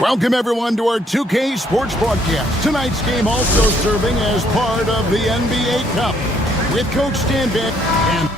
Welcome, everyone, to our 2K Sports broadcast. Tonight's game also serving as part of the NBA Cup with Coach Stanback and...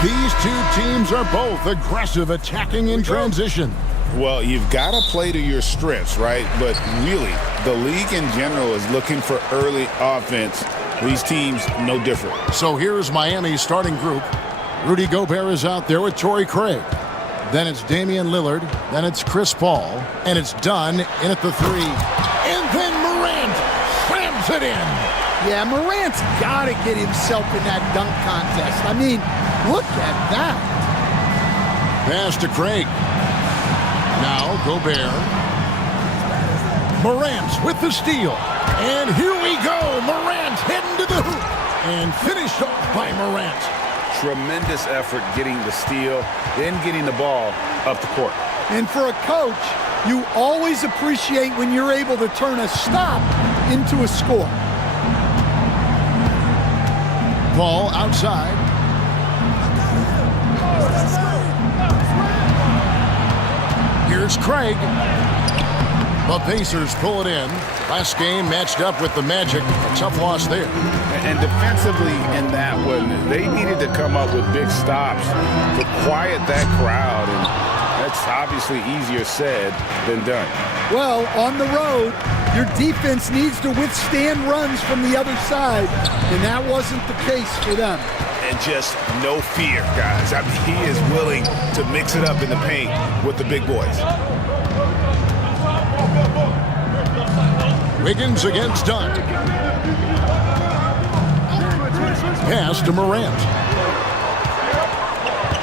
These two teams are both aggressive, attacking in transition. Well, you've got to play to your strengths, right? But really, the league in general is looking for early offense. These teams, no different. So here's Miami's starting group. Rudy Gobert is out there with Torrey Craig. Then it's Damian Lillard. Then it's Chris Paul. And it's Dunn in at the three. And then Morant slams it in. Yeah, Morant's got to get himself in that dunk contest. I mean, look at that. Pass to Craig. Now Gobert. Morant with the steal. And here we go. Morant heading to the hoop. And finished off by Morant. Tremendous effort getting the steal, then getting the ball up the court. And for a coach, you always appreciate when you're able to turn a stop into a score. Ball outside. Here's Craig. The Pacers pull it in. Last game matched up with the Magic. A tough loss there. And defensively in that one, they needed to come up with big stops to quiet that crowd. And that's obviously easier said than done. Well, on the road, your defense needs to withstand runs from the other side, and that wasn't the case for them. And just no fear, guys. I mean, he is willing to mix it up in the paint with the big boys. Wiggins against Dunn. Pass to Morant.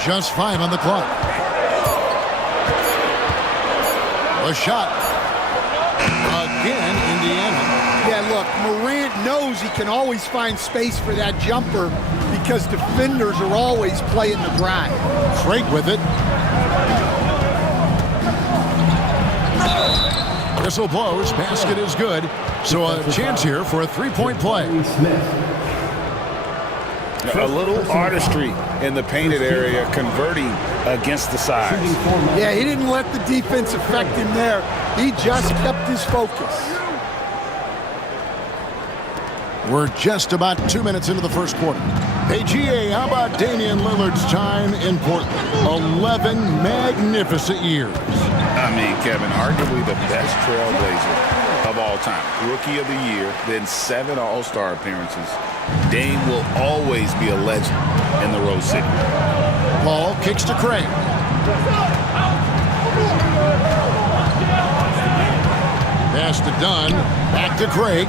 Just 5 on the clock. A shot. Again, Indiana. Yeah, look, Morant knows he can always find space for that jumper because defenders are always playing the drive. Craig with it. Whistle blows. Basket is good. So a chance here for a three-point play. A little artistry in the painted area, converting against the size. Yeah, he didn't let the defense affect him there. He just kept his focus. We're just about 2 minutes into the first quarter. Hey, GA, how about Damian Lillard's time in Portland? 11 magnificent years. I mean, Kevin, arguably the best trailblazer of all time. Rookie of the year, then 7 All-Star appearances. Dame will always be a legend in the Rose City. Ball kicks to Craig. Pass to Dunn. Back to Craig.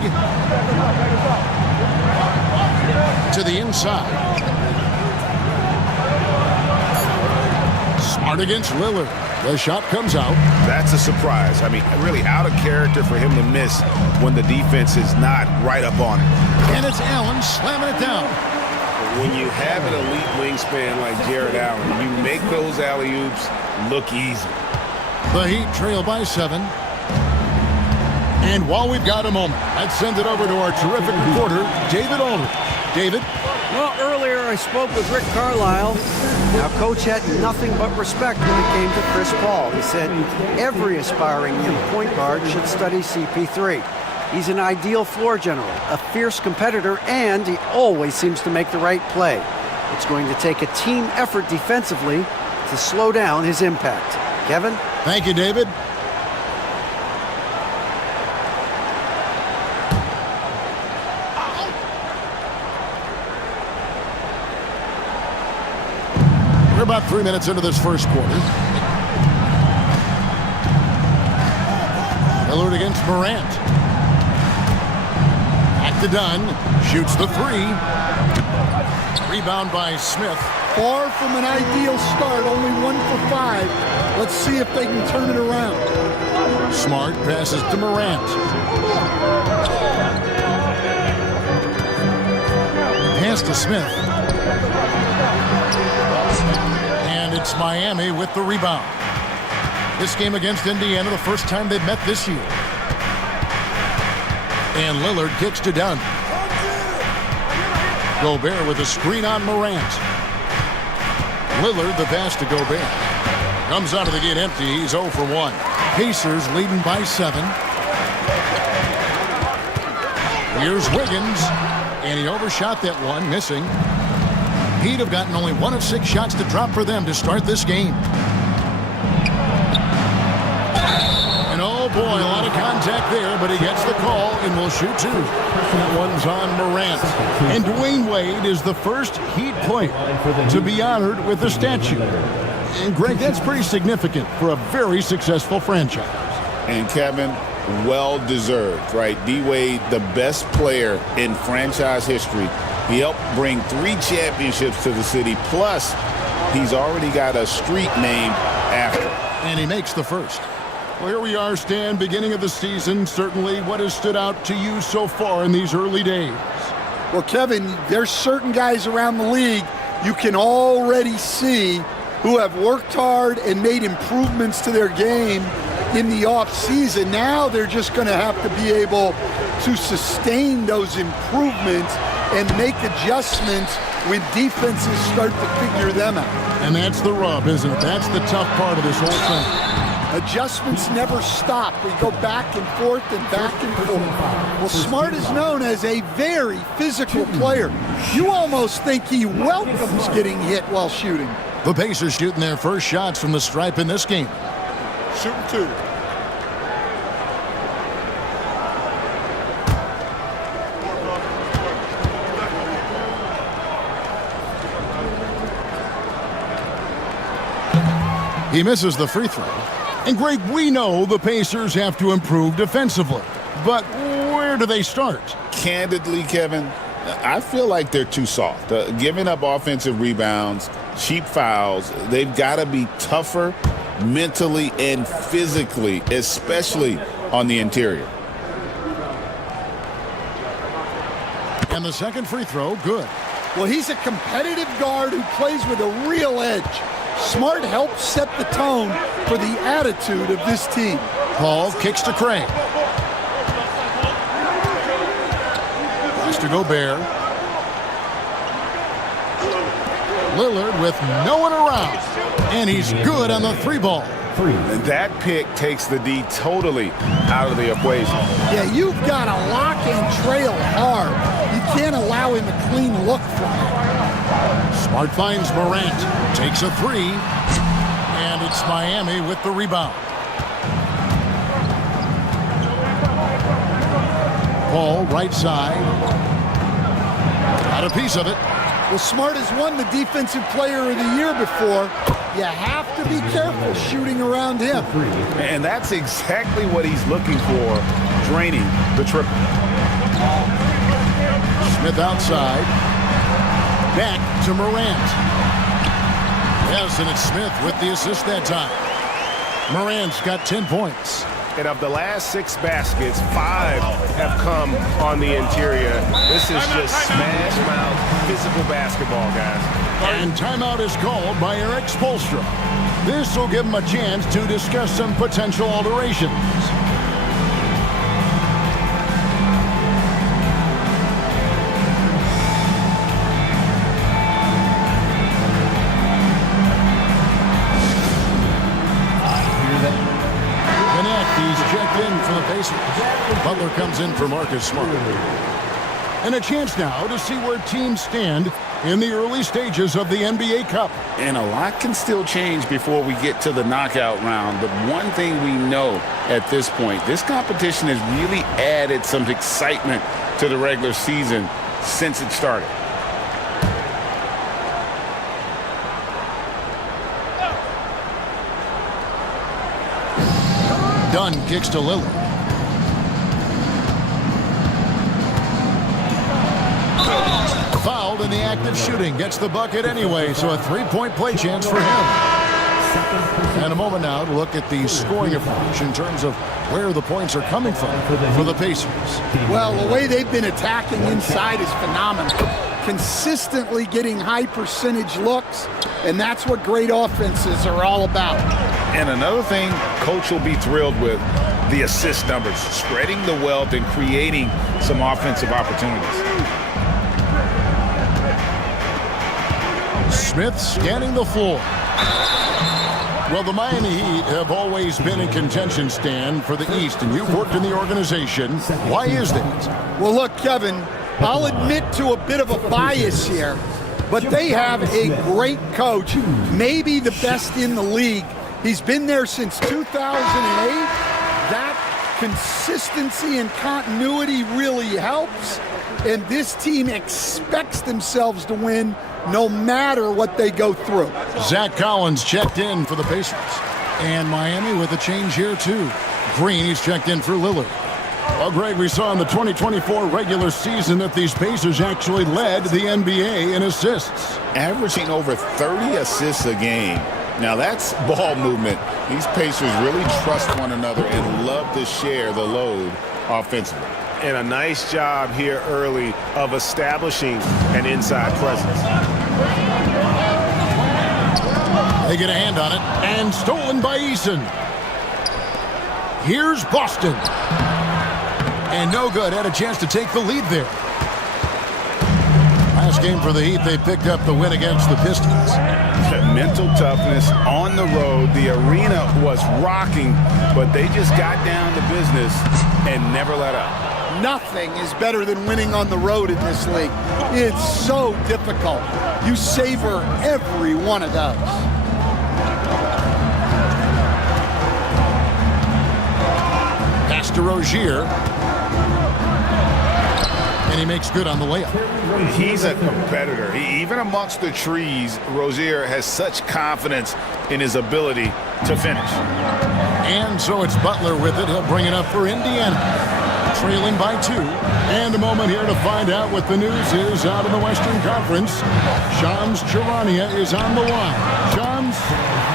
To the inside. Smart against Lillard. The shot comes out. That's a surprise. I mean, really out of character for him to miss when the defense is not right up on it. And it's Allen slamming it down. When you have an elite wingspan like Jared Allen, you make those alley-oops look easy. The Heat trail by 7. And while we've got a moment, let's send it over to our terrific reporter, David Aldridge. David? Well, earlier I spoke with Rick Carlisle. Now, Coach had nothing but respect when it came to Chris Paul. He said every aspiring young point guard should study CP3. He's an ideal floor general, a fierce competitor, and he always seems to make the right play. It's going to take a team effort defensively to slow down his impact. Kevin? Thank you, David. We're about 3 minutes into this first quarter. Lillard against Morant. Back to Dunn. Shoots the 3. Rebound by Smith. Far from an ideal start, only 1 for 5. Let's see if they can turn it around. Smart passes to Morant. Pass to Smith. And it's Miami with the rebound. This game against Indiana, the first time they've met this year. And Lillard kicks to Dunn. Gobert with a screen on Morant. Lillard the pass to Gobert. Comes out of the gate empty. He's 0 for 1. Pacers leading by 7. Here's Wiggins. And he overshot that one, missing. He'd have gotten only 1 of 6 shots to drop for them to start this game. And oh boy, a lot of contact there, but he gets the call and will shoot 2. That one's on Morant. And Dwayne Wade is the first Heat player to be honored with a statue. And Greg, that's pretty significant for a very successful franchise. And Kevin, well-deserved, right? D-Wade, the best player in franchise history. He helped bring 3 championships to the city, plus he's already got a street named after him. And he makes the first. Well, here we are, Stan, beginning of the season. Certainly what has stood out to you so far in these early days? Well, Kevin, there's certain guys around the league you can already see who have worked hard and made improvements to their game in the offseason. Now they're just going to have to be able to sustain those improvements and make adjustments when defenses start to figure them out. And that's the rub, isn't it? That's the tough part of this whole thing. Adjustments never stop. We go back and forth and back and forth. Well, Smart is known as a very physical player. You almost think he welcomes getting hit while shooting. The Pacers shooting their first shots from the stripe in this game. Shooting 2. He misses the free throw. And Greg, we know the Pacers have to improve defensively. But where do they start? Candidly, Kevin, I feel like they're too soft. Giving up offensive rebounds, cheap fouls, they've got to be tougher mentally and physically, especially on the interior. And the second free throw, good. Well, he's a competitive guard who plays with a real edge. Smart helps set the tone for the attitude of this team. Paul kicks to Craig. Pass to Gobert. Lillard with no one around. And he's good on the 3-ball. And that pick takes the D totally out of the equation. Yeah, you've got to lock and trail hard. You can't allow him a clean look from it. Smart finds Morant. Takes a 3. And it's Miami with the rebound. Paul, right side. Got a piece of it. Well, Smart has won the Defensive Player of the Year before. You have to be careful shooting around him. And that's exactly what he's looking for, draining the triple. Smith outside. Back to Morant. Yes, and it's Smith with the assist that time. Morant's got 10 points. And of the last 6 baskets, 5 have come on the interior. This is just smash mouth physical basketball, guys. And timeout is called by Eric Spoelstra. This will give him a chance to discuss some potential alterations. He's checked in for the Pacers. Butler comes in for Marcus Smart. And a chance now to see where teams stand in the early stages of the NBA Cup. And a lot can still change before we get to the knockout round. But one thing we know at this point, this competition has really added some excitement to the regular season since it started. Dunn kicks to Lillard. Fouled in the act of shooting. Gets the bucket anyway, so a 3-point play chance for him. And a moment now to look at the scoring approach in terms of where the points are coming from for the Pacers. Well, the way they've been attacking inside is phenomenal. consistently getting high percentage looks, and that's what great offenses are all about. And another thing coach will be thrilled with, the assist numbers, spreading the wealth and creating some offensive opportunities. Smith scanning the floor. Well, the Miami Heat have always been in contention, Stan, for the East, and you've worked in the organization. Why is that? Well, look, Kevin, I'll admit to a bit of a bias here, but they have a great coach, maybe the best in the league. He's been there since 2008. That consistency and continuity really helps, and this team expects themselves to win no matter what they go through. Zach Collins checked in for the Pacers. And Miami with a change here, too. Green, he's checked in for Lillard. Well, Greg, we saw in the 2024 regular season that these Pacers actually led the NBA in assists. Averaging over 30 assists a game. Now, that's ball movement. These Pacers really trust one another and love to share the load offensively. And a nice job here early of establishing an inside presence. They get a hand on it, and stolen by Eason. Here's Boston. And no good, had a chance to take the lead there. Last game for the Heat, they picked up the win against the Pistons. Mental toughness on the road. The arena was rocking, but they just got down to business and never let up. Nothing is better than winning on the road in this league. It's so difficult. You savor every one of those. Pass to Rozier. And he makes good on the layup. He's a competitor. Even amongst the trees, Rozier has such confidence in his ability to finish. And so it's Butler with it. He'll bring it up for Indiana. Trailing by 2. And a moment here to find out what the news is out in the Western Conference. Shams Charania is on the line. Shams,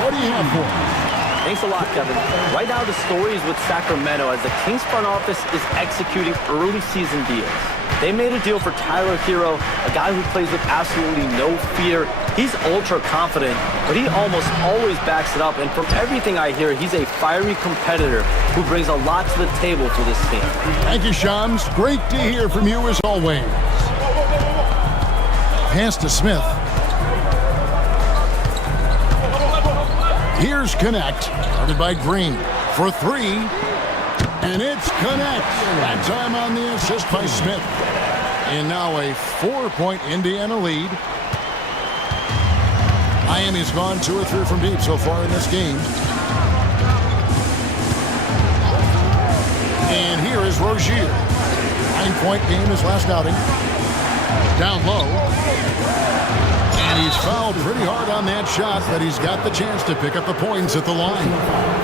what do you have for us? Thanks a lot, Kevin. Right now, the story is with Sacramento as the Kings front office is executing early season deals. They made a deal for Tyler Hero, a guy who plays with absolutely no fear. He's ultra confident, but he almost always backs it up. And from everything I hear, he's a fiery competitor who brings a lot to the table for this team. Thank you, Shams. Great to hear from you as always. Pass to Smith. Here's Connect, guarded by Green for 3, and it's Connect. That time on the assist by Smith. And now a 4-point Indiana lead. Miami's gone 2 or 3 from deep so far in this game. And here is Rozier. 9-point game his last outing. Down low. And he's fouled pretty hard on that shot, but he's got the chance to pick up the points at the line.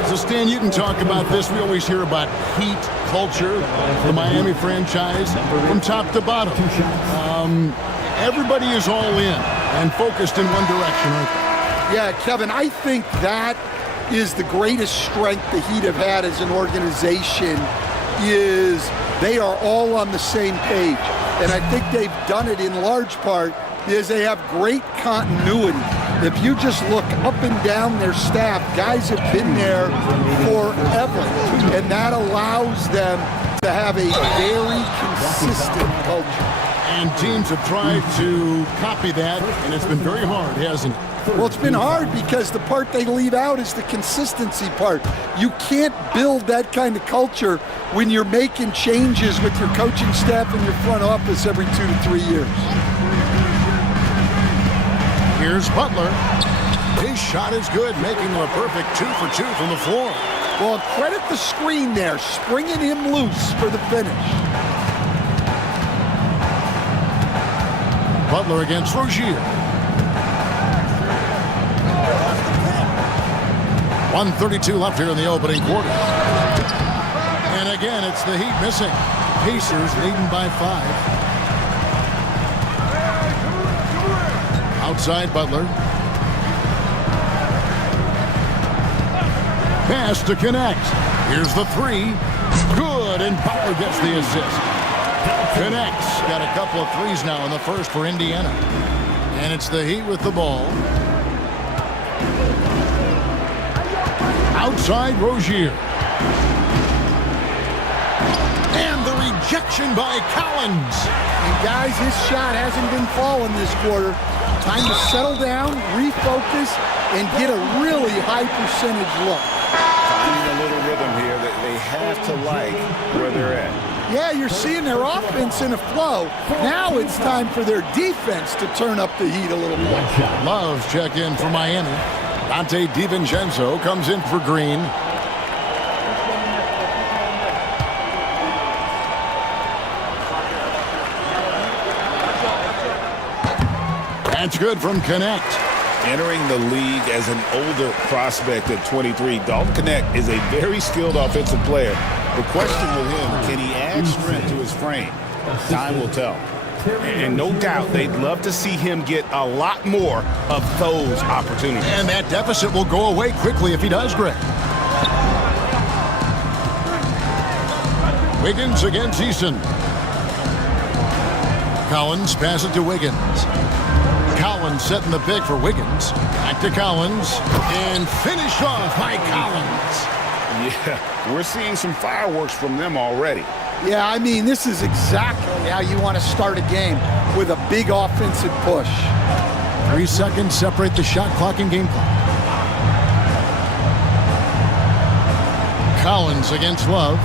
So, Stan, you can talk about this. We always hear about Heat culture, the Miami franchise, from top to bottom. Everybody is all in and focused in one direction, aren't they? Yeah, Kevin, I think that is the greatest strength the Heat have had as an organization, is they are all on the same page. And I think they've done it in large part is they have great continuity. If you just look up and down their staff, guys have been there forever, and that allows them to have a very consistent culture. And teams have tried to copy that, and it's been very hard, hasn't it? Well, it's been hard because the part they leave out is the consistency part. You can't build that kind of culture when you're making changes with your coaching staff and your front office every 2 to 3 years. Here's Butler. His shot is good, making him a perfect 2 for 2 from the floor. Well, credit the screen there, springing him loose for the finish. Butler against Rozier. 1:32 left here in the opening quarter. And again, it's the Heat missing. Pacers leading by 5. Outside Butler. Pass to Connect. Here's the 3. Good, and Butler gets the assist. Connects. Got a couple of threes now in the first for Indiana. And it's the Heat with the ball. Outside Rozier. And the rejection by Collins. And guys, his shot hasn't been falling this quarter. Time to settle down, refocus, and get a really high percentage look. Finding a little rhythm here that they have to like where they're at. Yeah, you're seeing their offense in a flow. Now it's time for their defense to turn up the heat a little more. Love's check in for Miami. Dante DiVincenzo comes in for Green. That's good from Connect. Entering the league as an older prospect at 23, Dalton Connect is a very skilled offensive player. The question with him, can he add strength to his frame? Time will tell. And no doubt they'd love to see him get a lot more of those opportunities. And that deficit will go away quickly if he does, Greg. Wiggins against Easton. Collins passes to Wiggins. Collins setting the pick for Wiggins. Back to Collins. And finished off by Collins. Yeah, we're seeing some fireworks from them already. Yeah, I mean, this is exactly how you want to start a game, with a big offensive push. 3 seconds separate the shot clock and game clock. Collins against Love.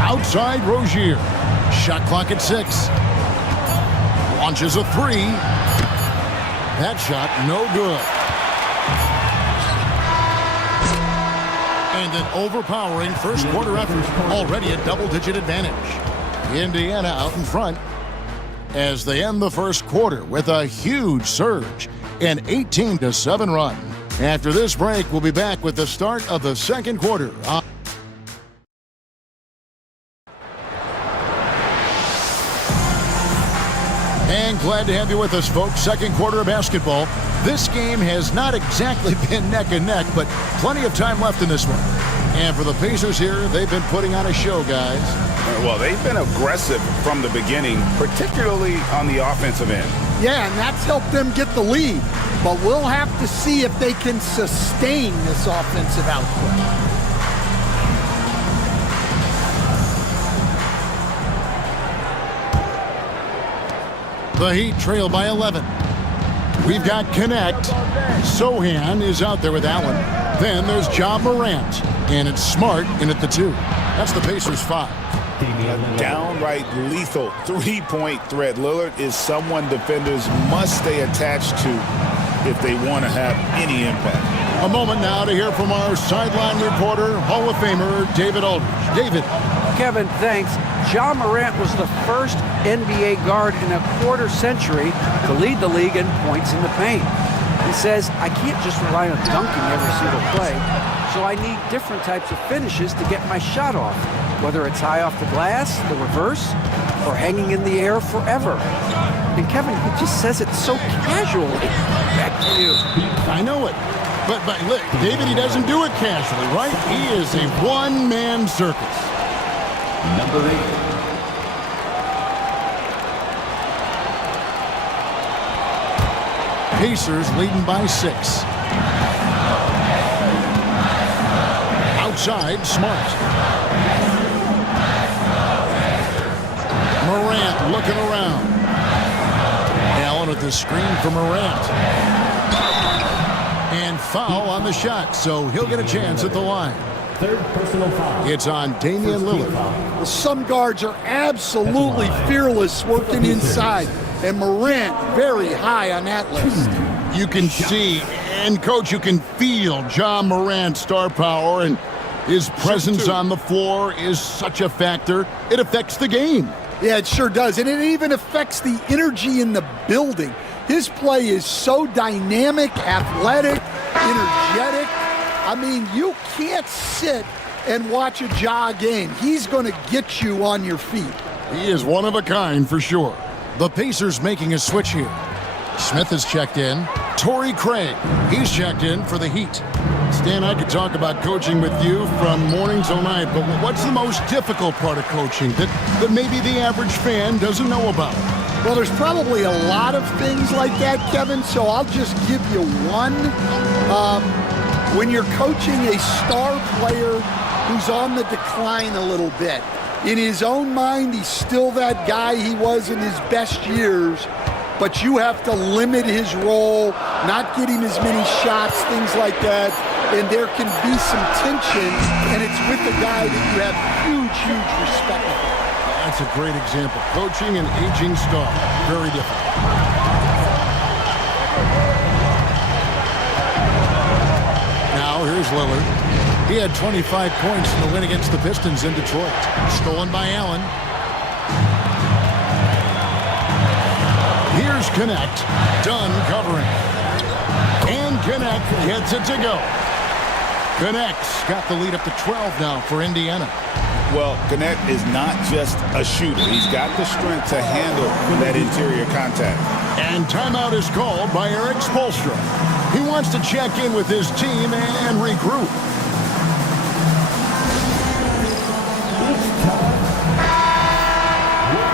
Outside Rozier. Shot clock at 6. Launches a 3. That shot no good. And an overpowering first quarter effort. Already a double-digit advantage. Indiana out in front as they end the first quarter with a huge surge. An 18-7 run. After this break, we'll be back with the start of the second quarter. And glad to have you with us, folks. Second quarter of basketball. This game has not exactly been neck and neck, but plenty of time left in this one. And for the Pacers here, they've been putting on a show, guys. Well, they've been aggressive from the beginning, particularly on the offensive end. Yeah, and that's helped them get the lead. But we'll have to see if they can sustain this offensive output. The Heat trail by 11. We've got Connect. Sohan is out there with Allen. Then there's Ja Morant. And it's Smart in at the 2. That's the Pacers 5. A downright lethal three-point threat. Lillard is someone defenders must stay attached to if they want to have any impact. A moment now to hear from our sideline reporter, Hall of Famer David Aldridge. David. Kevin, thanks. Ja Morant was the first NBA guard in a quarter century to lead the league in points in the paint. He says, I can't just rely on dunking every single play, so I need different types of finishes to get my shot off, whether it's high off the glass, the reverse, or hanging in the air forever. And Kevin, he just says it so casually. Back to you. I know it. But look, David, he doesn't do it casually, right? He is a one-man circus. Number 8. Pacers leading by 6. Outside, Smart. Morant looking around. Allen with the screen for Morant. And foul on the shot, so he'll get a chance at the line. Third personal foul. It's on Damian Lillard. Well, some guards are absolutely fearless working inside, and Morant very high on that list. You can see, and Coach, you can feel Ja Morant's star power, and his presence on the floor is such a factor. It affects the game. Yeah, it sure does, and it even affects the energy in the building. His play is so dynamic, athletic, energetic. I mean, you can't sit and watch a Ja game. He's going to get you on your feet. He is one of a kind for sure. The Pacers making a switch here. Smith is checked in. Torrey Craig, he's checked in for the Heat. Stan, I could talk about coaching with you from morning till night, but what's the most difficult part of coaching that maybe the average fan doesn't know about? Well, there's probably a lot of things like that, Kevin, so I'll just give you one. When you're coaching a star player who's on the decline a little bit, in his own mind, he's still that guy he was in his best years, but you have to limit his role, not get him as many shots, things like that, and there can be some tension, and it's with a guy that you have huge respect for. That's a great example. Coaching an aging star, very different. Now, here's Lillard. He had 25 points in the win against the Pistons in Detroit. Stolen by Allen. Here's Connect. Dunn covering. And Connect gets it to go. Connect's got the lead up to 12 now for Indiana. Well, Connect is not just a shooter. He's got the strength to handle that interior contact. And timeout is called by Eric Spoelstra. He wants to check in with his team and regroup.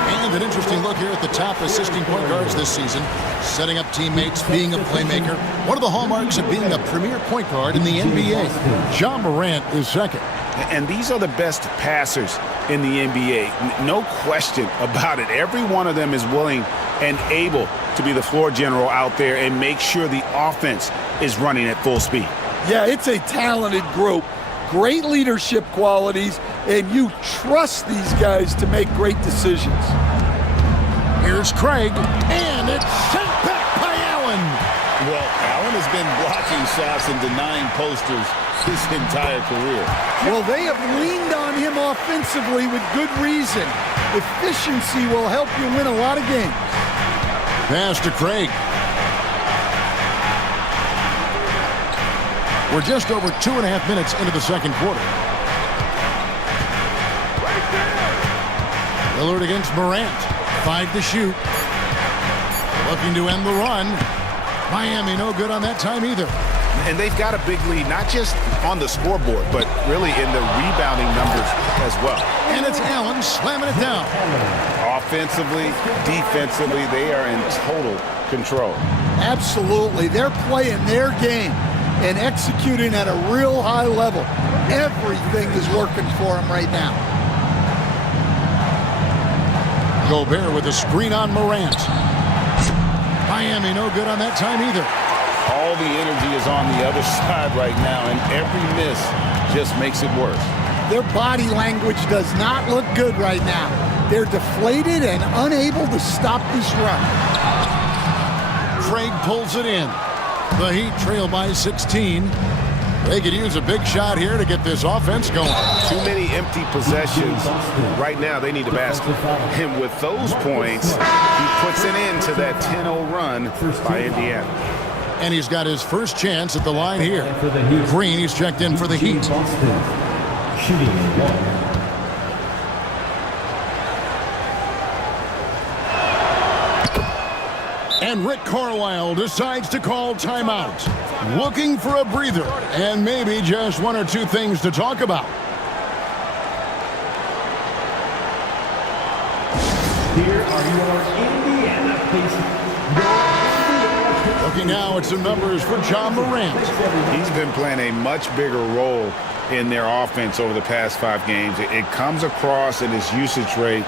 And an interesting look here at the top assisting point guards this season. Setting up teammates, being a playmaker. One of the hallmarks of being a premier point guard in the NBA. Ja Morant is second. And these are the best passers in the NBA. No question about it. Every one of them is willing and able to be the floor general out there and make sure the offense is running at full speed. Yeah, it's a talented group. Great leadership qualities, and you trust these guys to make great decisions. Here's Craig, and it's sent back by Allen. Well, Allen has been blocking shots and denying posters his entire career. Well, they have leaned on him offensively with good reason. Efficiency will help you win a lot of games. Pass to Craig. We're just over 2.5 minutes into the second quarter. Lillard against Morant. 5 to shoot. Looking to end the run. Miami no good on that time either. And they've got a big lead, not just on the scoreboard, but really in the rebounding numbers as well. And it's Allen slamming it down. Offensively, defensively, they are in total control. Absolutely. They're playing their game and executing at a real high level. Everything is working for them right now. Gobert with a screen on Morant. Miami no good on that time either. All the energy is on the other side right now, and every miss just makes it worse. Their body language does not look good right now. They're deflated and unable to stop this run. Craig pulls it in. The Heat trail by 16. They could use a big shot here to get this offense going. Too many empty possessions. Right now, they need a basket. And with those points, he puts an end to that 10-0 run by Indiana. And he's got his first chance at the line here. Green, he's checked in for the Heat. Shooting 1. And Rick Carlisle decides to call timeout. Looking for a breather and maybe just one or two things to talk about. Here are your Indiana Pacers. Looking now at some numbers for Ja Morant. He's been playing a much bigger role in their offense over the past 5 games. It comes across in his usage rate,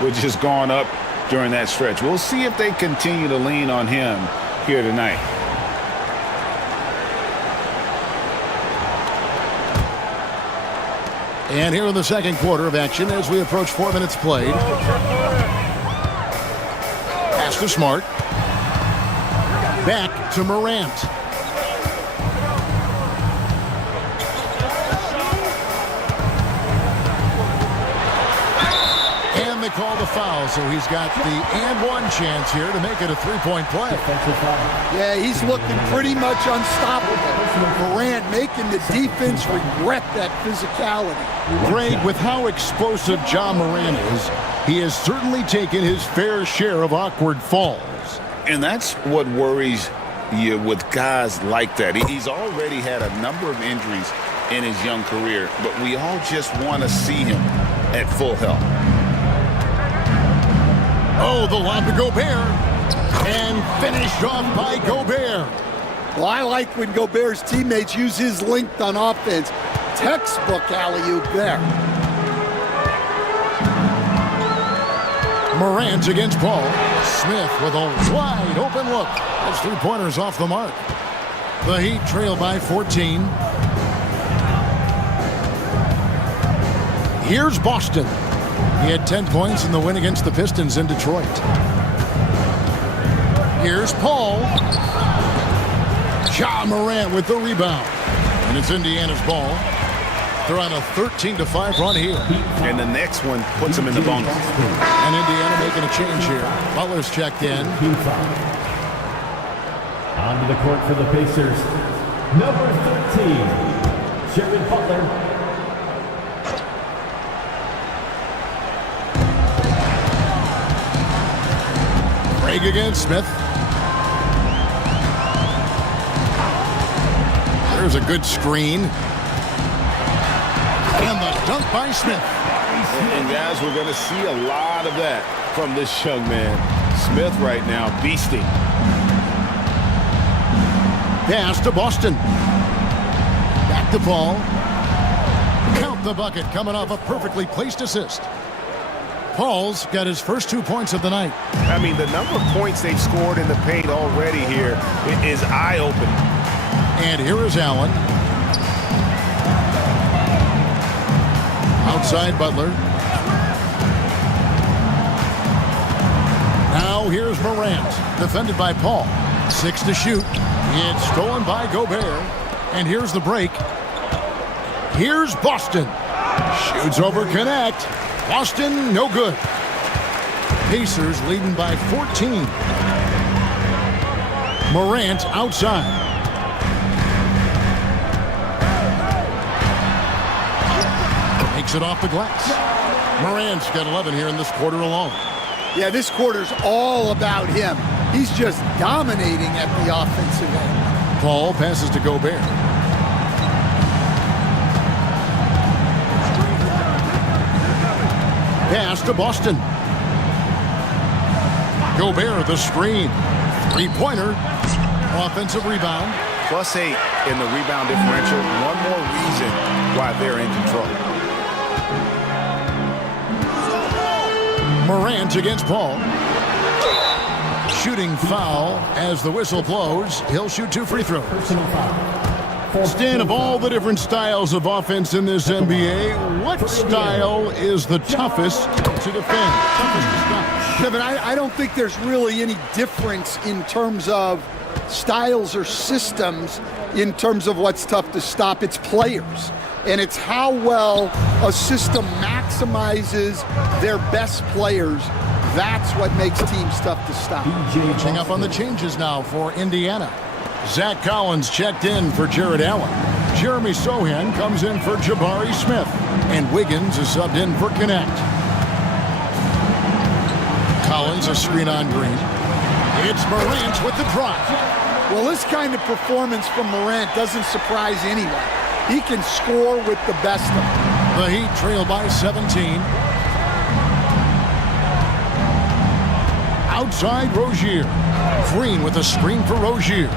which has gone up during that stretch. We'll see if they continue to lean on him here tonight. And here in the second quarter of action as we approach 4 minutes played. Pass to Smart. Back to Morant. And they call the foul, so he's got the and one chance here to make it a 3-point play. Yeah, he's looking pretty much unstoppable. Morant making the defense regret that physicality. Greg, with how explosive Ja Morant is, he has certainly taken his fair share of awkward falls. And that's what worries you with guys like that. He's already had a number of injuries in his young career, but we all just want to see him at full health. Oh, the lob to Gobert. And finished off by Gobert. Well, I like when Gobert's teammates use his length on offense. Textbook alley-oop there. Morant against Paul. Smith with a wide open look. That's 3-pointers off the mark. The Heat trail by 14. Here's Boston. He had 10 points in the win against the Pistons in Detroit. Here's Paul. Ja Morant with the rebound. And it's Indiana's ball. They're on a 13-5 run here. And the next one puts them in the bonus. And Indiana making a change here. Butler's checked in. Onto the court for the Pacers. Number 13, Jimmy Butler. Craig against Smith. There's a good screen. And the dunk by Smith. And guys, we're going to see a lot of that from this young man. Smith right now, beasting. Pass to Boston. Back to Paul. Count the bucket coming off a perfectly placed assist. Paul's got his first 2 points of the night. I mean, the number of points they've scored in the paint already here is eye-opening. And here is Allen. Outside Butler. Now here's Morant. Defended by Paul. 6 to shoot. It's stolen by Gobert. And here's the break. Here's Boston. Shoots over Connect. Boston, no good. Pacers leading by 14. Morant outside. Makes it off the glass. Morant's got 11 here in this quarter alone. Yeah, this quarter's all about him. He's just dominating at the offensive end. Paul passes to Gobert. Pass to Boston. Gobert, the screen. 3-pointer. Offensive rebound. +8 in the rebound differential. One more reason why they're in control. Morant against Paul. Shooting foul as the whistle blows. He'll shoot 2 free throws. Stan, of all the different styles of offense in this NBA, what style is the toughest to defend? Toughest to stop? Kevin, I don't think there's really any difference in terms of styles or systems in terms of what's tough to stop. It's players. And it's how well a system maximizes their best players. That's what makes teams tough to stop. Catching up on the changes now for Indiana. Zach Collins checked in for Jared Allen. Jeremy Sohan comes in for Jabari Smith. And Wiggins is subbed in for Connect. Collins, a screen on Green. It's Morant with the drive. Well, this kind of performance from Morant doesn't surprise anyone. He can score with the best of them. The Heat trail by 17. Outside Rozier. Green with a screen for Rozier.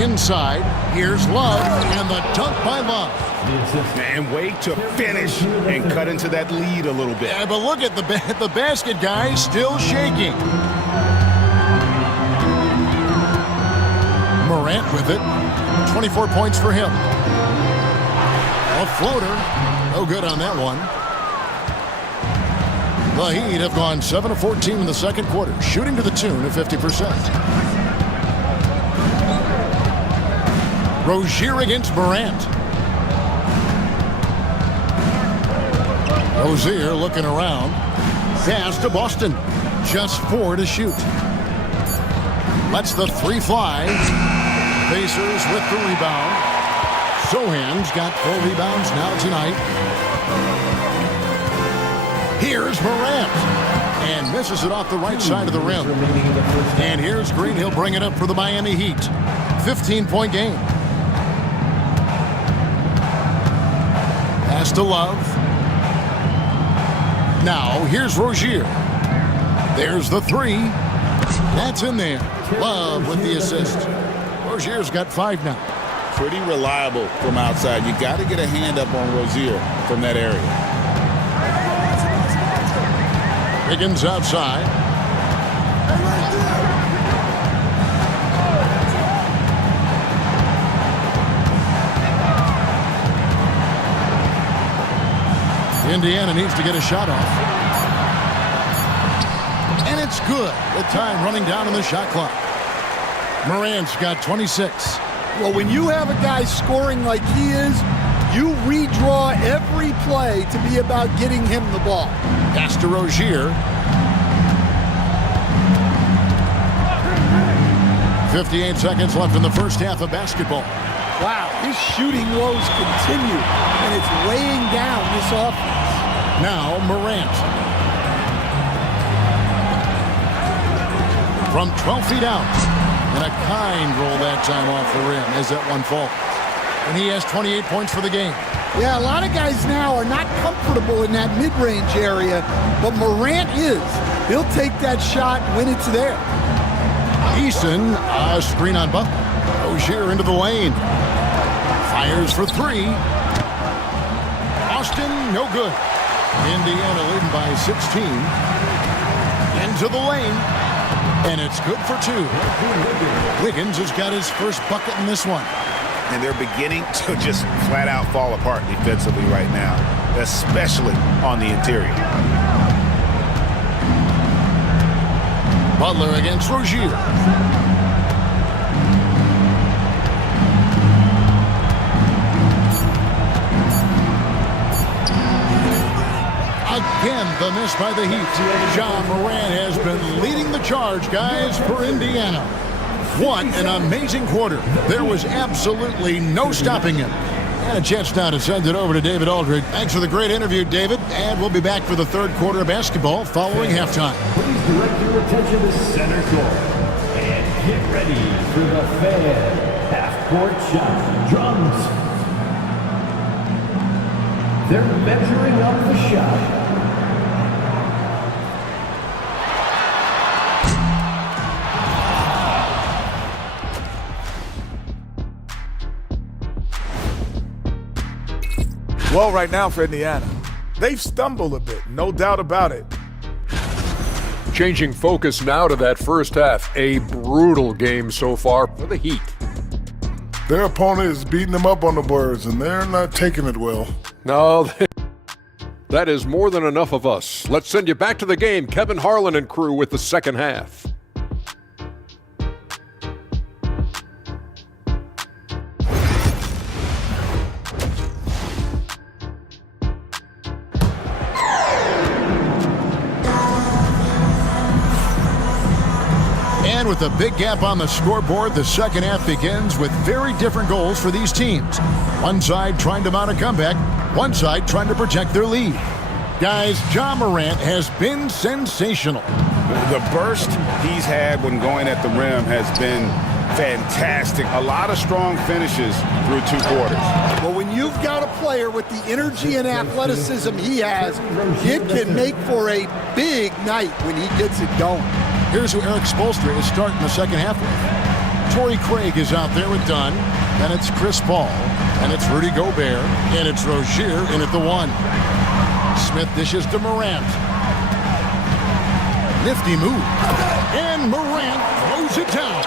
Inside, here's Love, and the dunk by Love. And wait to finish and cut into that lead a little bit. Yeah, but look at the basket guy still shaking. Morant with it. 24 points for him. A floater. No good on that one. The Heat have gone 7 of 14 in the second quarter, shooting to the tune of 50%. Rozier against Morant. Rozier looking around. Pass to Boston. Just 4 to shoot. Lets the 3 fly. Pacers with the rebound. Sohan's got 4 rebounds now tonight. Here's Morant. And misses it off the right side of the rim. And here's Green. He'll bring it up for the Miami Heat. 15-point game. Pass to Love. Now, here's Rozier. There's the three. That's in there. Love with the assist. Rozier's got 5 now. Pretty reliable from outside. You got to get a hand up on Rozier from that area. Higgins outside. Indiana needs to get a shot off. And it's good with time running down on the shot clock. Morant's got 26. Well, when you have a guy scoring like he is, you redraw every play to be about getting him the ball. Pass to Rozier. 58 seconds left in the first half of basketball. Wow, his shooting woes continue, and it's weighing down this offense. Now Morant. From 12 feet out. And a kind roll that time off the rim as that one falls. And he has 28 points for the game. Yeah, a lot of guys now are not comfortable in that mid-range area, but Morant is. He'll take that shot when it's there. Easton, a screen on Buck. Rozier into the lane. Fires for 3. Austin, no good. Indiana leading by 16. Into the lane. And it's good for 2. Wiggins has got his first bucket in this one. And they're beginning to just flat out fall apart defensively right now, especially on the interior. Butler against Rozier. Again, the miss by the Heat. Ja Morant has been leading the charge, guys, for Indiana. What an amazing quarter. There was absolutely no stopping him. And a chance now to send it over to David Aldridge. Thanks for the great interview, David. And we'll be back for the third quarter of basketball following halftime. Please direct your attention to center court. And get ready for the Fan half-court shot drums. They're measuring up the shot. Well, right now for Indiana, they've stumbled a bit, no doubt about it. Changing focus now to that first half. A brutal game so far for the Heat. Their opponent is beating them up on the boards, and they're not taking it well. No, that is more than enough of us. Let's send you back to the game. Kevin Harlan and crew with the second half. And with a big gap on the scoreboard, the second half begins with very different goals for these teams. One side trying to mount a comeback, one side trying to protect their lead. Guys, Ja Morant has been sensational. The burst he's had when going at the rim has been fantastic. A lot of strong finishes through 2 quarters. Well, when you've got a player with the energy and athleticism he has, it can make for a big night when he gets it going. Here's who Eric Spoelstra is starting the second half with. Torrey Craig is out there with Dunn. Then it's Chris Paul. And it's Rudy Gobert. And it's Rozier in at the 1. Smith dishes to Morant. Nifty move. And Morant throws it down.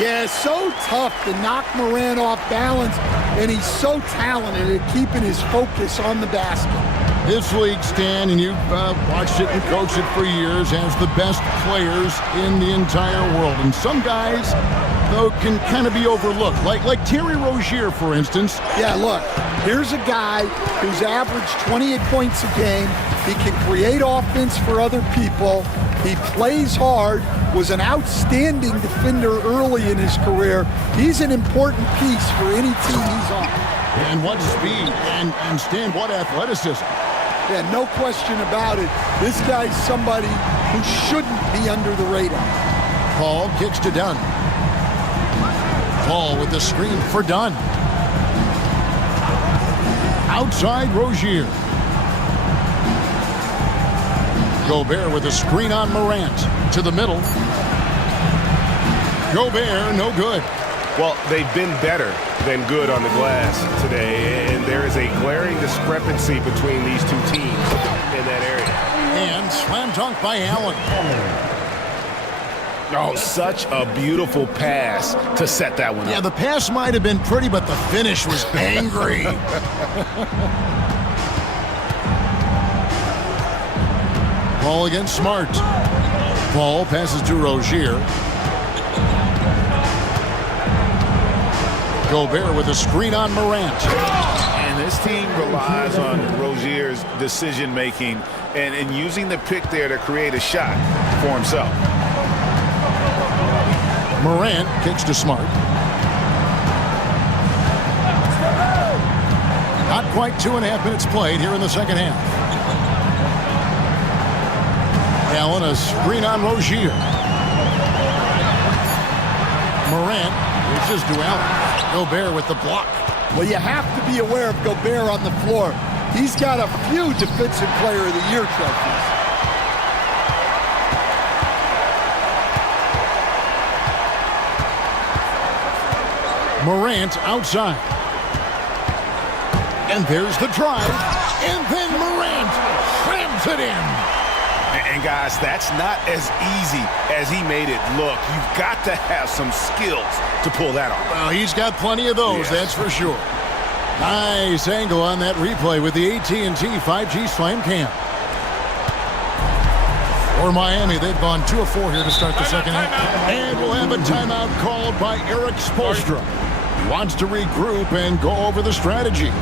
Yeah, so tough to knock Morant off balance, and he's so talented at keeping his focus on the basket. This league, Stan, and you've watched it and coached it for years, has the best players in the entire world. And some guys, though, can kind of be overlooked, like Terry Rozier, for instance. Yeah, look, here's a guy who's averaged 28 points a game. He can create offense for other people. He plays hard, was an outstanding defender early in his career. He's an important piece for any team he's on. And what speed, and Stan, what athleticism. Yeah, no question about it. This guy's somebody who shouldn't be under the radar. Paul kicks to Dunn. Paul with the screen for Dunn. Outside Rozier. Gobert with a screen on Morant. To the middle. Gobert, no good. Well, they've been better than good on the glass today, and there is a glaring discrepancy between these two teams in that area. And slam dunk by Allen. Oh, such a beautiful pass to set that one up. Yeah, the pass might have been pretty, but the finish was angry. Paul against Smart. Paul passes to Rozier. Gobert with a screen on Morant. And this team relies on Rozier's decision-making and using the pick there to create a shot for himself. Morant kicks to Smart. Not quite 2.5 minutes played here in the second half. Allen, a screen on Rozier. Morant reaches to Allen. Gobert with the block. Well, you have to be aware of Gobert on the floor. He's got a few Defensive Player of the Year trophies. Morant outside. And there's the drive. And then Morant slams it in. And guys, that's not as easy as he made it look. You've got to have some skills to pull that off. Well, he's got plenty of those, yes. That's for sure. Nice angle on that replay with the AT&T 5G Slam Cam. For Miami, they've gone 2 of 4 here to start the second half. And we'll have a timeout called by Eric Spoelstra. He wants to regroup and go over the strategy.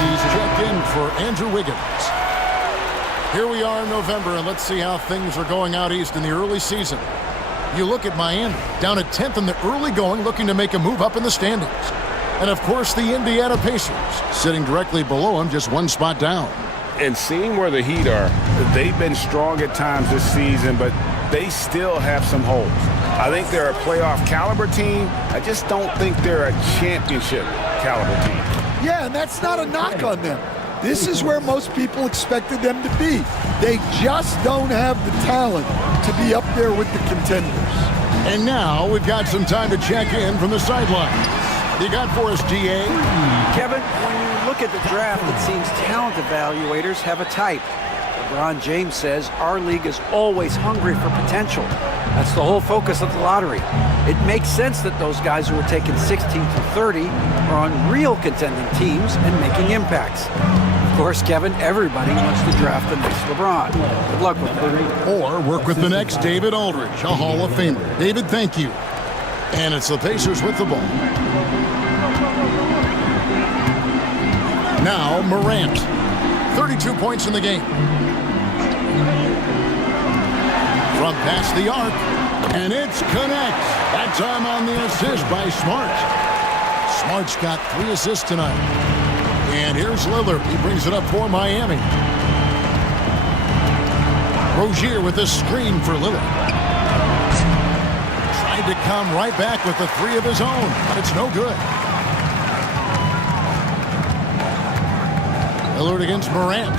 He's checked in for Andrew Wiggins. Here we are in November, and let's see how things are going out east in the early season. You look at Miami, down at 10th in the early going, looking to make a move up in the standings. And, of course, the Indiana Pacers, sitting directly below them, just 1 spot down. And seeing where the Heat are, they've been strong at times this season, but they still have some holes. I think they're a playoff caliber team. I just don't think they're a championship caliber team. Yeah, and that's not a knock on them. This is where most people expected them to be. They just don't have the talent to be up there with the contenders. And now we've got some time to check in from the sideline. You got for us, DA? Kevin, when you look at the draft, it seems talent evaluators have a type. LeBron James says our league is always hungry for potential. That's the whole focus of the lottery. It makes sense that those guys who are taken 16 through 30 are on real contending teams and making impacts. Of course, Kevin, everybody wants to draft the next LeBron. Good luck with that. Or work with the next David Aldridge, a Hall of Famer. David, thank you. And it's the Pacers with the ball. Now Morant, 32 points in the game. From past the arc, and it's connects. That time on the assist by Smart. Smart's got 3 assists tonight. And here's Lillard. He brings it up for Miami. Rozier with a screen for Lillard. Tried to come right back with the 3 of his own, but it's no good. Lillard against Morant.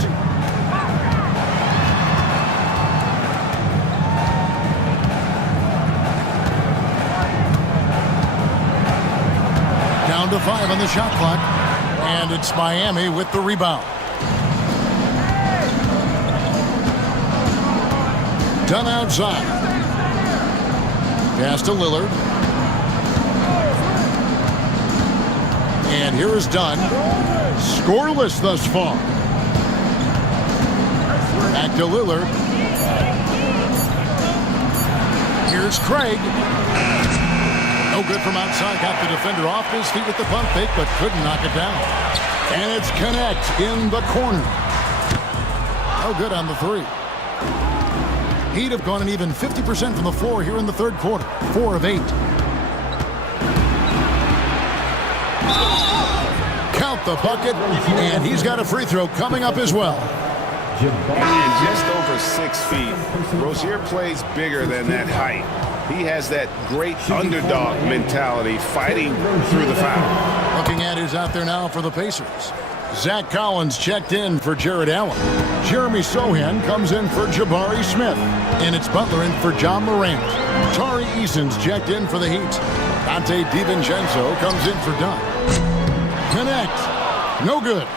Down to 5 on the shot clock. And it's Miami with the rebound. Dunn outside. Pass to Lillard. And here is Dunn. Scoreless thus far. Back to Lillard. Here's Craig. No good from outside. Got the defender off his feet with the pump fake, but couldn't knock it down. And it's Connect in the corner. No good on the 3. Heat have gone an even 50% from the floor here in the third quarter. 4 of 8. at the bucket, and he's got a free throw coming up as well. And just over 6 feet. Rozier plays bigger than that height. He has that great underdog mentality, fighting through the foul. Looking at who's out there now for the Pacers. Zach Collins checked in for Jared Allen. Jeremy Sohan comes in for Jabari Smith. And it's Butler in for John Morant. Tari Eason's checked in for the Heat. Dante DiVincenzo comes in for Dunn. Connect. No good.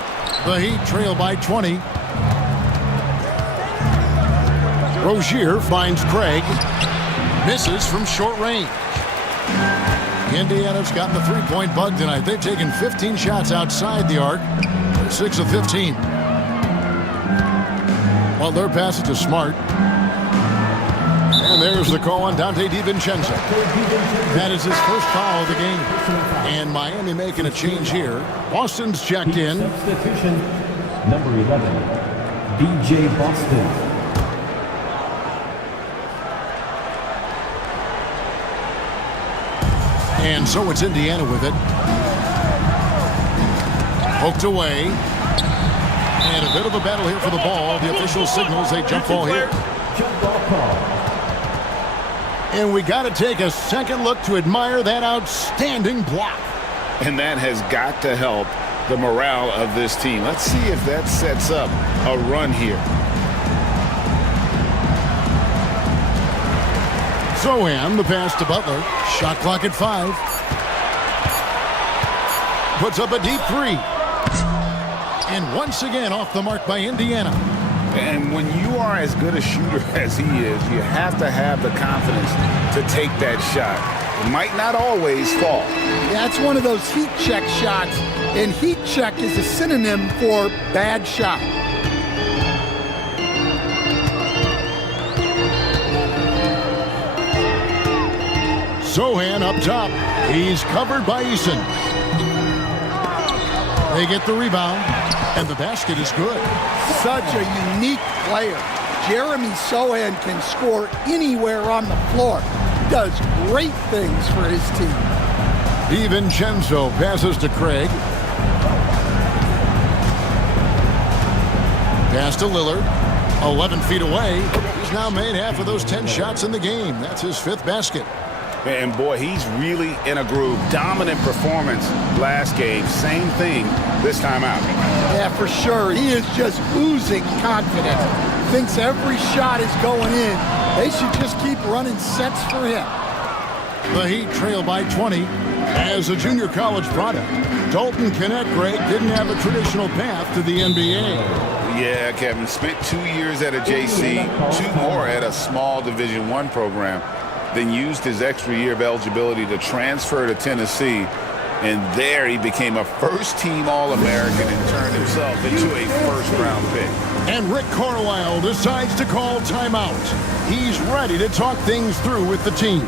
The Heat trail by 20. Rozier finds Craig. Misses from short range. Indiana's gotten the three-point bug tonight. They've taken 15 shots outside the arc. They're 6 of 15. Well, their pass it to Smart. And there's the call on Dante DiVincenzo. That is his first foul of the game. And Miami making a change here. Boston's checked in. Substitution, number 11, B.J. Boston. And so it's Indiana with it. Poked away. And a bit of a battle here for the ball. The official signals a jump ball here. Jump ball call. And we got to take a second look to admire that outstanding block. And that has got to help the morale of this team. Let's see if that sets up a run here. Sohan, the pass to Butler. Shot clock at 5. Puts up a deep 3. And once again off the mark by Indiana. And when you are as good a shooter as he is, you have to have the confidence to take that shot. It might not always fall. That's one of those heat check shots, and heat check is a synonym for bad shot. Sohan up top. He's covered by Eason. They get the rebound, and the basket is good. Such a unique player. Jeremy Sohan can score anywhere on the floor. He does great things for his team. DiVincenzo passes to Craig. Pass to Lillard. 11 feet away. He's now made half of those 10 shots in the game. That's his 5th basket. And boy, he's really in a groove. Dominant performance last game. Same thing this time out. Yeah, for sure. He is just oozing confidence. Thinks every shot is going in. They should just keep running sets for him. The Heat trail by 20 as a junior college product. Dalton Connect, Greg, didn't have a traditional path to the NBA. Yeah, Kevin. Spent 2 years at a JC, 2 more at a small Division I program. Then used his extra year of eligibility to transfer to Tennessee. And there he became a first-team All-American and turned himself into a first-round pick. And Rick Carlisle decides to call timeout. He's ready to talk things through with the team.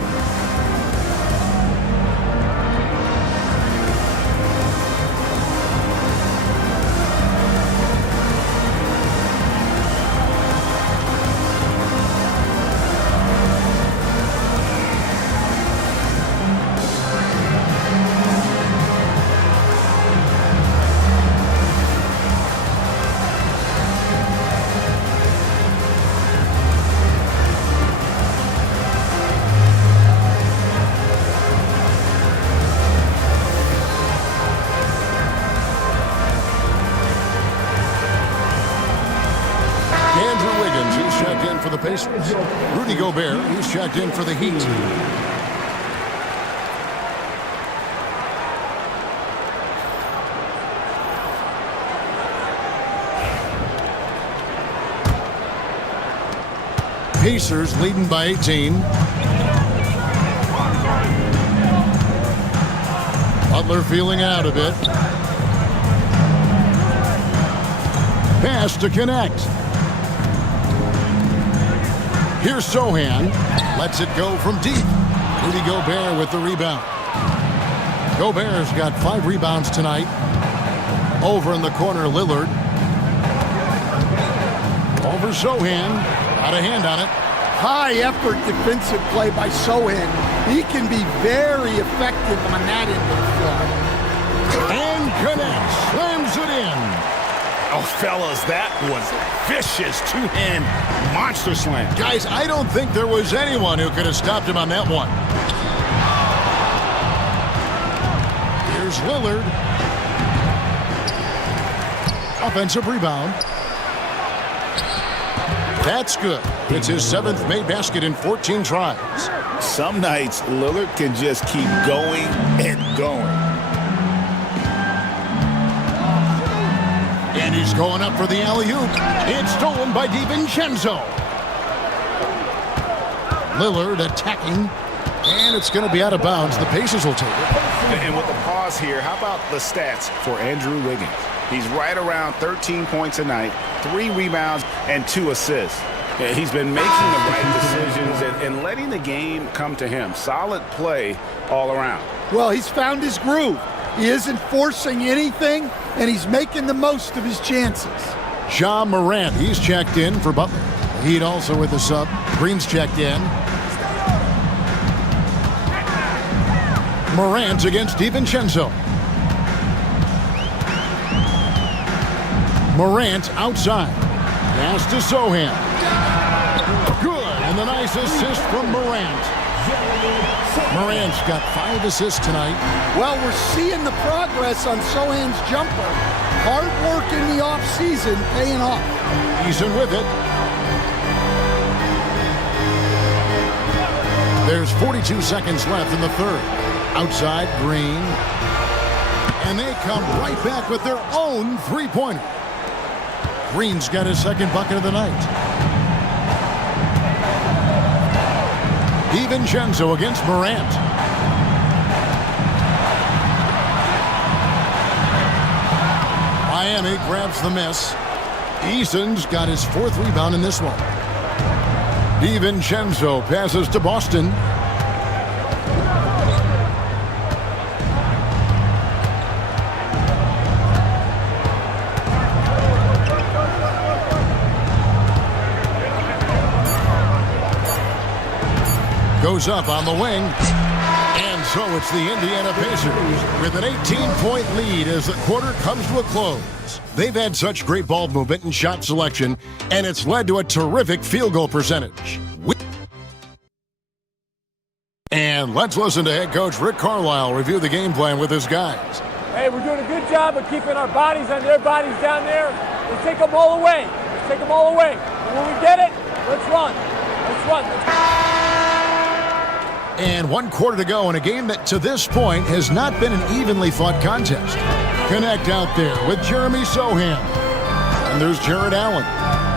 For the Pacers. Rudy Gobert, he's checked in for the Heat. Pacers leading by 18. Butler feeling out a bit. Pass to Connect. Here's Sohan. Lets it go from deep. Rudy Gobert with the rebound. Gobert's got 5 rebounds tonight. Over in the corner, Lillard. Over Sohan. Got a hand on it. High effort defensive play by Sohan. He can be very effective on that end of the floor. And connects, slams it in. Oh, fellas, that was vicious two-hand monster slam. Guys, I don't think there was anyone who could have stopped him on that one. Here's Lillard. Offensive rebound. That's good. It's his 7th made basket in 14 tries. Some nights, Lillard can just keep going and going. And he's going up for the alley-oop. It's stolen by DiVincenzo. Lillard attacking. And it's going to be out of bounds. The Pacers will take it. And with the pause here, how about the stats for Andrew Wiggins? He's right around 13 points a night, 3 rebounds, and 2 assists. He's been making the right decisions and letting the game come to him. Solid play all around. Well, he's found his groove. He isn't forcing anything, and he's making the most of his chances. Ja Morant, he's checked in for Butler. Heat also with the sub. Green's checked in. Morant against DiVincenzo. Morant outside. Pass to Sohan. Good, and the nice assist from Morant. Morant's got 5 assists tonight. Well, we're seeing the progress on Sohan's jumper. Hard work in the offseason paying off. Eason with it. There's 42 seconds left in the third. Outside, Green. And they come right back with their own three-pointer. Green's got his 2nd bucket of the night. DiVincenzo against Morant. Miami grabs the miss. Eason's got his 4th rebound in this one. DiVincenzo passes to Boston. Goes up on the wing. And so it's the Indiana Pacers with an 18-point lead as the quarter comes to a close. They've had such great ball movement and shot selection, and it's led to a terrific field goal percentage. And let's listen to head coach Rick Carlisle review the game plan with his guys. Hey, we're doing a good job of keeping our bodies on their bodies down there. Let's take them all away. Let's take them all away. And when we get it, let's run. Let's run. And 1 quarter to go in a game that to this point has not been an evenly fought contest. Connect out there with Jeremy Sohan. And there's Jared Allen.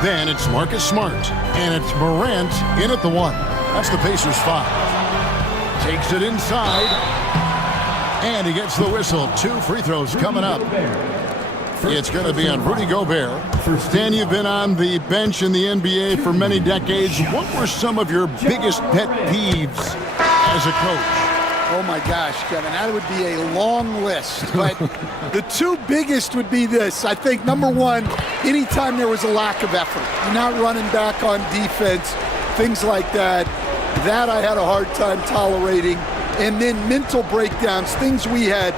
Then it's Marcus Smart. And it's Morant in at the 1. That's the Pacers 5. Takes it inside. And he gets the whistle. 2 free throws coming up. It's going to be on Rudy Gobert. Stan, you've been on the bench in the NBA for many decades. What were some of your biggest pet peeves as a coach? Oh my gosh, Kevin, that would be a long list. But the 2 biggest would be this. I think number 1, anytime there was a lack of effort, you're not running back on defense, things like that. That I had a hard time tolerating. And then mental breakdowns, things we had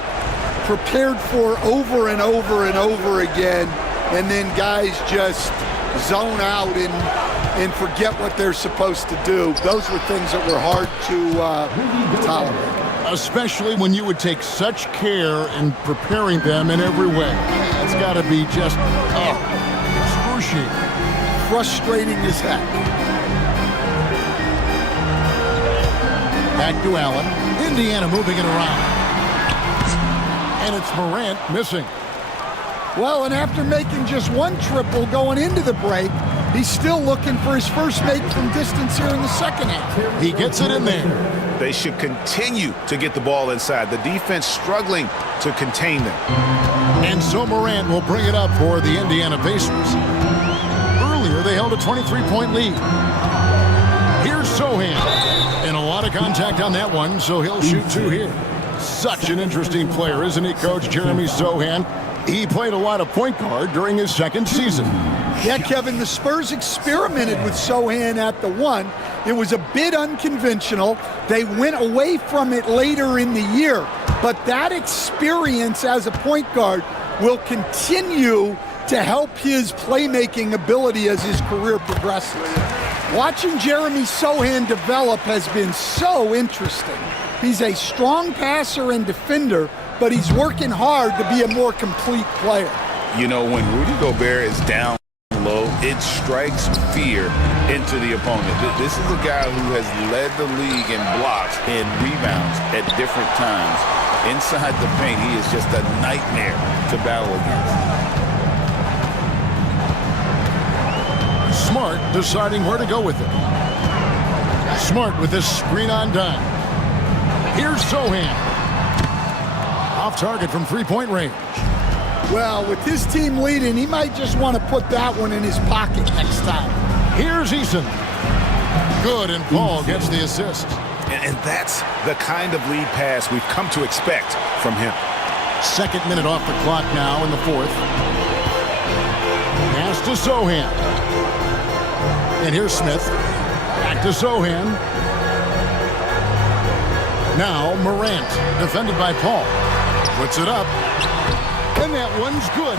prepared for over and over and over again, and then guys just zone out and forget what they're supposed to do. Those were things that were hard to tolerate. Especially when you would take such care in preparing them in every way. It's got to be just excruciating. Frustrating as heck. Back to Allen. Indiana moving it around. And it's Morant missing. Well, and after making just 1 triple going into the break, he's still looking for his first make from distance here in the second half. He gets it in there. They should continue to get the ball inside. The defense struggling to contain them. And so Morant will bring it up for the Indiana Pacers. Earlier, they held a 23-point lead. Here's Sohan. And a lot of contact on that one, so he'll shoot 2 here. Such an interesting player, isn't he, Coach Jeremy Sohan? He played a lot of point guard during his 2nd season. Yeah, Kevin, the Spurs experimented with Sohan at the 1. It was a bit unconventional. They went away from it later in the year. but that experience as a point guard will continue to help his playmaking ability as his career progresses. Watching Jeremy Sochan develop has been so interesting. He's a strong passer and defender, but he's working hard to be a more complete player. You know, when Rudy Gobert is down low, it strikes fear into the opponent. This is a guy who has led the league in blocks and rebounds at different times. Inside the paint, he is just a nightmare to battle against. Smart deciding where to go with it. Smart with this screen on dime. Here's Sochan. Off target from three-point range. Well, with his team leading, he might just want to put that one in his pocket next time. Here's Eason. Good, and Paul gets the assist. And that's the kind of lead pass we've come to expect from him. Second minute off the clock now in the fourth. Pass to Sochan. And here's Smith. Back to Sochan. Now Morant, defended by Paul. Puts it up. And that one's good.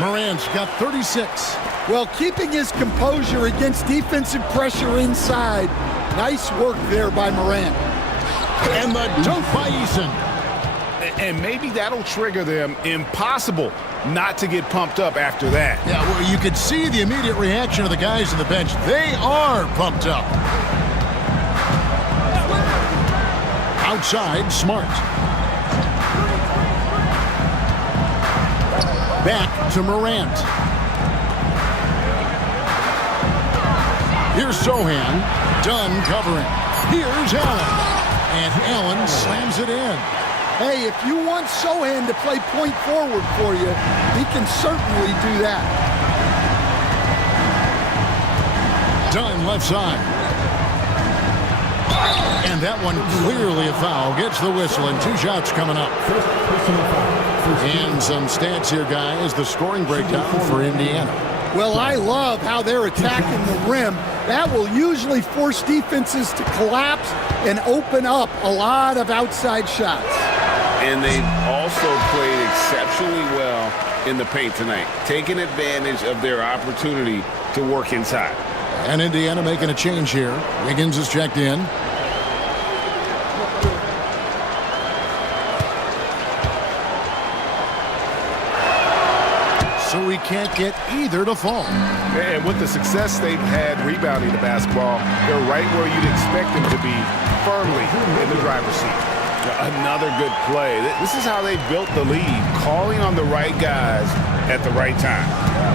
Morant's got 36. Well, keeping his composure against defensive pressure inside. Nice work there by Morant. And the dunk by Eason. And maybe that'll trigger them. Impossible not to get pumped up after that. Yeah, well, you could see the immediate reaction of the guys on the bench. They are pumped up. Outside, Smart. Back to Morant. Here's Sochan. Dunn covering. Here's Allen. And Allen slams it in. Hey, if you want Sochan to play point forward for you, he can certainly do that. Dunn left side. And that one clearly a foul. Gets the whistle and 2 shots coming up. And some stats here, guys. The scoring breakdown for Indiana. Well, I love how they're attacking the rim. That will usually force defenses to collapse and open up a lot of outside shots. And they've also played exceptionally well in the paint tonight, taking advantage of their opportunity to work inside. And Indiana making a change here. Wiggins is checked in. So we can't get either to fall. And with the success they've had rebounding the basketball, they're right where you'd expect them to be, firmly in the driver's seat. Another good play. This is how they built the lead, calling on the right guys at the right time.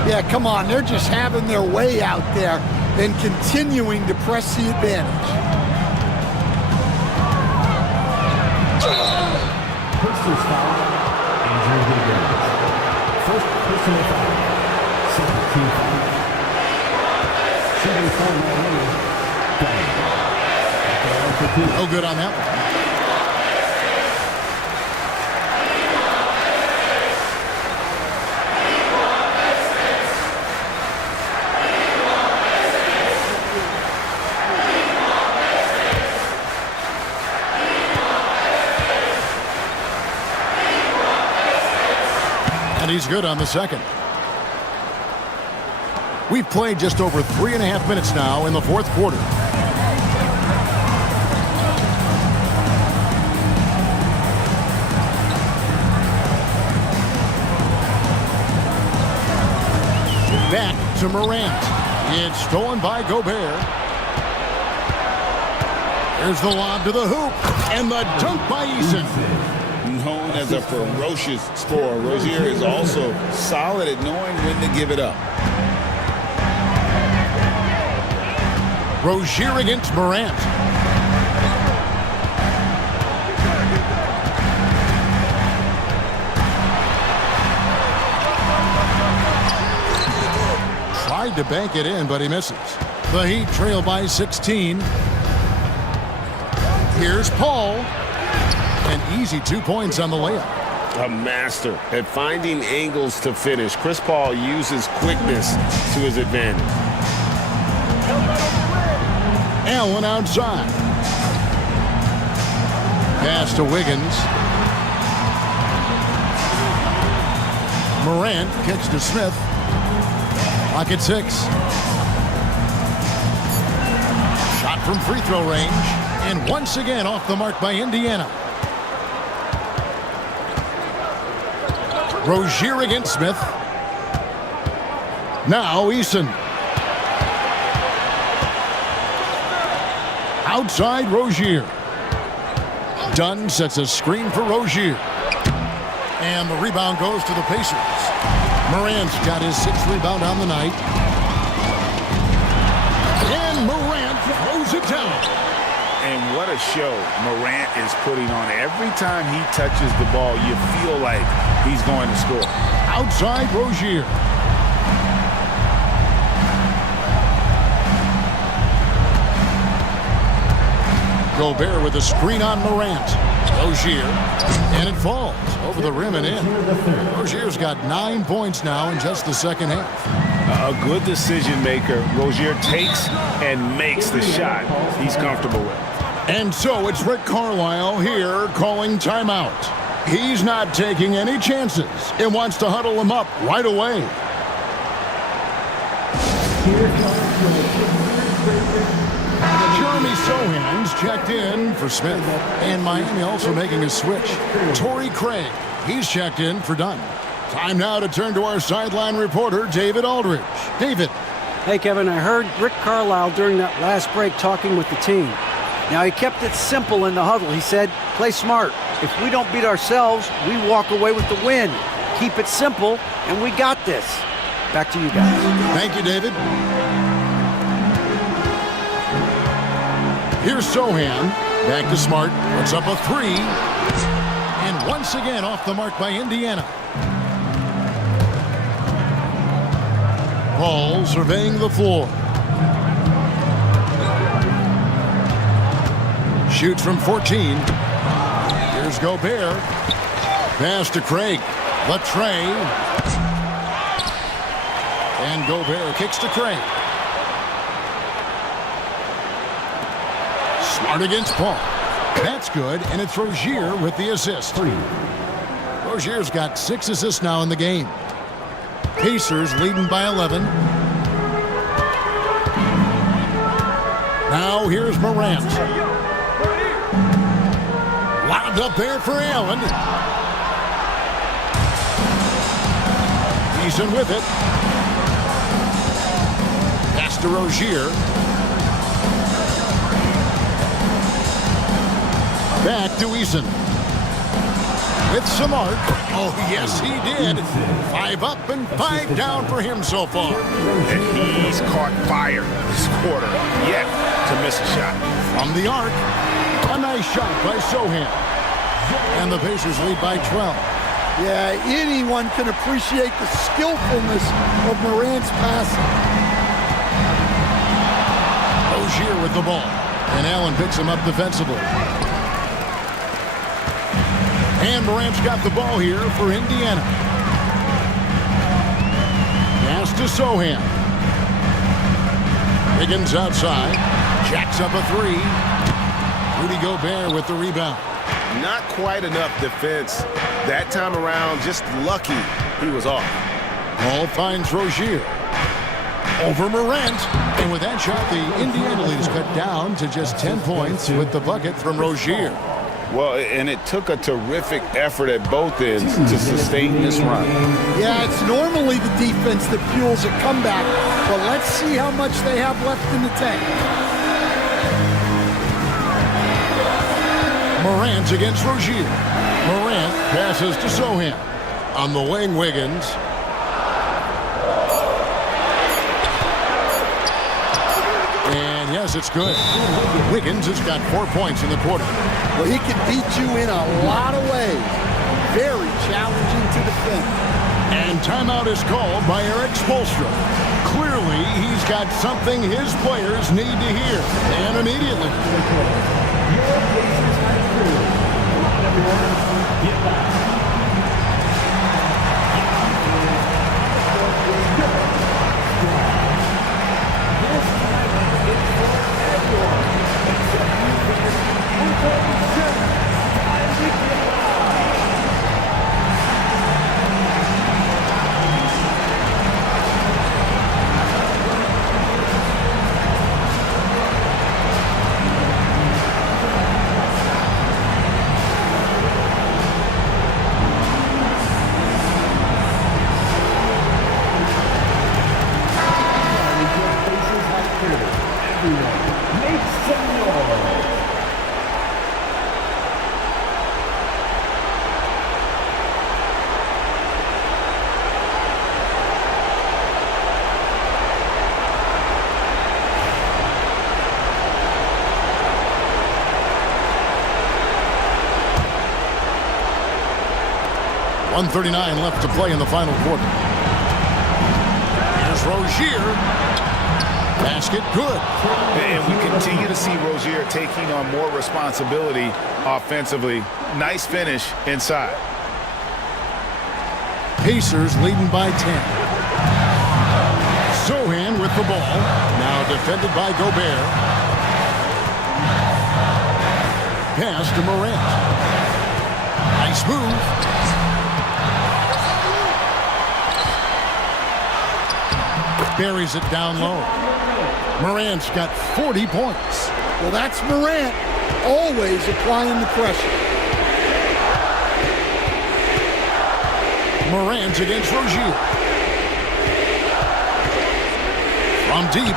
Yeah, come on. They're just having their way out there and continuing to press the advantage. First foul, Andrew Wiggins. First personal foul, second team foul. 74 No good on that one. He's good on the second. We've played just over 3.5 minutes now in the fourth quarter. Back to Morant. It's stolen by Gobert. Here's the lob to the hoop. And the dunk by Eason. Known as a ferocious scorer, Rozier is also solid at knowing when to give it up. Rozier against Morant. Tried to bank it in, but he misses. The Heat trail by 16. Here's Paul. An easy 2 points on the layup. A master at finding angles to finish. Chris Paul uses quickness to his advantage. Allen outside. Pass to Wiggins. Morant kicks to Smith. Clock at 6. Shot from free throw range. And once again off the mark by Indiana. Rozier against Smith. Now Eason. Outside Rozier. Dunn sets a screen for Rozier. And the rebound goes to the Pacers. Morant's got his 6th rebound on the night. And Morant throws it down. And what a show Morant is putting on. Every time he touches the ball, you feel like he's going to score. Outside Rozier. Gobert with a screen on Morant. Rozier. And it falls over the rim and in. Rozier's got 9 points now in just the second half. A good decision maker. Rozier takes and makes the shot he's comfortable with. And so it's Rick Carlisle here calling timeout. He's not taking any chances and wants to huddle him up right away. Jeremy Sohan's checked in for Smith. And Miami also making a switch. Torrey Craig, he's checked in for Dunn. Time now to turn to our sideline reporter, David Aldridge. David. Hey, Kevin, I heard Rick Carlisle during that last break talking with the team. Now, he kept it simple in the huddle. He said, play smart. If we don't beat ourselves, we walk away with the win. Keep it simple, and we got this. Back to you guys. Thank you, David. Here's Sohan. Back to Smart. Puts up a 3. And once again off the mark by Indiana. Paul surveying the floor. Shoots from 14. Here's Gobert. Pass to Craig. Latre. And Gobert kicks to Craig. Smart against Paul. That's good, and it's Rozier with the assist. Rozier's got 6 assists now in the game. Pacers leading by 11. Now here's Morant. Lobbed up there for Allen. Eason with it. Pass to Rozier. Back to Eason. With some arc. Oh, yes, he did. 5 up and 5 down for him so far. And he's caught fire this quarter, yet to miss a shot. From the arc, a nice shot by Sohan. And the Pacers lead by 12. Yeah, anyone can appreciate the skillfulness of Morant's passing. Rozier with the ball. And Allen picks him up defensively. And Morant's got the ball here for Indiana. Pass to Sohan. Higgins outside. Jacks up a 3. Rudy Gobert with the rebound. Not quite enough defense that time around. Just lucky he was off. Ball finds Rozier. Over Morant. And with that shot, the Indiana lead is cut down to just 10 points with the bucket from Rozier. Well, and it took a terrific effort at both ends to sustain this run. Yeah, it's normally the defense that fuels a comeback, but let's see how much they have left in the tank. Morant against Rozier. Morant passes to Sohan. On the wing, Wiggins. And yes, it's good. Wiggins has got 4 points in the quarter. Well, he can beat you in a lot of ways. Very challenging to defend. And timeout is called by Eric Spoelstra. Clearly, he's got something his players need to hear. And immediately. 1:39 left to play in the final quarter. Here's Rozier. Basket good. And we continue to see Rozier taking on more responsibility offensively. Nice finish inside. Pacers leading by 10. Sohan with the ball. Now defended by Gobert. Pass to Morant. Nice move. Buries it down low. Morant's got 40 points. Well, that's Morant, always applying the pressure. Morant against Rozier. From deep.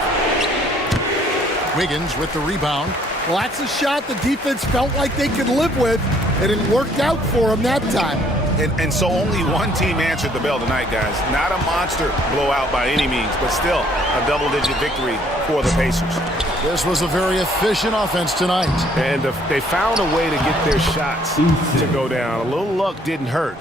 Wiggins with the rebound. Well, that's a shot the defense felt like they could live with, and it worked out for them that time. And so only one team answered the bell tonight, guys. Not a monster blowout by any means, but still a double-digit victory for the Pacers. This was a very efficient offense tonight. And they found a way to get their shots to go down. A little luck didn't hurt.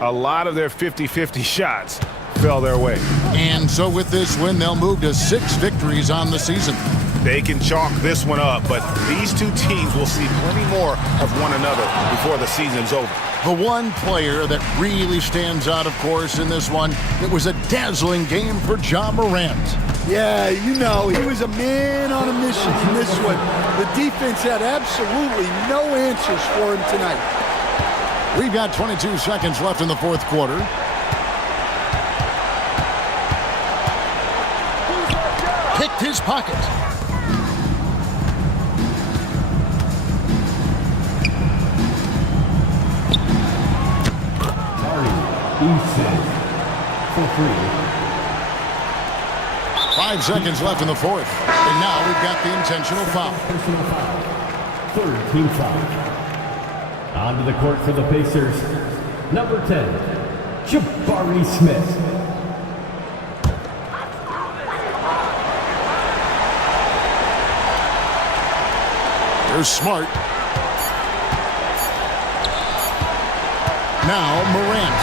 A lot of their 50-50 shots fell their way. And so with this win, they'll move to 6 victories on the season. They can chalk this one up, but these two teams will see plenty more of one another before the season's over. The one player that really stands out, of course, in this one, it was a dazzling game for Ja Morant. Yeah, you know, he was a man on a mission in this one. The defense had absolutely no answers for him tonight. We've got 22 seconds left in the fourth quarter. Picked his pocket. For 5 seconds left in the fourth. And now we've got the intentional foul. personal foul. Third team foul. Onto the court for the Pacers. Number 10, Jabari Smith. Here's Smart. Now Morant.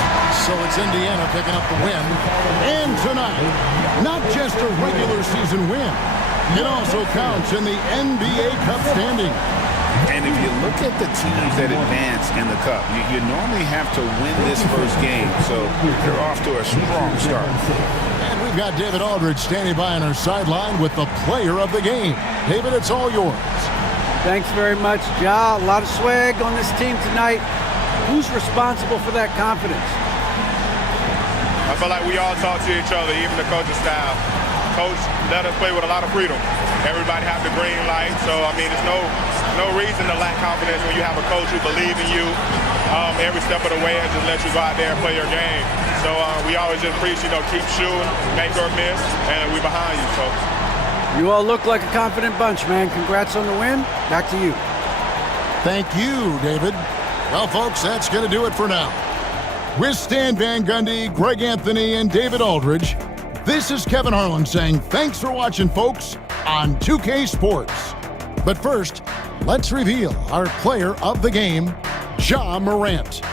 So it's Indiana picking up the win. And tonight, not just a regular season win, it also counts in the NBA Cup standing. And if you look at the teams that advance in the Cup, you normally have to win this first game, so they're off to a strong start. And we've got David Aldridge standing by on our sideline with the player of the game. David, it's all yours. Thanks very much, Ja. A lot of swag on this team tonight. Who's responsible for that confidence? I feel like we all talk to each other, even the coaching staff. Coach let us play with a lot of freedom. Everybody have the green light, so I mean, there's no reason to lack confidence when you have a coach who believes in you every step of the way and just let you go out there and play your game. So we always just preach, keep shooting, make or miss, and we behind you. So you all look like a confident bunch, man. Congrats on the win. Back to you. Thank you, David. Well, folks, that's going to do it for now. With Stan Van Gundy, Greg Anthony, and David Aldridge, this is Kevin Harlan saying thanks for watching, folks, on 2K Sports. But first, let's reveal our player of the game, Ja Morant.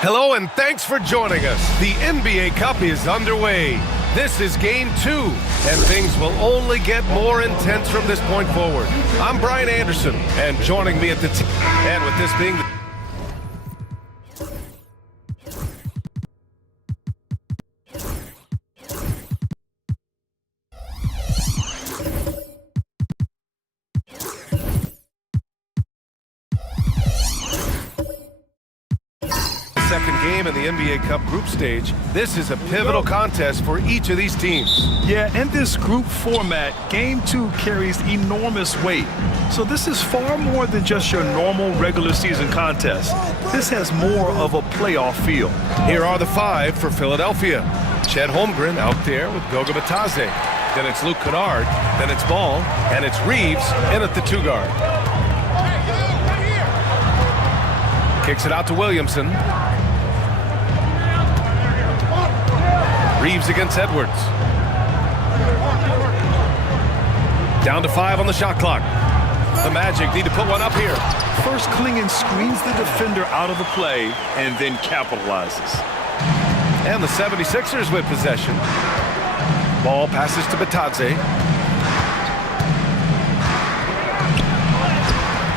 Hello and thanks for joining us. The NBA Cup is underway. This is Game 2, and things will only get more intense from this point forward. I'm Brian Anderson, and joining me at the and with this being the second game in the NBA Cup group stage. This is a pivotal contest for each of these teams. Yeah, in this group format, Game 2 carries enormous weight. So this is far more than just your normal regular season contest. This has more of a playoff feel. Here are the 5 for Philadelphia. Chet Holmgren out there with Goga Bitadze. Then it's Luke Kennard. Then it's Ball. And it's Reeves in at the 2 guard. Kicks it out to Williamson. Reeves against Edwards. Down to 5 on the shot clock. The Magic need to put one up here. First, Klingon screens the defender out of the play and then capitalizes. And the 76ers with possession. Ball passes to Bitadze.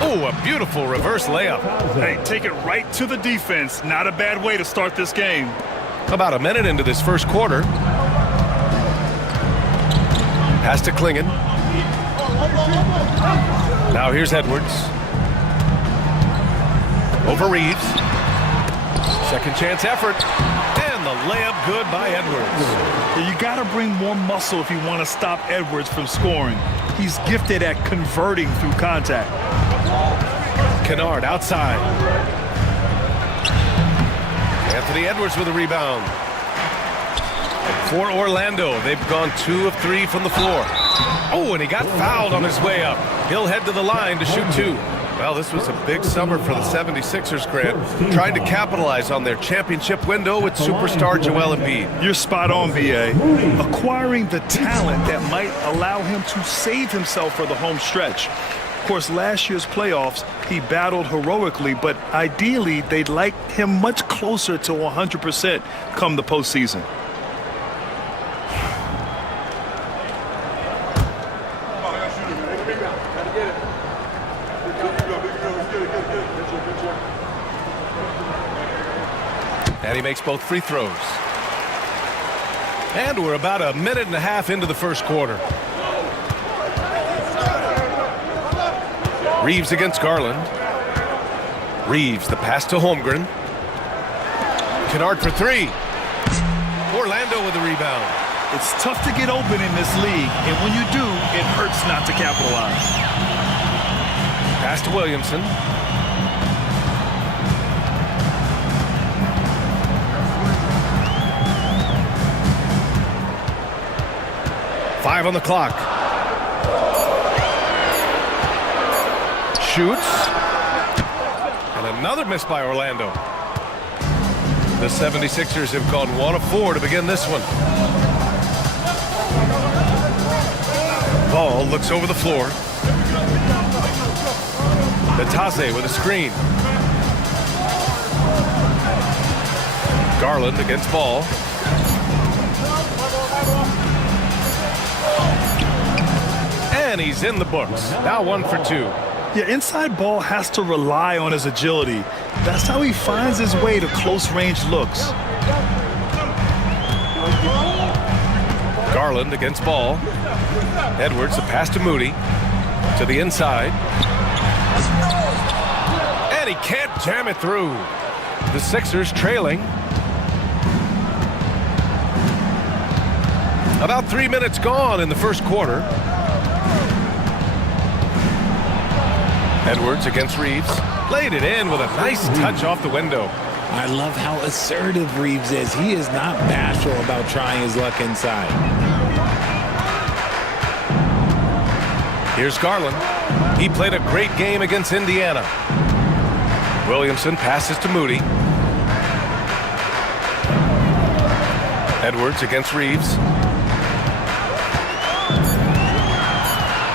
Oh, a beautiful reverse layup. Hey, take it right to the defense. Not a bad way to start this game. About a minute into this first quarter. Pass to Klingon. Now here's Edwards. Over Reeves. Second chance effort. And the layup good by Edwards. You got to bring more muscle if you want to stop Edwards from scoring. He's gifted at converting through contact. Kennard outside. Anthony Edwards with a rebound. For Orlando, they've gone 2 of 3 from the floor. Oh, and he got fouled on his way up. He'll head to the line to shoot 2. Well, this was a big summer for the 76ers, Grant, trying to capitalize on their championship window with superstar Joel Embiid. You're spot on, B.A. Acquiring the talent that might allow him to save himself for the home stretch. Of course, last year's playoffs, he battled heroically, but ideally, they'd like him much closer to 100% come the postseason. And he makes both free throws. And we're about a minute and a half into the first quarter. Reeves against Garland. Reeves, the pass to Holmgren. Kennard for 3. Orlando with the rebound. It's tough to get open in this league, and when you do, it hurts not to capitalize. Pass to Williamson. Five on the clock. Shoots. And another miss by Orlando. The 76ers have gone 1 of 4 to begin this one. Ball looks over the floor. Bitadze with a screen. Garland against Ball. And he's in the books. Now 1 for 2. Yeah, inside Ball has to rely on his agility. That's how he finds his way to close-range looks. Garland against Ball. Edwards, a pass to Moody. To the inside. And he can't jam it through. The Sixers trailing. About 3 minutes gone in the first quarter. Edwards against Reeves. Played it in with a nice touch off the window. I love how assertive Reeves is. He is not bashful about trying his luck inside. Here's Garland. He played a great game against Indiana. Williamson passes to Moody. Edwards against Reeves.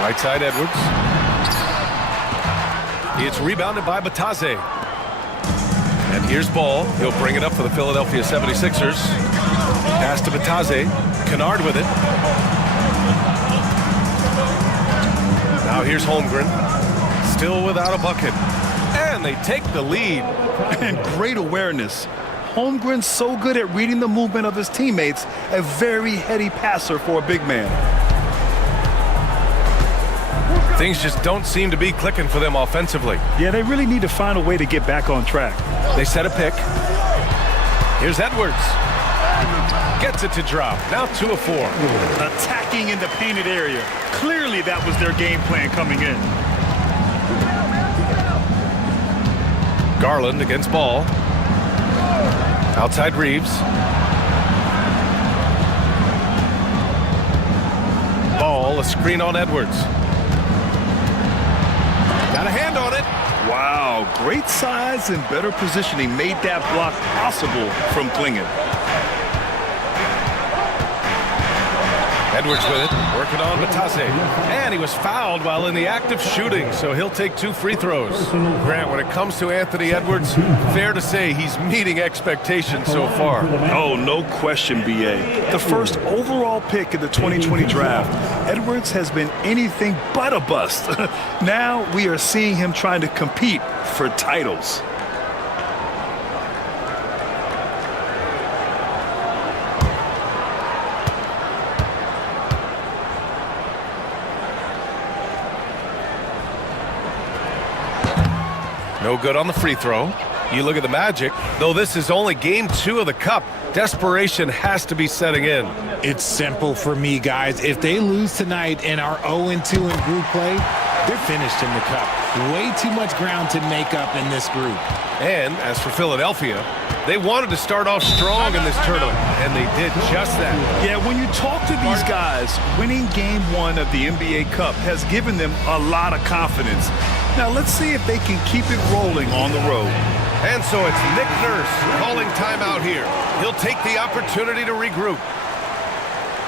Right side Edwards. It's rebounded by Bitadze. And here's Ball. He'll bring it up for the Philadelphia 76ers. Pass to Bitadze. Kennard with it. Now here's Holmgren. Still without a bucket. And they take the lead. And great awareness. Holmgren's so good at reading the movement of his teammates. A very heady passer for a big man. Things just don't seem to be clicking for them offensively. Yeah, they really need to find a way to get back on track. They set a pick. Here's Edwards. Gets it to drop. Now 2 of 4. Attacking in the painted area. Clearly that was their game plan coming in. Garland against Ball. Outside Reeves. Ball, a screen on Edwards. Got a hand on it. Wow, great size and better positioning made that block possible from Klingon. Edwards with it, working on Batase. And he was fouled while in the act of shooting, so he'll take 2 free throws. Grant, when it comes to Anthony Edwards, fair to say he's meeting expectations so far. Oh, no question, B.A. The first overall pick in the 2020 draft, Edwards has been anything but a bust. Now we are seeing him trying to compete for titles. No good on the free throw. You look at the Magic, though this is only game 2 of the Cup, desperation has to be setting in. It's simple for me, guys. If they lose tonight and are 0-2 in group play, they're finished in the Cup. Way too much ground to make up in this group. And as for Philadelphia, they wanted to start off strong in this tournament, and they did just that. Yeah, when you talk to these guys, winning game 1 of the NBA Cup has given them a lot of confidence. Now let's see if they can keep it rolling on the road. And so it's Nick Nurse calling timeout here. He'll take the opportunity to regroup.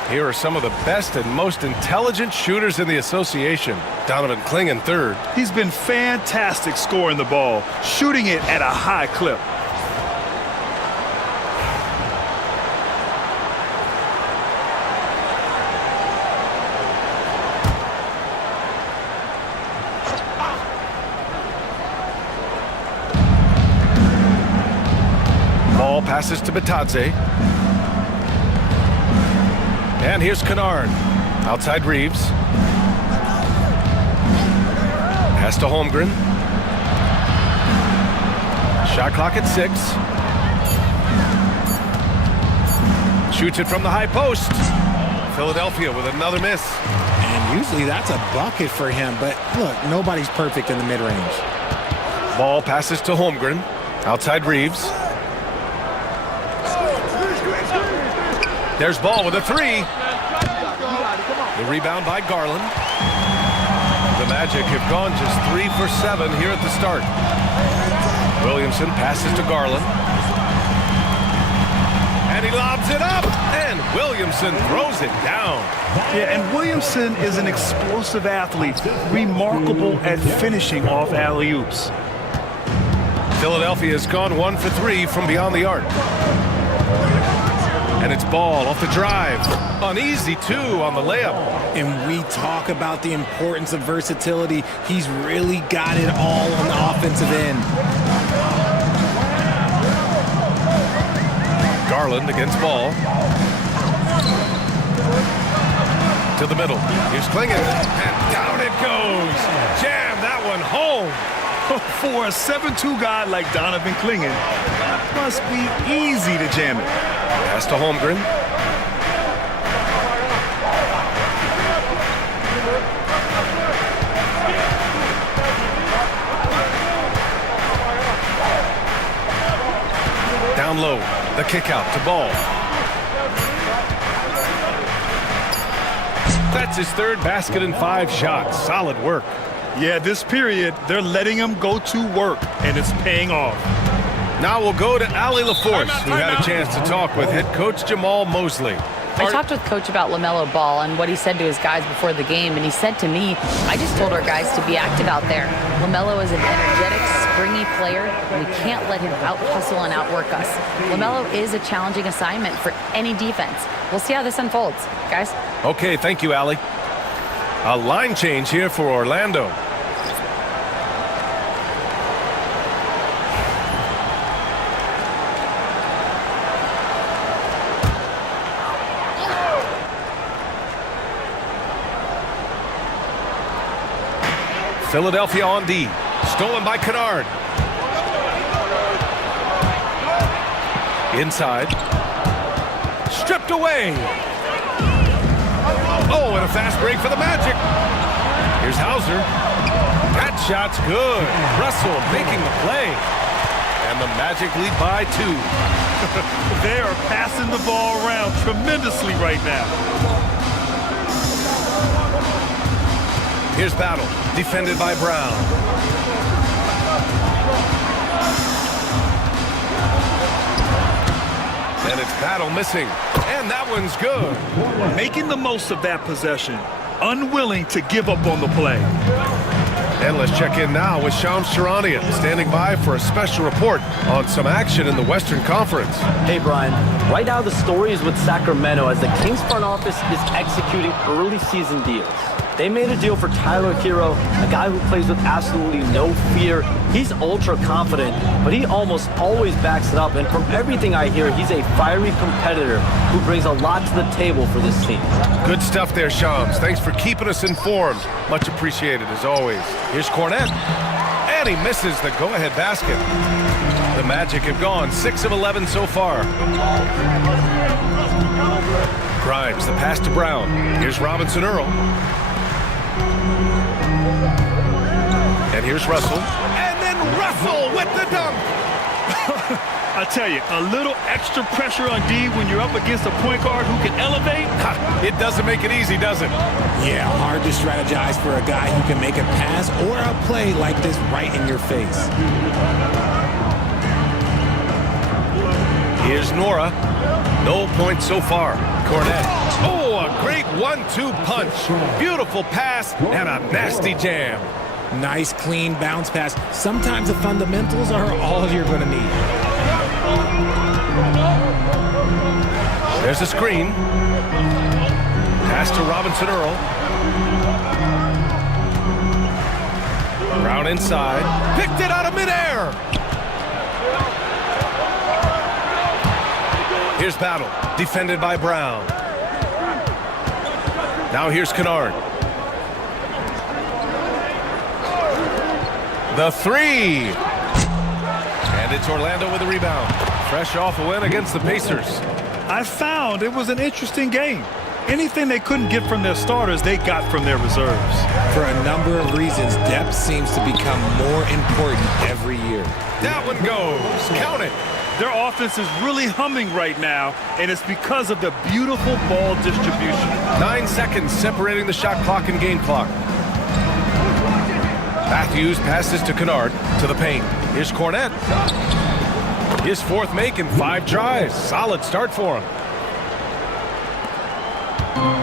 Here are some of the best and most intelligent shooters in the association. Donovan Klingon third. He's been fantastic scoring the ball, shooting it at a high clip. Ball passes to Batadze. And here's Kennard. Outside Reeves. Pass to Holmgren. Shot clock at 6. Shoots it from the high post. Philadelphia with another miss. And usually that's a bucket for him, but look, nobody's perfect in the mid-range. Ball passes to Holmgren. Outside Reeves. There's Ball with a 3. The rebound by Garland. The Magic have gone just 3 for 7 here at the start. Williamson passes to Garland. And he lobs it up. And Williamson throws it down. Yeah, and Williamson is an explosive athlete, remarkable at finishing off alley-oops. Philadelphia has gone 1 for 3 from beyond the arc. And it's Ball off the drive. An easy 2 on the layup. And we talk about the importance of versatility. He's really got it all on the offensive end. Garland against Ball. To the middle. Here's Klingon. And down it goes. Jam that one home. For a 7'2" guy like Donovan Klingon, that must be easy to jam it. Pass to Holmgren. Down low, the kick out to Ball. That's his 3rd basket and 5 shots. Solid work. Yeah, this period, they're letting him go to work, and it's paying off. Now we'll go to Allie LaForce, who had a chance to talk with head coach Jamal Mosley. I talked with Coach about LaMelo Ball and what he said to his guys before the game, and he said to me, I just told our guys to be active out there. LaMelo is an energetic, springy player, and we can't let him out-hustle and outwork us. LaMelo is a challenging assignment for any defense. We'll see how this unfolds, guys. Okay, thank you, Allie. A line change here for Orlando. Philadelphia on D. Stolen by Kennard. Inside. Stripped away. Oh, and a fast break for the Magic. Here's Hauser. That shot's good. Russell making the play. And the Magic lead by 2. They are passing the ball around tremendously right now. Here's Battle, defended by Brown. And it's Battle missing. And that one's good. Making the most of that possession. Unwilling to give up on the play. And let's check in now with Shams Charania, standing by for a special report on some action in the Western Conference. Hey, Brian. Right now, the story is with Sacramento as the Kings front office is executing early season deals. They made a deal for Tyler Hero, a guy who plays with absolutely no fear. He's ultra confident, but he almost always backs it up. And from everything I hear, he's a fiery competitor who brings a lot to the table for this team. Good stuff there, Shams. Thanks for keeping us informed. Much appreciated, as always. Here's Cornette. And he misses the go-ahead basket. The Magic have gone 6 of 11 so far. Grimes, the pass to Brown. Here's Robinson Earl. And here's Russell. And then Russell with the dunk. I tell you, a little extra pressure on D when you're up against a point guard who can elevate. It doesn't make it easy, does it? Yeah, hard to strategize for a guy who can make a pass or a play like this right in your face. Here's Nora. No points so far. Cornette. Oh, a great 1-2 punch. Beautiful pass and a nasty jam. Nice, clean bounce pass. Sometimes the fundamentals are all you're going to need. There's a screen. Pass to Robinson Earl. Brown inside. Picked it out of midair. Here's Battle, defended by Brown. Now here's Kennard. The 3. And it's Orlando with the rebound. Fresh off a win against the Pacers. I found it was an interesting game. Anything they couldn't get from their starters, they got from their reserves. For a number of reasons, depth seems to become more important every year. That one goes. Count it. Their offense is really humming right now, and it's because of the beautiful ball distribution. 9 seconds separating the shot clock and game clock. Matthews passes to Kennard to the paint. Here's Cornette. His 4th make in 5 tries. Solid start for him.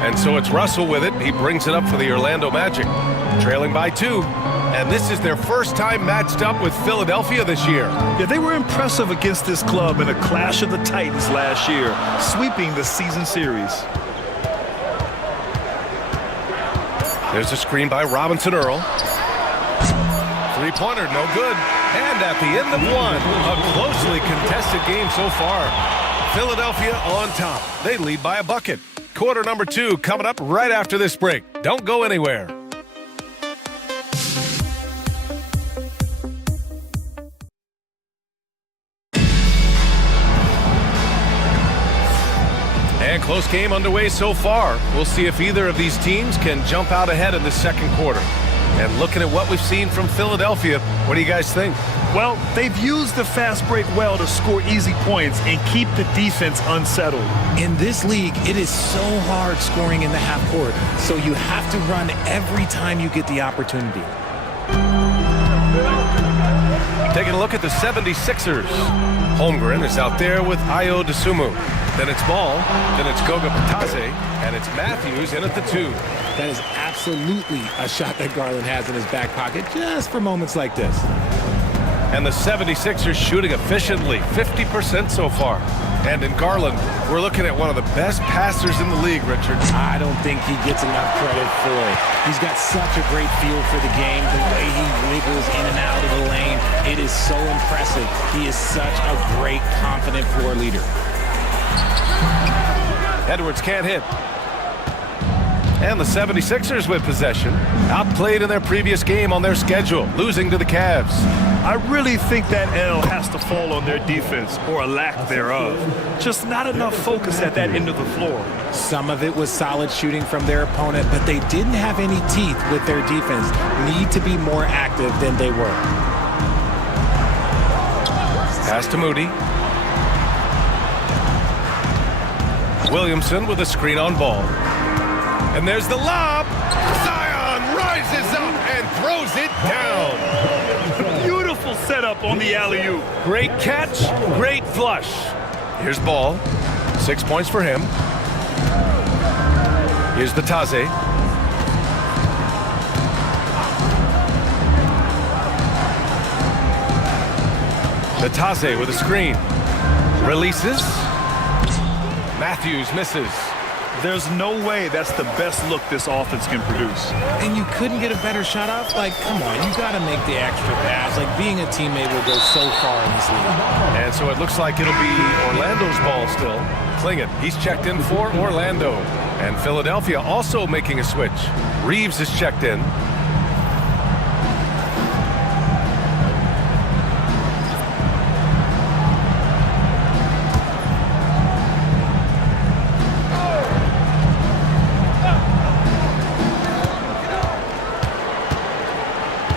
And so it's Russell with it. He brings it up for the Orlando Magic. Trailing by 2. And this is their first time matched up with Philadelphia this year. Yeah, they were impressive against this club in a clash of the Titans last year, sweeping the season series. There's a screen by Robinson Earl. 3-pointer, no good. And at the end of 1, a closely contested game so far. Philadelphia on top. They lead by a bucket. Quarter number 2 coming up right after this break. Don't go anywhere. And close game underway so far. We'll see if either of these teams can jump out ahead in the second quarter. And looking at what we've seen from Philadelphia, what do you guys think? Well, they've used the fast break well to score easy points and keep the defense unsettled. In this league, it is so hard scoring in the half court, so you have to run every time you get the opportunity. Taking a look at the 76ers. Holmgren is out there with Ayo Dosunmu. Then it's Ball, then it's Goga Bitadze, and it's Matthews in at the 2. That is absolutely a shot that Garland has in his back pocket just for moments like this. And the 76ers shooting efficiently, 50% so far. And in Garland, we're looking at one of the best passers in the league, Richard. I don't think he gets enough credit for it. He's got such a great feel for the game, the way he wiggles in and out of the lane. It is so impressive. He is such a great, confident floor leader. Edwards can't hit. And the 76ers with possession. Outplayed in their previous game on their schedule, losing to the Cavs. I really think that L has to fall on their defense, or a lack thereof. Just not enough focus at that end of the floor. Some of it was solid shooting from their opponent, but they didn't have any teeth with their defense. Need to be more active than they were. Pass to Moody. Williamson with a screen on ball. And there's the lob. Zion rises up and throws it down. Beautiful setup on the alley-oop. Great catch, great flush. Here's Ball. 6 points for him. Here's the Taze. The Taze with a screen. Releases. Matthews misses. There's no way that's the best look this offense can produce. And you couldn't get a better shot up? Like, come on, you got to make the extra pass. Like, being a teammate will go so far in this league. And so it looks like it'll be Orlando's ball still. Klingon, he's checked in for Orlando. And Philadelphia also making a switch. Reeves is checked in.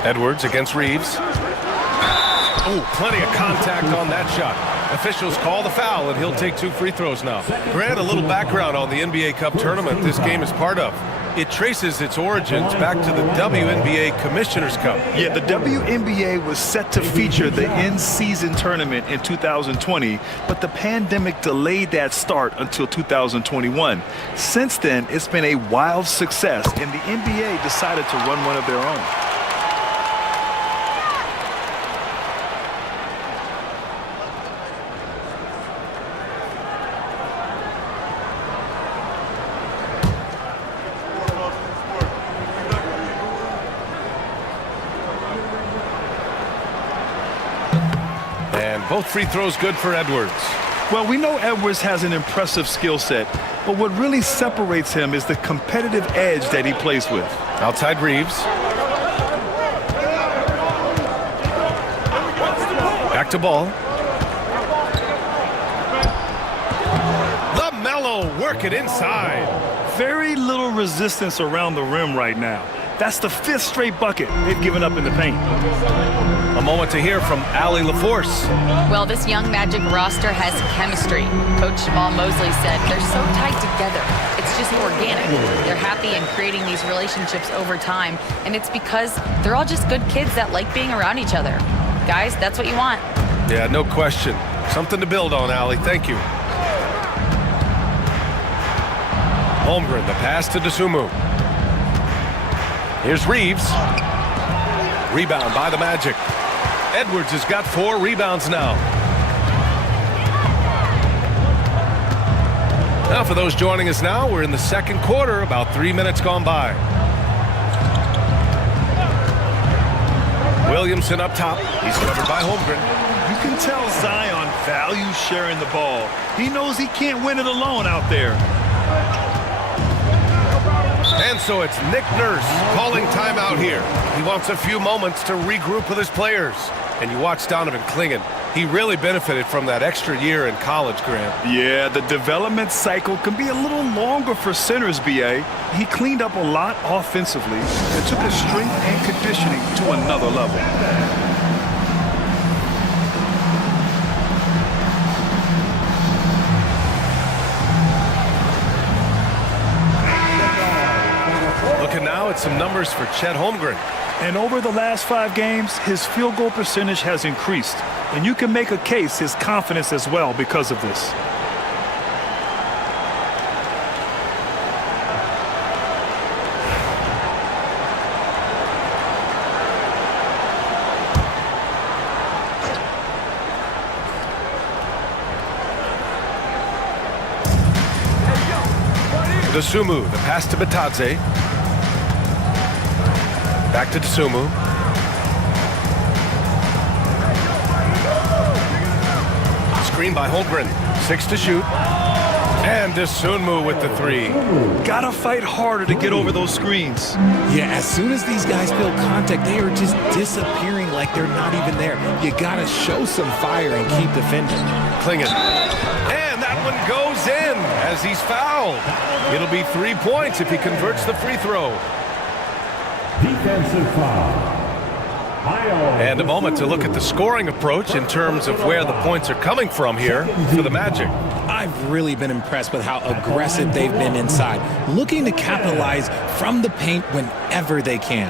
Edwards against Reeves. Oh, plenty of contact on that shot. Officials call the foul, and he'll take 2 free throws now. Grant, a little background on the NBA Cup tournament this game is part of. It traces its origins back to the WNBA Commissioner's Cup. Yeah, the WNBA was set to feature the in-season tournament in 2020, but the pandemic delayed that start until 2021. Since then, it's been a wild success, and the NBA decided to run one of their own. Both free throws good for Edwards. Well, we know Edwards has an impressive skill set, but what really separates him is the competitive edge that he plays with. Outside Reeves. Back to Ball. LaMelo work it inside. Very little resistance around the rim right now. That's the 5th straight bucket they've given up in the paint. A moment to hear from Allie LaForce. Well, this young Magic roster has chemistry. Coach Jamal Mosley said they're so tight together. It's just organic. They're happy in creating these relationships over time, and it's because they're all just good kids that like being around each other. Guys, that's what you want. Yeah, no question. Something to build on, Allie. Thank you. Holmgren, the pass to DeSumo. Here's Reeves. Rebound by the Magic. Edwards has got 4 rebounds now. Now for those joining us now, we're in the second quarter, about 3 minutes gone by. Williamson up top. He's covered by Holmgren. You can tell Zion values sharing the ball. He knows he can't win it alone out there. And so it's Nick Nurse calling timeout here. He wants a few moments to regroup with his players. And you watch Donovan Klingon. He really benefited from that extra year in college, Grant. Yeah, the development cycle can be a little longer for centers, B.A. He cleaned up a lot offensively and took his strength and conditioning to another level. Looking now at some numbers for Chet Holmgren. And over the last 5 games, his field goal percentage has increased. And you can make a case his confidence as well because of this. DeSumo, the pass to Bitadze. Back to DeSumo. Screen by Holmgren. 6 to shoot. And Dosunmu with the three. Gotta fight harder to get over those screens. Yeah, as soon as these guys feel contact, they are just disappearing like they're not even there. You gotta show some fire and keep defending. Clingan. And that one goes in as he's fouled. It'll be 3 points if he converts the free throw. Defensive foul. And a moment to look at the scoring approach in terms of where the points are coming from here for the Magic. I've really been impressed with how aggressive they've been inside, looking to capitalize from the paint whenever they can.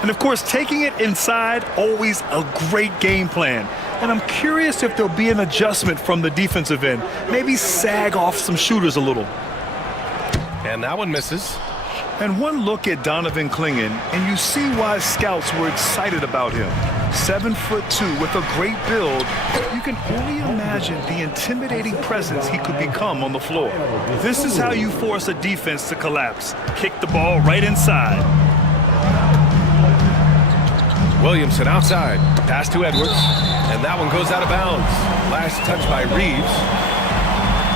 And of course, taking it inside, always a great game plan. And I'm curious if there'll be an adjustment from the defensive end. Maybe sag off some shooters a little. And that one misses. And one look at Donovan Clingan, and you see why scouts were excited about him. 7'2" with a great build. You can only imagine the intimidating presence he could become on the floor. This is how you force a defense to collapse. Kick the ball right inside. Williamson outside. Pass to Edwards. And that one goes out of bounds. Last touch by Reeves.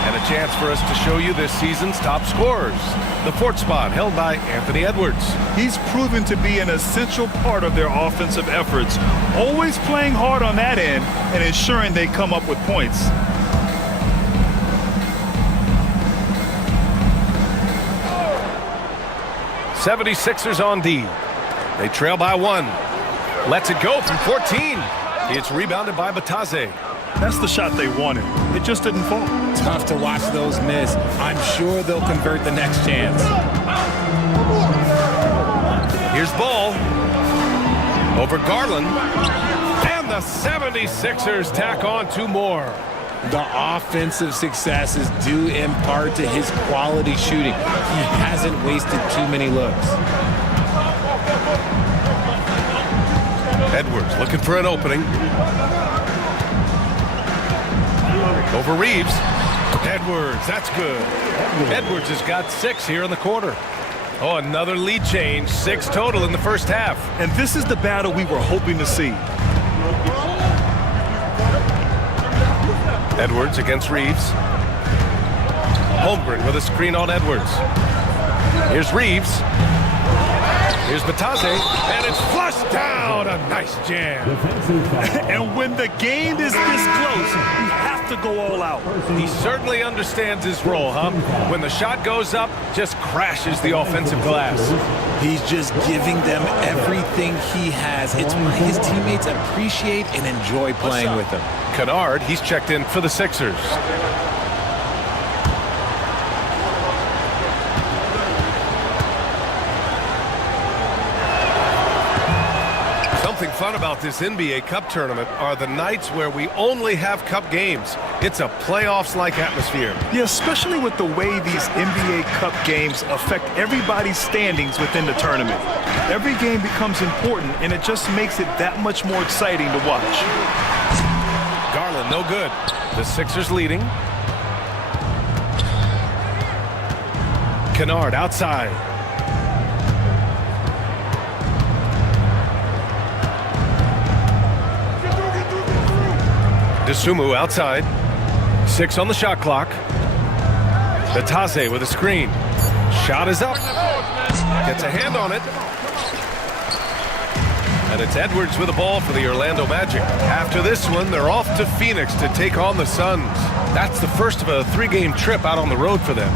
And a chance for us to show you this season's top scorers. The fourth spot held by Anthony Edwards. He's proven to be an essential part of their offensive efforts, always playing hard on that end and ensuring they come up with points. '76ers on D. They trail by 1. Lets it go through 14. It's rebounded by Batase. That's the shot they wanted. It just didn't fall. Tough to watch those miss. I'm sure they'll convert the next chance. Here's Ball. Over Garland. And the 76ers tack on 2 more. The offensive success is due in part to his quality shooting. He hasn't wasted too many looks. Edwards looking for an opening. Over Reeves. Edwards, that's good. Edwards has got 6 here in the quarter. Oh, another lead change. 6 total in the first half. And this is the battle we were hoping to see. Edwards against Reeves. Holmgren with a screen on Edwards. Here's Reeves. Here's Batase, and it's flushed down. A nice jam. And when the game is this close, you have to go all out. He certainly understands his role, huh? When the shot goes up, just crashes the offensive glass. He's just giving them everything he has. It's why his teammates appreciate and enjoy playing with him. Kennard, he's checked in for the Sixers. Something fun about this NBA Cup tournament are the nights where we only have Cup games. It's a playoffs-like atmosphere. Yeah, especially with the way these NBA Cup games affect everybody's standings within the tournament. Every game becomes important, and it just makes it that much more exciting to watch. Garland, no good. The Sixers leading. Kennard outside. Dosunmu outside. 6 on the shot clock. Batase with a screen. Shot is up. Gets a hand on it. And it's Edwards with the ball for the Orlando Magic. After this one, they're off to Phoenix to take on the Suns. That's the first of a 3-game trip out on the road for them.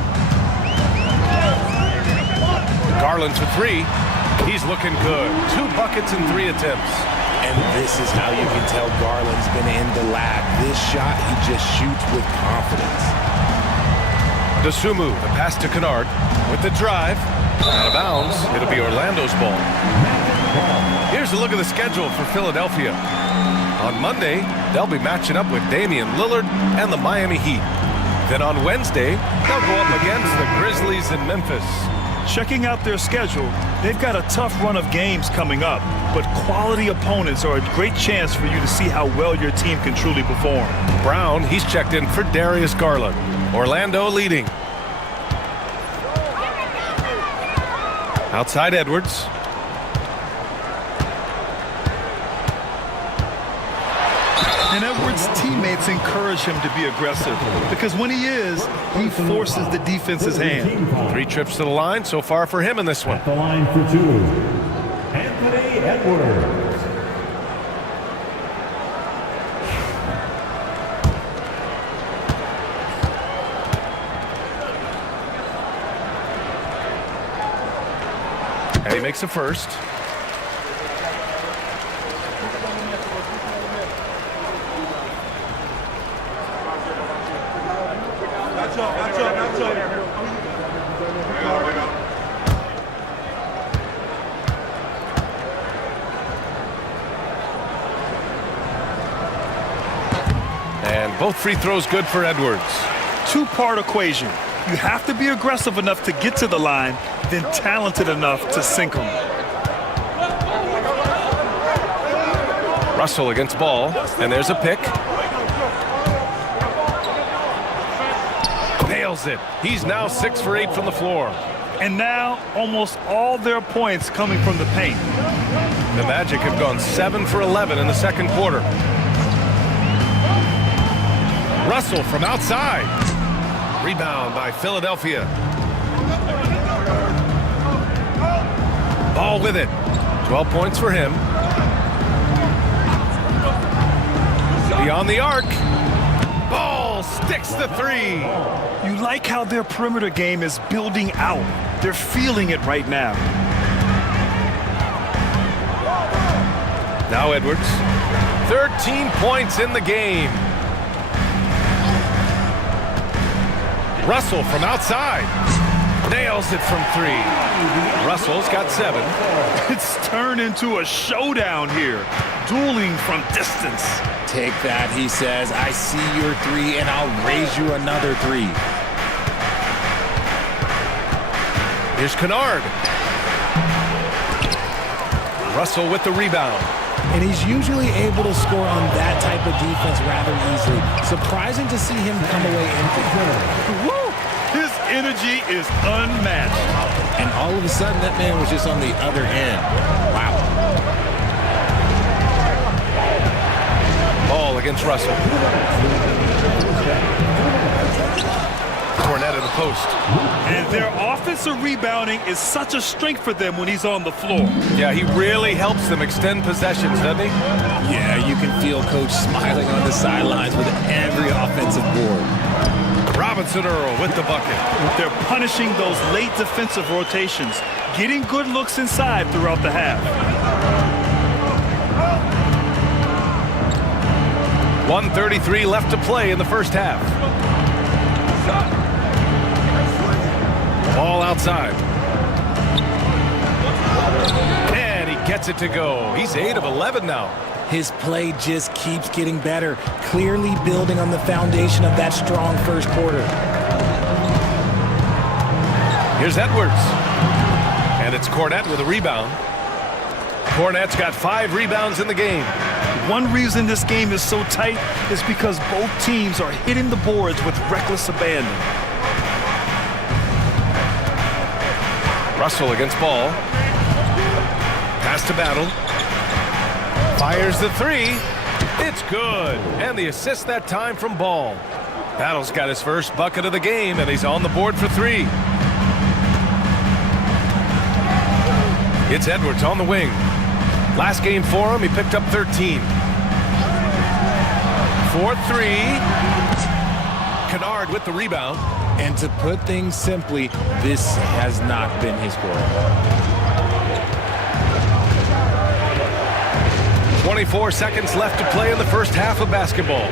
Garland for 3. He's looking good. 2 buckets and 3 attempts. And this is how you can tell Garland's been in the lab. This shot, he just shoots with confidence. Dosunmu, the pass to Kennard. With the drive. Out of bounds. It'll be Orlando's ball. Here's a look at the schedule for Philadelphia. On Monday, they'll be matching up with Damian Lillard and the Miami Heat. Then on Wednesday, they'll go up against the Grizzlies in Memphis. Checking out their schedule, they've got a tough run of games coming up, but quality opponents are a great chance for you to see how well your team can truly perform. Brown, he's checked in for Darius Garland. Orlando leading. Outside Edwards. And Edwards Edwards' teammates encourage him to be aggressive because when he is, he forces the defense's hand. 3 trips to the line so far for him in this one. At the line for 2, Anthony Edwards. And he makes a first. And both free throws good for Edwards. 2-part equation. You have to be aggressive enough to get to the line, then talented enough to sink them. Russell against Ball, and there's a pick. Nails it. He's now 6 for 8 from the floor. And now almost all their points coming from the paint. The Magic have gone 7 for 11 in the second quarter. Russell from outside. Rebound by Philadelphia. Ball with it. 12 points for him. Beyond the arc. Ball sticks the 3. You like how their perimeter game is building out. They're feeling it right now. Now Edwards. 13 points in the game. Russell from outside. Nails it from 3. Russell's got 7. It's turned into a showdown here. Dueling from distance. Take that, he says. I see your 3, and I'll raise you another 3. Here's Kennard. Russell with the rebound. And he's usually able to score on that type of defense rather easily. Surprising to see him come away empty. Woo! His energy is unmatched. And all of a sudden, that man was just on the other end. Wow. Ball against Russell. Cornette at the post. And their offensive rebounding is such a strength for them when he's on the floor. Yeah, he really helps them extend possessions, doesn't he? Yeah, you can feel Coach smiling on the sidelines with every offensive board. Robinson Earl with the bucket. They're punishing those late defensive rotations, getting good looks inside throughout the half. 1:33 left to play in the first half. Ball outside. And he gets it to go. He's 8 of 11 now. His play just keeps getting better, clearly building on the foundation of that strong first quarter. Here's Edwards. And it's Cornette with a rebound. Cornette's got 5 rebounds in the game. One reason this game is so tight is because both teams are hitting the boards with reckless abandon. Russell against Ball. Pass to Battle. Fires the 3. It's good. And the assist that time from Ball. Battle's got his first bucket of the game, and he's on the board for 3. It's Edwards on the wing. Last game for him, he picked up 13. 4-3. Kennard with the rebound. And to put things simply, this has not been his quarter. 24 seconds left to play in the first half of basketball.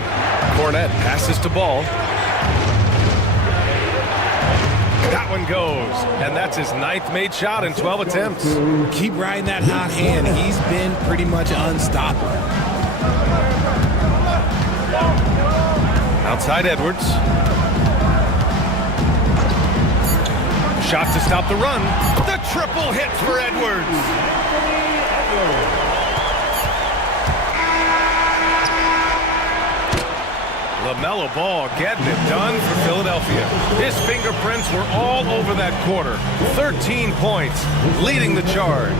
Cornette passes to Ball. That one goes, and that's his 9th made shot in 12 attempts. Keep riding that hot hand. He's been pretty much unstoppable. Outside Edwards. Shot to stop the run. The triple hit for Edwards. LaMelo Ball getting it done for Philadelphia. His fingerprints were all over that quarter. 13 points, leading the charge.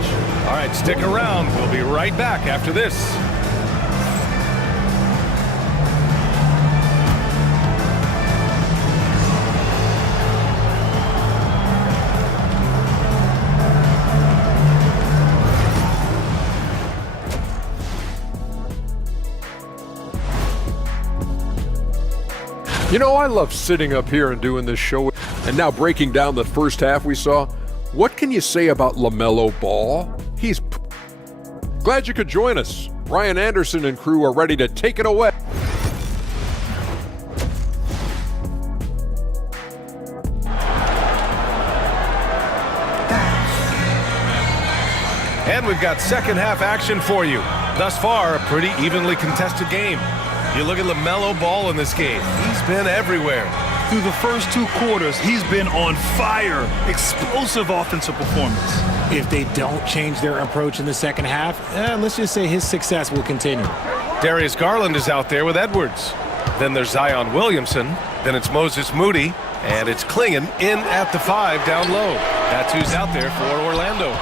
All right, stick around. We'll be right back after this. You know, I love sitting up here and doing this show. And now breaking down the first half we saw. What can you say about LaMelo Ball? He's glad you could join us. Ryan Anderson and crew are ready to take it away. And we've got second half action for you. Thus far, a pretty evenly contested game. You look at LaMelo Ball in this game. He's been everywhere. Through the first 2 quarters, he's been on fire. Explosive offensive performance. If they don't change their approach in the second half, let's just say his success will continue. Darius Garland is out there with Edwards. Then there's Zion Williamson. Then it's Moses Moody. And it's Klingon in at the 5 down low. That's who's out there for Orlando.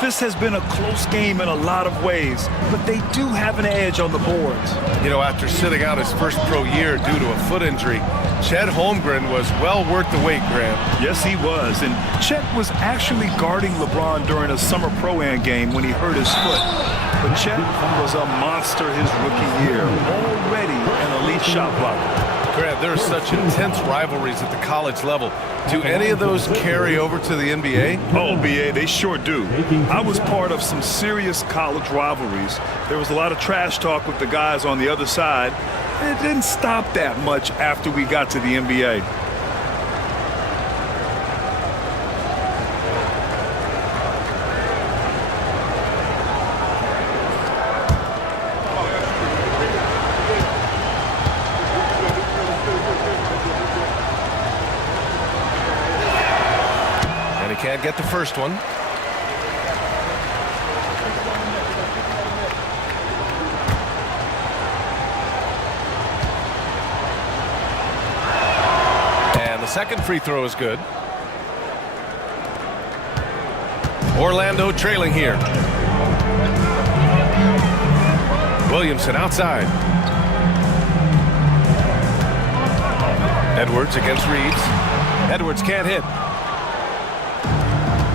This has been a close game in a lot of ways, but they do have an edge on the boards. You know, after sitting out his first pro year due to a foot injury, Chet Holmgren was well worth the wait, Grant. Yes, he was. And Chet was actually guarding LeBron during a summer Pro-Am game when he hurt his foot. But Chet was a monster his rookie year, already an elite shot blocker. Grant, there are such intense rivalries at the college level. Do any of those carry over to the NBA? Oh, BA, they sure do. I was part of some serious college rivalries. There was a lot of trash talk with the guys on the other side. It didn't stop that much after we got to the NBA. Can't get the first one. And the second free throw is good. Orlando trailing here. Williamson outside. Edwards against Reeves. Edwards can't hit.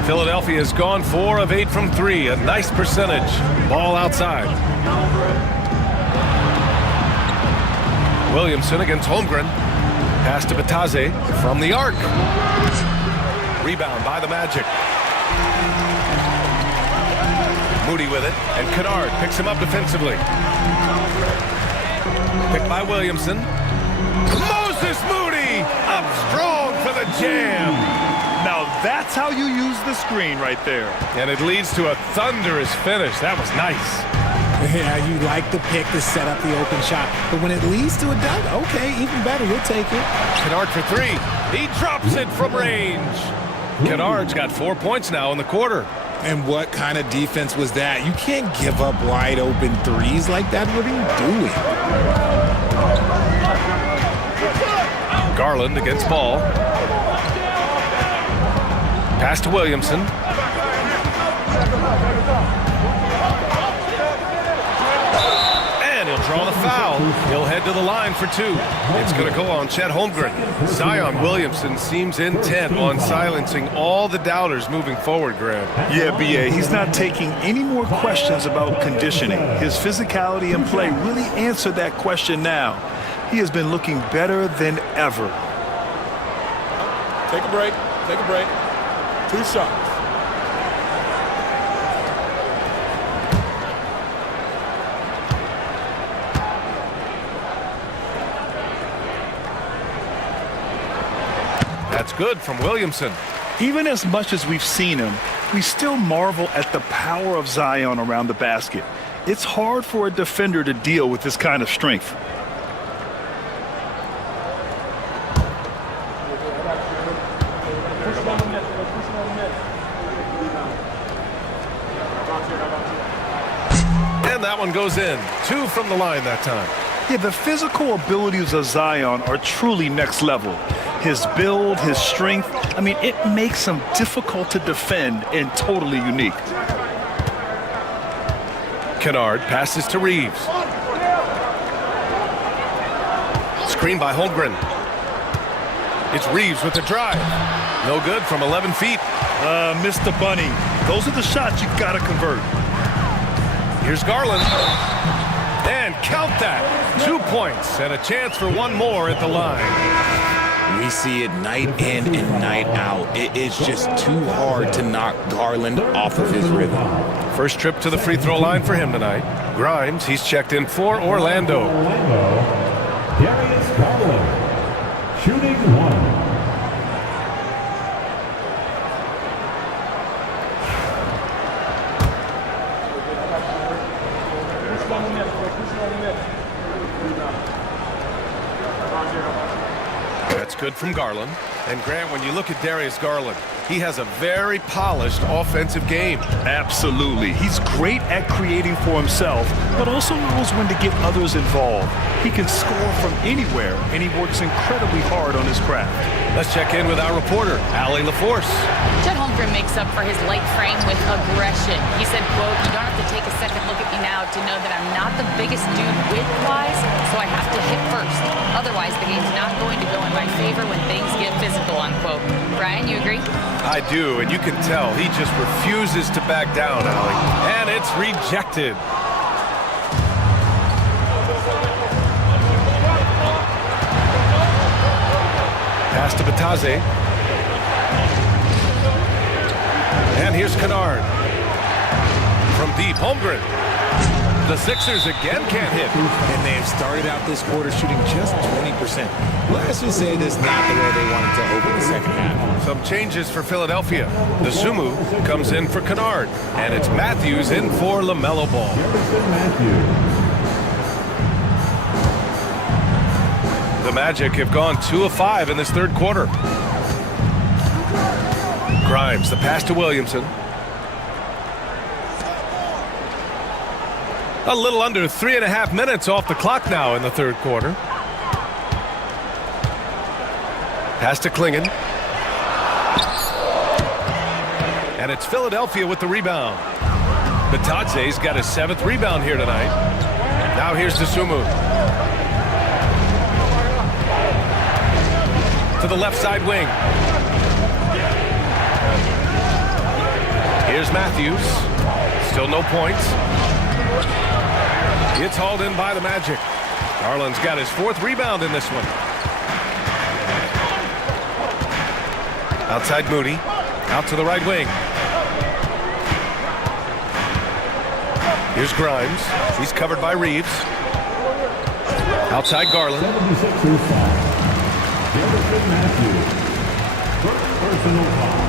Philadelphia has gone 4 of 8 from 3. A nice percentage. Ball outside. Williamson against Holmgren. Pass to Batase from the arc. Rebound by the Magic. Moody with it. And Kennard picks him up defensively. Picked by Williamson. Moses Moody up strong for the jam. Now that's how you use the screen right there. And it leads to a thunderous finish. That was nice. Yeah, you like the pick to set up the open shot. But when it leads to a dunk, okay, even better, we'll take it. Kennard for 3. He drops it from range. Kennard's got 4 points now in the quarter. And what kind of defense was that? You can't give up wide open threes like that. What are you doing? Garland against Ball. Pass to Williamson. And he'll draw the foul. He'll head to the line for 2. It's going to go on Chet Holmgren. Zion Williamson seems intent on silencing all the doubters moving forward, Graham. Yeah, BA, he's not taking any more questions about conditioning. His physicality and play really answered that question now. He has been looking better than ever. Take a break. Take a break. 2 shots. That's good from Williamson. Even as much as we've seen him, we still marvel at the power of Zion around the basket. It's hard for a defender to deal with this kind of strength. That one goes in. 2 from the line that time. Yeah, the physical abilities of Zion are truly next level. His build, his strength, I mean, it makes him difficult to defend and totally unique. Kennard passes to Reeves. Screen by Holmgren. It's Reeves with the drive. No good from 11 feet. Mr. Bunny. Those are the shots you've got to convert. Here's Garland. And count that. 2 points and a chance for one more at the line. We see it night in and night out. It is just too hard to knock Garland off of his rhythm. First trip to the free throw line for him tonight. Grimes, he's checked in for Orlando. Darius Garland, shooting 1. That's good from Garland. And Grant, when you look at Darius Garland, he has a very polished offensive game. Absolutely. He's great at creating for himself, but also knows when to get others involved. He can score from anywhere, and he works incredibly hard on his craft. Let's check in with our reporter, Allie LaForce. Chet Holmgren makes up for his light frame with aggression. He said, quote, "You don't have to take a second look at me now to know that I'm not the biggest dude width-wise, so I have to hit first. Otherwise, the game's not going to go in my favor when things get physical," unquote. Brian, you agree? I do, and you can tell he just refuses to back down, Allie. And it's rejected. Pass to Batadze. And here's Kennard. From deep, Holmgren. The Sixers again can't hit. And they have started out this quarter shooting just 20%. Let's just say this is not the way they wanted to open the second half. Some changes for Philadelphia. The Sumu comes in for Kennard. And it's Matthews in for LaMelo Ball. The Magic have gone 2 of 5 in this third quarter. Grimes, the pass to Williamson. A little under 3.5 minutes off the clock now in the third quarter. Pass to Klingon. And it's Philadelphia with the rebound. Batadze's got his 7th rebound here tonight. Now here's Dosunmu. To the left side wing. Here's Matthews. Still no points. It's hauled in by the Magic. Garland's got his 4th rebound in this one. Outside Moody. Out to the right wing. Here's Grimes. He's covered by Reeves. Outside Garland.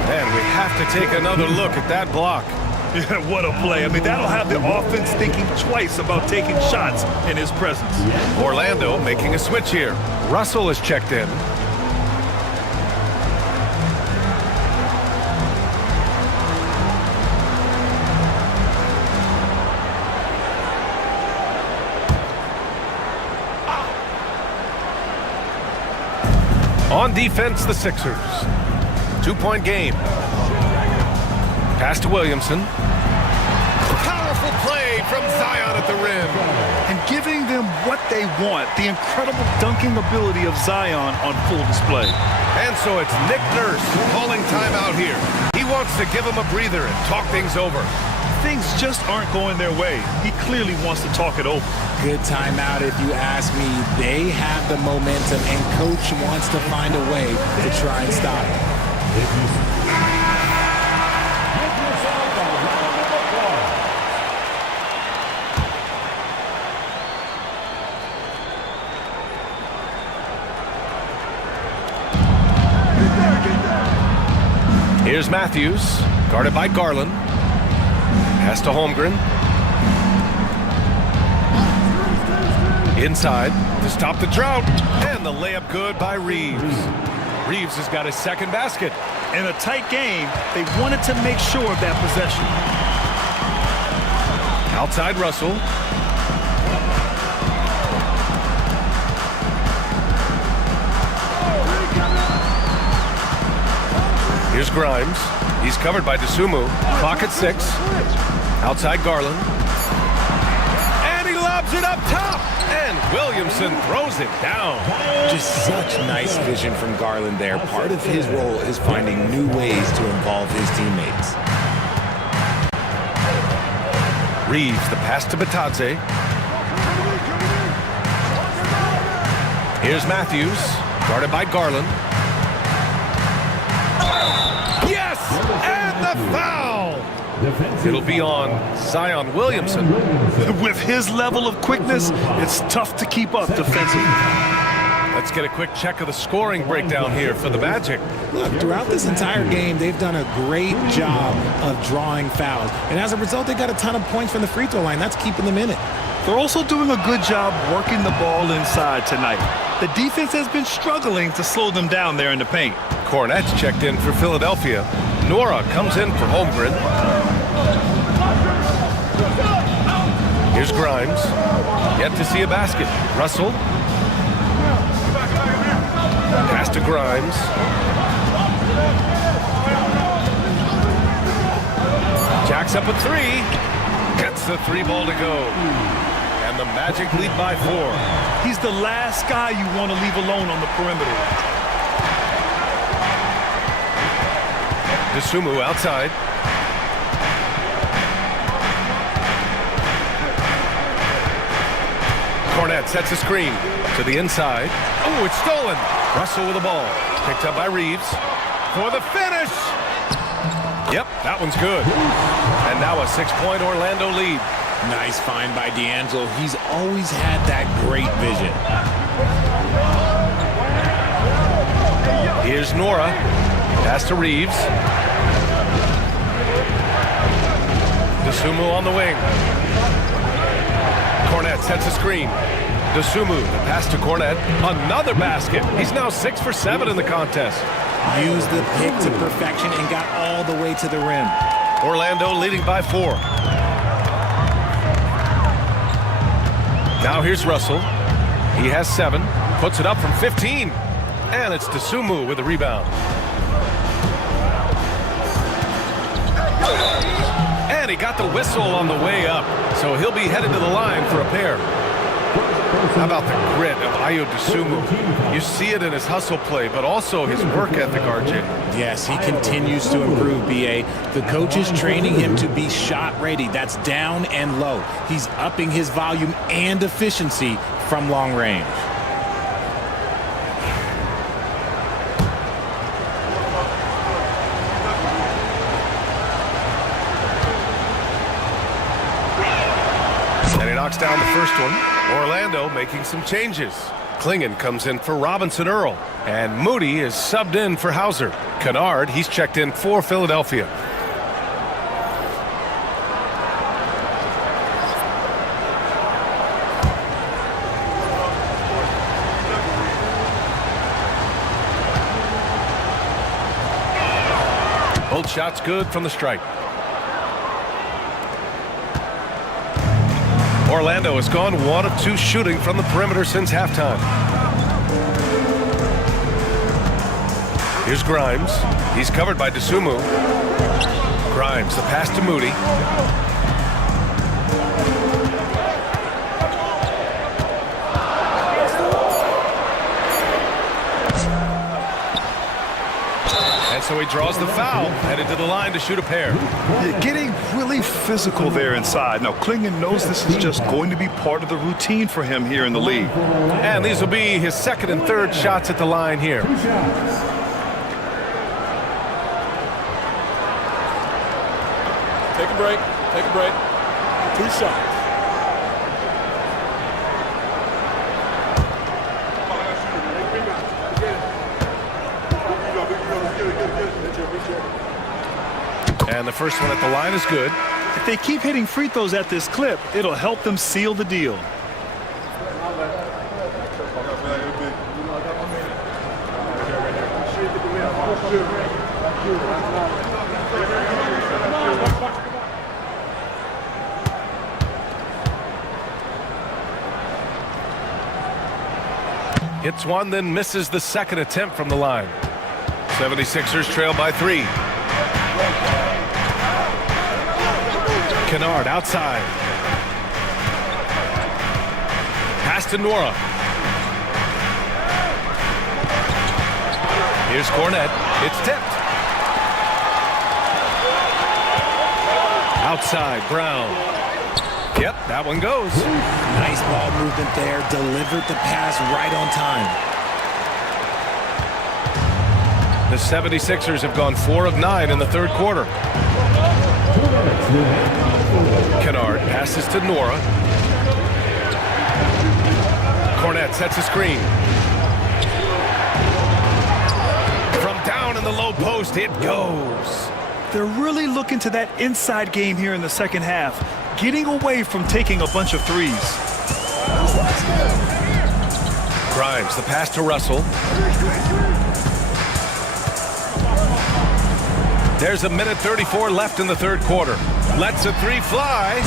And we have to take another look at that block. Yeah, what a play. I mean, that'll have the offense thinking twice about taking shots in his presence. Orlando making a switch here. Russell is checked in. On defense, the Sixers. 2-point game. Pass to Williamson. Powerful play from Zion at the rim. And giving them what they want. The incredible dunking ability of Zion on full display. And so it's Nick Nurse calling timeout here. He wants to give them a breather and talk things over. Things just aren't going their way. He clearly wants to talk it over. Good timeout if you ask me. They have the momentum, and Coach wants to find a way to try and stop it. Here's Matthews, guarded by Garland. Pass to Holmgren. Inside to stop the drought. And the layup good by Reeves. Reeves has got his 2nd basket. In a tight game, they wanted to make sure of that possession. Outside Russell. Here's Grimes. He's covered by Dosunmu. Clock at 6. Outside Garland. And he lobs it up top. And Williamson throws it down. Just such nice vision from Garland there. Part of his role is finding new ways to involve his teammates. Reeves, the pass to Batadze. Here's Matthews, guarded by Garland. Yes! And the foul! It'll be on Zion Williamson. With his level of quickness, it's tough to keep up defensively. Let's get a quick check of the scoring breakdown here for the Magic. Look, throughout this entire game, they've done a great job of drawing fouls. And as a result, they got a ton of points from the free throw line. That's keeping them in it. They're also doing a good job working the ball inside tonight. The defense has been struggling to slow them down there in the paint. Cornette's checked in for Philadelphia. Nora comes in for Holmgren. Here's Grimes. Yet to see a basket. Russell. Pass to Grimes. Jacks up a three. Gets the three ball to go. And the Magic lead by 4. He's the last guy you want to leave alone on the perimeter. Dosunmu outside. Cornette sets a screen to the inside. Oh, it's stolen. Russell with the ball. Picked up by Reeves. For the finish. Yep, that one's good. And now a 6-point Orlando lead. Nice find by D'Angelo. He's always had that great vision. Here's Nora. Pass to Reeves. Dosunmu on the wing. Cornette sets a screen. Dosunmu, the pass to Cornette. Another basket. He's now 6 for 7 in the contest. Used the pick to perfection and got all the way to the rim. Orlando leading by 4. Now here's Russell. He has 7. Puts it up from 15. And it's Dosunmu with the rebound. And he got the whistle on the way up. So he'll be headed to the line for a pair. How about the grit of Ayo Dosunmu? You see it in his hustle play, but also his work ethic, RJ. Yes, he continues to improve, B.A. The coach is training him to be shot ready. That's down and low. He's upping his volume and efficiency from long range. And he knocks down the first one. Orlando making some changes. Klingon comes in for Robinson Earl. And Moody is subbed in for Hauser. Kennard, he's checked in for Philadelphia. Both shots good from the stripe. Orlando has gone 1 of 2 shooting from the perimeter since halftime. Here's Grimes. He's covered by Dosunmu. Grimes, the pass to Moody. And so he draws the foul, headed to the line to shoot a pair. You're getting really physical there inside. Now, Klingon knows this is just going to be part of the routine for him here in the league. And these will be his second and third shots at the line here. Take a break. Take a break. 2 shots. And the first one at the line is good. If they keep hitting free throws at this clip, it'll help them seal the deal. Hits one, then misses the second attempt from the line. 76ers trail by 3. Kennard outside. Pass to Nora. Here's Cornette. It's tipped. Outside, Brown. Yep, that one goes. Nice ball movement there. Delivered the pass right on time. The 76ers have gone 4 of 9 in the third quarter. Kennard passes to Nora. Cornette sets a screen. From down in the low post, it goes. They're really looking to that inside game here in the second half, getting away from taking a bunch of threes. Grimes, the pass to Russell. There's 1:34 left in the third quarter. Lets a three fly.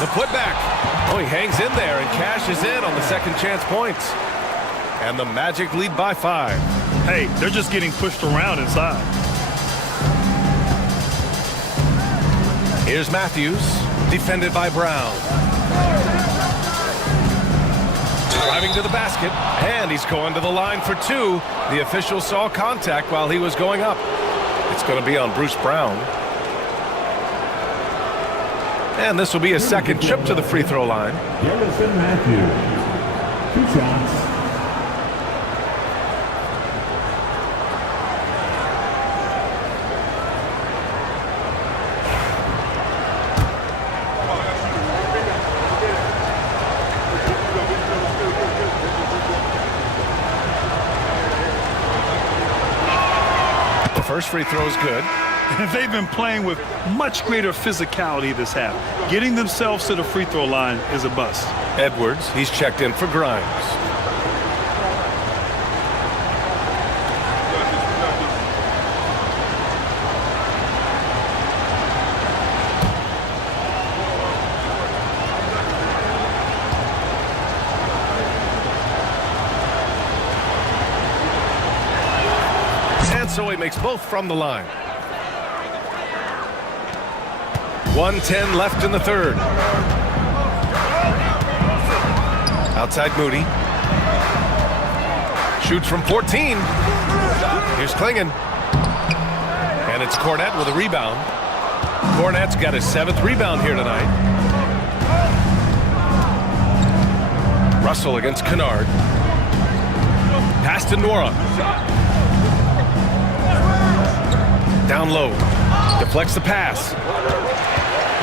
The putback. Oh, he hangs in there and cashes in on the second chance points. And the Magic lead by 5. Hey, they're just getting pushed around inside. Here's Matthews, defended by Brown. Driving to the basket, and he's going to the line for 2. The official saw contact while he was going up. It's going to be on Bruce Brown. And this will be his second trip to the free throw line. Garrison Matthews, 2 shots. First free throw is good. They've been playing with much greater physicality this half. Getting themselves to the free throw line is a bust. Edwards, he's checked in for Grimes. So he makes both from the line. 1:10 left in the third. Outside Moody. Shoots from 14. Here's Klingon. And it's Cornette with a rebound. Cornette's got his 7th rebound here tonight. Russell against Kennard. Pass to Nora. Down low. Deflects the pass.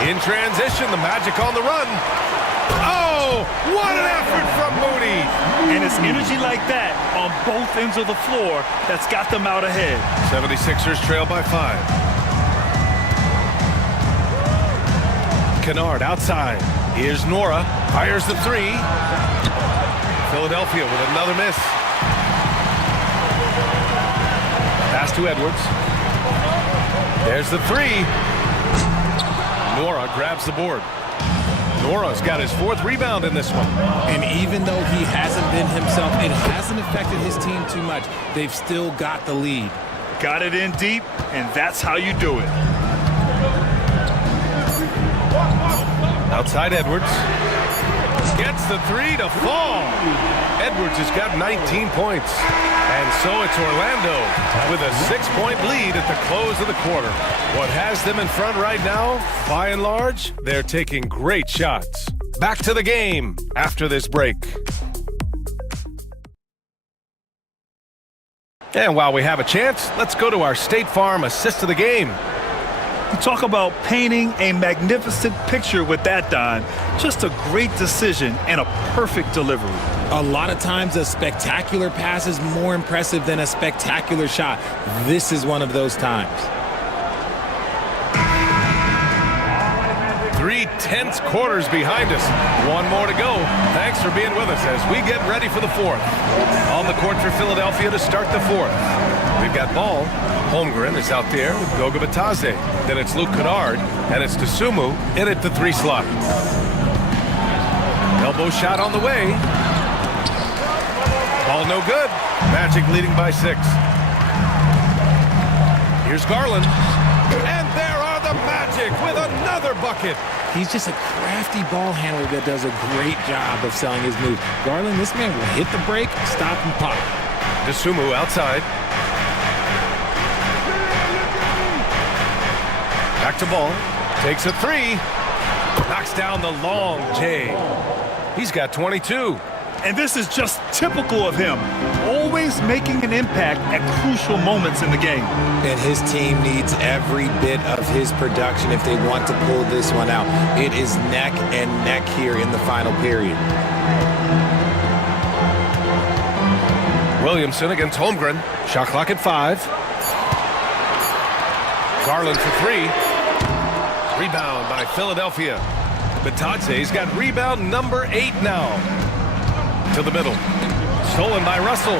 In transition, the Magic on the run. Oh, what an effort from Moody. And it's energy like that on both ends of the floor that's got them out ahead. 76ers trail by 5. Kennard outside. Here's Nora. Fires the 3. Philadelphia with another miss. Pass to Edwards. There's the 3. Nora grabs the board. Nora's got his 4th rebound in this one. And even though he hasn't been himself, it hasn't affected his team too much. They've still got the lead. Got it in deep, and that's how you do it. Outside Edwards. Gets the 3 to fall. Edwards has got 19 points. And so it's Orlando with a 6-point lead at the close of the quarter. What has them in front right now, by and large, they're taking great shots. Back to the game after this break. And while we have a chance, let's go to our State Farm assist of the game. You talk about painting a magnificent picture with that dime. Just a great decision and a perfect delivery. A lot of times a spectacular pass is more impressive than a spectacular shot. This is one of those times. 3 tense quarters behind us. One more to go. Thanks for being with us as we get ready for the 4th. On the court for Philadelphia to start the 4th. We've got ball. Holmgren is out there with Goga Bitadze. Then it's Luke Kennard, and it's Dosunmu in at the 3 slot. Elbow shot on the way. Ball no good. Magic leading by 6. Here's Garland. And there are the Magic with another bucket. He's just a crafty ball handler that does a great job of selling his move. Garland, this man will hit the break, stop, and pop. Dosunmu outside. Back to ball. Takes a 3. Knocks down the long J. He's got 22. And this is just typical of him, always making an impact at crucial moments in the game. And his team needs every bit of his production if they want to pull this one out. It is neck and neck here in the final period. Williamson against Holmgren. Shot clock at 5. Garland for 3. Rebound by Philadelphia. Bataze's got rebound number 8 now. To the middle. Stolen by Russell.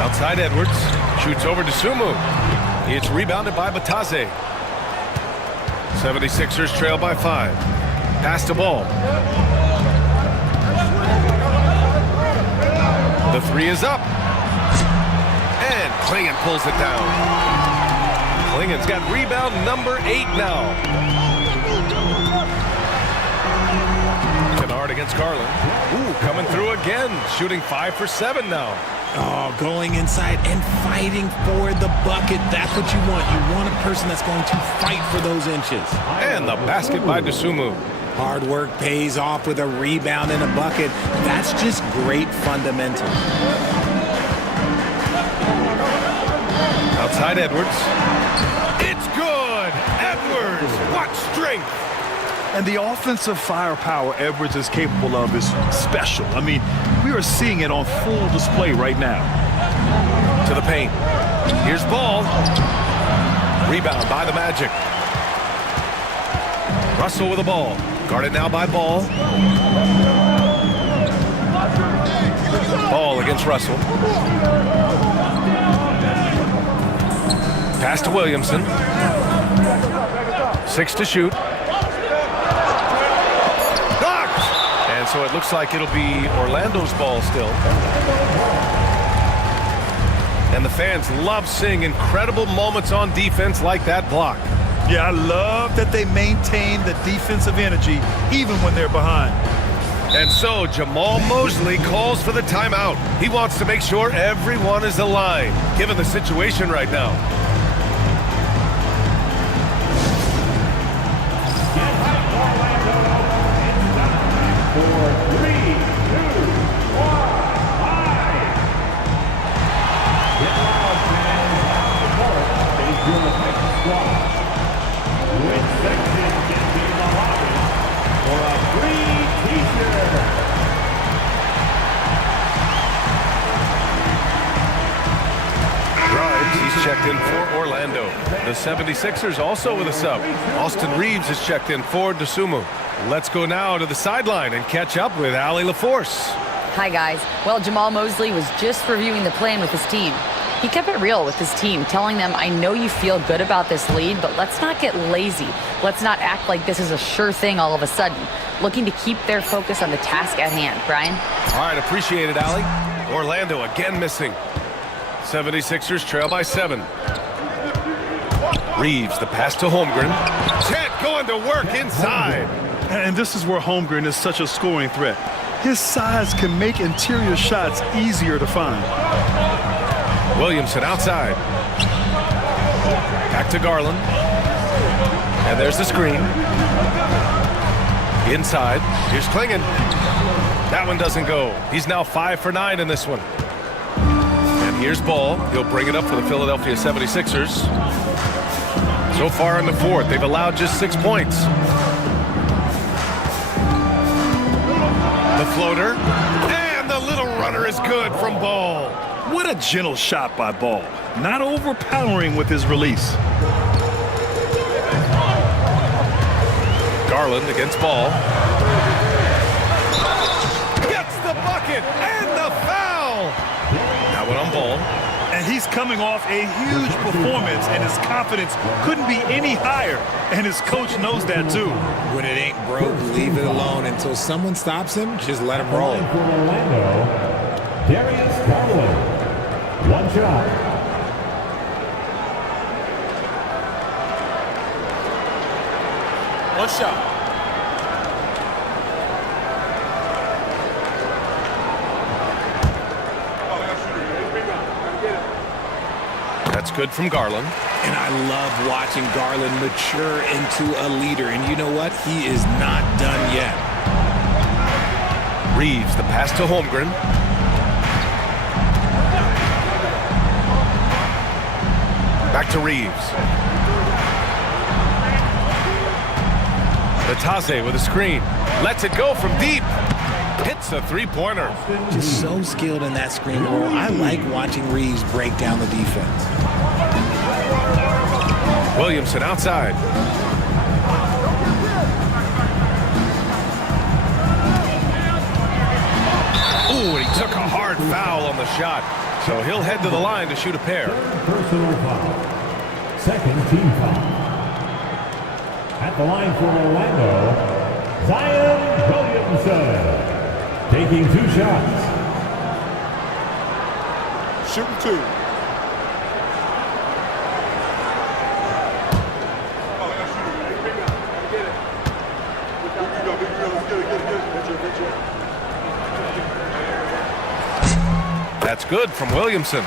Outside Edwards. Shoots over to Sumu. It's rebounded by Bataze. 76ers trail by 5. Pass to Ball. The 3 is up. And Klingon pulls it down. Klingon's got rebound number 8 now. Kennard against Garland. Ooh, coming through again. Shooting 5 for 7 now. Oh, going inside and fighting for the bucket. That's what you want. You want a person that's going to fight for those inches. And the basket by Dosunmu. Hard work pays off with a rebound and a bucket. That's just great fundamentals. Outside Edwards. It's good. Edwards. What strength. And the offensive firepower Edwards is capable of is special. I mean, we are seeing it on full display right now. To the paint. Here's Ball. Rebound by the Magic. Russell with the ball. Guarded now by Ball. Ball against Russell. Pass to Williamson. 6 to shoot. And so it looks like it'll be Orlando's ball still. And the fans love seeing incredible moments on defense like that block. Yeah, I love that they maintain the defensive energy even when they're behind. And so Jamal Mosley calls for the timeout. He wants to make sure everyone is aligned, given the situation right now. Checked in for Orlando. The 76ers also with a sub. Austin Reeves is checked in for Dosunmu. Let's go now to the sideline and catch up with Allie LaForce. Hi, guys. Well, Jamal Mosley was just reviewing the plan with his team. He kept it real with his team, telling them, I know you feel good about this lead, but let's not get lazy. Let's not act like this is a sure thing all of a sudden. Looking to keep their focus on the task at hand. Brian? All right, appreciate it, Allie. Orlando again missing. 76ers trail by 7. Reeves, the pass to Holmgren. Chet going to work inside. And this is where Holmgren is such a scoring threat. His size can make interior shots easier to find. Williamson outside. Back to Garland. And there's the screen. Inside. Here's Klingon. That one doesn't go. He's now 5 for 9 in this one. Here's Ball. He'll bring it up for the Philadelphia 76ers. So far in the fourth, they've allowed just 6 points. The floater. And the little runner is good from Ball. What a gentle shot by Ball. Not overpowering with his release. Garland against Ball. Gets the bucket and the foul. Now one on Ball. And he's coming off a huge performance, and his confidence couldn't be any higher. And his coach knows that too. When it ain't broke, leave it alone. Until someone stops him, just let him roll. For Orlando, Darius Garland. 1 shot. One shot. That's good from Garland. And I love watching Garland mature into a leader. And you know what? He is not done yet. Reeves, the pass to Holmgren. Back to Reeves. Batase with a screen. Lets it go from deep. Hits a three-pointer. Just so skilled in that screen roll. I like watching Reeves break down the defense. Williamson outside. Ooh, and he took a hard foul on the shot. So he'll head to the line to shoot a pair. Personal foul. Second team foul. At the line for Orlando, Zion Williamson. Taking 2 shots. Shooting 2. That's good from Williamson.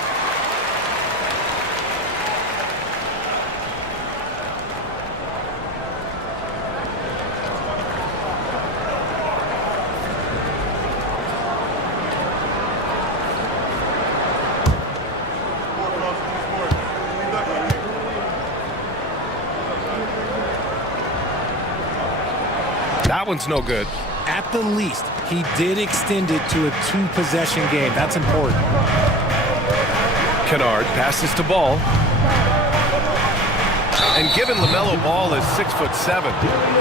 That one's no good. At the least, he did extend it to a 2-possession game. That's important. Kennard passes to Ball. And given LaMelo Ball is 6'7",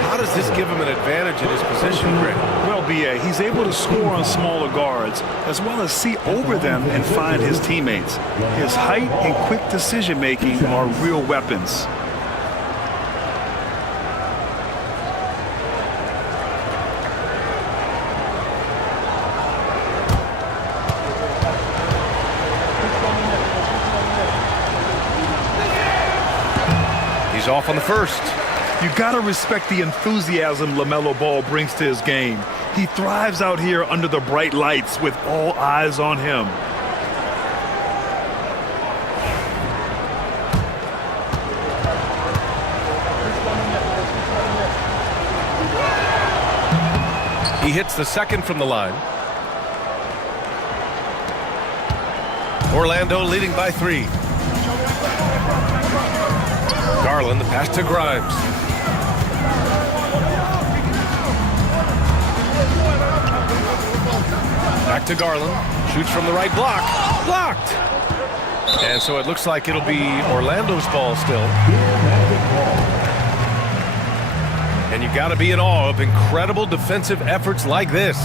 how does this give him an advantage in his position, Greg? Well, B.A., he's able to score on smaller guards as well as see over them and find his teammates. His height and quick decision-making are real weapons. He's off on the first. You gotta respect the enthusiasm LaMelo Ball brings to his game. He thrives out here under the bright lights with all eyes on him. He hits the second from the line. Orlando leading by 3. Garland, the pass to Grimes. Back to Garland. Shoots from the right block. Blocked! And so it looks like it'll be Orlando's ball still. And you got to be in awe of incredible defensive efforts like this.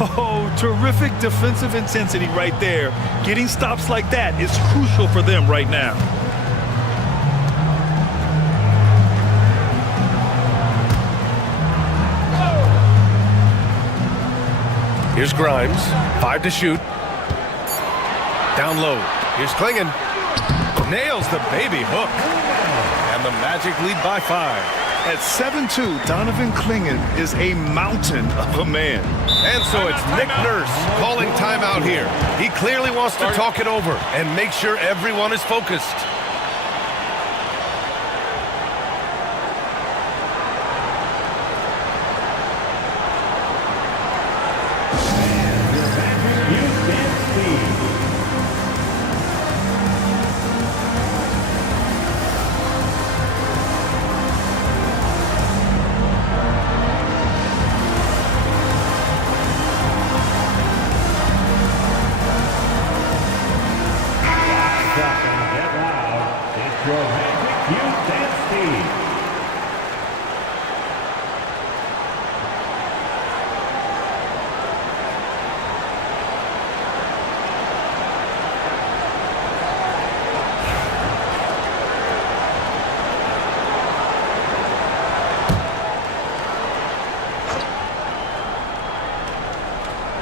Oh, terrific defensive intensity right there. Getting stops like that is crucial for them right now. Here's Grimes, 5 to shoot. Down low, here's Klingon. Nails the baby hook. And the Magic lead by 5. At 7'2", Donovan Klingon is a mountain of a man. And so it's Nick Nurse calling timeout here. He clearly wants to talk it over and make sure everyone is focused.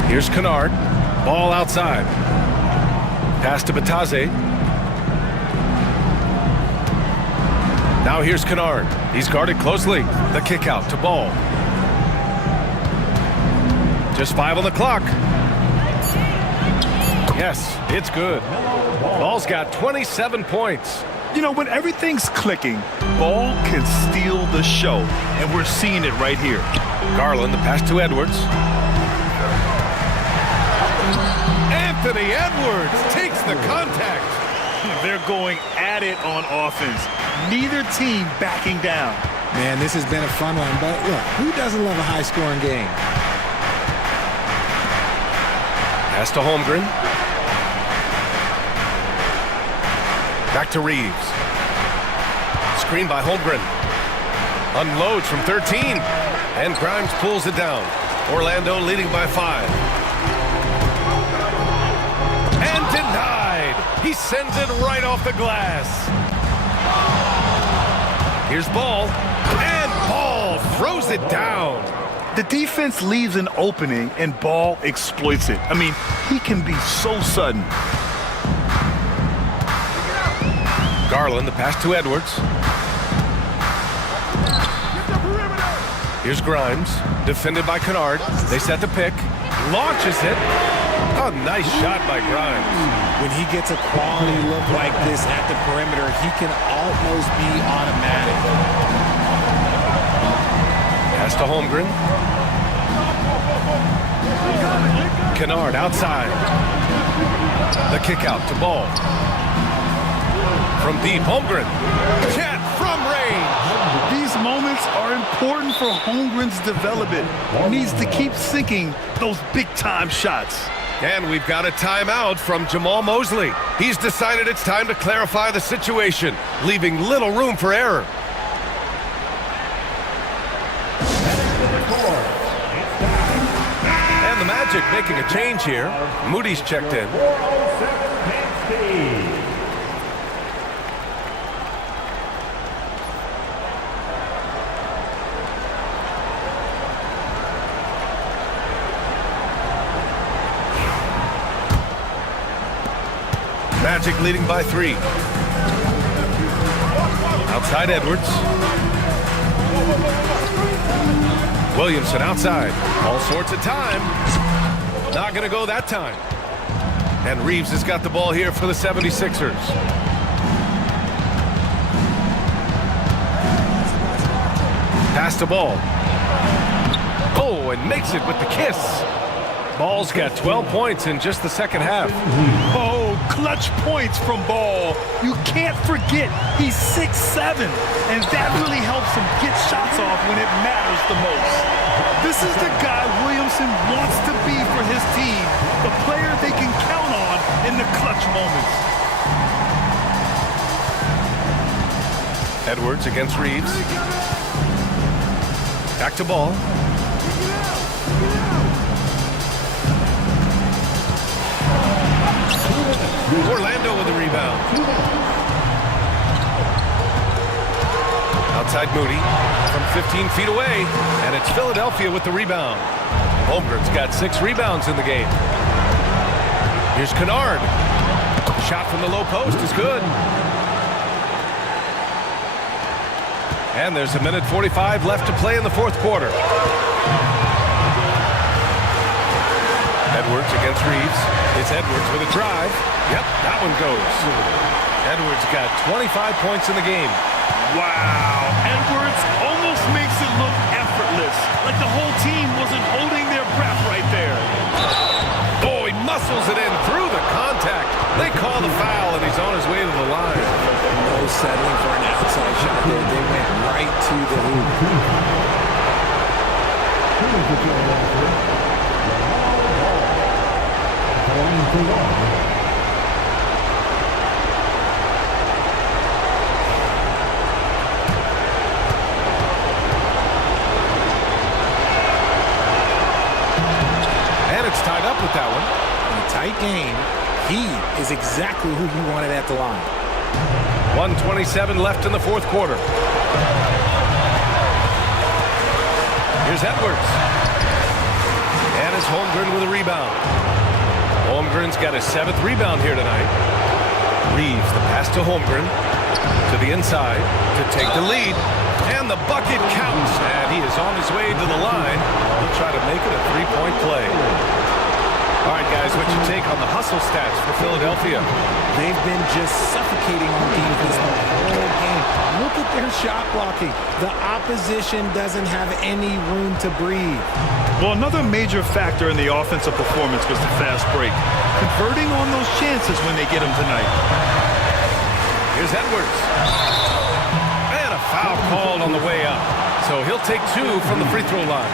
Here's Kennard. Ball outside. Pass to Batase. Now here's Kennard. He's guarded closely. The kick out to Ball. Just 5 on the clock. Yes, it's good. Ball's got 27 points. You know, when everything's clicking, Ball can steal the show, and we're seeing it right here. Garland, the pass to Edwards. Anthony Edwards takes the contact. They're going at it on offense. Neither team backing down. Man, this has been a fun one, but look, who doesn't love a high-scoring game? Pass to Holmgren. Back to Reeves. Screen by Holmgren. Unloads from 13. And Grimes pulls it down. Orlando leading by 5. And denied. He sends it right off the glass. Here's Ball. And Ball throws it down. The defense leaves an opening, and Ball exploits it. I mean, he can be so sudden. Garland, the pass to Edwards. Here's Grimes, defended by Kennard. They set the pick. Launches it. Oh, nice shot by Grimes. When he gets a quality look like this at the perimeter, he can almost be automatic. Pass to Holmgren. Kennard outside. The kick out to Ball. From deep, Holmgren. Chet from range. These moments are important for Holmgren's development. He needs to keep sinking those big-time shots. And we've got a timeout from Jamal Mosley. He's decided it's time to clarify the situation, leaving little room for error. And the Magic making a change here. Moody's checked in. Magic leading by 3. Outside Edwards. Williamson outside. All sorts of time. Not going to go that time. And Reeves has got the ball here for the 76ers. Pass to Ball. Oh, and makes it with the kiss. Ball's got 12 points in just the second half. Oh, clutch points from Ball. You can't forget he's 6'7", and that really helps him get shots off when it matters the most. This is the guy Williamson wants to be for his team, the player they can count on in the clutch moments. Edwards against Reeves. Back to Ball. Orlando with the rebound. Outside Moody from 15 feet away, and it's Philadelphia with the rebound. Holmgren's got 6 rebounds in the game. Here's Kennard. Shot from the low post is good. And there's a minute 45 left to play in the fourth quarter. Edwards against Reeves. It's Edwards with a drive. Yep, that one goes. Edwards got 25 points in the game. Wow, Edwards almost makes it look effortless, like the whole team wasn't holding their breath right there. Oh, he muscles it in through the contact. They call the foul, and he's on his way to the line. No settling for an outside shot there. They went right to the hoop. And it's tied up with that one. In a tight game, he is exactly who he wanted at the line. 1:27 left in the fourth quarter. Here's Edwards. And it's Holmgren with a rebound. Holmgren's got his 7th rebound here tonight. Reeves, the pass to Holmgren. To the inside to take the lead. And the bucket counts. And he is on his way to the line. He'll try to make it a 3-point play. All right, guys, what's your take on the hustle stats for Philadelphia? They've been just suffocating on defense the whole game. Look at their shot blocking. The opposition doesn't have any room to breathe. Well, another major factor in the offensive performance was the fast break. Converting on those chances when they get them tonight. Here's Edwards. And a foul called on the way up. So he'll take 2 from the free throw line.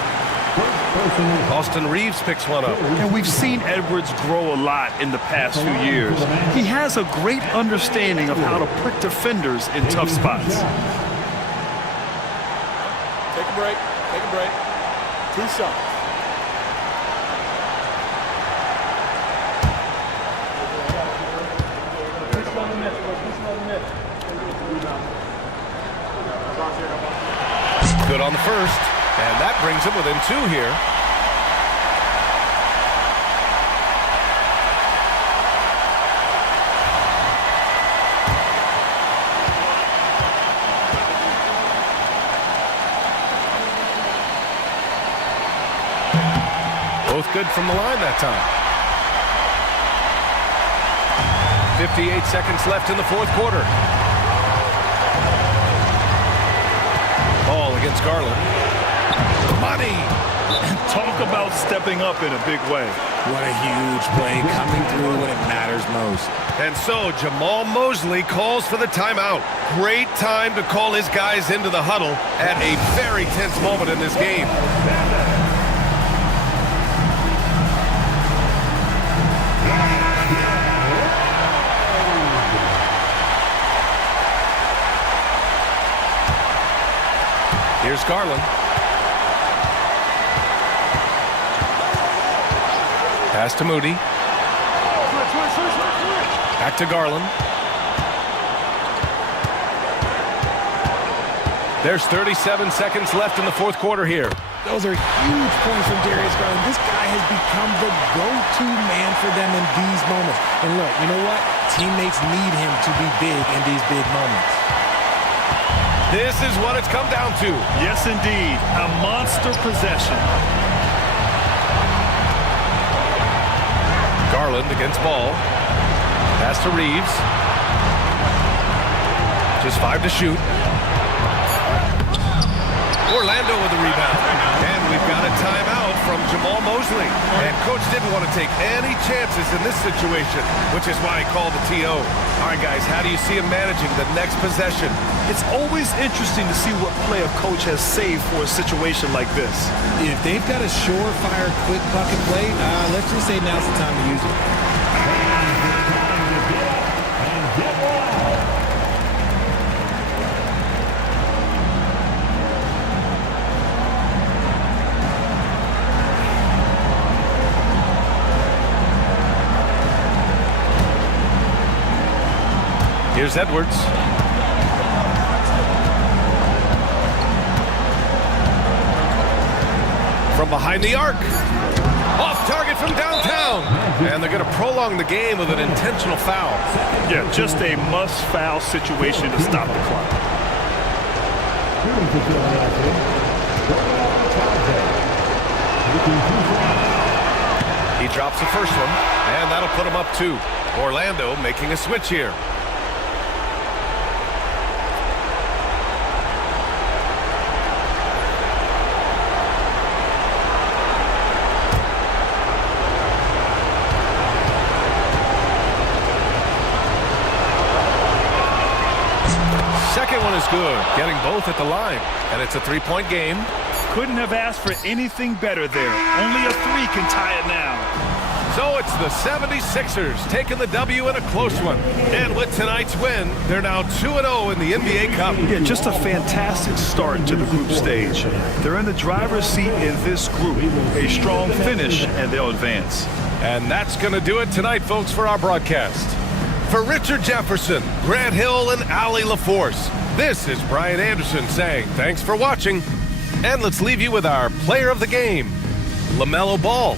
Austin Reeves picks one up. And we've seen Edwards grow a lot in the past few years. He has a great understanding of how to prick defenders in tough spots. Take a break. Take a break. 2 shots. Good on the first. And that brings him within 2 here. Both good from the line that time. 58 seconds left in the fourth quarter. Ball against Garland. Money! Talk about stepping up in a big way. What a huge play coming through when it matters most. And so Jamal Mosley calls for the timeout. Great time to call his guys into the huddle at a very tense moment in this game. Here's Garland. Pass to Moody. Back to Garland. There's 37 seconds left in the fourth quarter here. Those are huge points from Darius Garland. This guy has become the go-to man for them in these moments. And look, you know what? Teammates need him to be big in these big moments. This is what it's come down to. Yes, indeed. A monster possession. Garland against Ball. Pass to Reeves. Just 5 to shoot. Orlando with the rebound. And we've got a timeout from Jamal Mosley. And Coach didn't want to take any chances in this situation, which is why he called the TO. All right, guys, how do you see him managing the next possession? It's always interesting to see what play a coach has saved for a situation like this. If they've got a surefire, quick bucket play, let's just say now's the time to use it. Here's Edwards. From behind the arc. Off target from downtown. And they're going to prolong the game with an intentional foul. Yeah, just a must-foul situation to stop the clock. He drops the first one, and that'll put him up 2. Orlando making a switch here. Second one is good, getting both at the line, and it's a 3-point game. Couldn't have asked for anything better there. Only a 3 can tie it now. So it's the 76ers taking the W in a close one. And with tonight's win, they're now 2-0 in the NBA Cup. Yeah, just a fantastic start to the group stage. They're in the driver's seat in this group. A strong finish, and they'll advance. And that's going to do it tonight, folks, for our broadcast. For Richard Jefferson, Grant Hill, and Allie LaForce, this is Brian Anderson saying thanks for watching. And let's leave you with our player of the game, LaMelo Ball.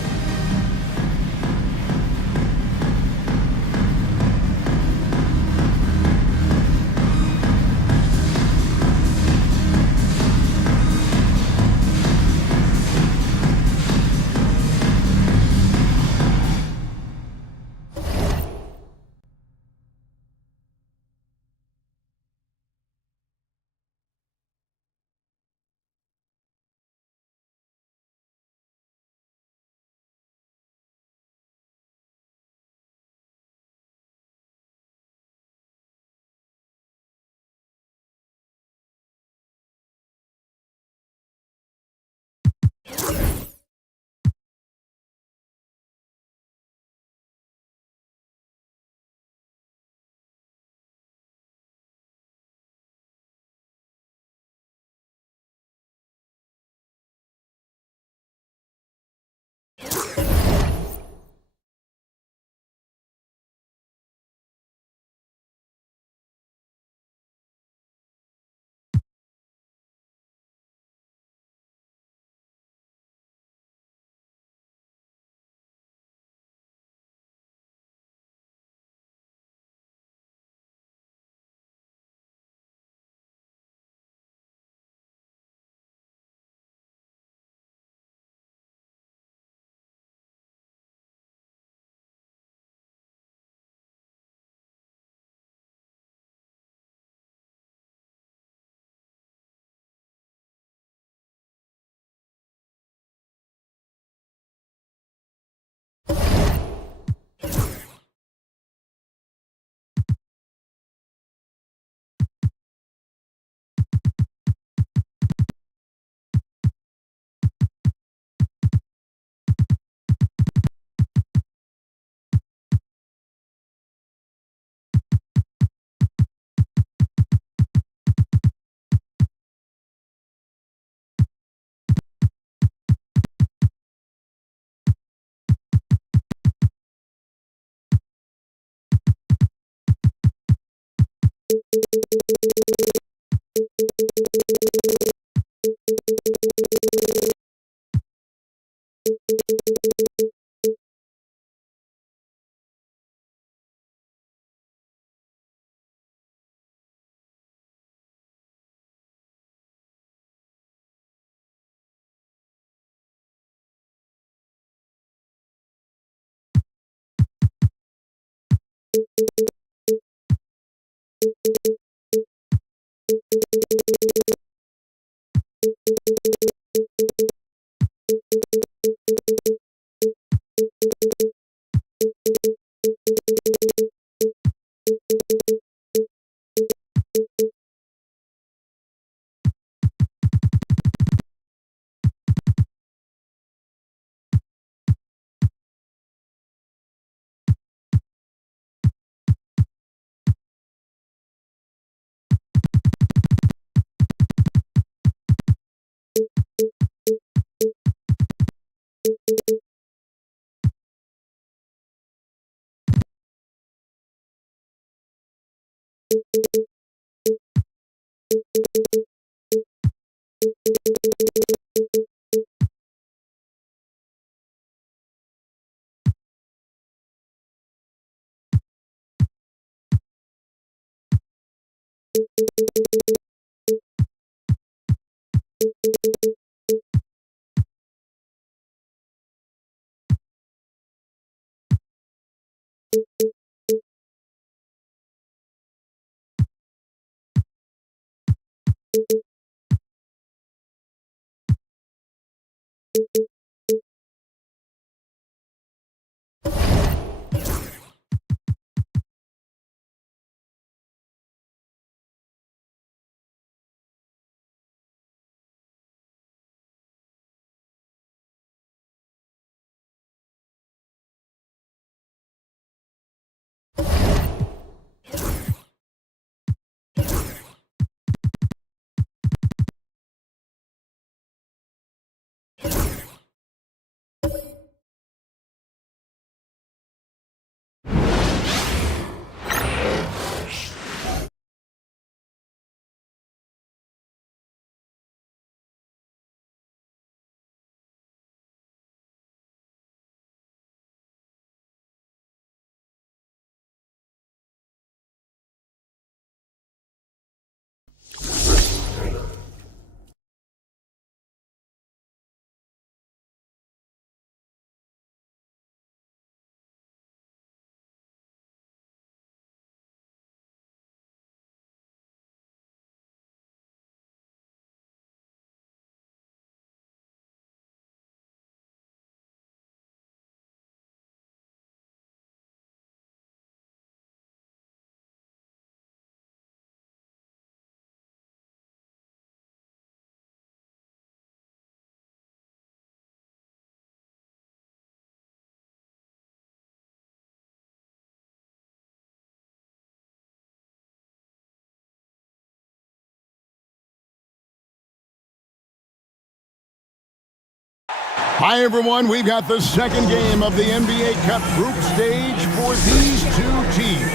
Hi, everyone. We've got the second game of the NBA Cup group stage for these two teams.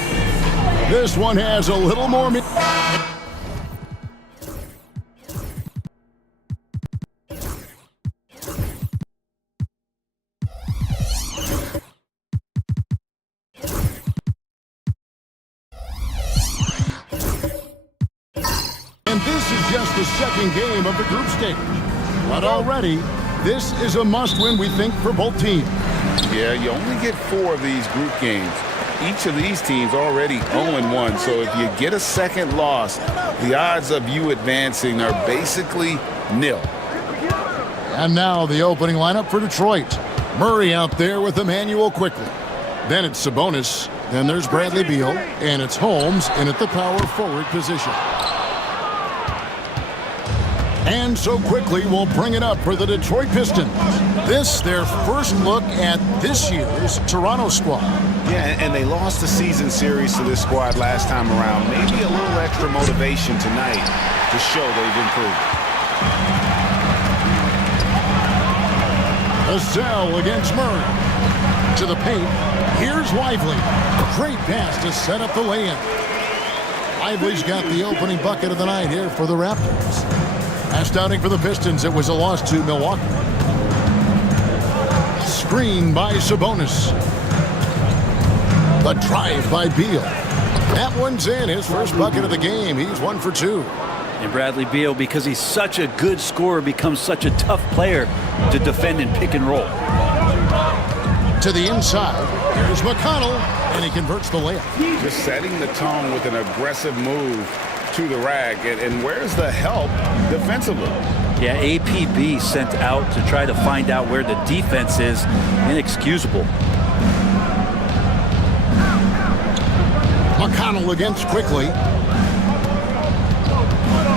This one has a little more... And this is just the second game of the group stage. But already... this is a must-win, we think, for both teams. Yeah, you only get 4 of these group games. Each of these teams already 0-1, so if you get a second loss, the odds of you advancing are basically nil. And now the opening lineup for Detroit. Murray out there with Emmanuel quickly. Then it's Sabonis. Then there's Bradley Beal. And it's Holmes in at the power forward position. And so quickly, we'll bring it up for the Detroit Pistons. This, their first look at this year's Toronto squad. Yeah, and they lost the season series to this squad last time around. Maybe a little extra motivation tonight to show they've improved. Vassell against Murray. To the paint. Here's Lively. Great pass to set up the lay-in. Lively's got the opening bucket of the night here for the Raptors. Last outing for the Pistons, it was a loss to Milwaukee. Screen by Sabonis. The drive by Beal. That one's in. His first bucket of the game. He's 1 for 2. And Bradley Beal, because he's such a good scorer, becomes such a tough player to defend in pick and roll. To the inside. Here's McConnell, and he converts the layup. Just setting the tone with an aggressive move to the rack. And where's the help defensively? Yeah, APB sent out to try to find out where the defense is. Inexcusable. McConnell against quickly.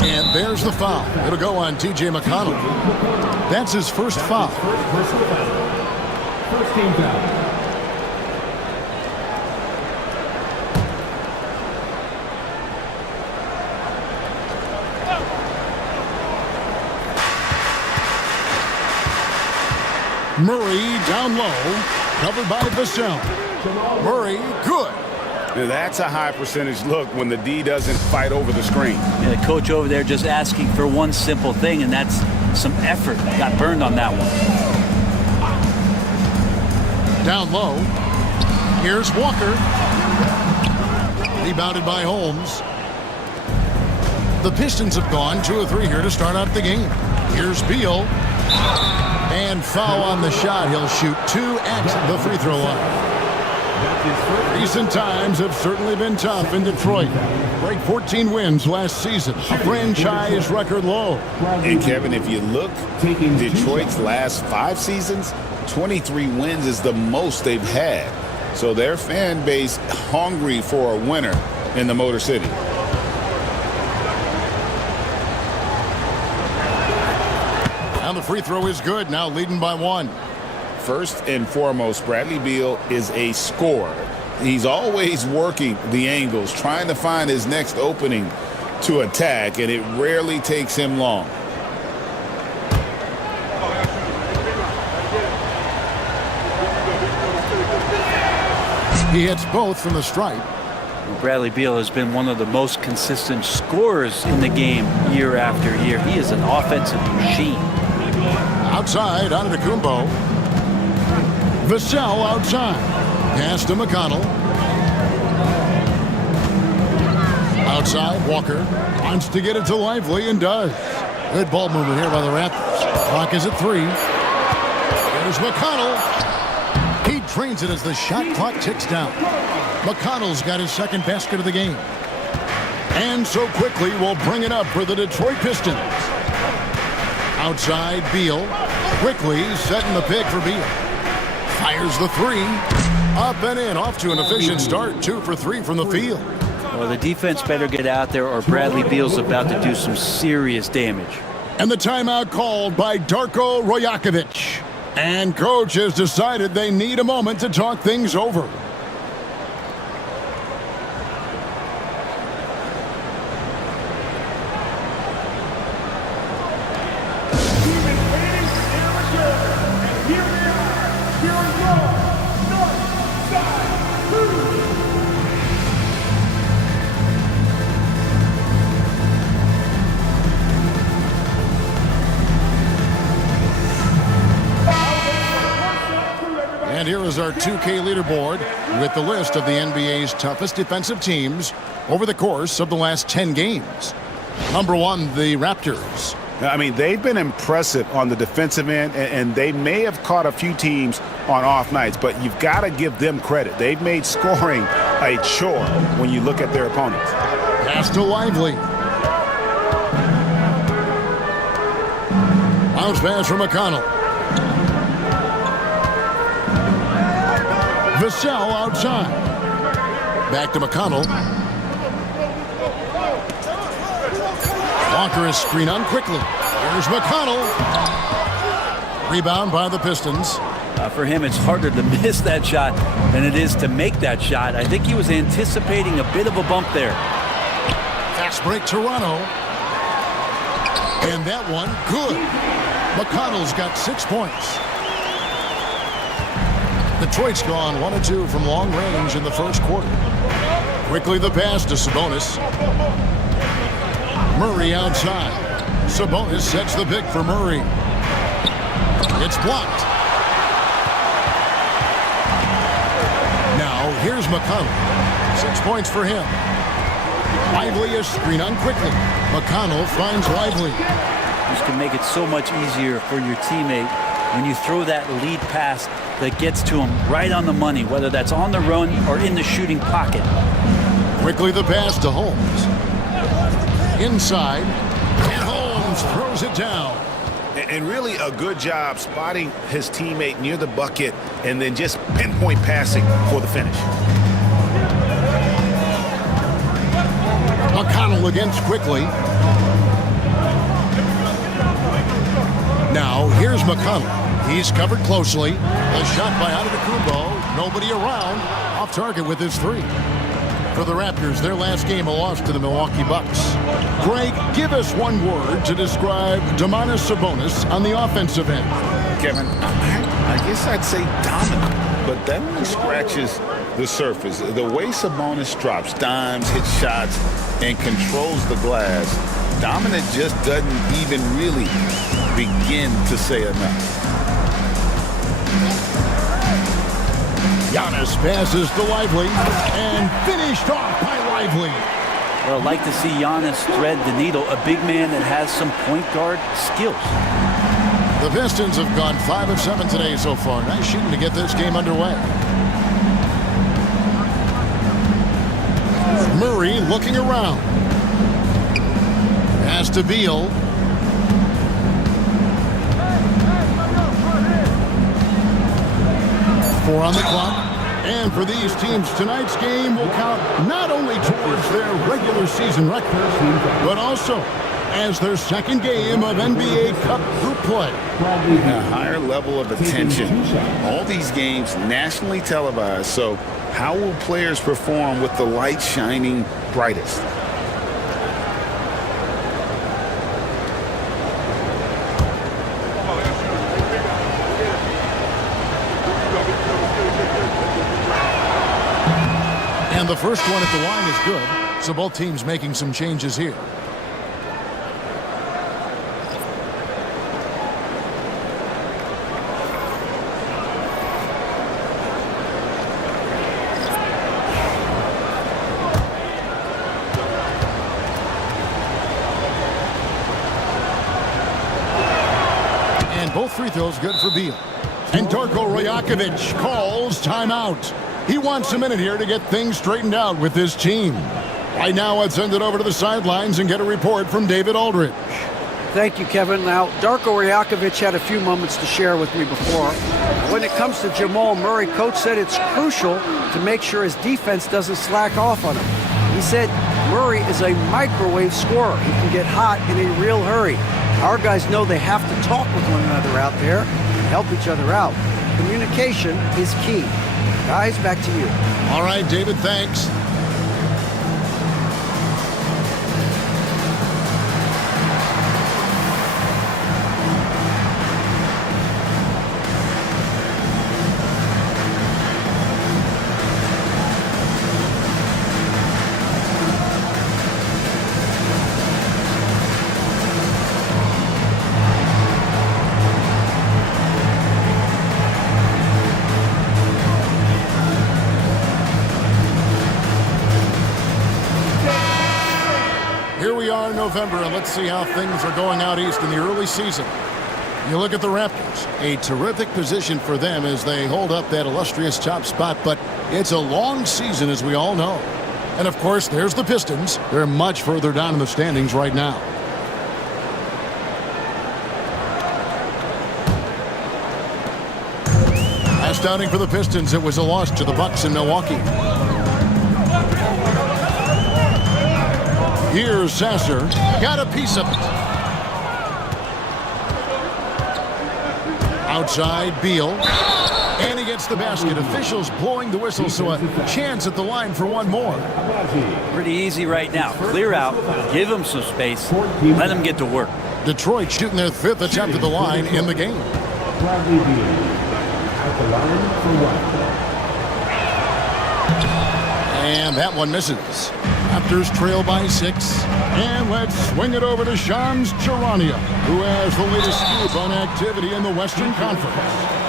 And there's the foul. It'll go on T.J. McConnell. That's his first foul. First team foul. Murray down low, covered by Vassell. Murray, good. Now that's a high percentage look when the D doesn't fight over the screen. Yeah, the coach over there just asking for one simple thing, and that's some effort. Got burned on that one. Down low. Here's Walker. Rebounded by Holmes. The Pistons have gone 2 of 3 here to start out the game. Here's Beal. And foul on the shot. He'll shoot 2 at the free throw line. Recent times have certainly been tough in Detroit. Break 14 wins last season, a franchise record low. And Kevin, if you look, Detroit's last 5 seasons, 23 wins is the most they've had. So their fan base hungry for a winner in the Motor City. And the free throw is good, now leading by 1. First and foremost, Bradley Beal is a scorer. He's always working the angles, trying to find his next opening to attack, and it rarely takes him long. He hits both from the stripe. Bradley Beal has been one of the most consistent scorers in the game year after year. He is an offensive machine. Outside, Antetokounmpo. Vassell outside. Pass to McConnell. Outside, Walker wants to get it to Lively and does. Good ball movement here by the Raptors. Clock is at 3. There's McConnell. He drains it as the shot clock ticks down. McConnell's got his second basket of the game. And so quickly will bring it up for the Detroit Pistons. Outside, Beal. Quickly setting the pick for Beal. Fires the 3. Up and in. Off to an efficient start. 2 for 3 from the field. Well, the defense better get out there or Bradley Beal's about to do some serious damage. And the timeout called by Darko Rajakovic. And coach has decided they need a moment to talk things over. And here is our 2K leaderboard with the list of the NBA's toughest defensive teams over the course of the last 10 games. Number 1, the Raptors. I mean, they've been impressive on the defensive end, and they may have caught a few teams on off nights, but you've got to give them credit. They've made scoring a chore when you look at their opponents. Pass to Lively. Bounce pass from McConnell. Vassell outside. Back to McConnell. Walker is screened on quickly. Here's McConnell. Rebound by the Pistons. For him, it's harder to miss that shot than it is to make that shot. I think he was anticipating a bit of a bump there. Fast break, Toronto. And that one, good. McConnell's got 6 points. Detroit's gone 1 of 2 from long range in the first quarter. Quickly the pass to Sabonis. Murray outside. Sabonis sets the pick for Murray. It's blocked. Now here's McConnell. 6 points for him. Lively is screen on quickly. McConnell finds Lively. This can make it so much easier for your teammate when you throw that lead pass that gets to him right on the money, whether that's on the run or in the shooting pocket. Quickly the pass to Holmes. Inside, and Holmes throws it down. And really a good job spotting his teammate near the bucket and then just pinpoint passing for the finish. McConnell against quickly. Now here's McConnell. He's covered closely. A shot by Antetokounmpo. Nobody around. Off target with his three. For the Raptors, their last game, a loss to the Milwaukee Bucks. Greg, give us one word to describe Domantas Sabonis on the offensive end. Kevin, I guess I'd say dominant, but that only scratches the surface. The way Sabonis drops dimes, hits shots, and controls the glass, dominant just doesn't even really begin to say enough. Giannis passes to Lively and finished off by Lively. Well, I'd like to see Giannis thread the needle, a big man that has some point guard skills. The Pistons have gone 5 of 7 today so far. Nice shooting to get this game underway. Murray looking around. Pass to Beal. Four on the clock. And for these teams, tonight's game will count not only towards their regular season record, but also as their second game of NBA Cup group play. A higher level of attention. All these games nationally televised, so how will players perform with the light shining brightest? And the first one at the line is good, so both teams making some changes here. And both free throws good for Beal. And Darko Rajakovic calls timeout. He wants a minute here to get things straightened out with his team. Right now, let's send it over to the sidelines and get a report from David Aldridge. Thank you, Kevin. Now, Darko Rajakovic had a few moments to share with me before. When it comes to Jamal Murray, coach said it's crucial to make sure his defense doesn't slack off on him. He said Murray is a microwave scorer. He can get hot in a real hurry. Our guys know they have to talk with one another out there and help each other out. Communication is key. Guys, back to you. All right, David, thanks. November, and let's see how things are going out east in the early season. You look at the Raptors, a terrific position for them as they hold up that illustrious top spot, but it's a long season, as we all know. And of course, there's the Pistons. They're much further down in the standings right now. Last outing for the Pistons, it was a loss to the Bucks in Milwaukee. Here's Sasser. Got a piece of it. Outside, Beal. And he gets the basket. Officials blowing the whistle, so a chance at the line for one more. Pretty easy right now. Clear out. Give him some space. Let him get to work. Detroit shooting their 5th attempt at the line in the game. Bradley Beal at the line for one. And that one misses. Raptors trail by 6. And let's swing it over to Shams Charania, who has the latest scoop on activity in the Western Conference.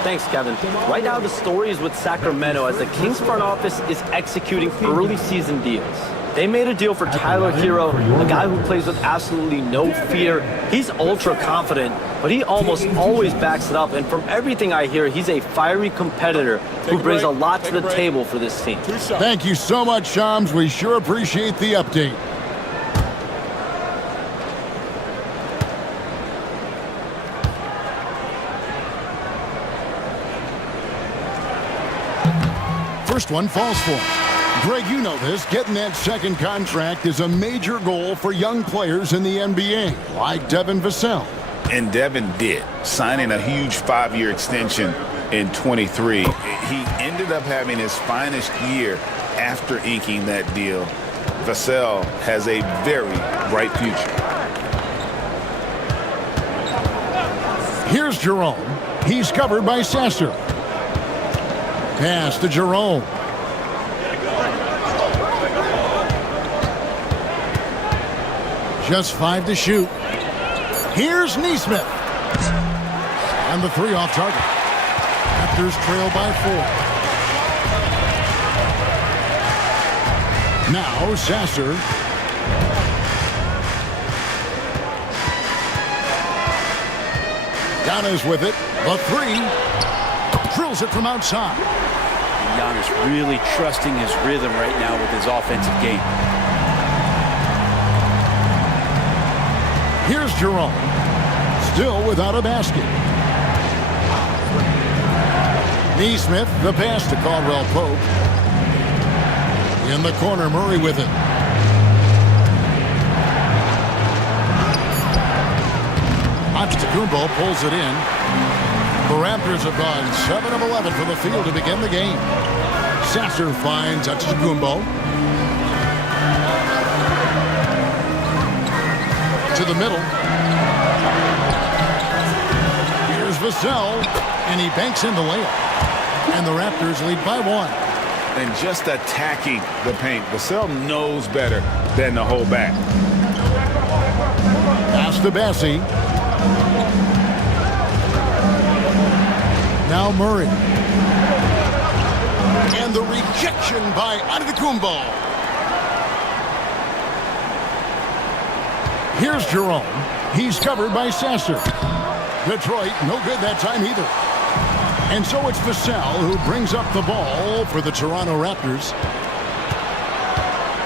Thanks, Kevin. Right now, the story is with Sacramento as the Kings front office is executing early season deals. They made a deal for Tyler Hero, a guy who plays with absolutely no fear. He's ultra confident, but he almost always backs it up. And from everything I hear, he's a fiery competitor who brings a lot to the table for this team. Thank you so much, Shams. We sure appreciate the update. First one falls for him. Greg, you know this. Getting that second contract is a major goal for young players in the NBA, like Devin Vassell. And Devin did, signing a huge 5-year extension in 23. He ended up having his finest year after inking that deal. Vassell has a very bright future. Here's Jerome. He's covered by Sasser. Pass to Jerome. Just 5 to shoot. Here's Neesmith. And the 3 off target. Raptors trail by 4. Now Sasser. Giannis with it. The 3. Drills it from outside. Giannis really trusting his rhythm right now with his offensive game. Here's Jerome. Still without a basket. Neesmith, the pass to Caldwell Pope. In the corner, Murray with it. Antetokounmpo pulls it in. The Raptors have gone 7 of 11 from the field to begin the game. Sasser finds Antetokounmpo. To the middle. Here's Vassell, and he banks in the layup. And the Raptors lead by 1. And just attacking the paint. Vassell knows better than to hold back. Pass to Bassie. Now Murray. And the rejection by Antetokounmpo. Here's Jerome. He's covered by Sasser. Detroit, no good that time either. And so it's Vassell who brings up the ball for the Toronto Raptors.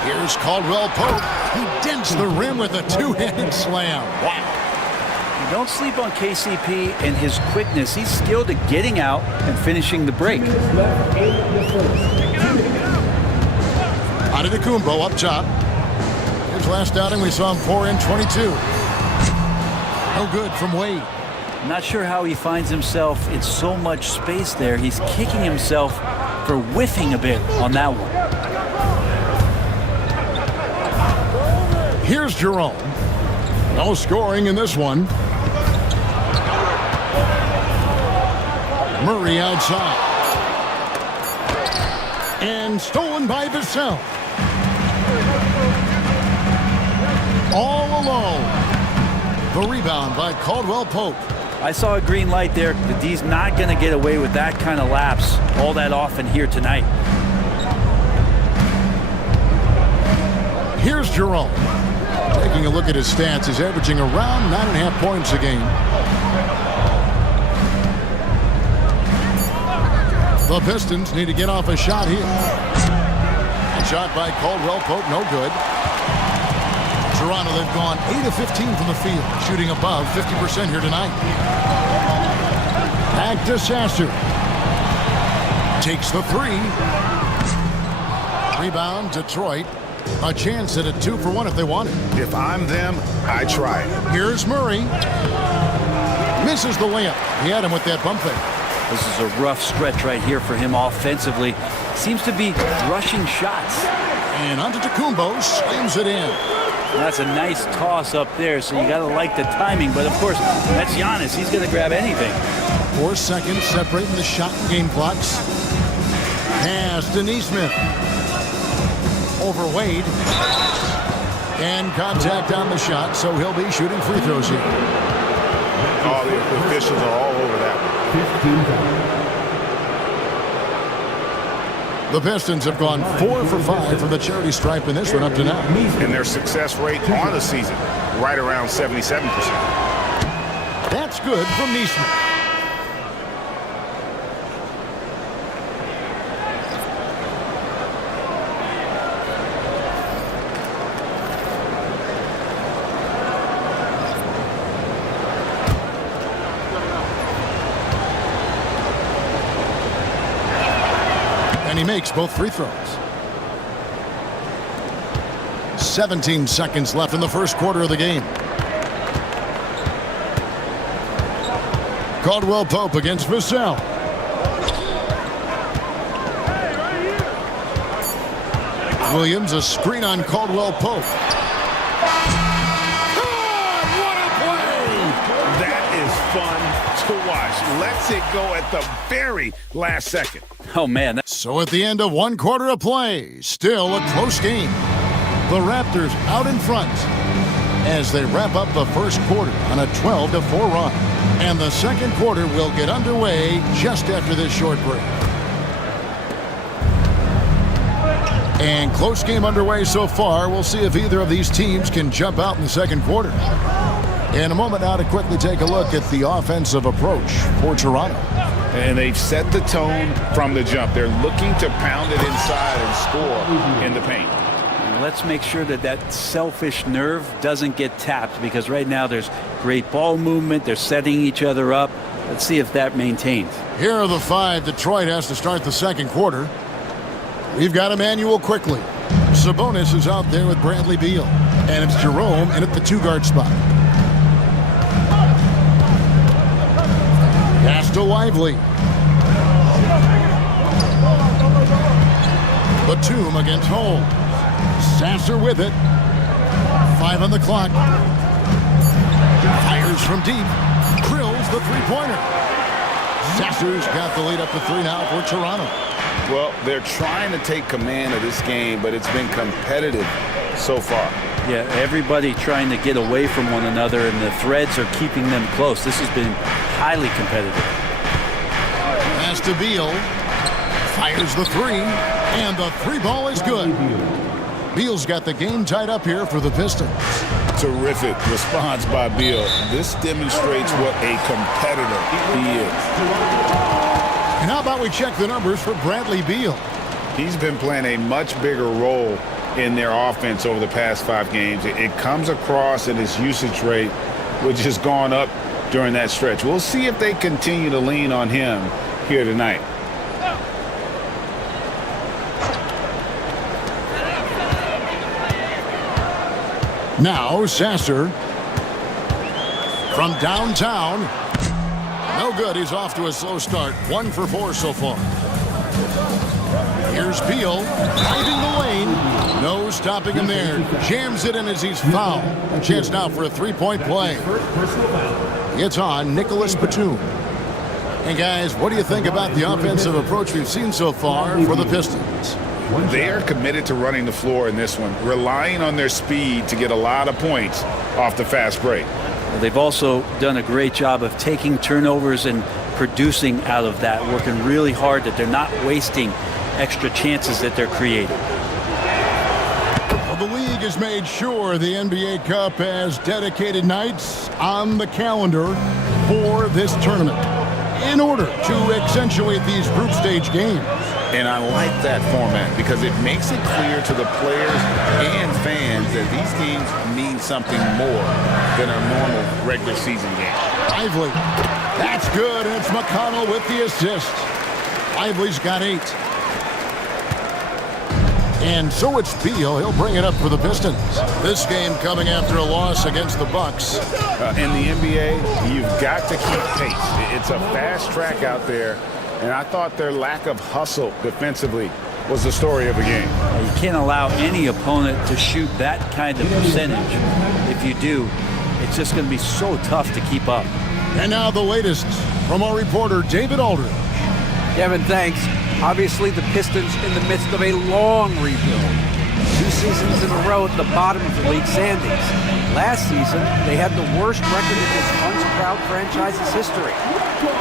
Here's Caldwell Pope. He dents the rim with a 2-handed slam. Wow. Don't sleep on KCP and his quickness. He's skilled at getting out and finishing the break. Antetokounmpo up top. His last outing, we saw him pour in 22. No good from Wade. Not sure how he finds himself in so much space there. He's kicking himself for whiffing a bit on that one. Here's Jerome. No scoring in this one. Murray outside. And stolen by Vassell. All alone. The rebound by Caldwell Pope. I saw a green light there. The D's not going to get away with that kind of lapse all that often here tonight. Here's Jerome. Taking a look at his stats, he's averaging around 9.5 points a game. The Pistons need to get off a shot here. A shot by Caldwell Pope, no good. Toronto, they've gone 8 of 15 from the field, shooting above 50% here tonight. Back to Sasser. Takes the 3. Rebound, Detroit. A chance at a 2-for-1 if they want it. If I'm them, I try it. Here's Murray. Misses the layup. He had him with that bump fake. This is a rough stretch right here for him offensively. Seems to be rushing shots. And Antetokounmpo slams it in. That's a nice toss up there, so you got to like the timing. But, of course, that's Giannis. He's going to grab anything. 4 seconds separating the shot and game clocks. Pass to Neesmith. over Wade. And contact on the shot, so he'll be shooting free throws here. All the officials are all over that one. The Pistons have gone 4 for 5 from the charity stripe in this one up to now. And their success rate on the season, right around 77%. That's good from Neesmith. And he makes both free throws. 17 seconds left in the first quarter of the game. Caldwell Pope against Vassell. Williams, a screen on Caldwell Pope. What a play! That is fun to watch. Lets it go at the very last second. Oh, man. So at the end of one quarter of play, still a close game. The Raptors out in front as they wrap up the first quarter on a 12-4 run. And the second quarter will get underway just after this short break. And close game underway so far. We'll see if either of these teams can jump out in the second quarter. In a moment now to quickly take a look at the offensive approach for Toronto. And they've set the tone from the jump. They're looking to pound it inside and score in the paint. Let's make sure that that selfish nerve doesn't get tapped, because right now there's great ball movement. They're setting each other up. Let's see if that maintains. Here are the 5 Detroit has to start the second quarter. We've got Emmanuel quickly. Sabonis is out there with Bradley Beal. And it's Jerome in at the 2-guard spot. Pass to Lively. Batum against Holmes. Sasser with it. 5 on the clock. Fires from deep. Drills the three-pointer. Sasser's got the lead up to 3 now for Toronto. Well, they're trying to take command of this game, but it's been competitive so far. Yeah, everybody trying to get away from one another, and the threads are keeping them close. This has been highly competitive. Pass to Beal. Fires the 3, and the 3-ball is good. Beal's got the game tied up here for the Pistons. Terrific response by Beal. This demonstrates what a competitor he is. And how about we check the numbers for Bradley Beal? He's been playing a much bigger role in their offense over the past 5 games. It comes across in his usage rate, which has gone up during that stretch. We'll see if they continue to lean on him here tonight. Now Sasser from downtown. No good. He's off to a slow start. 1 for 4 so far. Here's Beal driving the lane. No stopping him there. Jams it in as he's fouled. A chance now for a 3-point play. It's on Nicholas Batum. And guys, what do you think about the offensive approach we've seen so far for the Pistons? They are committed to running the floor in this one, relying on their speed to get a lot of points off the fast break. They've also done a great job of taking turnovers and producing out of that, working really hard that they're not wasting extra chances that they're creating. Well, the league has made sure the NBA Cup has dedicated nights on the calendar for this tournament in order to accentuate these group stage games. And I like that format because it makes it clear to the players and fans that these games mean something more than a normal regular season game. Lively. That's good, and it's McConnell with the assist. Lively's got 8. And so it's Beal. He'll bring it up for the Pistons. This game coming after a loss against the Bucks. In the NBA, you've got to keep pace. It's a fast track out there. And I thought their lack of hustle defensively was the story of the game. You can't allow any opponent to shoot that kind of percentage. If you do, it's just going to be so tough to keep up. And now the latest from our reporter, David Aldridge. Kevin, thanks. Obviously, the Pistons in the midst of a long rebuild. 2 seasons in a row at the bottom of the league standings. Last season, they had the worst record in this once-proud franchise's history.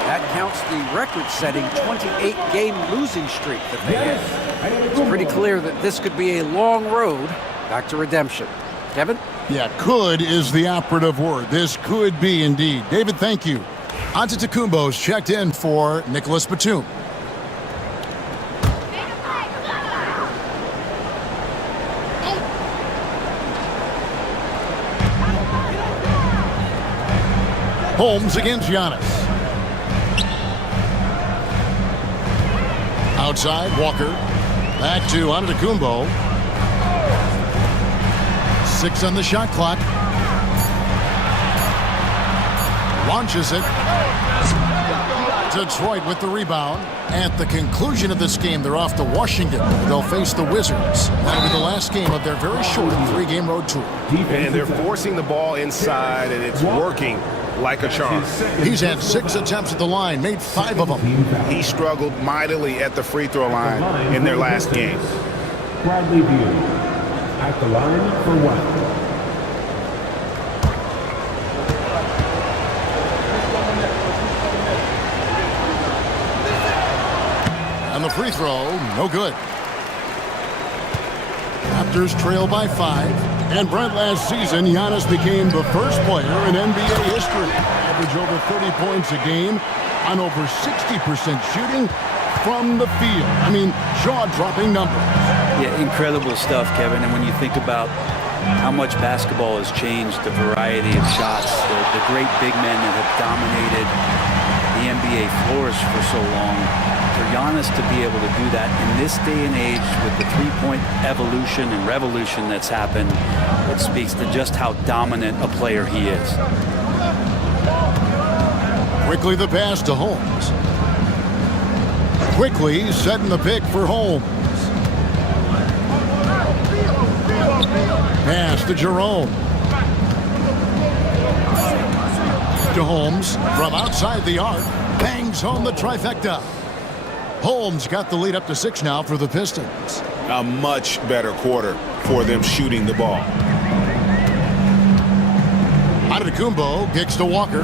That counts the record-setting 28-game losing streak that they had. It's pretty clear that this could be a long road back to redemption. Kevin? Yeah, could is the operative word. This could be indeed. David, thank you. Antetokounmpo's checked in for Nicholas Batum. Holmes against Giannis. Outside, Walker. Back to Antetokounmpo. 6 on the shot clock. Launches it. Detroit with the rebound. At the conclusion of this game, they're off to Washington. They'll face the Wizards. That'll be the last game of their very short 3-game road tour. And they're forcing the ball inside, and it's working like a charm. He's had 6 attempts at the line, made 5 of them. He struggled mightily at the free throw line in their last game. Bradley Beal at the line for 1. And the free throw, no good. Raptors trail by 5. And Brent, last season, Giannis became the first player in NBA history. Average over 30 points a game on over 60% shooting from the field. I mean, jaw-dropping numbers. Yeah, incredible stuff, Kevin. And when you think about how much basketball has changed, the variety of shots, the great big men that have dominated the NBA floors for so long, for Giannis to be able to do that in this day and age with the three-point evolution and revolution that's happened, it speaks to just how dominant a player he is. Quickly the pass to Holmes. Quickly setting the pick for Holmes. Pass to Jerome. To Holmes from outside the arc. Bangs home the trifecta. Holmes got the lead up to 6 now for the Pistons. A much better quarter for them shooting the ball. Antetokounmpo kicks to Walker.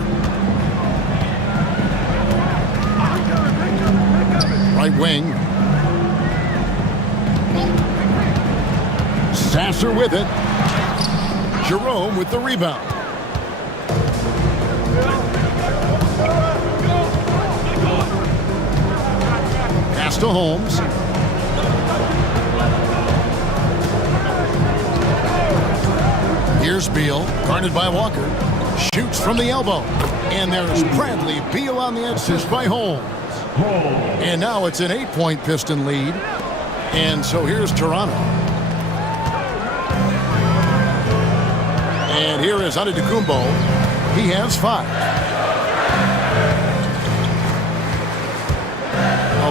Right wing. Sasser with it. Jerome with the rebound. Pass to Holmes. Here's Beal, guarded by Walker. Shoots from the elbow. And there's Bradley Beal on the assist by Holmes. And now it's an 8-point Piston lead. And so here's Toronto. And here is Antetokounmpo. He has 5.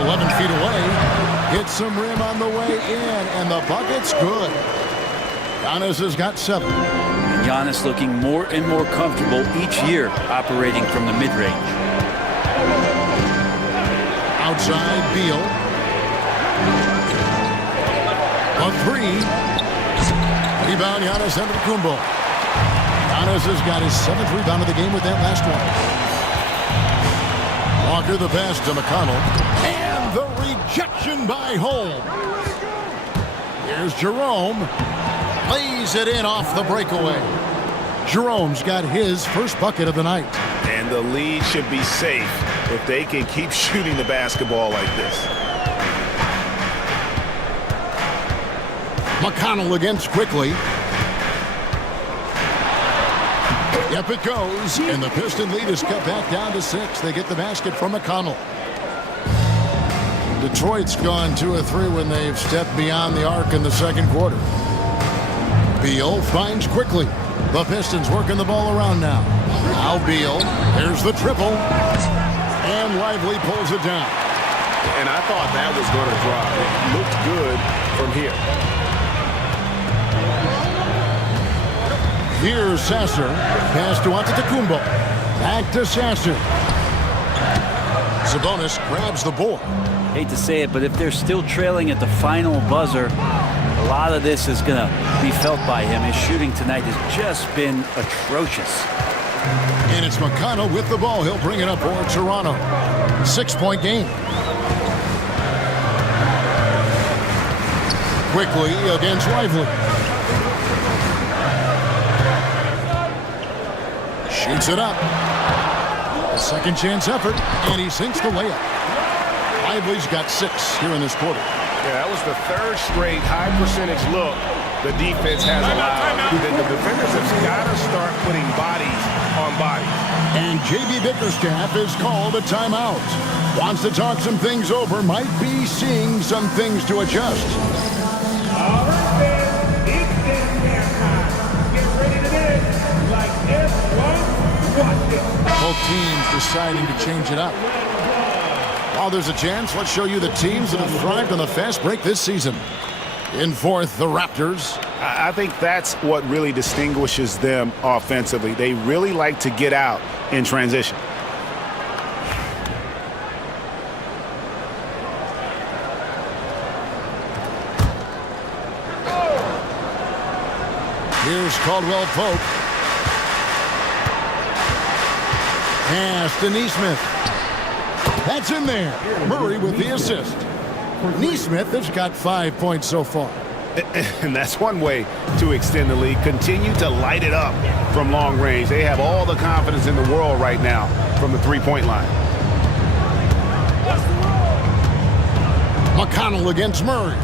11 feet away. Hits some rim on the way in. And the bucket's good. Giannis has got 7. And Giannis looking more and more comfortable each year operating from the mid-range. Outside, Beal. A 3. Rebound, Giannis Antetokounmpo. Giannis has got his 7th rebound of the game with that last one. Walker the pass to McConnell. And the rejection by Holmes. Here's Jerome. Lays it in off the breakaway. Jerome's got his first bucket of the night. And the lead should be safe if they can keep shooting the basketball like this. McConnell against quickly. Yep, it goes. And the Piston lead is cut back down to 6. They get the basket from McConnell. Detroit's gone 2 of 3 when they've stepped beyond the arc in the second quarter. Beal finds quickly. The Pistons working the ball around now. Now Beal. There's the triple. And Lively pulls it down. And I thought that was going to drop. It looked good from here. Here's Sasser. Pass to Antetokounmpo. Back to Sasser. Sabonis grabs the board. Hate to say it, but if they're still trailing at the final buzzer, A lot of this is going to be felt by him. His shooting tonight has just been atrocious. And it's McConnell with the ball. He'll bring it up for Toronto. 6-point game. Quickly against Lively. Shoots it up. A second chance effort, and he sinks the layup. Lively's got 6 here in this quarter. Yeah, that was the third straight high percentage look the defense has allowed. The defenders have got to start putting bodies on bodies. And J.B. Bickerstaff is called a timeout. Wants to talk some things over, might be seeing some things to adjust. All right, man. It's game time. Get ready to dance like Ebfl. Watch it. Both teams deciding to change it up. While there's a chance, let's show you the teams that have thrived on the fast break this season. In fourth, the Raptors. I think that's what really distinguishes them offensively. They really like to get out in transition. Here's Caldwell Pope. Pass to Neesmith. That's in there. Murray with the assist. Neesmith has got 5 points so far. And that's one way to extend the lead. Continue to light it up from long range. They have all the confidence in the world right now from the three-point line. McConnell against Murray.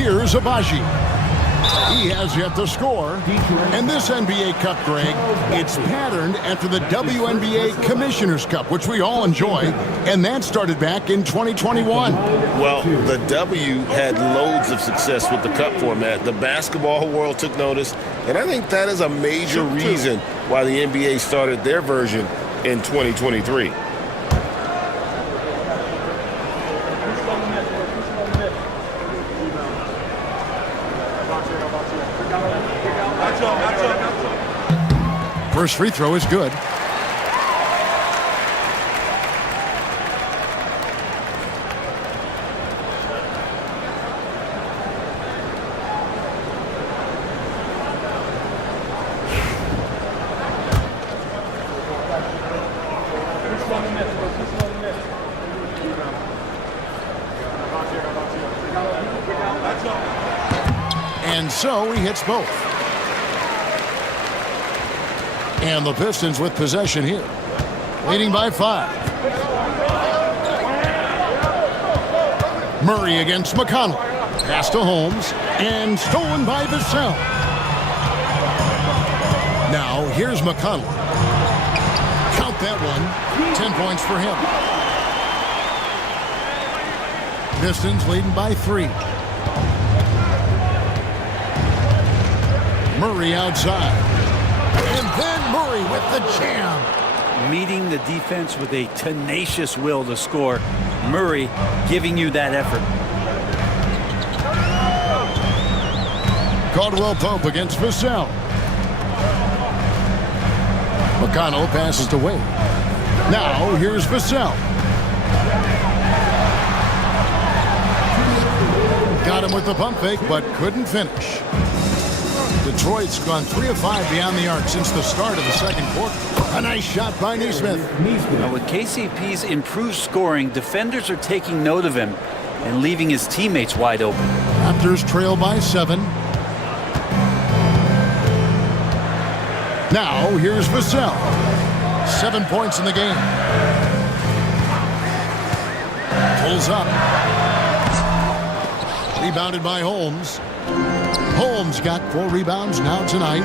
Here's Abaji. He has yet to score. And this NBA Cup, Greg, it's patterned after the WNBA Commissioner's Cup, which we all enjoy, and that started back in 2021. Well, the W had loads of success with the Cup format. The basketball world took notice, and I think that is a major reason why the NBA started their version in 2023. First free throw is good. And so he hits both. And the Pistons with possession here, leading by 5. Murray against McConnell. Pass to Holmes, and stolen by Vassell. Now, here's McConnell. Count that one. 10 points for him. Pistons leading by 3. Murray outside. And then Murray with the jam. Meeting the defense with a tenacious will to score. Murray giving you that effort. Caldwell Pope against Vassell. McConnell passes to Wade. Now here's Vassell. Got him with the pump fake, but couldn't finish. Detroit's gone 3 of 5 beyond the arc since the start of the second quarter. A nice shot by Neesmith. Now with KCP's improved scoring, defenders are taking note of him and leaving his teammates wide open. Raptors trail by 7. Now here's Vassell. 7 points in the game. Pulls up. Rebounded by Holmes. Holmes got 4 rebounds now tonight.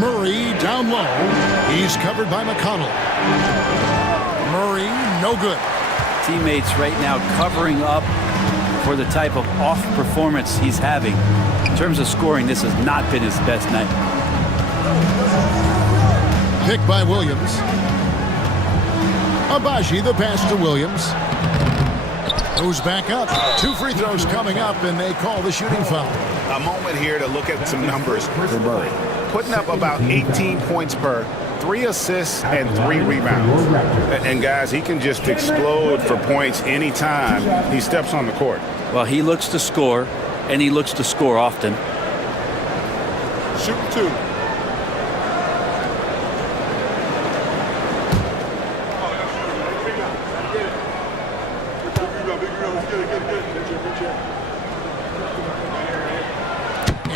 Murray down low. He's covered by McConnell. Murray, no good. Teammates right now covering up for the type of off performance he's having. In terms of scoring, this has not been his best night. Pick by Williams. Abaji, the pass to Williams. Goes back up. 2 free throws coming up, and they call the shooting foul. A moment here to look at some numbers for Murray. Putting up about 18 points per 3 assists and 3 rebounds. And guys, he can just explode for points anytime he steps on the court. Well, he looks to score, and he looks to score often. Shoot 2.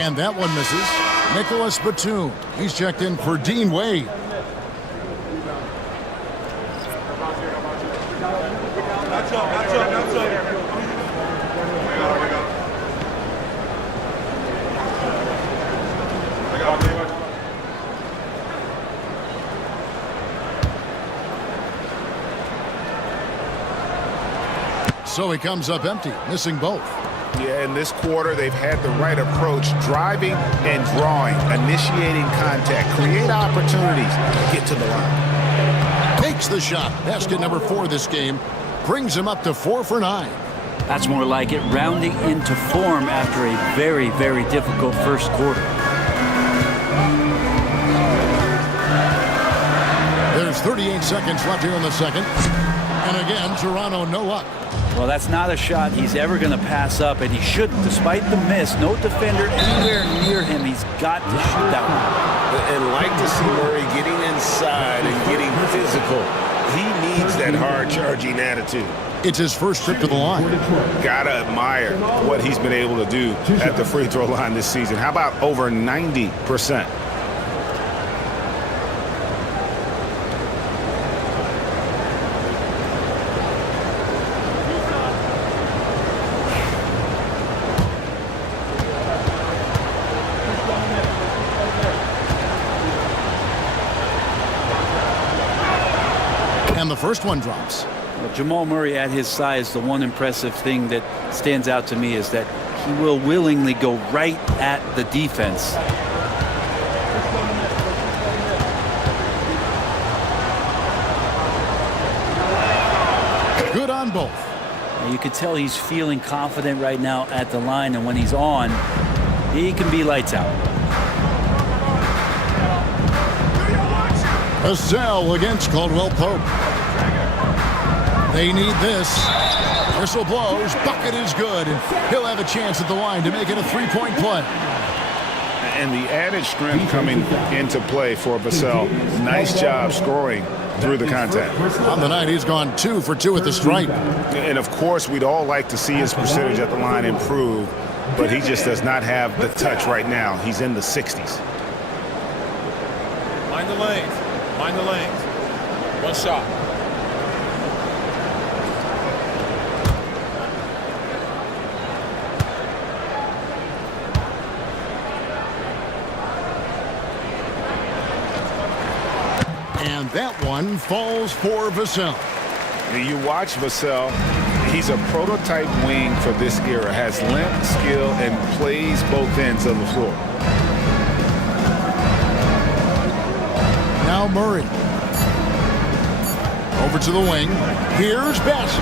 And that one misses. Nicholas Batum. He's checked in for Dean Wade. So he comes up empty, missing both. Yeah, in this quarter, they've had the right approach, driving and drawing, initiating contact, create opportunities, get to the line. Takes the shot. Basket number 4 this game. Brings him up to 4 for 9. That's more like it, rounding into form after a very, very difficult first quarter. There's 38 seconds left here in the second. And again, Toronto no luck. Well, that's not a shot he's ever going to pass up, and he shouldn't. Despite the miss, no defender anywhere near him. He's got to shoot that one. And like to see Murray getting inside and getting physical. He needs that hard-charging attitude. It's his first trip to the line. Gotta admire what he's been able to do at the free throw line this season. How about over 90%? And the first one drops. Well, Jamal Murray at his size, the one impressive thing that stands out to me is that he will willingly go right at the defense. Good on both. You can tell he's feeling confident right now at the line, and when he's on, he can be lights out. Ebfl against Caldwell Pope. They need this. Whistle blows. Bucket is good. And he'll have a chance at the line to make it a 3-point play. And the added strength coming into play for Ebfl. Nice job scoring through the contact. On the night, he's gone 2 for 2 at the stripe. And, of course, we'd all like to see his percentage at the line improve, but he just does not have the touch right now. He's in the 60s. Mind the lanes. Mind the lanes. One shot. And that one falls for Ebfl. You watch Ebfl, he's a prototype wing for this era, has length, skill, and plays both ends of the floor. Now Murray. Over to the wing. Here's Bassett.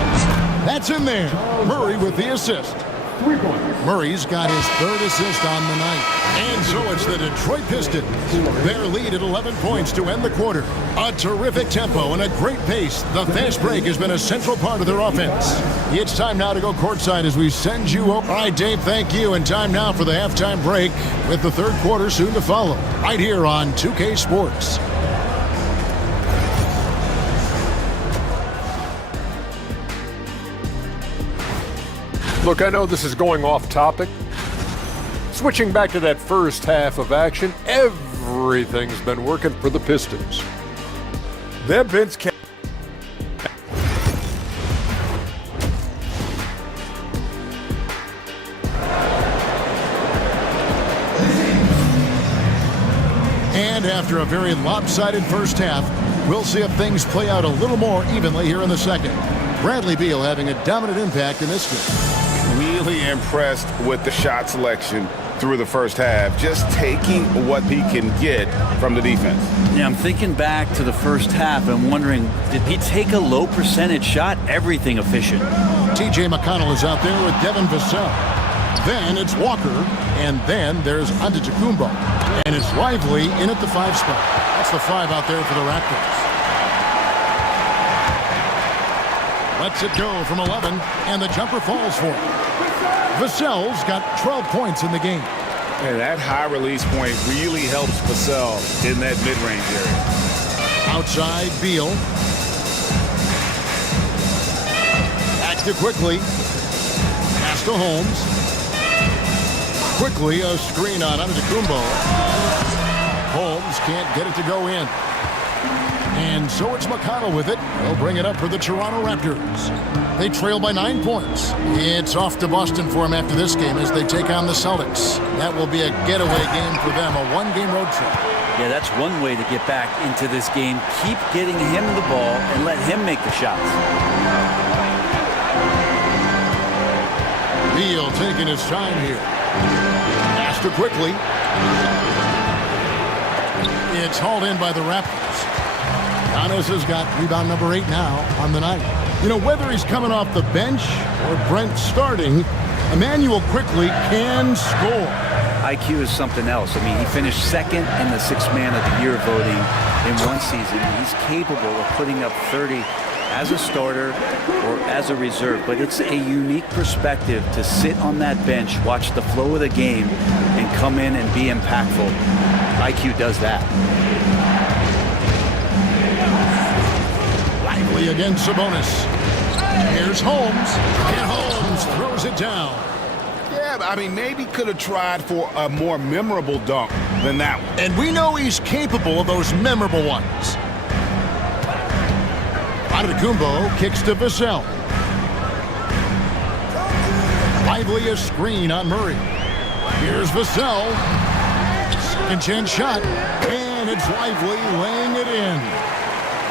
That's in there. Murray with the assist. 3 points. Murray's got his 3rd assist on the night. And so it's the Detroit Pistons. Their lead at 11 points to end the quarter. A terrific tempo and a great pace. The fast break has been a central part of their offense. It's time now to go courtside as we send you over. All right, Dave, thank you. And time now for the halftime break with the 3rd quarter soon to follow. Right here on 2K Sports. Look, I know this is going off topic. Switching back to that first half of action, everything's been working for the Pistons. Their bench can't. And after a very lopsided first half, we'll see if things play out a little more evenly here in the second. Bradley Beal having a dominant impact in this game. Really impressed with the shot selection through the first half, just taking what he can get from the defense. Yeah, I'm thinking back to the first half and wondering, did he take a low percentage shot? Everything efficient. TJ McConnell is out there with Devin Vassell. Then it's Walker. And then there's Antetokounmpo. And it's Lively in at the 5 spot. That's the 5 out there for the Raptors. Lets it go from 11, and the jumper falls for him. Vassell's got 12 points in the game. And that high release point really helps Vassell in that mid-range area. Outside, Beal. Back to Quickly. Pass to Holmes. Quickly, a screen on Antetokounmpo. Holmes can't get it to go in. And so it's McConnell with it. He'll bring it up for the Toronto Raptors. They trail by 9 points. It's off to Boston for him after this game as they take on the Celtics. That will be a getaway game for them, a one-game road trip. Yeah, that's one way to get back into this game. Keep getting him the ball and let him make the shots. Beal taking his time here. Pass to Quickly. It's hauled in by the Raptors. Giannis has got rebound number 8 now on the night. You know, whether he's coming off the bench or Brent starting, Emmanuel Quickly can score. IQ is something else. I mean, he finished second in the 6th Man of the Year voting in one season. He's capable of putting up 30 as a starter or as a reserve, but it's a unique perspective to sit on that bench, watch the flow of the game, and come in and be impactful. IQ does that. Lively against Sabonis. Here's Holmes, and Holmes throws it down. Yeah, I mean, maybe could have tried for a more memorable dunk than that one. And we know he's capable of those memorable ones. Antetokounmpo kicks to Vassell. Lively a screen on Murray. Here's Vassell. Second chance shot. And it's Lively laying it in.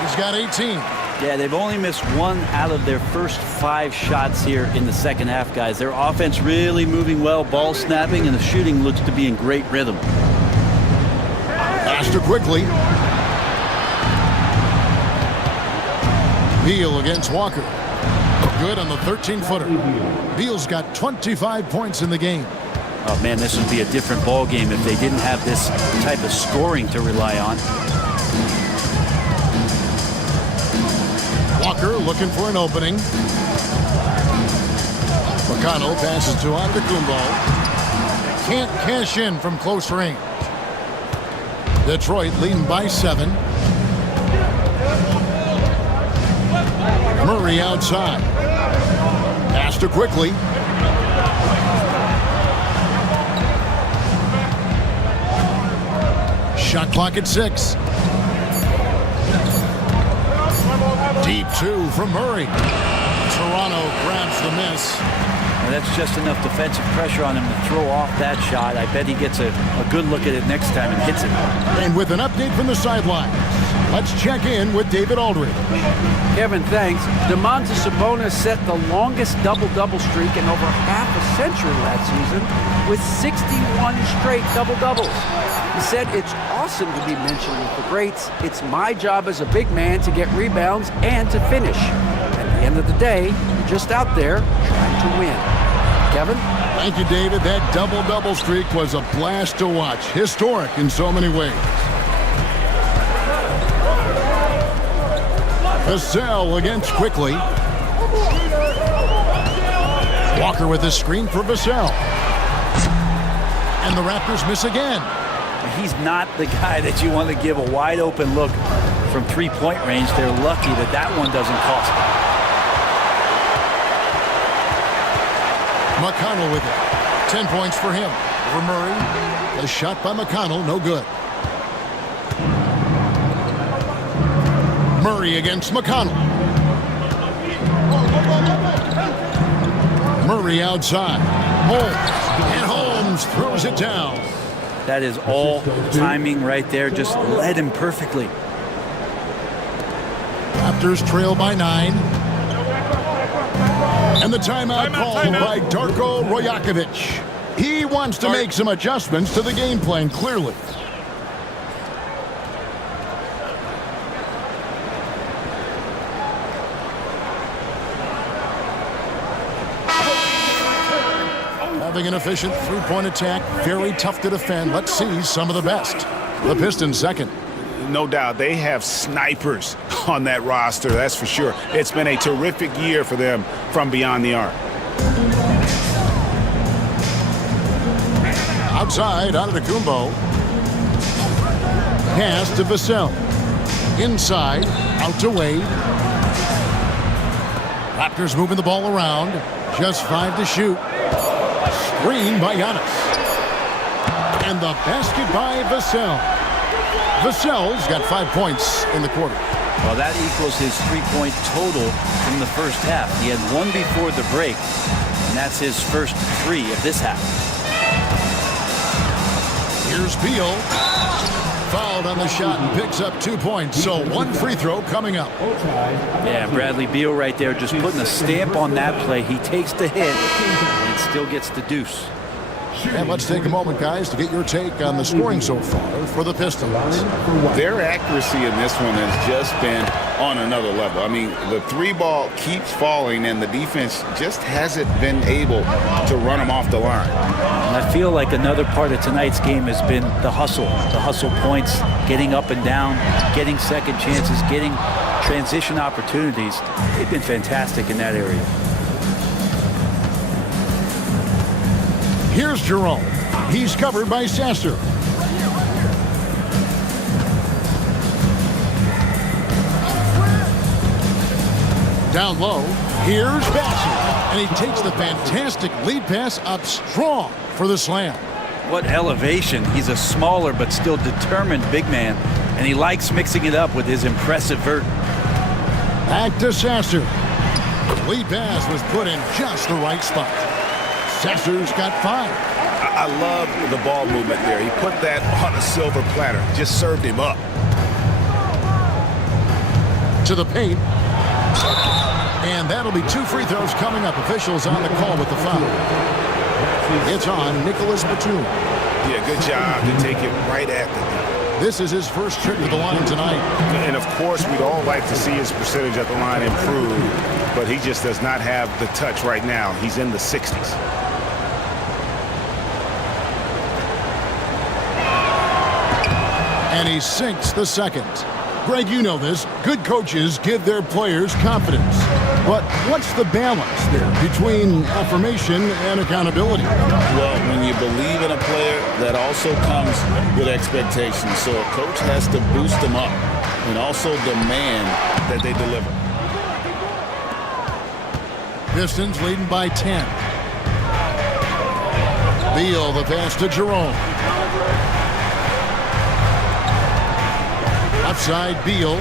He's got 18. Yeah, they've only missed 1 out of their first 5 shots here in the second half, guys. Their offense really moving well, ball snapping, and the shooting looks to be in great rhythm. Faster Quickly. Beal against Walker. Good on the 13-footer. Beal's got 25 points in the game. Oh, man, this would be a different ball game if they didn't have this type of scoring to rely on. Walker looking for an opening. McConnell passes to Antetokounmpo. Can't cash in from close range. Detroit leading by 7. Murray outside. Pass to Quickly. Shot clock at 6. Deep 2 from Murray. Toronto grabs the miss. And that's just enough defensive pressure on him to throw off that shot. I bet he gets a good look at it next time and hits it. And with an update from the sidelines, let's check in with David Aldridge. Kevin, thanks. Domantas Sabonis set the longest double-double streak in over half a century last season with 61 straight double-doubles. He said, "It's awesome to be mentioned with the greats. It's my job as a big man to get rebounds and to finish. At the end of the day, you're just out there trying to win." Kevin? Thank you, David. That double-double streak was a blast to watch. Historic in so many ways. Vassell against Quickly. Walker with a screen for Vassell. And the Raptors miss again. He's not the guy that you want to give a wide open look from 3-point range. They're lucky that that one doesn't cost them. McConnell with it. 10 points for him. Over Murray. A shot by McConnell, no good. Murray against McConnell. Murray outside. Holmes. And Holmes throws it down. That is all timing right there. Just led him perfectly. Raptors trail by 9. And the timeout called by Darko Rajakovic. He wants to make some adjustments to the game plan, clearly. Having an efficient three-point attack, very tough to defend. Let's see some of the best. The Pistons second. No doubt, they have snipers on that roster, that's for sure. It's been a terrific year for them from beyond the arc. Outside, Antetokounmpo. Pass to Vassell. Inside, out to Wade. Raptors moving the ball around. Just 5 to shoot. Screen by Giannis. And the basket by Vassell. Vassell's got 5 points in the quarter. Well, that equals his three-point total from the first half. He had one before the break, and that's his first 3 of this half. Here's Beal. Fouled on the shot and picks up 2 points. So 1 free throw coming up. Yeah, Bradley Beal right there just putting a stamp on that play. He takes the hit and still gets the deuce. And let's take a moment, guys, to get your take on the scoring so far for the Pistons. Their accuracy in this one has just been on another level. I mean, the 3-ball keeps falling, and the defense just hasn't been able to run them off the line. And I feel like another part of tonight's game has been the hustle points, getting up and down, getting second chances, getting transition opportunities. They've been fantastic in that area. Here's Jerome. He's covered by Sasser. Down low, here's Bassett. And he takes the fantastic lead pass up strong for the slam. What elevation. He's a smaller but still determined big man, and he likes mixing it up with his impressive vert. Back to Sasser. Lead pass was put in just the right spot. Sasser's got 5. I love the ball movement there. He put that on a silver platter. Just served him up. To the paint. And that'll be 2 free throws coming up. Officials on the call with the foul. It's on Nicholas Batum. Yeah, good job to take it right at the. This is his first trip to the line tonight. And of course, we'd all like to see his percentage at the line improve, but he just does not have the touch right now. He's in the 60s. And he sinks the second. Greg, you know this. Good coaches give their players confidence. But what's the balance there between affirmation and accountability? Well, when you believe in a player, that also comes with expectations. So a coach has to boost them up and also demand that they deliver. Pistons leading by 10. Beal, the pass to Jerome. Outside Beal.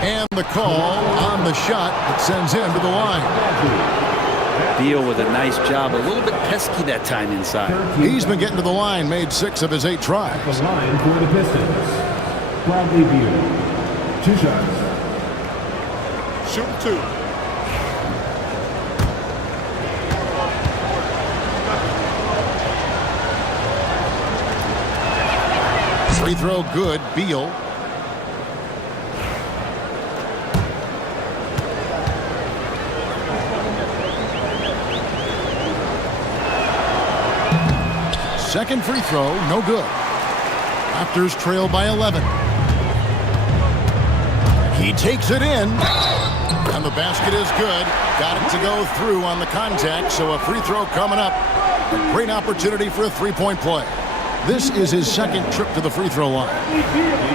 And the call on the shot that sends him to the line. Beal with a nice job. A little bit pesky that time inside. He's been getting to the line, made 6 of his 8 tries. The line for the Pistons. Bradley Beal. 2 shots. Shoot 2. Free throw good, Beal. Second free throw, no good. Raptors trail by 11. He takes it in. And the basket is good. Got it to go through on the contact, so a free throw coming up. A great opportunity for a three-point play. This is his second trip to the free throw line.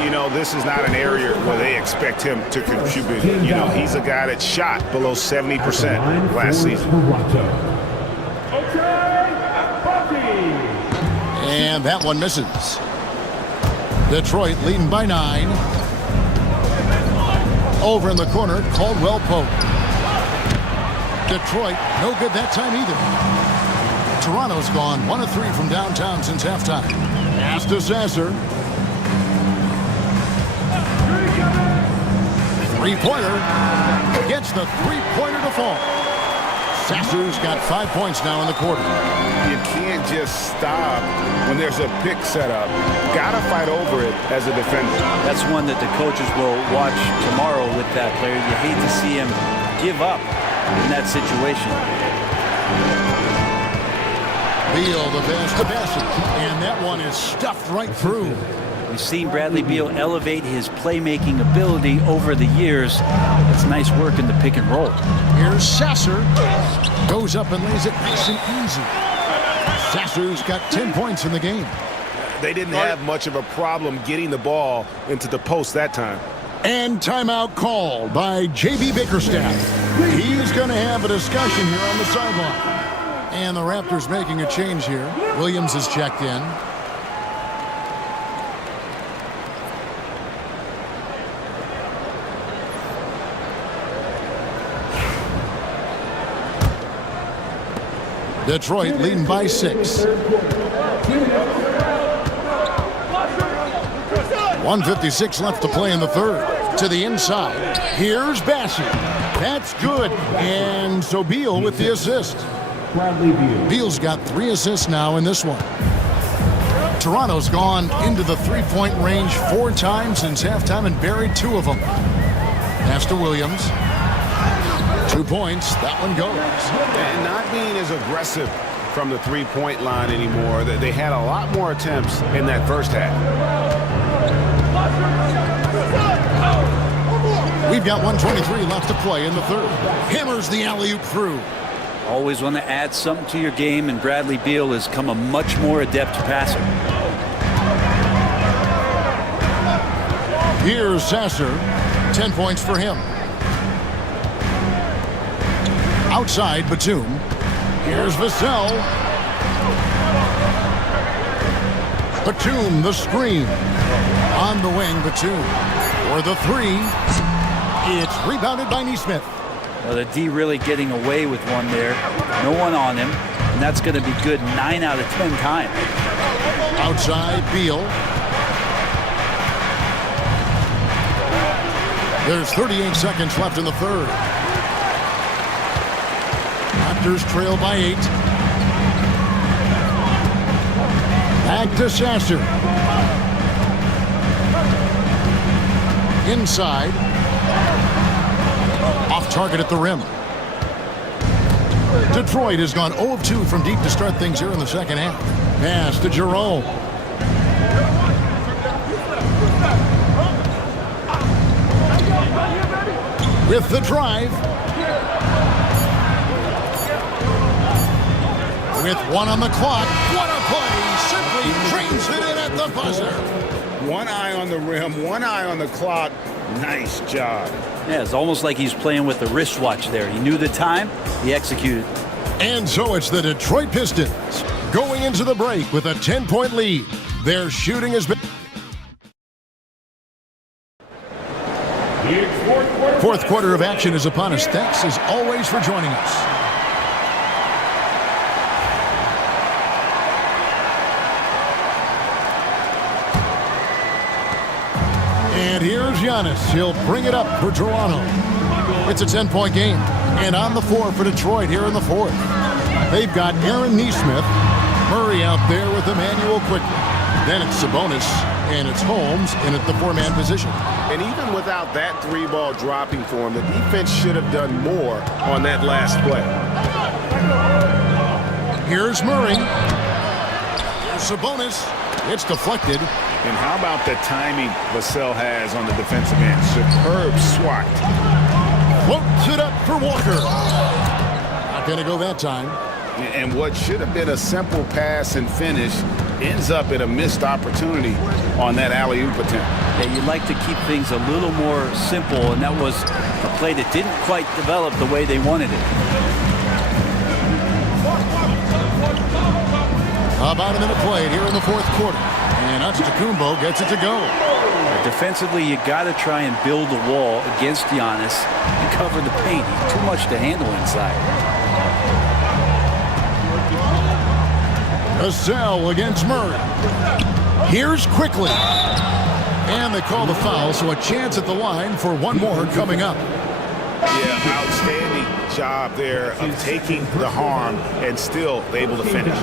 You know, this is not an area where they expect him to contribute. You know, he's a guy that shot below 70% last season. And that one misses. Detroit leading by 9. Over in the corner, Caldwell Pope. Detroit, no good that time either. Toronto's gone 1 of 3 from downtown since halftime. Pass to Sasser. Three-pointer. Gets the three-pointer to fall. Sasser's got 5 points now in the quarter. You can't just stop when there's a pick set up. Got to fight over it as a defender. That's one that the coaches will watch tomorrow with that player. You hate to see him give up in that situation. Beal, the pass to Bassett, and that one is stuffed right through. We've seen Bradley Beal elevate his playmaking ability over the years. It's nice work in the pick and roll. Here's Sasser. Goes up and lays it nice and easy. Sasser's got 10 points in the game. They didn't have much of a problem getting the ball into the post that time. And timeout called by J.B. Bickerstaff. He's going to have a discussion here on the sideline. And the Raptors making a change here. Williams is checked in. Detroit leading by 6. 1:56 left to play in the third. To the inside. Here's Bassett. That's good. And so Beal with the assist. Beal's got 3 assists now in this one. Toronto's gone into the three-point range 4 times since halftime and buried 2 of them. Pass to Williams. 2 points. That one goes. And not being as aggressive from the three-point line anymore. They had a lot more attempts in that first half. We've got 1:23 left to play in the third. Hammers the alley-oop through. Always want to add something to your game, and Bradley Beal has come a much more adept passer. Here's Sasser. 10 points for him. Outside, Batum. Here's Vassell. Batum, the screen. On the wing, Batum. For the 3. It's rebounded by Nesmith. Well, the D really getting away with one there. No one on him. And that's going to be good 9 out of 10 times. Outside, Beal. There's 38 seconds left in the third. Raptors trail by 8. Back to Sasser. Inside. Off target at the rim. Detroit has gone 0 of 2 from deep to start things here in the second half. Pass to Jerome. With the drive. With 1 on the clock. What a play. Simply trains it in at the buzzer. 1 eye on the rim, 1 eye on the clock. Nice job. Yeah, it's almost like he's playing with the wristwatch there. He knew the time, he executed. And so it's the Detroit Pistons going into the break with a 10-point lead. Their shooting has been... Fourth quarter of action is upon us. Thanks as always for joining us. And here's Giannis. He'll bring it up for Toronto. It's a 10-point game. And on the floor for Detroit here in the fourth. They've got Aaron Nesmith. Murray out there with Emmanuel quickly. Then it's Sabonis. And it's Holmes in at the 4-man position. And even without that 3-ball dropping for him, the defense should have done more on that last play. Here's Murray. Here's Sabonis. It's deflected. And how about the timing Vassell has on the defensive end? Superb swat. Floats it up for Walker. Not going to go that time. And what should have been a simple pass and finish ends up in a missed opportunity on that alley-oop attempt. Yeah, you'd like to keep things a little more simple, and that was a play that didn't quite develop the way they wanted it. About a minute played here in the fourth quarter. And Antetokounmpo gets it to go. Defensively, you got to try and build a wall against Giannis and cover the paint. He's too much to handle inside. Vassell against Murray. Here's quickly. And they call the foul, so a chance at the line for one more coming up. Yeah, outstanding job there of taking the harm and still able to finish.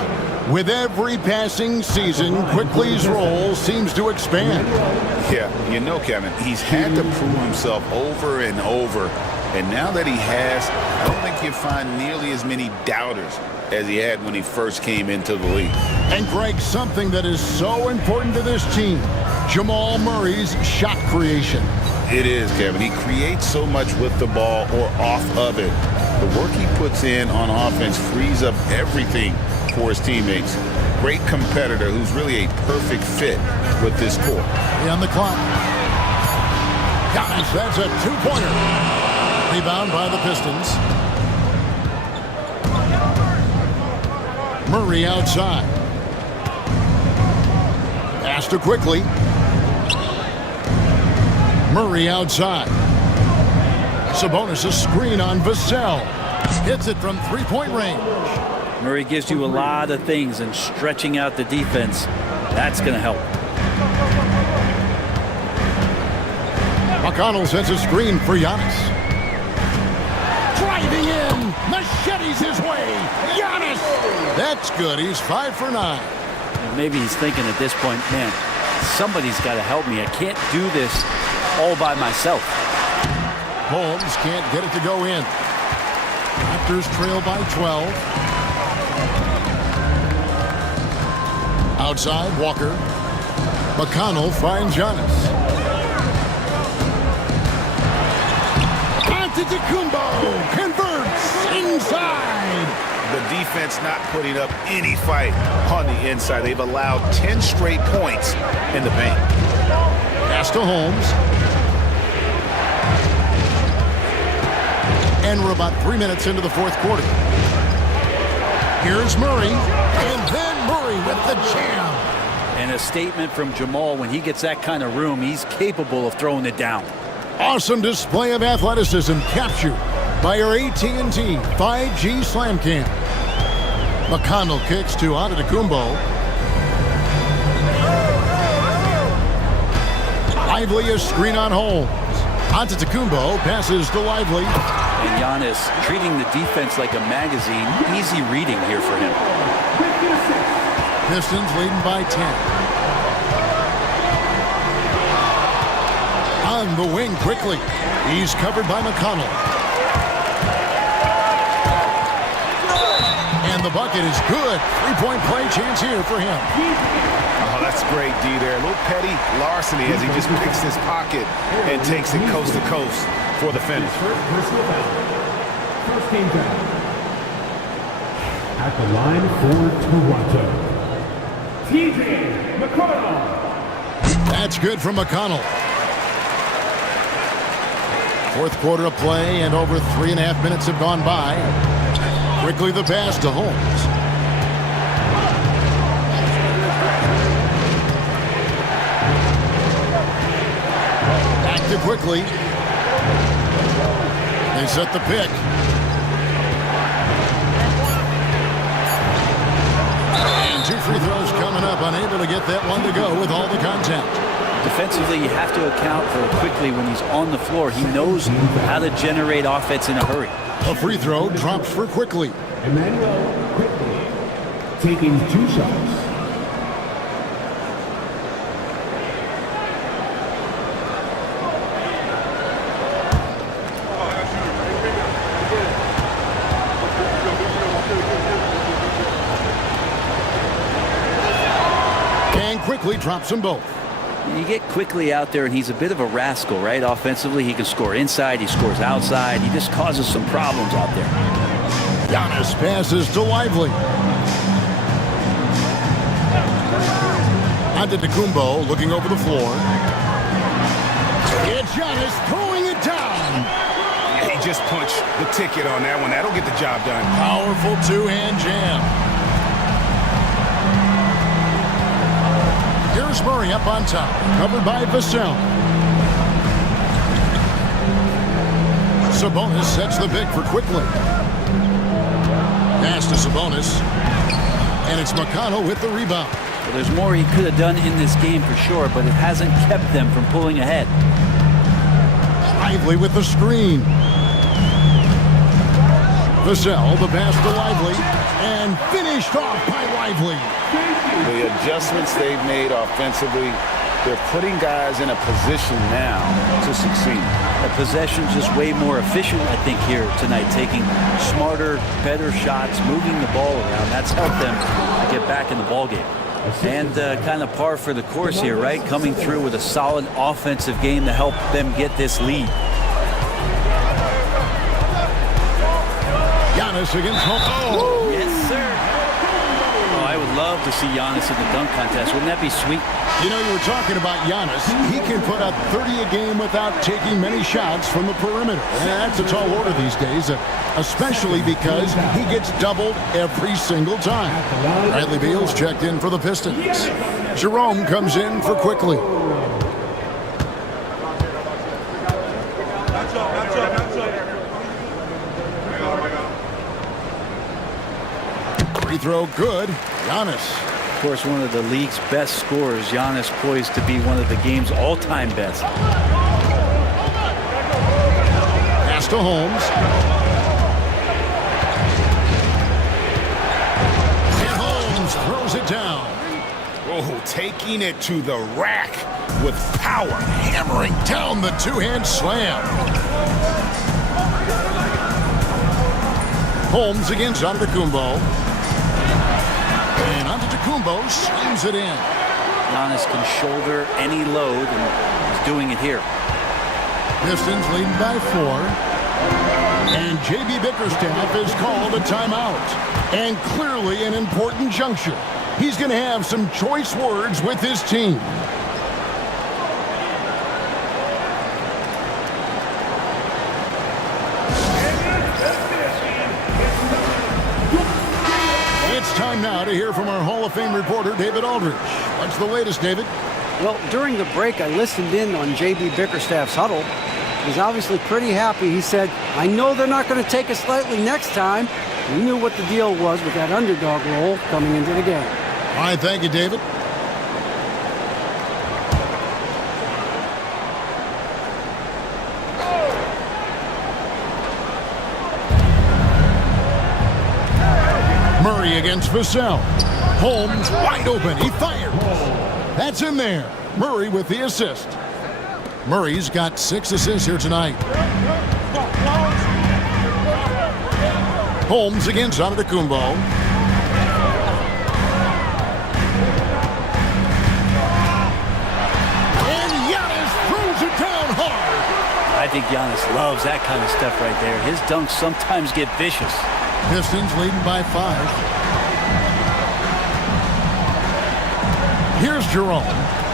With every passing season, Quickly's role seems to expand. Yeah, you know, Kevin, he's had to prove himself over and over. And now that he has, I don't think you find nearly as many doubters as he had when he first came into the league. And Greg, something that is so important to this team, Jamal Murray's shot creation. It is, Kevin. He creates so much with the ball or off of it. The work he puts in on offense frees up everything for his teammates. Great competitor who's really a perfect fit with this core. On the clock. Giannis, that's a two-pointer. Rebound by the Pistons. Murray outside. Pass to Quickly. Murray outside. Sabonis a screen on Vassell. Hits it from three-point range. Murray gives you a lot of things, and stretching out the defense, that's going to help. McConnell sets a screen for Giannis. Driving in. Machetes his way. Giannis. That's good. He's 5 for 9. Maybe he's thinking at this point, man, somebody's got to help me. I can't do this all by myself. Holmes can't get it to go in. Raptors trail by 12. Outside, Walker. McConnell finds Giannis. Antetokounmpo converts inside. The defense not putting up any fight on the inside. They've allowed 10 straight points in the paint. Pass to Holmes. And we're about 3 minutes into the fourth quarter. Here's Murray. And then Murray with the jam. And a statement from Jamal, when he gets that kind of room, he's capable of throwing it down. Awesome display of athleticism captured by our AT&T 5G Slam Cam. McConnell kicks to Antetokounmpo. Lively a screen on Holmes. Antetokounmpo passes to Lively. And Giannis treating the defense like a magazine. Easy reading here for him. Pistons leading by 10. On the wing quickly. He's covered by McConnell. And the bucket is good. Three-point play chance here for him. Oh, that's great, D there. A little petty larceny as he just picks his pocket and takes it coast to coast for the finish. First game down. At the line for Toronto, TJ McConnell. That's good from McConnell. Fourth quarter of play, and over 3.5 minutes have gone by. Quickly the pass to Holmes. Back to Quickly. They set the pick. And 2 free throws coming up, unable to get that one to go with all the contact. Defensively, you have to account for Quickly when he's on the floor. He knows how to generate offense in a hurry. A free throw dropped for Quickly. Emmanuel Quickly taking 2 shots. And Quickly drops them both. You get Quickly out there, and he's a bit of a rascal, right? Offensively, he can score inside, he scores outside. He just causes some problems out there. Giannis passes to Lively. Antetokounmpo looking over the floor. It's Giannis throwing it down. He just punched the ticket on that one. That'll get the job done. Powerful two-hand jam. Here's Murray up on top, covered by Vassell. Sabonis sets the pick for Quickly. Pass to Sabonis. And it's McConnell with the rebound. Well, there's more he could have done in this game for sure, but it hasn't kept them from pulling ahead. Lively with the screen. Vassell, the pass to Lively, and finished off by Lively. The adjustments they've made offensively, they're putting guys in a position now to succeed. The possession's just way more efficient, I think, here tonight, taking smarter, better shots, moving the ball around. That's helped them get back in the ballgame. And kind of par for the course here, right? Coming through with a solid offensive game to help them get this lead. Giannis against home. Oh, yes, sir. Oh, I would love to see Giannis in the dunk contest. Wouldn't that be sweet? You know, you were talking about Giannis. He can put up 30 a game without taking many shots from the perimeter. And that's a tall order these days, especially because he gets doubled every single time. Bradley Beal's checked in for the Pistons. Jerome comes in for Quickly. Free throw good. Giannis. Of course, one of the league's best scorers. Giannis poised to be one of the game's all-time best. Pass to Holmes. And Holmes throws it down. Oh, taking it to the rack with power. Hammering down the two-hand slam. Holmes against Antetokounmpo. And Antetokounmpo slams it in. Giannis can shoulder any load, and he's doing it here. Pistons leading by 4. And J.B. Bickerstaff is called a timeout. And clearly an important juncture. He's going to have some choice words with his team. It's time now to hear from our Hall of Fame reporter, David Aldridge. What's the latest, David? Well, during the break, I listened in on J.B. Bickerstaff's huddle. He's obviously pretty happy. He said, I know they're not going to take us lightly next time. We knew what the deal was with that underdog role coming into the game. All right, thank you, David. Murray against Vassell. Holmes wide open. He fires. That's in there. Murray with the assist. Murray's got 6 assists here tonight. Holmes against Antetokounmpo. And Giannis throws it down hard. I think Giannis loves that kind of stuff right there. His dunks sometimes get vicious. Pistons leading by 5. Here's Jerome.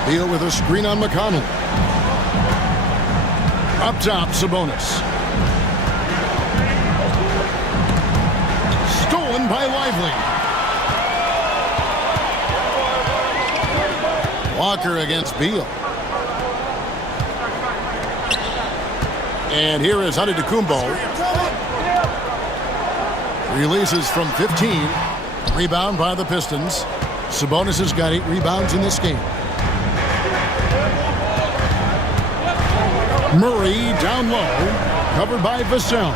Beal with a screen on McConnell. Up top, Sabonis. Stolen by Lively. Walker against Beal. And here is Antetokounmpo. Releases from 15. Rebound by the Pistons. Sabonis has got 8 rebounds in this game. Murray down low. Covered by Vassell.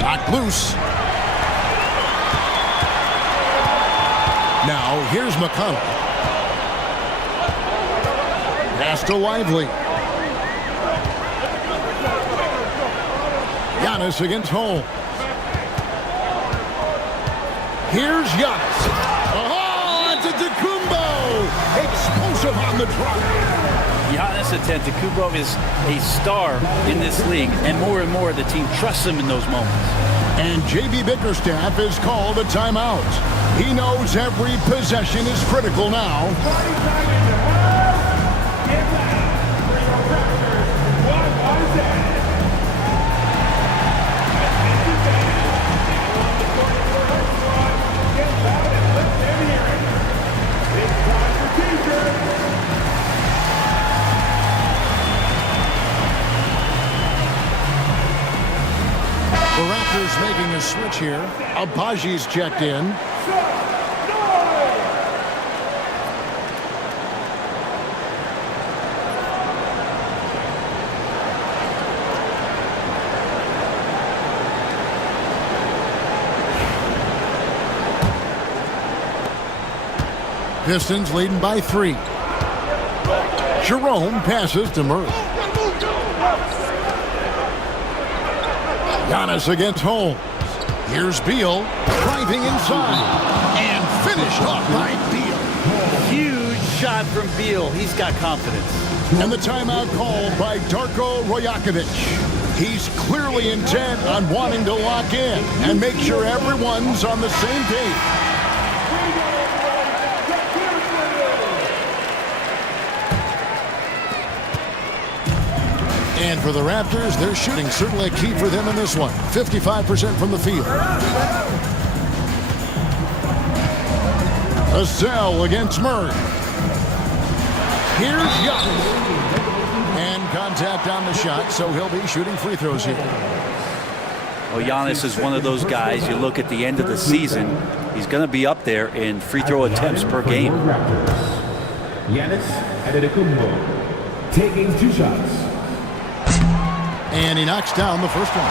Knocked loose. Now here's McConnell. Pass to Lively. Giannis against Holmes. Here's Giannis. Oh, Antetokounmpo! Explosive on the drive. Giannis Antetokounmpo is a star in this league, and more the team trusts him in those moments. And J.B. Bickerstaff is called a timeout. He knows every possession is critical now. The Raptors making a switch here. Abaji's checked in. Pistons leading by 3. Jerome passes to Murray. Giannis against Holmes. Here's Beal driving inside and finished off by Beal. Huge shot from Beal. He's got confidence. And the timeout called by Darko Rajakovic. He's clearly intent on wanting to lock in and make sure everyone's on the same page. And for the Raptors, their shooting certainly a key for them in this one. 55% from the field. Vassell against Murray. Here's Giannis. And contact on the shot, so he'll be shooting free throws here. Well, Giannis is one of those guys, you look at the end of the season, he's going to be up there in free throw attempts per game. Giannis Antetokounmpo taking 2 shots. And he knocks down the first one.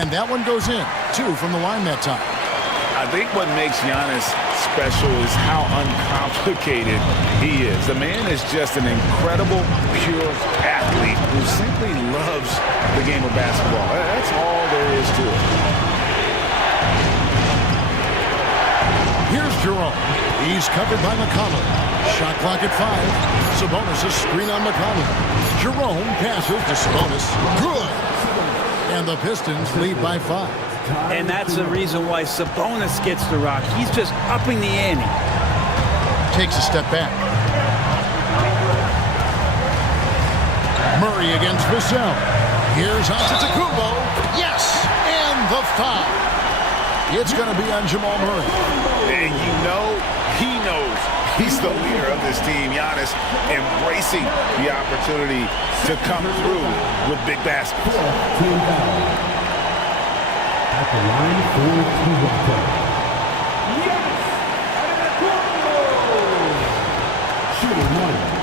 And that one goes in. 2 from the line that time. I think what makes Giannis special is how uncomplicated he is. The man is just an incredible, pure athlete who simply loves the game of basketball. That's all there is to it. Here's Jerome. He's covered by McConnell. Shot clock at 5. Sabonis a screen on McConnell. Jerome passes to Sabonis. Good. And the Pistons lead by 5. And that's the reason why Sabonis gets the rock. He's just upping the ante. Takes a step back. Murray against Vassell. Here's Antetokounmpo. Yes! And the foul. It's going to be on Jamal Murray. And you know, he knows he's the leader of this team. Giannis embracing the opportunity to come through with big baskets. At the line for Toronto. Yes! Shooting 1.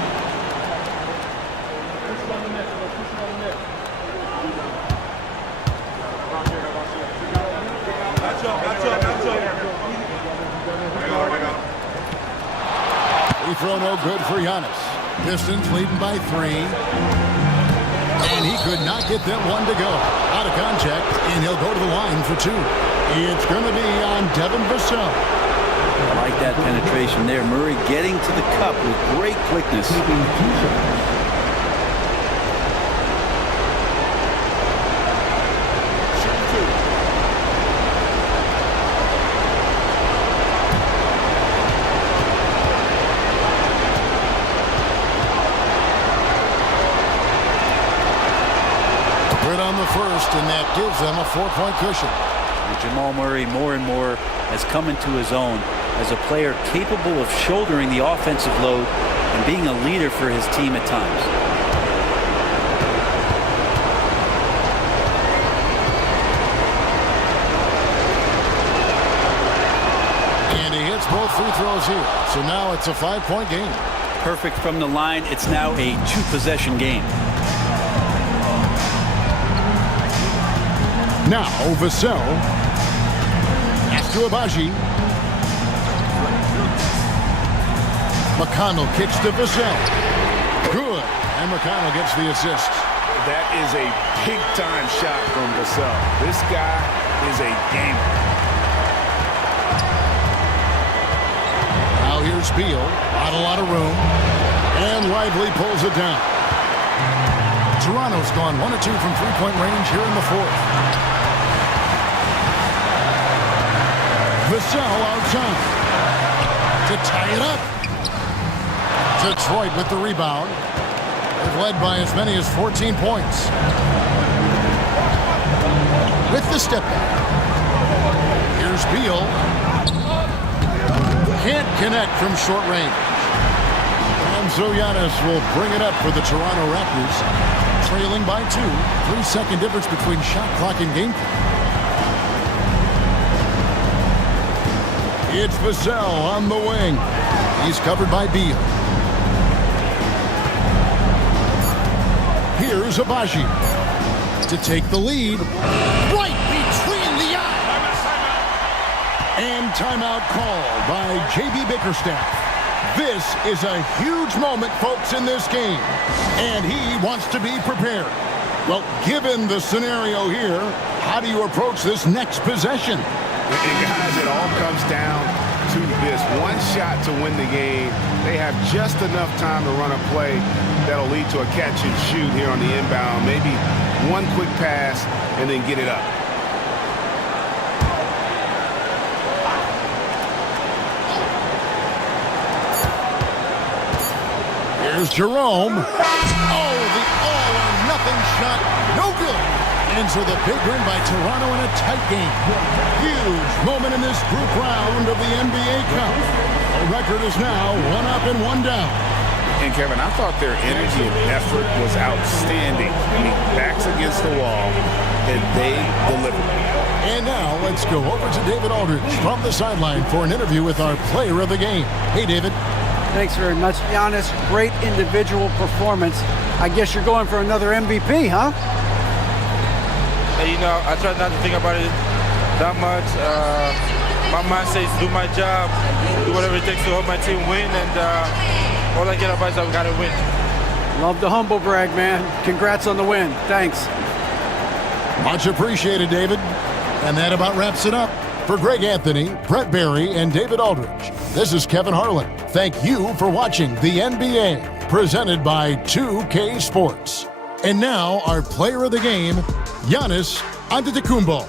Free throw no good for Giannis. Pistons leading by 3. And he could not get that one to go. Out of contact, and he'll go to the line for 2. It's going to be on Devin Vassell. I like that penetration there. Murray getting to the cup with great quickness. On the first, and that gives them a 4-point cushion. And Jamal Murray more and more has come into his own as a player capable of shouldering the offensive load and being a leader for his team at times. And he hits both free throws here. So now it's a 5-point game. Perfect from the line. It's now a 2-possession game. Now, Vassell. Pass to Abaji. McConnell kicks to Vassell. Good. And McConnell gets the assist. That is a big-time shot from Vassell. This guy is a gamer. Now here's Beal. Not a lot of room. And Lively pulls it down. Toronto's gone 1 of 2 from three-point range here in the 4th. Vassell outside to tie it up. Detroit with the rebound. They've led by as many as 14 points. With the step back. Here's Beal. Can't connect from short range. And so Giannis will bring it up for the Toronto Raptors. Trailing by 2. 3-second difference between shot clock and game clock. It's Vassell on the wing. He's covered by Beal. Here's Abaji to take the lead. Right between the eyes. And timeout called by J.B. Bickerstaff. This is a huge moment, folks, in this game. And he wants to be prepared. Well, given the scenario here, how do you approach this next possession? And guys, it all comes down to this one shot to win the game. They have just enough time to run a play that'll lead to a catch and shoot here on the inbound. Maybe one quick pass and then get it up. Here's Jerome. Oh, the all-or-nothing shot. No good. And so the big win by Toronto in a tight game. Huge moment in this group round of the NBA Cup. The record is now 1 up and 1 down. And Kevin, I thought their energy and effort was outstanding. I mean, backs against the wall, and they delivered. And now let's go over to David Aldridge from the sideline for an interview with our player of the game. Hey, David. Thanks very much, Giannis. Great individual performance. I guess you're going for another MVP, huh? Hey, you know, I try not to think about it that much. My mindset is do my job, do whatever it takes to help my team win, and all I care about is I've got to win. Love the humble brag, man. Congrats on the win. Thanks. Much appreciated, David. And that about wraps it up. For Greg Anthony, Brett Barry, and David Aldridge, this is Kevin Harlan. Thank you for watching the NBA, presented by 2K Sports. And now, our player of the game, Giannis Antetokounmpo.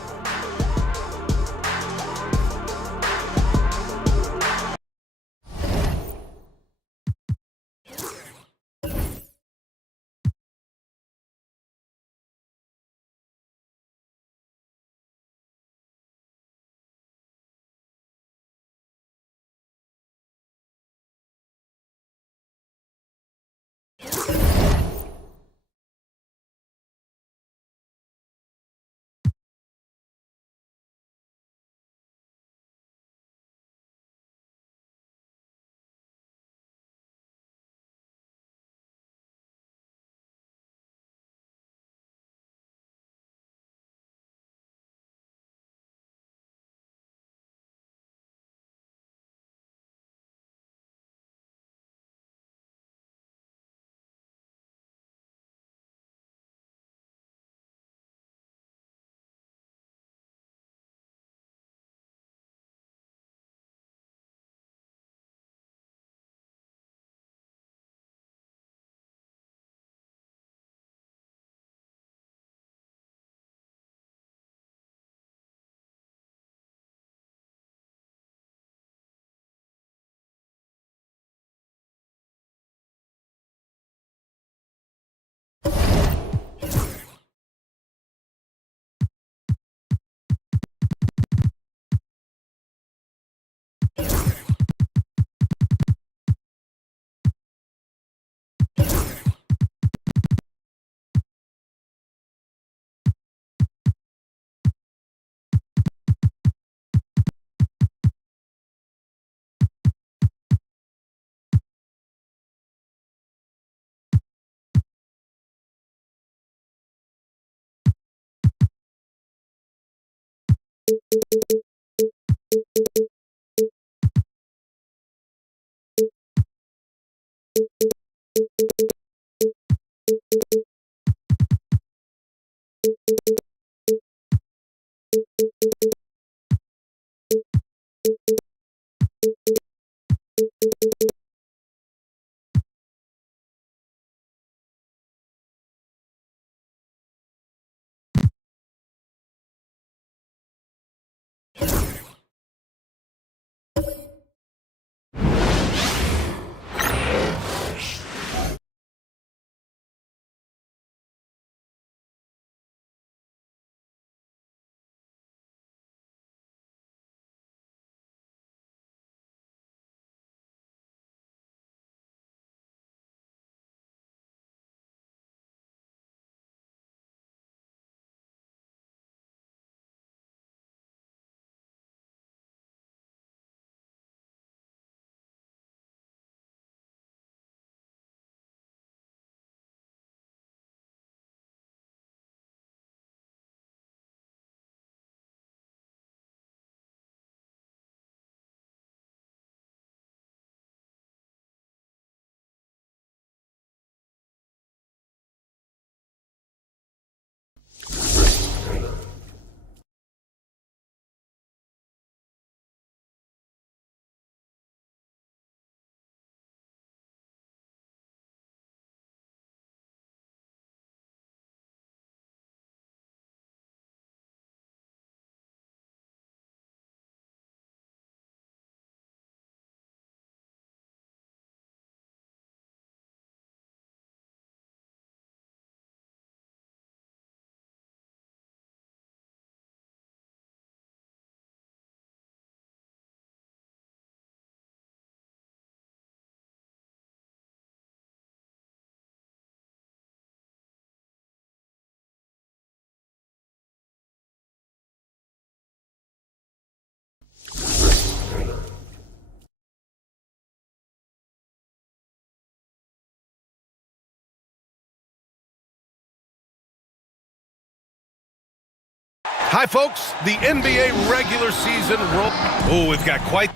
Hi, folks. The NBA regular season roll. Oh, we've got quite.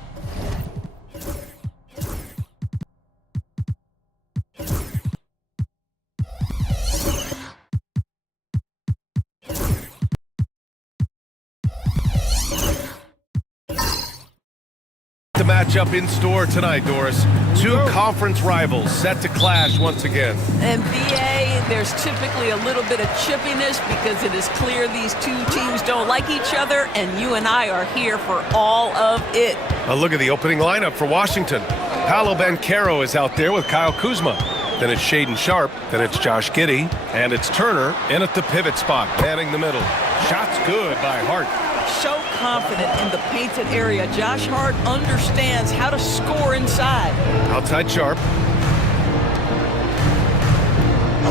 The matchup in store tonight, Doris. Two conference rivals set to clash once again. And BA, there's typically a little bit of chippiness because it is clear these two teams don't like each other, and you and I are here for all of it. A look at the opening lineup for Washington. Paolo Banchero is out there with Kyle Kuzma. Then it's Shaedon Sharpe. Then it's Josh Giddey. And it's Turner in at the pivot spot, manning the middle. Shots good by Hart. So confident in the painted area. Josh Hart understands how to score inside. Outside Sharpe.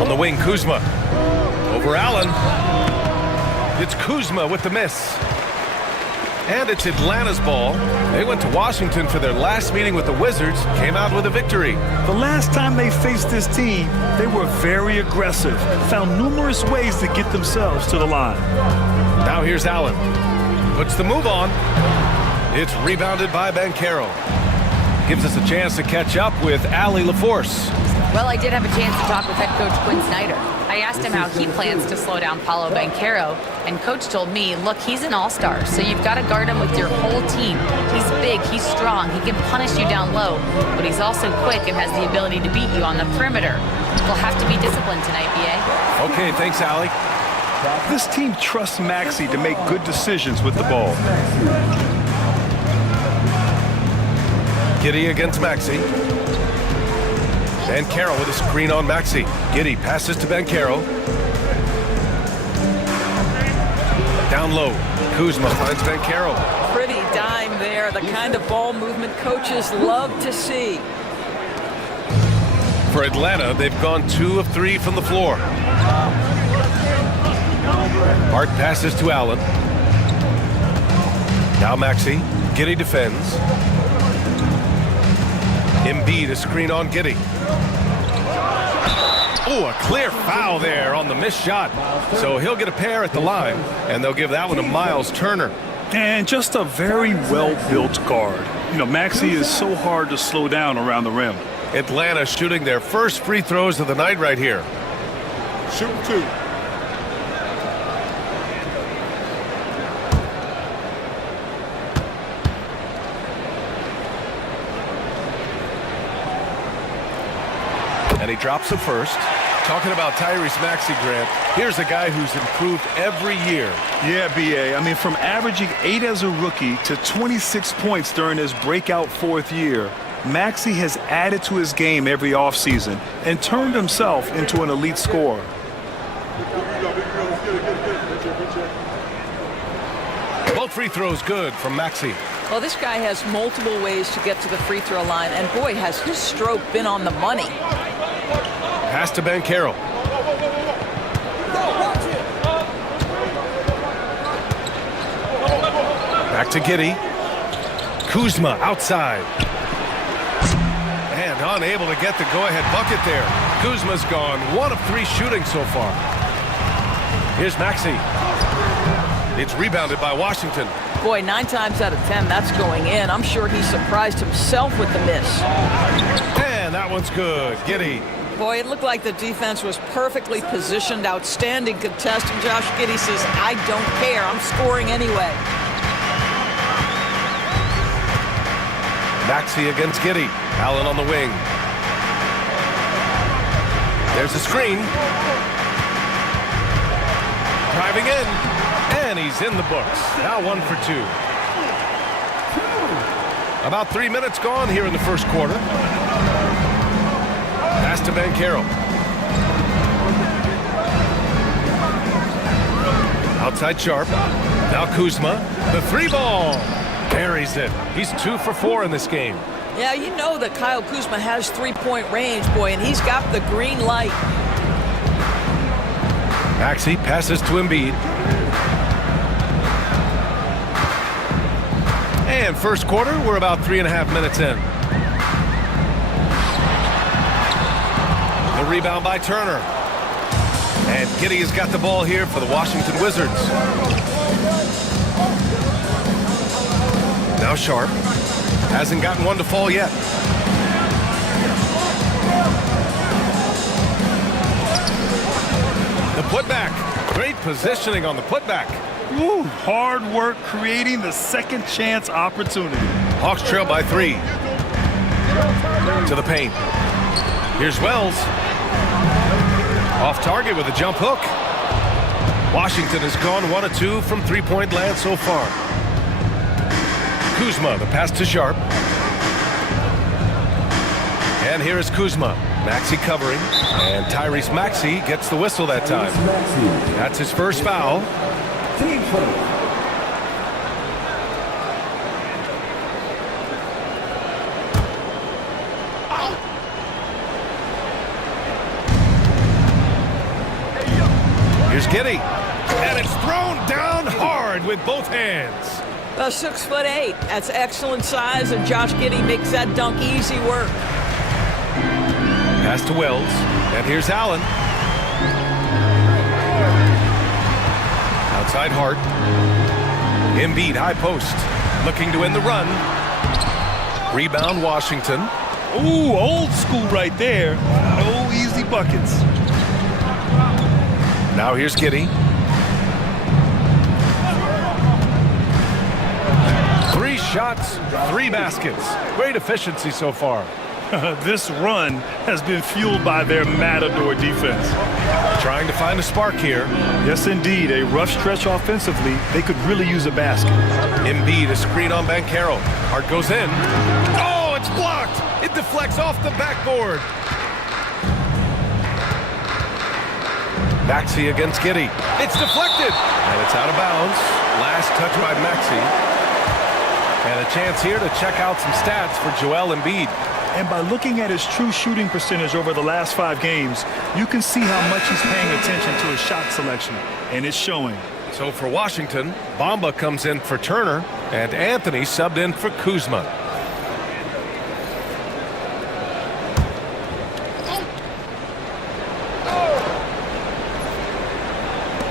On the wing, Kuzma. Over Allen. It's Kuzma with the miss. And it's Atlanta's ball. They went to Washington for their last meeting with the Wizards, came out with a victory. The last time they faced this team, they were very aggressive, found numerous ways to get themselves to the line. Now here's Allen. Puts the move on. It's rebounded by Banchero. Gives us a chance to catch up with Allie LaForce. Well, I did have a chance to talk with head coach Quinn Snyder. I asked him how he plans to slow down Paolo Banchero, and coach told me, look, he's an all-star, so you've got to guard him with your whole team. He's big, he's strong, he can punish you down low, but he's also quick and has the ability to beat you on the perimeter. We'll have to be disciplined tonight, BA. Okay, thanks, Allie. This team trusts Maxey to make good decisions with the ball. Giddey against Maxey. Banchero with a screen on Maxey. Giddey passes to Banchero. Down low. Kuzma finds Banchero. Pretty dime there, the kind of ball movement coaches love to see. For Atlanta, they've gone 2 of 3 from the floor. Hart passes to Allen. Now Maxey. Giddey defends. Embiid a screen on Giddey. Oh, a clear foul there on the missed shot. So he'll get a pair at the line, and they'll give that one to Miles Turner. And just a very well-built guard. You know, Maxey is so hard to slow down around the rim. Atlanta shooting their first free throws of the night right here. Shooting 2. And he drops the first. Talking about Tyrese Maxey, Grant, here's a guy who's improved every year. Yeah, B.A. I mean, from averaging 8 as a rookie to 26 points during his breakout 4th year, Maxey has added to his game every offseason and turned himself into an elite scorer. Both free throws good from Maxey. Well, this guy has multiple ways to get to the free throw line, and boy, has his stroke been on the money. Pass to Banchero. Back to Giddey. Kuzma outside. And unable to get the go-ahead bucket there. Kuzma's gone 1 of 3 shooting so far. Here's Maxey. It's rebounded by Washington. Boy, 9 times out of 10, that's going in. I'm sure he surprised himself with the miss. And that one's good. Giddey. Boy, it looked like the defense was perfectly positioned. Outstanding contest. And Josh Giddey says, I don't care. I'm scoring anyway. Maxey against Giddey. Allen on the wing. There's a screen. Driving in. And he's in the books. Now 1 for 2. About 3 minutes gone here in the first quarter. Pass to Banchero. Outside Sharpe. Now Kuzma. The 3-ball. Buries it. He's 2 for 4 in this game. Yeah, you know that Kyle Kuzma has 3-point range, boy, and he's got the green light. Maxey passes to Embiid. And first quarter, we're about 3.5 minutes in. The rebound by Turner. And Giddey has got the ball here for the Washington Wizards. Now Sharp. Hasn't gotten one to fall yet. The putback. Great positioning on the putback. Ooh, hard work creating the second chance opportunity. Hawks trail by 3. To the paint. Here's Wells. Off target with a jump hook. Washington has gone 1 of 2 from three-point land so far. Kuzma, the pass to Sharp. And here is Kuzma. Maxey covering. And Tyrese Maxey gets the whistle that time. That's his first foul. Here's Giddey. And it's thrown down hard with both hands. 6'8". That's excellent size, and Josh Giddey makes that dunk easy work. Pass to Wells. And here's Allen. Outside Hart. Embiid high post. Looking to win the run. Rebound Washington. Ooh, old school right there. No easy buckets. Now here's Giddey. 3 shots, 3 baskets. Great efficiency so far. This run has been fueled by their matador defense. Trying to find a spark here. Yes, indeed. A rough stretch offensively. They could really use a basket. Embiid, a screen on Banchero. Hart goes in. Oh, it's blocked. It deflects off the backboard. Maxey against Giddey. It's deflected. And it's out of bounds. Last touch by Maxey. And a chance here to check out some stats for Joel Embiid. And by looking at his true shooting percentage over the last 5 games, you can see how much he's paying attention to his shot selection. And it's showing. So for Washington, Bamba comes in for Turner, and Anthony subbed in for Kuzma.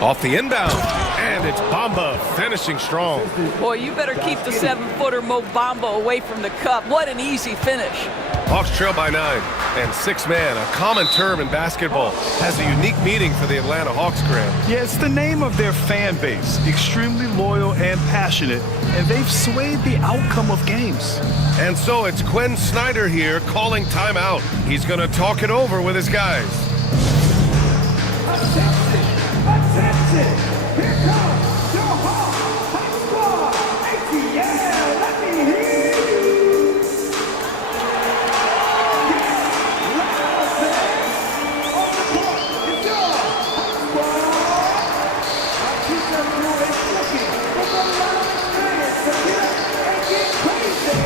Off the inbound, and it's Bamba finishing strong. Boy, you better keep the 7-footer Mo Bamba away from the cup. What an easy finish. Hawks trail by 9, and 6-man, a common term in basketball, has a unique meaning for the Atlanta Hawks, Graham. Yeah, it's the name of their fan base, extremely loyal and passionate, and they've swayed the outcome of games. And so it's Quinn Snyder here calling timeout. He's going to talk it over with his guys. Attention! Here comes your Hawks squad! ATL, let me hear you! Loud say, on the court, it's your Hawks squad! Our teacher crew is looking for the loudest fans to get up and get crazy!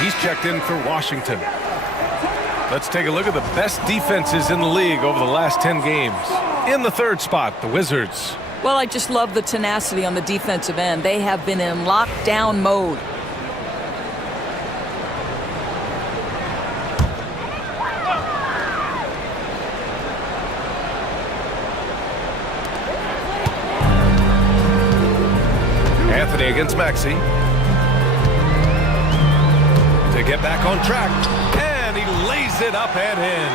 He's checked in for Washington. Let's take a look at the best defenses in the league over the last 10 games. In the 3rd spot, the Wizards. Well, I just love the tenacity on the defensive end. They have been in lockdown mode. Anthony against Maxey. To get back on track, and he lays it up and in.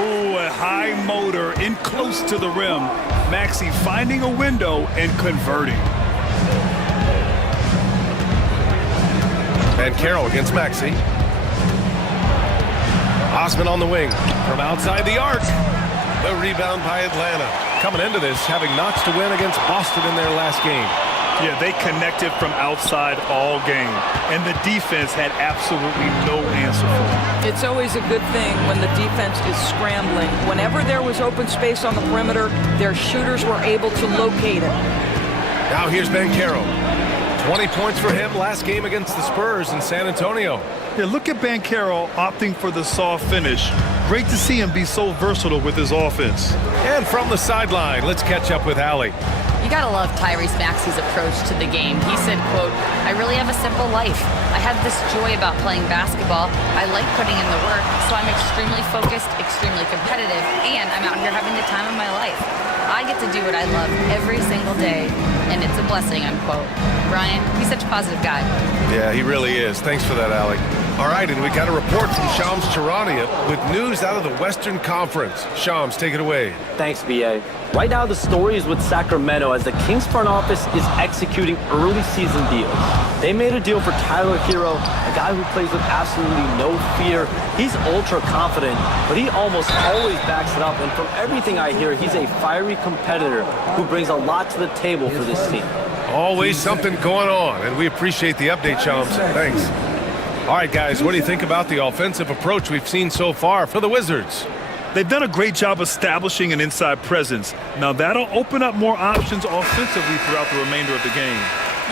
Ooh, a high motor in close to the rim. Maxey finding a window and converting. Banchero against Maxey. Osman on the wing from outside the arc. The rebound by Atlanta. coming into this, having notched a win against Boston in their last game. Yeah, they connected from outside all game, and the defense had absolutely no answer for them. It's always a good thing when the defense is scrambling. Whenever there was open space on the perimeter, their shooters were able to locate it. Now here's Banchero. 20 points for him last game against the Spurs in San Antonio. Yeah, look at Banchero opting for the soft finish. Great to see him be so versatile with his offense. And from the sideline, let's catch up with Allie. You gotta love Tyrese Maxey's approach to the game. He said, quote, "I really have a simple life. I have this joy about playing basketball. I like putting in the work, so I'm extremely focused, extremely competitive, and I'm out here having the time of my life. I get to do what I love every single day, and it's a blessing," unquote. Brian, he's such a positive guy. Yeah, he really is. Thanks for that, Allie. All right, and we got a report from Shams Charania with news out of the Western Conference. Shams, take it away. Thanks, BA. Right now, the story is with Sacramento as the Kings front office is executing early season deals. They made a deal for Tyler Hero, a guy who plays with absolutely no fear. He's ultra confident, but he almost always backs it up. And from everything I hear, he's a fiery competitor who brings a lot to the table for this team. Always something going on, and we appreciate the update, Shams. Thanks. All right, guys, what do you think about the offensive approach we've seen so far for the Wizards? They've done a great job establishing an inside presence. Now that'll open up more options offensively throughout the remainder of the game.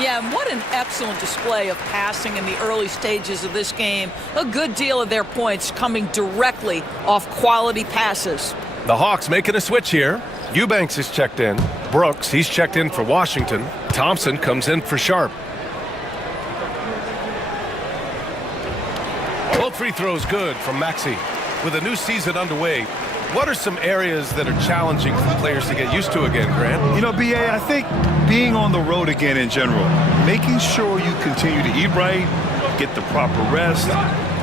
Yeah, and what an excellent display of passing in the early stages of this game. A good deal of their points coming directly off quality passes. The Hawks making a switch here. Eubanks is checked in. Brooks, he's checked in for Washington. Thompson comes in for Sharp. Both free throws good from Maxey. With a new season underway, what are some areas that are challenging for players to get used to again, Grant? You know, BA, I think being on the road again in general, making sure you continue to eat right, get the proper rest,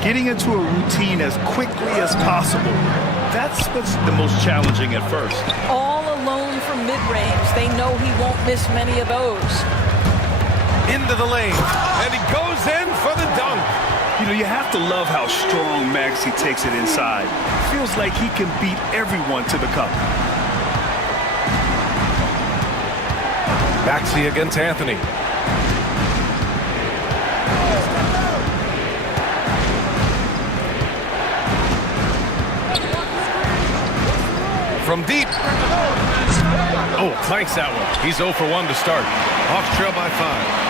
getting into a routine as quickly as possible. That's what's the most challenging at first. All alone from mid-range. They know he won't miss many of those. Into the lane, and he goes in for the dunk. You know, you have to love how strong Maxey takes it inside. Feels like he can beat everyone to the cup. Maxey against Anthony. From deep. Oh, clanks that one. He's 0 for 1 to start. Hawks trail by 5.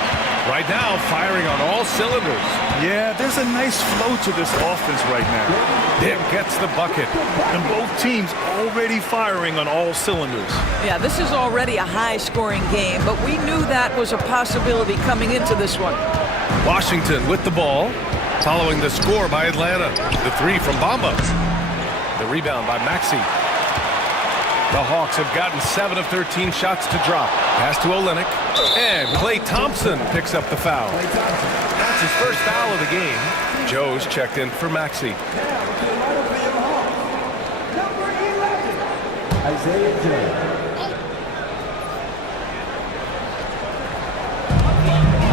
Right now, firing on all cylinders. Yeah, there's a nice flow to this offense right now. Dick gets the bucket. And both teams already firing on all cylinders. Yeah, this is already a high-scoring game, but we knew that was a possibility coming into this one. Washington with the ball, following the score by Atlanta. The three from Bamba. The rebound by Maxey. The Hawks have gotten 7 of 13 shots to drop. Pass to Olynyk. And Klay Thompson picks up the foul. That's his first foul of the game. Joe's checked in for Maxey. Isaiah Joe.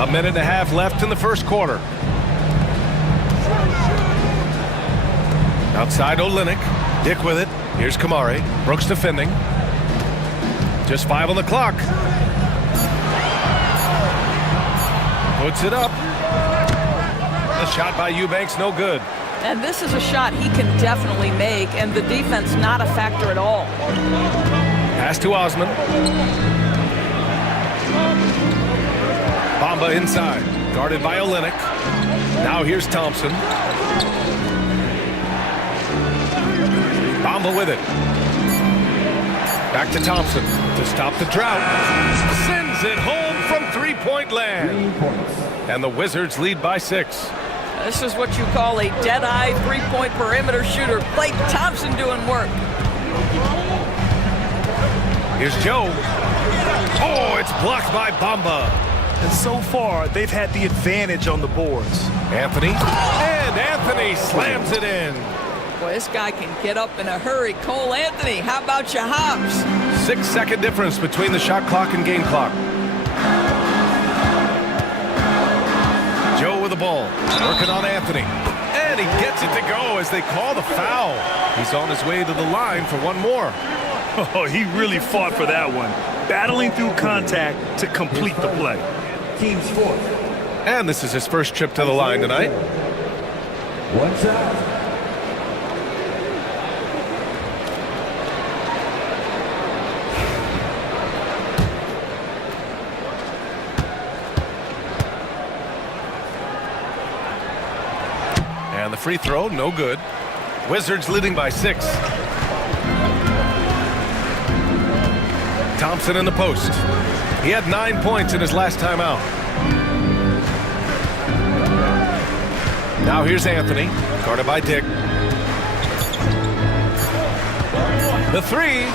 A minute and a half left in the first quarter. Outside Olynyk. Dick with it. Here's Kamari. Brooks defending. Just 5 on the clock. Puts it up. The shot by Eubanks, no good. And this is a shot he can definitely make, and the defense not a factor at all. Pass to Osman. Bamba inside. Guarded by Olynyk. Now here's Thompson. Bamba with it. Back to Thompson to stop the drought. Sends it home from three-point land. And the Wizards lead by 6. This is what you call a dead-eye three-point perimeter shooter. Klay Thompson doing work. Here's Joe. Oh, it's blocked by Bamba. And so far, they've had the advantage on the boards. Anthony. And Anthony slams it in. Boy, this guy can get up in a hurry. Cole Anthony, how about your hops? 6-second difference between the shot clock and game clock. Joe with the ball, working on Anthony. And he gets it to go as they call the foul. He's on his way to the line for one more. Oh, he really fought for that one, battling through contact to complete the play. Team's fourth. And this is his first trip to the line tonight. One shot. And the free throw, no good. Wizards leading by 6. Thompson in the post. He had 9 points in his last time out. Now here's Anthony, guarded by Dick. The 3.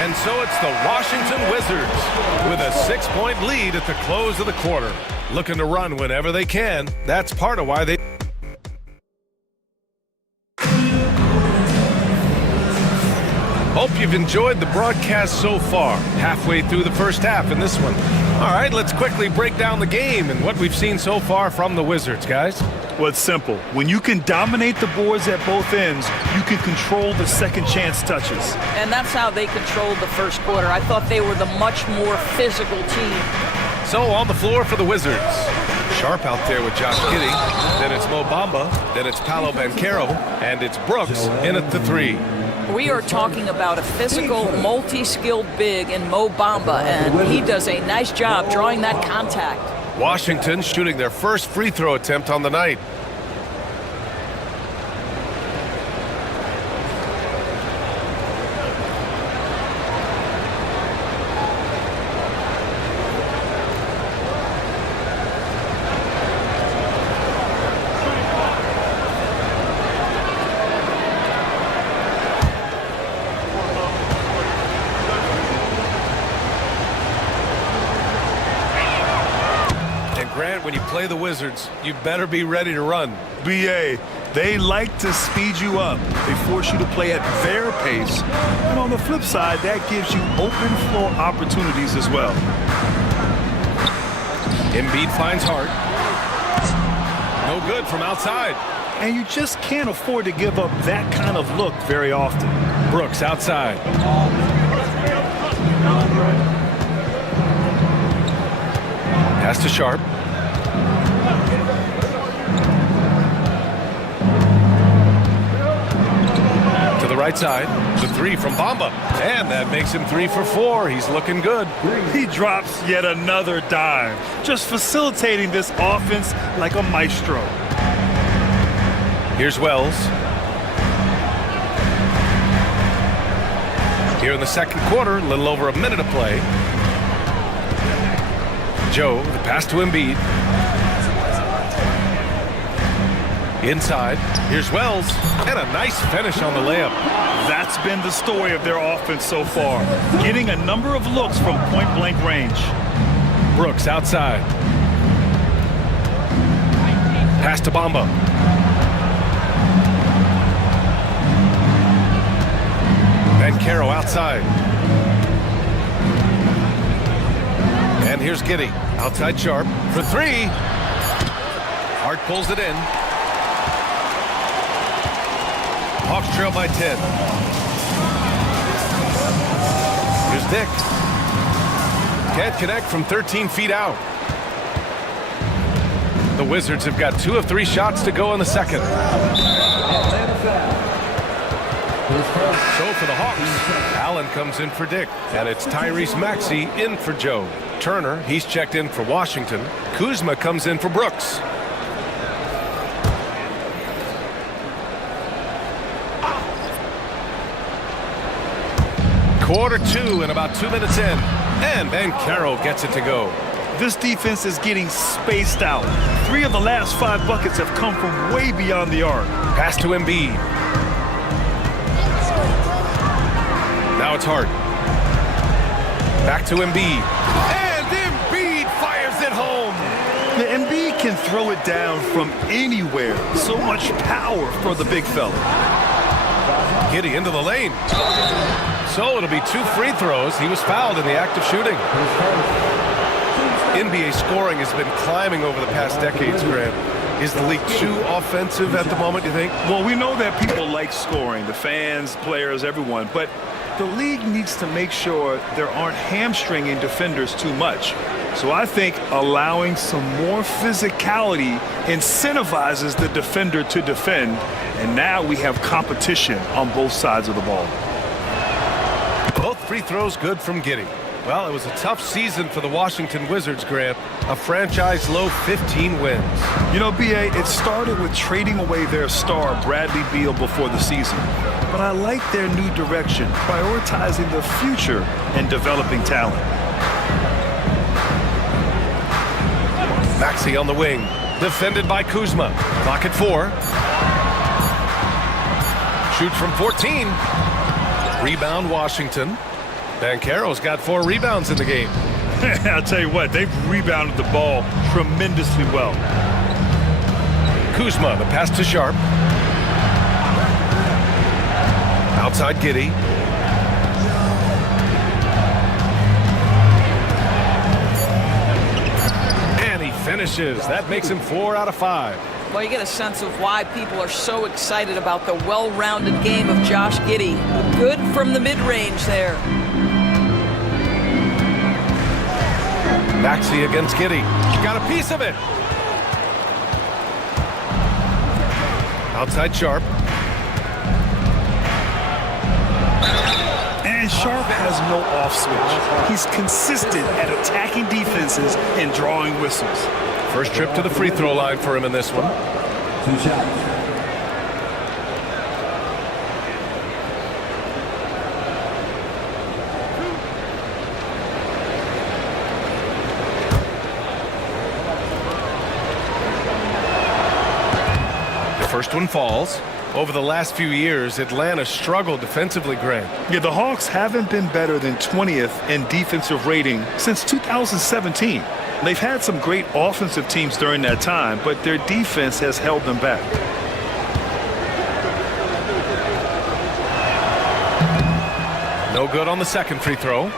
And so it's the Washington Wizards with a 6-point lead at the close of the quarter. Looking to run whenever they can. That's part of why they... Hope you've enjoyed the broadcast so far. Halfway through the first half in this one. All right, let's quickly break down the game and what we've seen so far from the Wizards, guys. Well, it's simple. When you can dominate the boards at both ends, you can control the second chance touches. And that's how they controlled the first quarter. I thought they were the much more physical team. So on the floor for the Wizards. Sharp out there with Josh Giddey. Then it's Mo Bamba. Then it's Paolo Banchero. And it's Brooks in at the 3. We are talking about a physical, multi-skilled big in Mo Bamba, and he does a nice job drawing that contact. Washington shooting their first free throw attempt on the night. When you play the Wizards, you better be ready to run. BA, they like to speed you up. They force you to play at their pace. And on the flip side, that gives you open floor opportunities as well. Embiid finds Hart. No good from outside. And you just can't afford to give up that kind of look very often. Brooks outside. Pass to Sharp. To the right side. The 3 from Bamba. And that makes him 3 for 4. He's looking good. He drops yet another dime. Just facilitating this offense like a maestro. Here's Wells. Here in the second quarter, a little over a minute of play. Joe, the pass to Embiid. Inside, here's Wells, and a nice finish on the layup. That's been the story of their offense so far, getting a number of looks from point-blank range. Brooks outside. Pass to Bamba. Banchero outside. And here's Giddey. Outside Sharp for 3. Hart pulls it in. Hawks trail by 10. Here's Dick. Can't connect from 13 feet out. The Wizards have got 2 of 3 shots to go in the second. So for the Hawks, Allen comes in for Dick. And it's Tyrese Maxey in for Joe. Turner, he's checked in for Washington. Kuzma comes in for Brooks. Quarter 2 and about 2 minutes in. And Banchero gets it to go. This defense is getting spaced out. 3 of the last 5 buckets have come from way beyond the arc. Pass to Embiid. Now it's Hart. Back to Embiid. And Embiid fires it home. The Embiid can throw it down from anywhere. So much power for the big fella. Giddey into the lane. So it'll be 2 free throws. He was fouled in the act of shooting. NBA scoring has been climbing over the past decades, Grant. Is the league too offensive at the moment, you think? Well, we know that people like scoring, the fans, players, everyone, but the league needs to make sure there aren't hamstringing defenders too much. So I think allowing some more physicality incentivizes the defender to defend, and now we have competition on both sides of the ball. Both free throws good from Giddey. Well, it was a tough season for the Washington Wizards, Grant. A franchise-low 15 wins. You know, B.A., it started with trading away their star, Bradley Beal, before the season. But I like their new direction, prioritizing the future and developing talent. Maxey on the wing, defended by Kuzma. Clock at 4. Shoots from 14. Rebound, Washington. Banchero's got 4 rebounds in the game. I'll tell you what, they've rebounded the ball tremendously well. Kuzma, the pass to Sharp. Outside Giddey. And he finishes. That makes him 4 out of 5. Well, you get a sense of why people are so excited about the well-rounded game of Josh Giddey. Good from the mid-range there. Maxey against Giddey. Got a piece of it. Outside Sharp. And Sharp has no off switch. He's consistent at attacking defenses and drawing whistles. First trip to the free throw line for him in this one. 2 shots. First one falls. Over the last few years, Atlanta struggled defensively, Grant. Yeah, the Hawks haven't been better than 20th in defensive rating since 2017. They've had some great offensive teams during that time, but their defense has held them back. No good on the second free throw.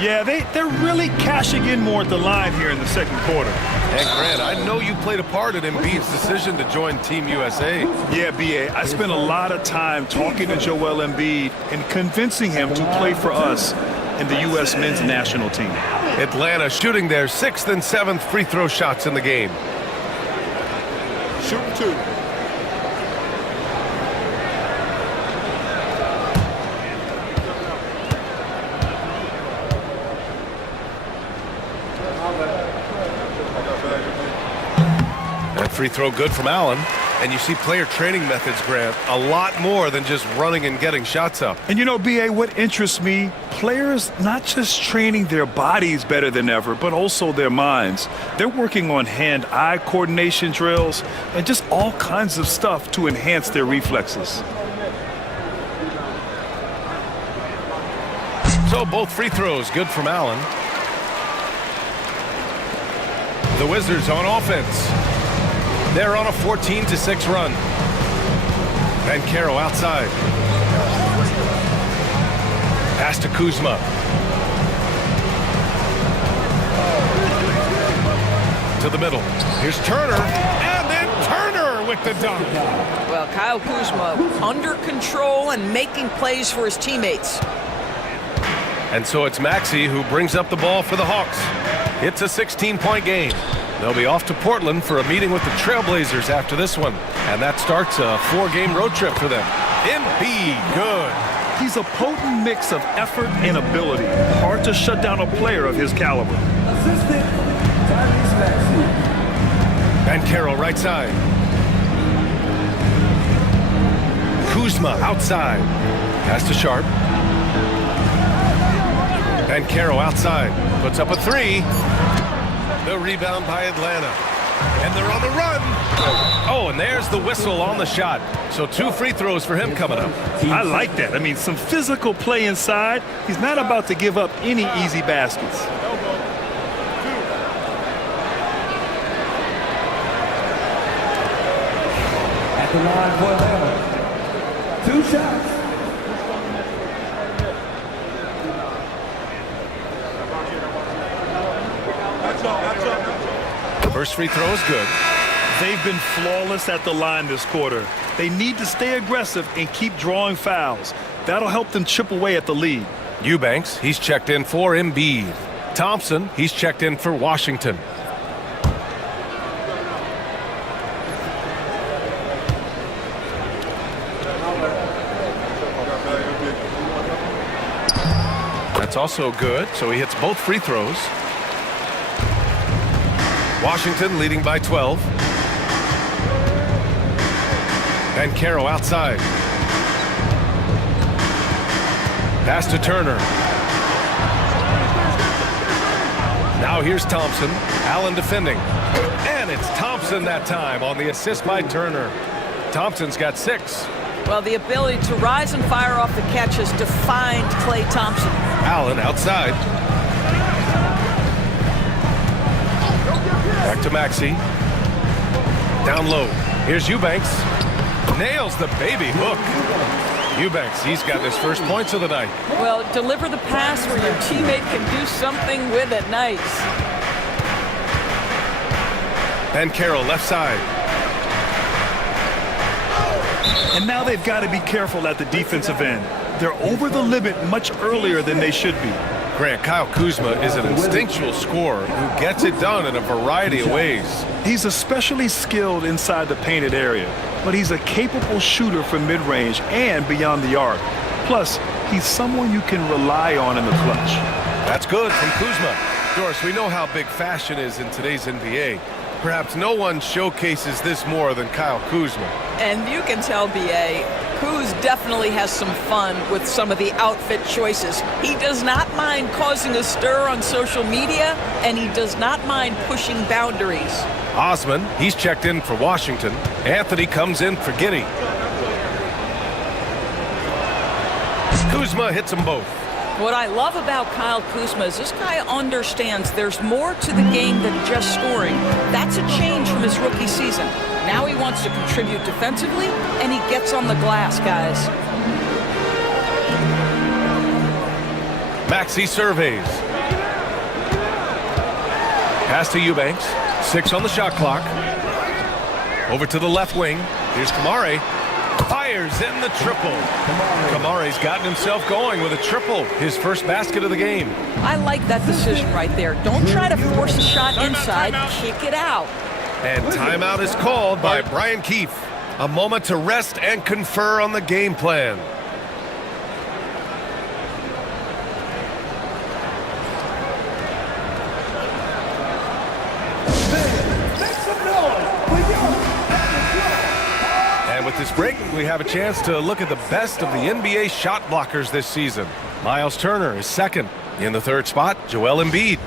Yeah, they're really cashing in more at the line here in the second quarter. And Grant, I know you played a part in Embiid's decision to join Team USA. Yeah, B.A., I spent a lot of time talking to Joel Embiid and convincing him to play for us in the U.S. men's national team. Atlanta shooting their 6th and 7th free throw shots in the game. Shoot 2. That free throw good from Allen. And you see player training methods, Grant, a lot more than just running and getting shots up. And you know, B.A., what interests me, players not just training their bodies better than ever, but also their minds. They're working on hand-eye coordination drills and just all kinds of stuff to enhance their reflexes. So both free throws good from Allen. The Wizards on offense. They're on a 14-6 run. Banchero outside. Pass to Kuzma. To the middle. Here's Turner. And then Turner with the dunk. Well, Kyle Kuzma under control and making plays for his teammates. And so it's Maxey who brings up the ball for the Hawks. It's a 16-point game. They'll be off to Portland for a meeting with the Trailblazers after this one. And that starts a 4-game road trip for them. Embiid, good. He's a potent mix of effort and ability. Hard to shut down a player of his caliber. Assistant, Tyrese Maxey. Banchero right side. Kuzma outside. Pass to Sharp. Banchero outside. Puts up a 3. The rebound by Atlanta. And they're on the run. Oh, and there's the whistle on the shot. So 2 free throws for him coming up. I like that. I mean, some physical play inside. He's not about to give up any easy baskets. At the line for Atlanta. 2 shots. First free throw is good. They've been flawless at the line this quarter. They need to stay aggressive and keep drawing fouls. That'll help them chip away at the lead. Eubanks, he's checked in for Embiid. Thompson, he's checked in for Washington. That's also good, so he hits both free throws. Washington leading by 12. And Banchero outside. Pass to Turner. Now here's Thompson. Allen defending. And it's Thompson that time on the assist by Turner. Thompson's got 6. Well, the ability to rise and fire off the catch has defined Klay Thompson. Allen outside. Back to Maxey. Down low. Here's Eubanks. Nails the baby hook. Eubanks, he's got his first points of the night. Well, deliver the pass where your teammate can do something with it. Nice. Banchero left side. And now they've got to be careful at the defensive end. They're over the limit much earlier than they should be. Grant, Kyle Kuzma is an instinctual scorer who gets it done in a variety of ways. He's especially skilled inside the painted area, but he's a capable shooter from mid-range and beyond the arc. Plus, he's someone you can rely on in the clutch. That's good from Kuzma. Doris, we know how big fashion is in today's NBA. Perhaps no one showcases this more than Kyle Kuzma. And you can tell, B.A., Kuz definitely has some fun with some of the outfit choices. He does not mind causing a stir on social media, and he does not mind pushing boundaries. Osman, he's checked in for Washington. Anthony comes in for Giddey. Kuzma hits them both. What I love about Kyle Kuzma is this guy understands there's more to the game than just scoring. That's a change from his rookie season. Now he wants to contribute defensively, and he gets on the glass, guys. Maxey surveys. Pass to Eubanks. 6 on the shot clock. Over to the left wing. Here's Kamare. Fires in the triple. Kamare's gotten himself going with a triple. His first basket of the game. I like that decision right there. Don't try to force a shot inside. Kick it out. And timeout is called by Brian Keefe. A moment to rest and confer on the game plan. And with this break, we have a chance to look at the best of the NBA shot blockers this season. Miles Turner is second. In the third spot, Joel Embiid.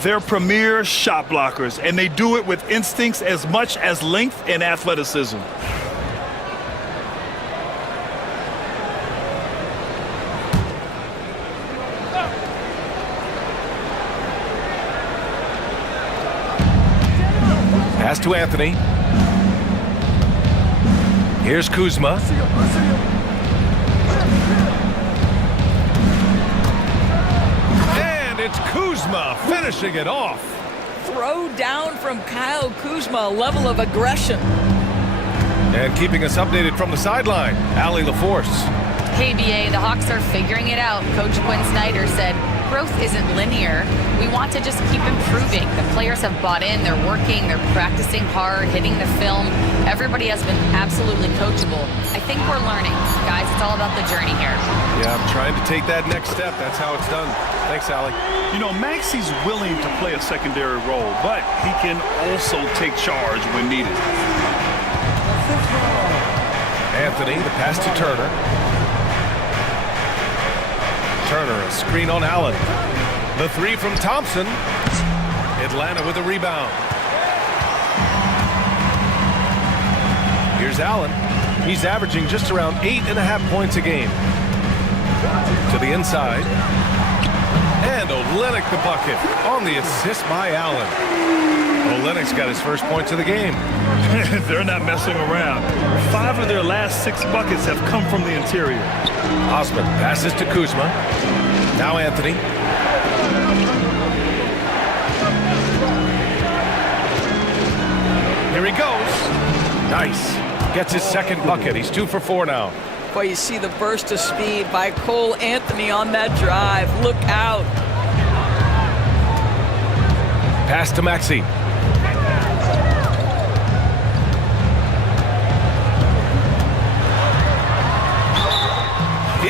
They're premier shot blockers, and they do it with instincts as much as length and athleticism. Pass to Anthony. Here's Kuzma. It's Kuzma finishing it off. Throw down from Kyle Kuzma, a level of aggression. And keeping us updated from the sideline, Allie LaForce. Hey, BA, the Hawks are figuring it out. Coach Quinn Snyder said, growth isn't linear. We want to just keep improving. The players have bought in, they're working, they're practicing hard, hitting the film. Everybody has been absolutely coachable. I think we're learning. Guys, it's all about the journey here. Yeah, I'm trying to take that next step. That's how it's done. Thanks, Allie. You know, Maxey's willing to play a secondary role, but he can also take charge when needed. Anthony, the pass to Turner. Turner, a screen on Allen. The three from Thompson. Atlanta with a rebound. Here's Allen. He's averaging just around 8.5 points a game. To the inside. And Olynyk the bucket on the assist by Allen. Olynyk's got his first points of the game. They're not messing around. 5 of their last 6 buckets have come from the interior. Osman passes to Kuzma. Now Anthony. Here he goes. gets his second bucket. He's 2 for 4 now. Boy, you see the burst of speed by Cole Anthony on that drive. Look out. Pass to Maxey.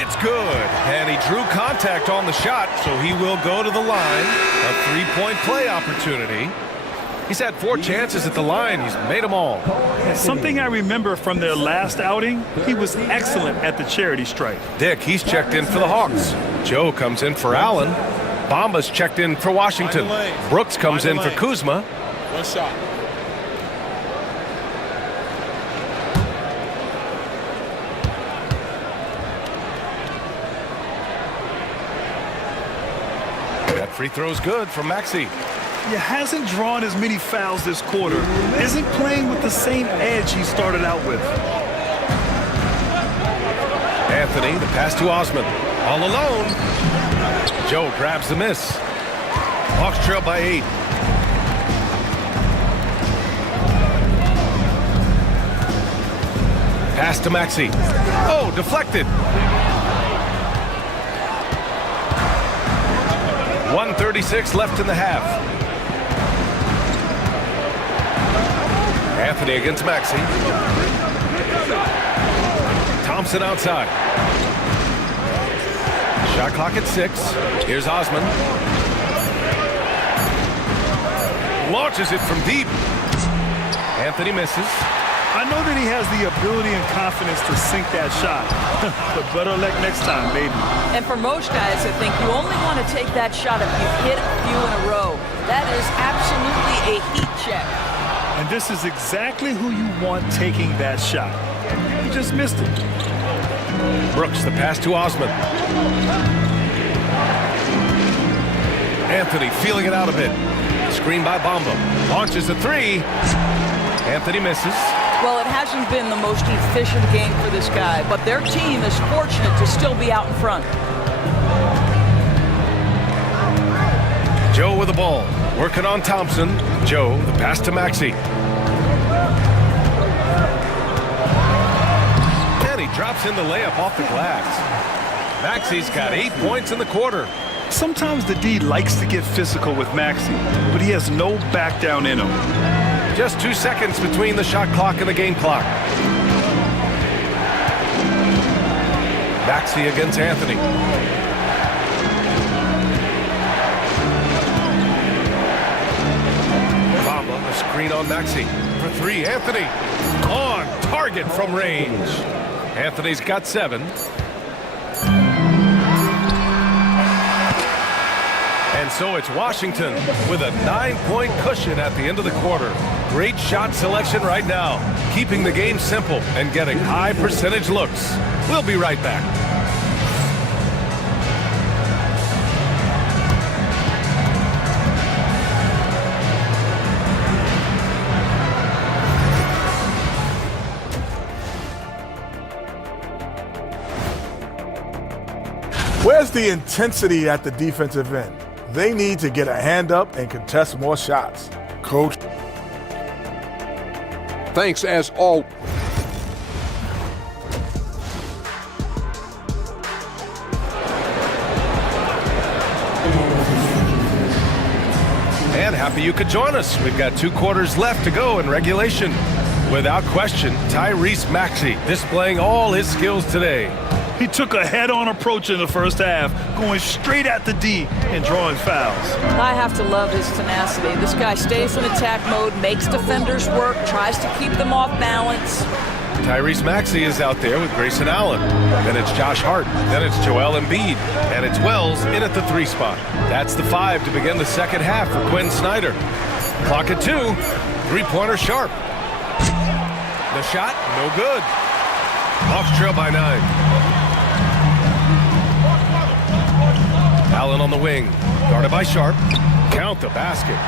It's good, and he drew contact on the shot, so he will go to the line. A 3-point play opportunity. He's had 4 chances at the line. He's made them all. Something I remember from their last outing, he was excellent at the charity stripe. Dick, he's checked in for the Hawks. Joe comes in for Allen. Bamba's checked in for Washington. Brooks comes in for Kuzma. One shot. That free throw's good from Maxey. He hasn't drawn as many fouls this quarter. Isn't playing with the same edge he started out with. Anthony, the pass to Osman. All alone. Joe grabs the miss. Hawks trail by 8. Pass to Maxey. Oh, deflected. 1:36 left in the half. Anthony against Maxey. Thompson outside. Shot clock at 6. Here's Osman. Launches it from deep. Anthony misses. I know that he has the ability and confidence to sink that shot, but better luck next time, baby. And for most guys, I think you only want to take that shot if you've hit a few in a row. That is absolutely a heat check. And this is exactly who you want taking that shot. He just missed it. Brooks, the pass to Osman. Anthony feeling it out a bit. Screen by Bamba. Launches a 3. Anthony misses. Well, it hasn't been the most efficient game for this guy, but their team is fortunate to still be out in front. Joe with the ball. Working on Thompson. Joe, the pass to Maxey. And he drops in the layup off the glass. Maxey's got 8 points in the quarter. Sometimes the D likes to get physical with Maxey, but he has no back down in him. Just 2 seconds between the shot clock and the game clock. Maxey against Anthony. Bamba, a screen on Maxey. For 3, Anthony. On target from range. Anthony's got 7. And so it's Washington with a 9-point cushion at the end of the quarter. Great shot selection right now, keeping the game simple and getting high percentage looks. We'll be right back. Where's the intensity at the defensive end? They need to get a hand up and contest more shots. Coach. Thanks as all. And happy you could join us. We've got 2 quarters left to go in regulation. Without question, Tyrese Maxey displaying all his skills today. He took a head-on approach in the first half, going straight at the D and drawing fouls. I have to love his tenacity. This guy stays in attack mode, makes defenders work, tries to keep them off balance. Tyrese Maxey is out there with Grayson Allen. Then it's Josh Hart. Then it's Joel Embiid. And it's Wells in at the 3 spot. That's the 5 to begin the second half for Quinn Snyder. Clock at 2. 3-pointer sharp. The shot, no good. Hawks trail by 9. Allen on the wing, guarded by Sharp. Count the basket.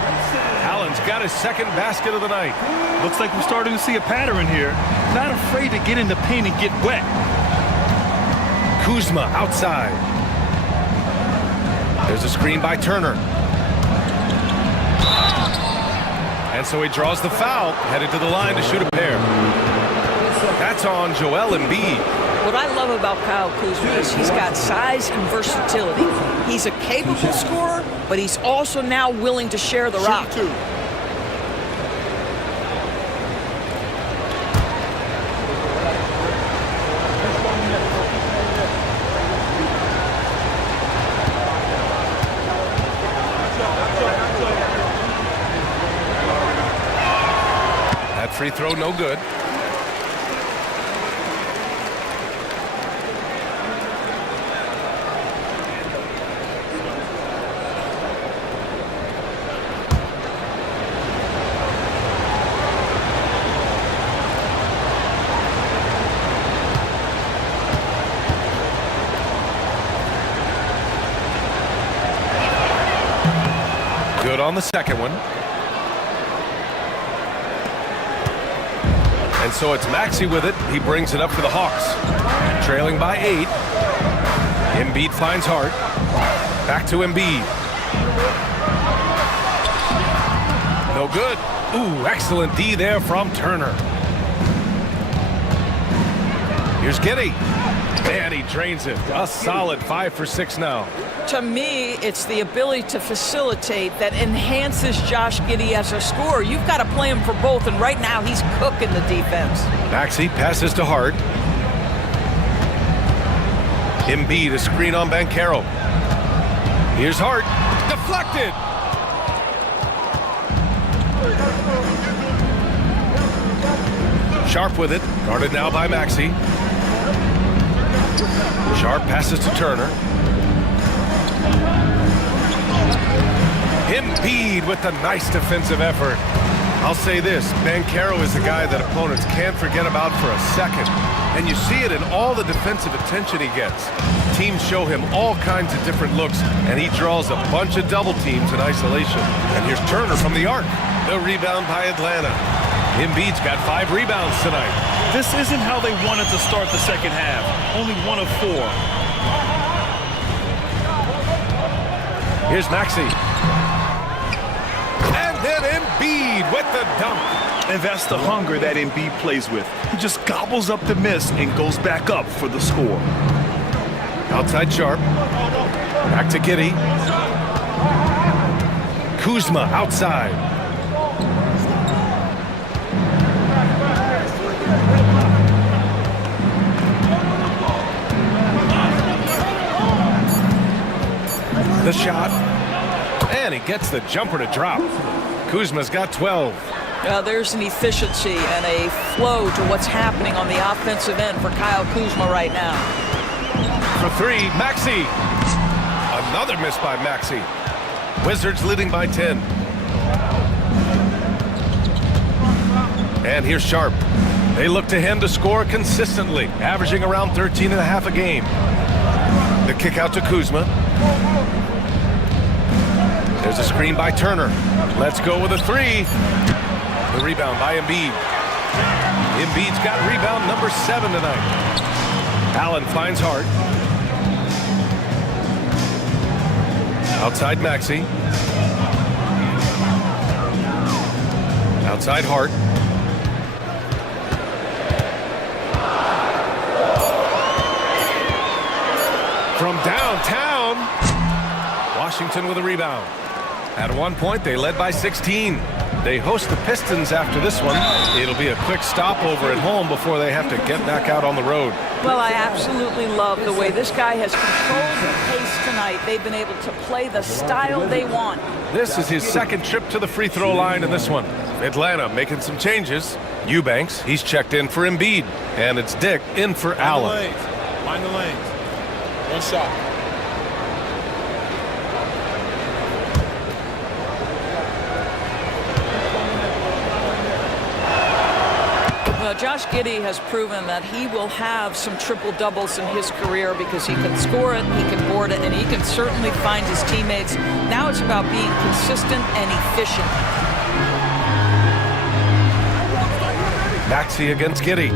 Allen's got his second basket of the night. Looks like we're starting to see a pattern here. Not afraid to get in the paint and get wet. Kuzma outside. There's a screen by Turner. And so he draws the foul, headed to the line to shoot a pair. That's on Joel Embiid. What I love about Kyle Kuzma is he's got size and versatility. He's a capable scorer, but he's also now willing to share the rock. That free throw no good. Good on the second one. And so it's Maxey with it. He brings it up for the Hawks. Trailing by 8. Embiid finds Hart. Back to Embiid. No good. Ooh, excellent D there from Turner. Here's Giddey. Man, he drains it. A solid 5 for 6 now. To me, it's the ability to facilitate that enhances Josh Giddey as a scorer. You've got to play him for both, and right now he's cooking the defense. Maxey passes to Hart. Embiid, a screen on Banchero. Here's Hart. Deflected. Sharp with it. Guarded now by Maxey. Sharp passes to Turner. Embiid with the nice defensive effort. I'll say this, Banchero is a guy that opponents can't forget about for a second. And you see it in all the defensive attention he gets. Teams show him all kinds of different looks, and he draws a bunch of double teams in isolation. And here's Turner from the arc. The rebound by Atlanta. Embiid's got 5 rebounds tonight. This isn't how they wanted to start the second half. Only 1 of 4. Here's Maxey. And then Embiid with the dunk. And that's the hunger that Embiid plays with. He just gobbles up the miss and goes back up for the score. Outside Sharp. Back to Giddey. Kuzma outside. The shot. And he gets the jumper to drop. Kuzma's got 12. There's an efficiency and a flow to what's happening on the offensive end for Kyle Kuzma right now. For 3, Maxey. Another miss by Maxey. Wizards leading by 10. And here's Sharp. They look to him to score consistently, averaging around 13.5 a game. The kick out to Kuzma. There's a screen by Turner. Let's go with a 3. The rebound by Embiid. Embiid's got rebound number 7 tonight. Allen finds Hart. Outside Maxey. Outside Hart. From downtown. Washington with a rebound. At one point, they led by 16. They host the Pistons after this one. It'll be a quick stopover at home before they have to get back out on the road. Well, I absolutely love the way this guy has controlled the pace tonight. They've been able to play the style they want. This is his second trip to the free throw line in this one. Atlanta making some changes. Eubanks, he's checked in for Embiid. And it's Dick in for Allen. Mind the lanes. One shot. Josh Giddey has proven that he will have some triple-doubles in his career because he can score it, he can board it, and he can certainly find his teammates. Now it's about being consistent and efficient. Maxey against Giddey.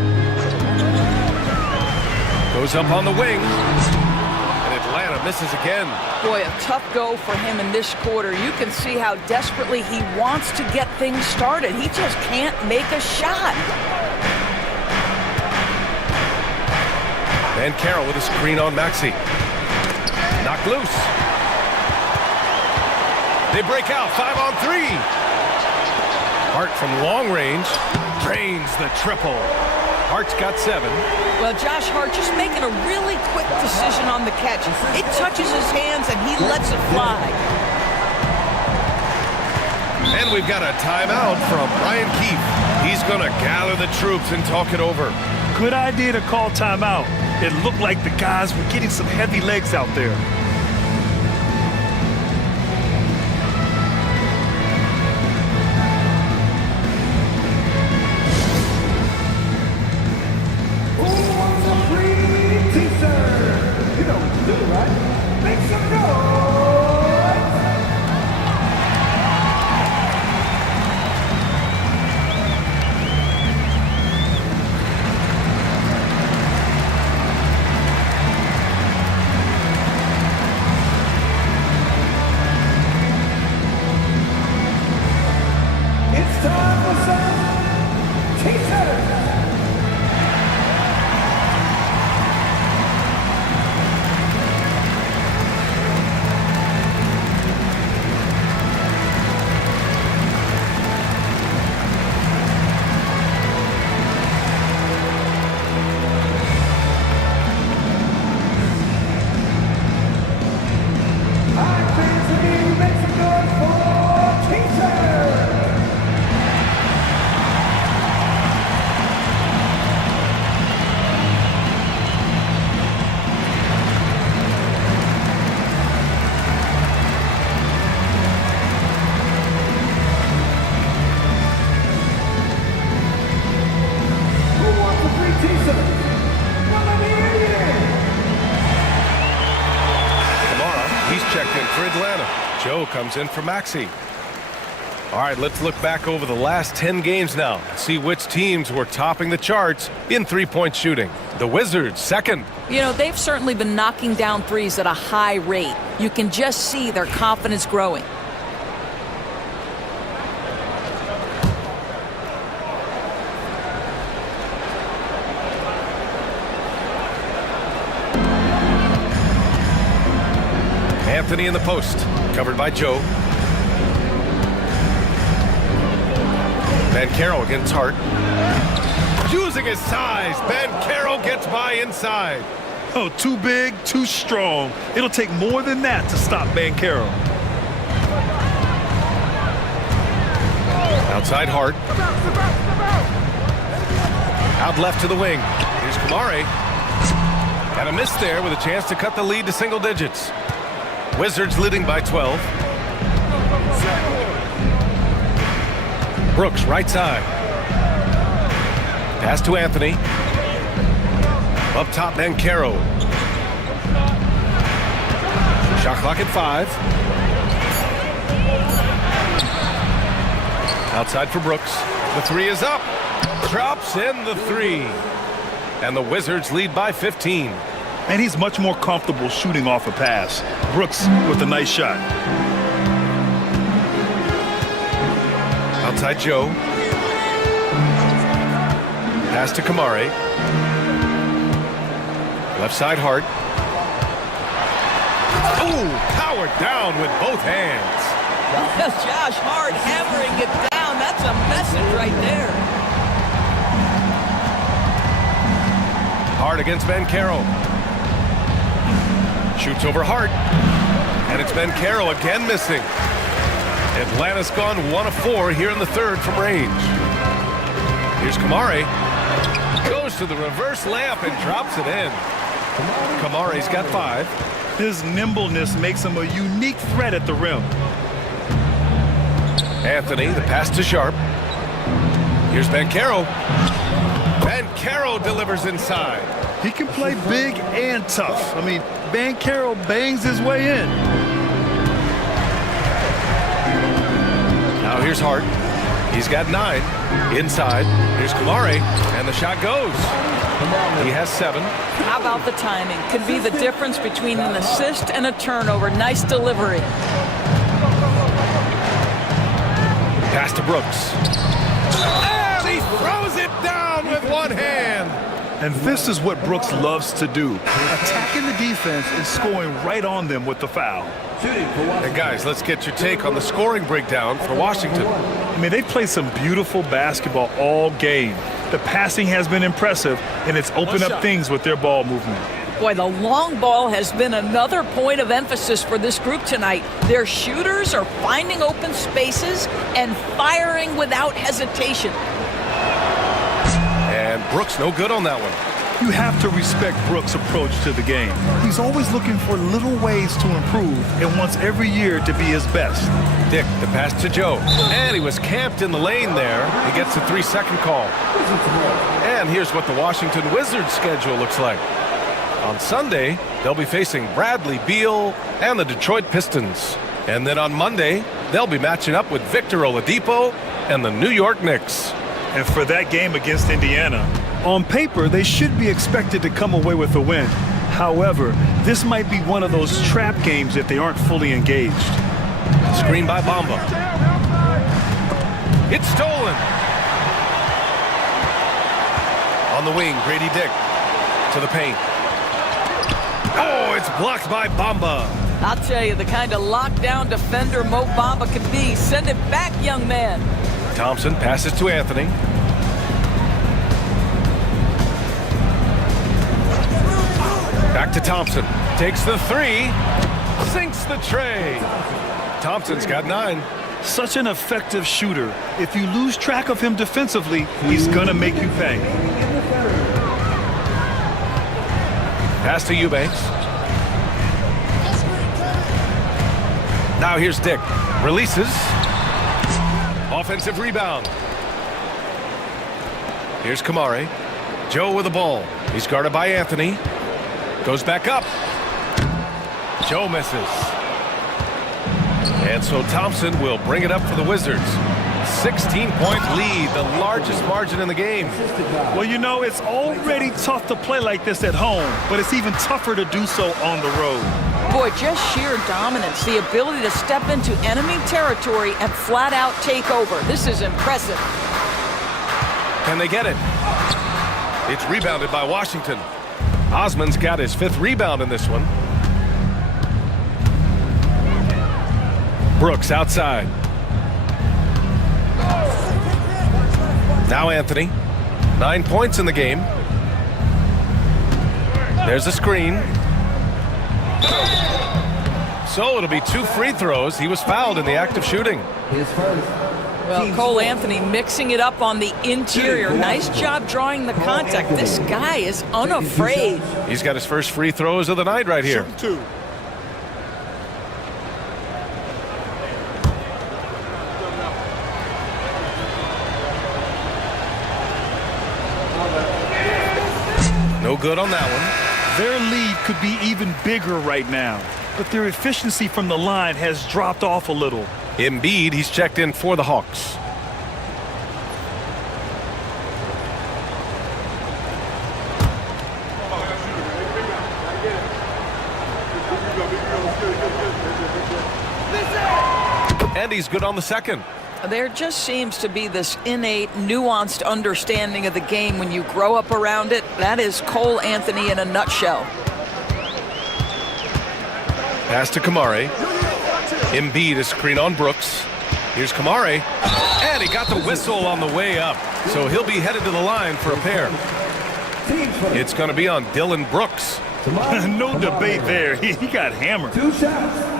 Goes up on the wing. And Atlanta misses again. Boy, a tough go for him in this quarter. You can see how desperately he wants to get things started. He just can't make a shot. Carroll with a screen on Maxey. Knocked loose. They break out, 5-on-3. Hart from long range drains the triple. Hart's got 7. Well, Josh Hart just making a really quick decision on the catch. It touches his hands and he lets it fly. And we've got a timeout from Brian Keefe. He's going to gather the troops and talk it over. Good idea to call timeout. It looked like the guys were getting some heavy legs out there. Joe comes in for Maxey. All right, let's look back over the last 10 games now and see which teams were topping the charts in three-point shooting. The Wizards, second. You know, they've certainly been knocking down threes at a high rate. You can just see their confidence growing. Anthony in the post, covered by Joe. Ben Carroll against Hart. Using his size, Ben Carroll gets by inside. Oh, too big, too strong. It'll take more than that to stop Ben Carroll. Outside Hart. Out left to the wing. Here's Kamari. Got a miss there with a chance to cut the lead to single digits. Wizards leading by 12. Brooks, right side. Pass to Anthony. Up top, Banchero. Shot clock at 5. Outside for Brooks. The 3 is up. Drops in the 3. And the Wizards lead by 15. And he's much more comfortable shooting off a pass. Brooks with a nice shot. Outside Joe. Pass to Kamari. Left side Hart. Ooh, powered down with both hands. Josh Hart hammering it down. That's a message right there. Hart against Banchero. Shoots over Hart. And it's Banchero again missing. Atlanta's gone 1 of 4 here in the third from range. Here's Kamari. Goes to the reverse layup and drops it in. Kamari's got 5. His nimbleness makes him a unique threat at the rim. Anthony, the pass to Sharp. Here's Banchero. Banchero delivers inside. He can play big and tough. I mean, Banchero bangs his way in. Now here's Hart. He's got 9. Inside. Here's Kamari. And the shot goes. He has 7. How about the timing? Could be the difference between an assist and a turnover. Nice delivery. Pass to Brooks. And he throws it down with one hand. And this is what Brooks loves to do, attacking the defense and scoring right on them with the foul. And guys, let's get your take on the scoring breakdown for Washington. I mean, they've played some beautiful basketball all game. The passing has been impressive, and it's opened up things with their ball movement. Boy, the long ball has been another point of emphasis for this group tonight. Their shooters are finding open spaces and firing without hesitation. And Brooks no good on that one. You have to respect Brooks' approach to the game. He's always looking for little ways to improve and wants every year to be his best. Dick, the pass to Joe. And he was camped in the lane there. He gets a 3-second call. And here's what the Washington Wizards schedule looks like. On Sunday, they'll be facing Bradley Beal and the Detroit Pistons. And then on Monday, they'll be matching up with Victor Oladipo and the New York Knicks. And for that game against Indiana, on paper, they should be expected to come away with a win. However, this might be one of those trap games if they aren't fully engaged. Screen by Bamba. It's stolen. On the wing, Grady Dick to the paint. Oh, it's blocked by Bamba. I'll tell you, the kind of lockdown defender Mo Bamba can be. Send it back, young man. Thompson passes to Anthony. Back to Thompson. Takes the 3. Sinks the tray. Thompson's got 9. Such an effective shooter. If you lose track of him defensively, he's going to make you pay. Pass to Eubanks. Now here's Dick. Releases. Offensive rebound. Here's Kamare. Joe with the ball. He's guarded by Anthony. Goes back up. Joe misses. And so Thompson will bring it up for the Wizards. 16-point lead, the largest margin in the game. Well, you know, it's already tough to play like this at home, but it's even tougher to do so on the road. Boy, just sheer dominance, the ability to step into enemy territory and flat out take over. This is impressive. Can they get it? It's rebounded by Washington. Osman's got his 5th rebound in this one. Brooks outside. Now Anthony. 9 points in the game. There's a screen. So it'll be 2 free throws. He was fouled in the act of shooting. Well, Cole Anthony mixing it up on the interior. Nice job drawing the contact. This guy is unafraid. He's got his first free throws of the night right here. 2. No good on that one. Their lead could be even bigger right now, but their efficiency from the line has dropped off a little. Embiid, he's checked in for the Hawks. And he's good on the second. There just seems to be this innate, nuanced understanding of the game when you grow up around it. That is Cole Anthony in a nutshell. Pass to Kamare. Embiid is screen on Brooks. Here's Kamare. And he got the whistle on the way up. So he'll be headed to the line for a pair. It's going to be on Dylan Brooks. No debate there. He got hammered. 2 shots.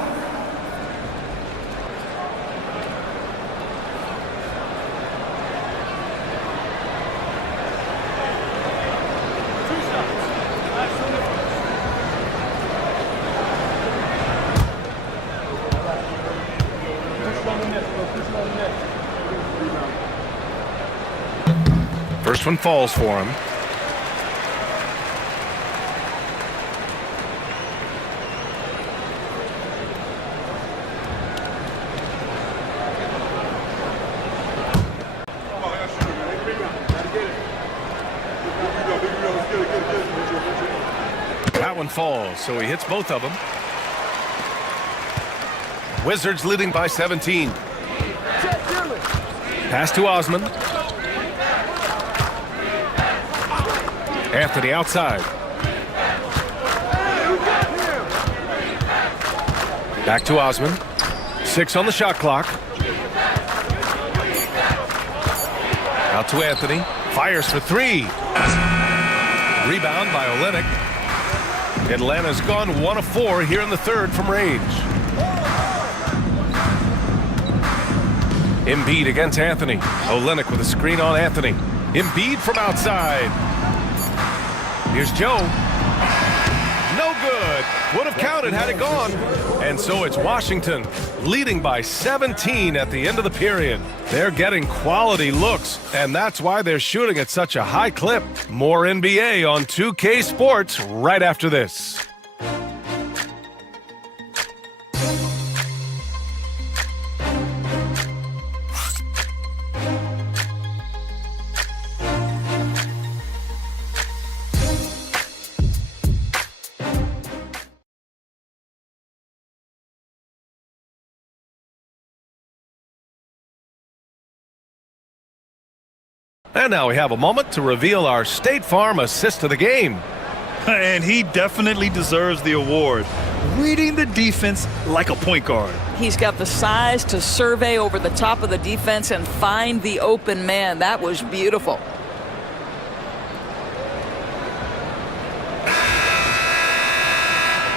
First one falls for him. That one falls, so he hits both of them. Wizards leading by 17. Pass to Osman. Anthony outside. Back to Osman. 6 on the shot clock. Out to Anthony. Fires for 3. Rebound by Olynyk. Atlanta's gone 1 of 4 here in the third from range. Embiid against Anthony. Olynyk with a screen on Anthony. Embiid from outside. Here's Joe. No good. Would have counted had it gone. And so it's Washington leading by 17 at the end of the period. They're getting quality looks, and that's why they're shooting at such a high clip. More NBA on 2K Sports right after this. And now we have a moment to reveal our State Farm assist of the game. And he definitely deserves the award. Reading the defense like a point guard. He's got the size to survey over the top of the defense and find the open man. That was beautiful.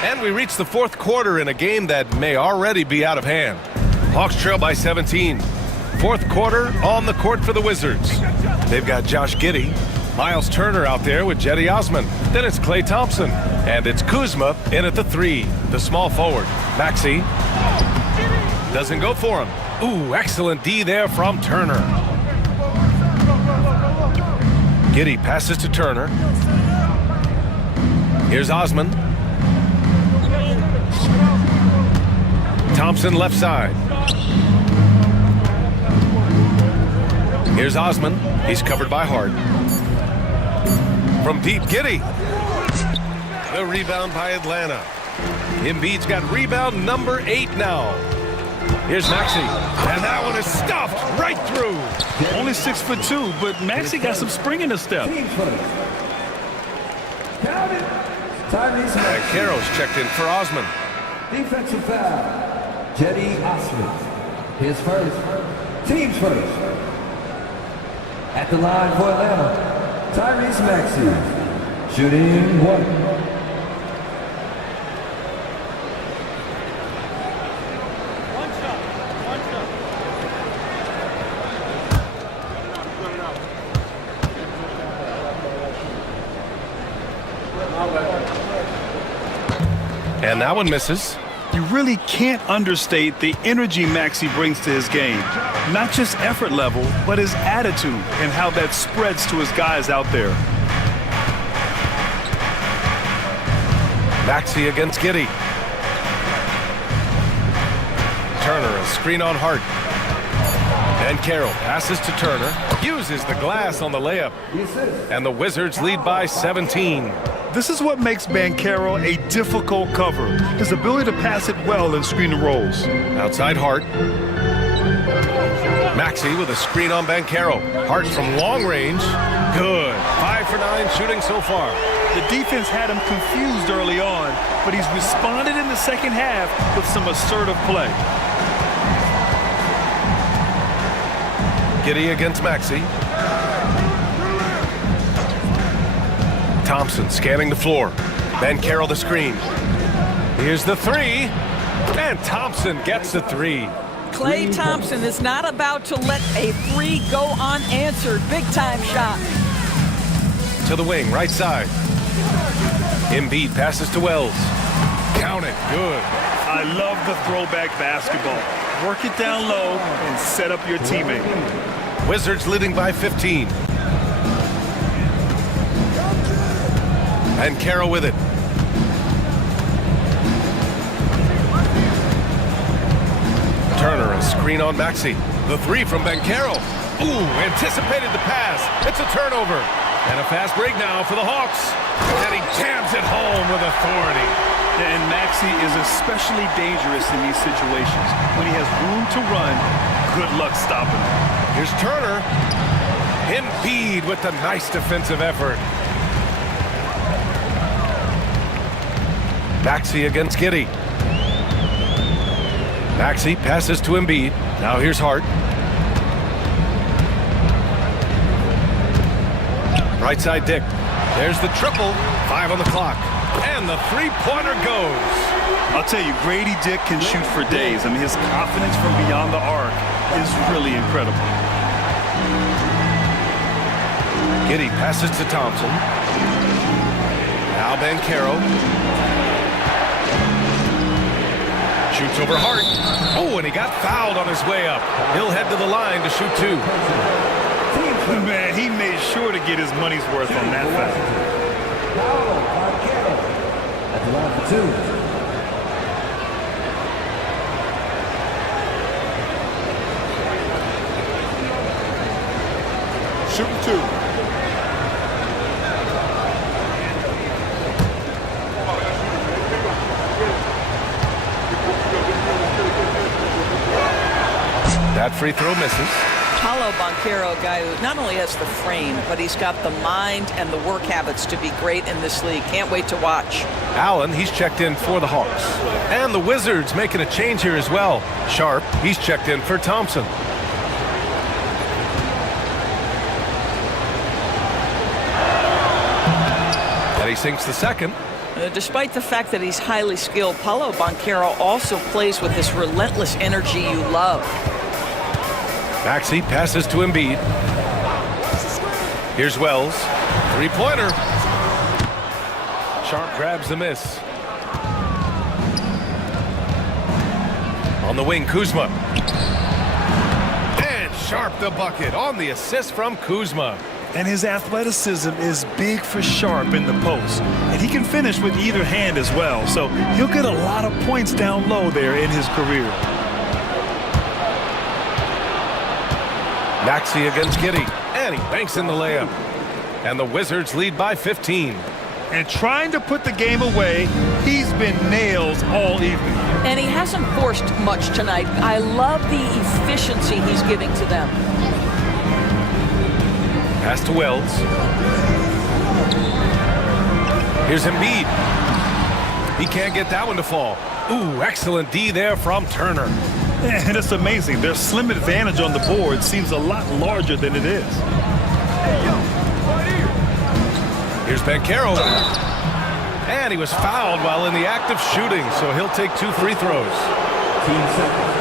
And we reach the fourth quarter in a game that may already be out of hand. Hawks trail by 17. Fourth quarter on the court for the Wizards. They've got Josh Giddey, Miles Turner out there with Jetty Osman. Then it's Klay Thompson. And it's Kuzma in at the 3, the small forward. Maxey doesn't go for him. Ooh, excellent D there from Turner. Giddey passes to Turner. Here's Osman. Thompson left side. Here's Osman. He's covered by Hart. From deep, Giddey. The rebound by Atlanta. Embiid's got rebound number 8 now. Here's Maxey. And that one is stuffed right through. Only 6'2", but Maxey got some spring in his step. And Carroll's checked in for Osman. Defensive foul. Jetty Osman. His first. Team's first. At the line for Atlanta, Tyrese Maxey, shooting 1. And that one misses. You really can't understate the energy Maxey brings to his game. Not just effort level, but his attitude and how that spreads to his guys out there. Maxey against Giddey. Turner, a screen on Hart. And Carroll passes to Turner. Uses the glass on the layup. And the Wizards lead by 17. This is what makes Banchero a difficult cover. His ability to pass it well in screen and rolls. Outside Hart. Maxey with a screen on Banchero. Hart from long range. Good. 5 for 9 shooting so far. The defense had him confused early on, but he's responded in the second half with some assertive play. Giddey against Maxey. Thompson scanning the floor. Banchero the screen. Here's the 3. And Thompson gets the 3. Klay Thompson is not about to let a 3 go unanswered. Big time shot. To the wing, right side. Embiid passes to Wells. Count it. Good. I love the throwback basketball. Work it down low and set up your teammate. Wizards leading by 15. And Carroll with it. Turner, a screen on Maxey. The 3 from Banchero. Ooh, anticipated the pass. It's a turnover. And a fast break now for the Hawks. And he jams it home with authority. And Maxey is especially dangerous in these situations. When he has room to run, good luck stopping him. Here's Turner. Embiid with the nice defensive effort. Maxey against Giddey. Maxey passes to Embiid. Now here's Hart. Right side Dick. There's the triple. 5 on the clock. And the three-pointer goes. I'll tell you, Grady Dick can shoot for days. I mean, his confidence from beyond the arc is really incredible. Giddey passes to Thompson. Now Banchero. Shoots over Hart. Oh, and he got fouled on his way up. He'll head to the line to shoot 2. Man, he made sure to get his money's worth on that foul. At the line for 2. Shooting 2. That free throw misses. Paolo Banchero, a guy who not only has the frame, but he's got the mind and the work habits to be great in this league. Can't wait to watch. Allen, he's checked in for the Hawks. And the Wizards making a change here as well. Sharp, he's checked in for Thompson. And he sinks the second. Despite the fact that he's highly skilled, Paolo Banchero also plays with this relentless energy you love. Maxey passes to Embiid. Here's Wells. Three-pointer. Sharp grabs the miss. On the wing, Kuzma. And Sharp the bucket on the assist from Kuzma. And his athleticism is big for Sharp in the post. And he can finish with either hand as well. So he'll get a lot of points down low there in his career. Maxey against Giddey. And he banks in the layup. And the Wizards lead by 15. And trying to put the game away, he's been nails all evening. And he hasn't forced much tonight. I love the efficiency he's giving to them. Pass to Wells. Here's Embiid. He can't get that one to fall. Ooh, excellent D there from Turner. And it's amazing. Their slim advantage on the board seems a lot larger than it is. Here's Banchero. And he was fouled while in the act of shooting, so he'll take 2 free throws.